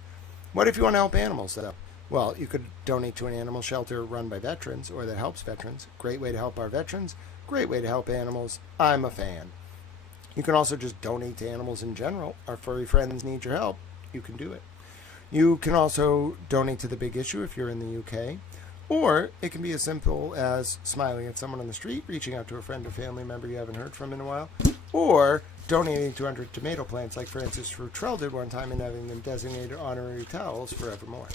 What if you want to help animals, though? Well, you could donate to an animal shelter run by veterans or that helps veterans. Great way to help our veterans. Great way to help animals. I'm a fan. You can also just donate to animals in general. Our furry friends need your help. You can do it. You can also donate to The Big Issue if you're in the UK. Or it can be as simple as smiling at someone on the street, reaching out to a friend or family member you haven't heard from in a while, or donating 200 tomato plants like Francis Futrell did one time and having them designated honorary towels forevermore.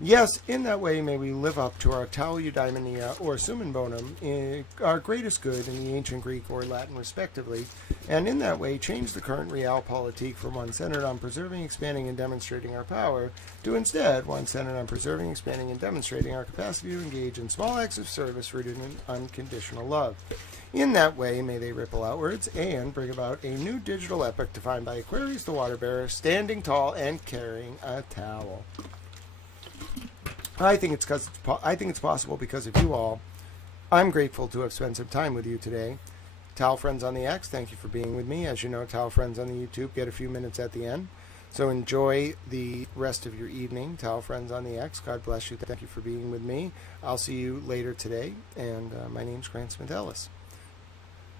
Yes, in that way may we live up to our tau eudaimonia or summum bonum, our greatest good in the ancient Greek or Latin respectively, and in that way change the current realpolitik from one centered on preserving, expanding, and demonstrating our power to instead one centered on preserving, expanding, and demonstrating our capacity to engage in small acts of service rooted in unconditional love. In that way may they ripple outwards and bring about a new digital epoch defined by Aquarius the water bearer standing tall and carrying a towel. I think it's possible because of you all. I'm grateful to have spent some time with you today. Towel Friends on the X, thank you for being with me. As you know, Towel Friends on the YouTube get a few minutes at the end. So enjoy the rest of your evening. Towel Friends on the X, God bless you. Thank you for being with me. I'll see you later today. And my name's Grant Smith Ellis.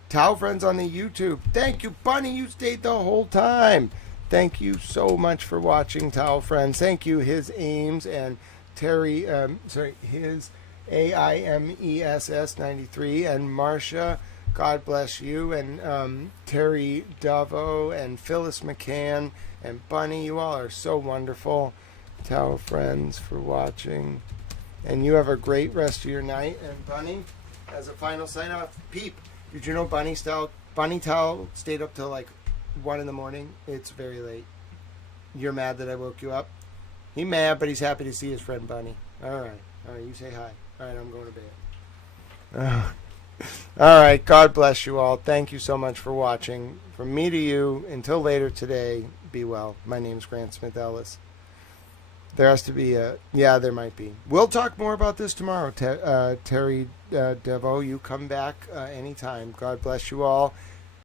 Towel Friends on the YouTube, thank you, Bunny. You stayed the whole time. Thank you so much for watching, Towel Friends. Thank you, his Ames and Terry, his AIMESS 93 and Marcia. God bless you, and Terry Davo and Phyllis McCann and Bunny. You all are so wonderful. Towel Friends for watching. And you have a great rest of your night. And Bunny, as a final sign off, Peep, did you know Bunny Towel stayed up till like 1 in the morning? It's very late. You're mad that I woke you up? He's mad, but he's happy to see his friend Bunny. All right, you say hi. All right, I'm going to bed. All right, God bless you all. Thank you so much for watching. From me to you, until later today, be well. My name's Grant Smith Ellis. There has to be there might be. We'll talk more about this tomorrow. Terry Devo, you come back anytime. God bless you all.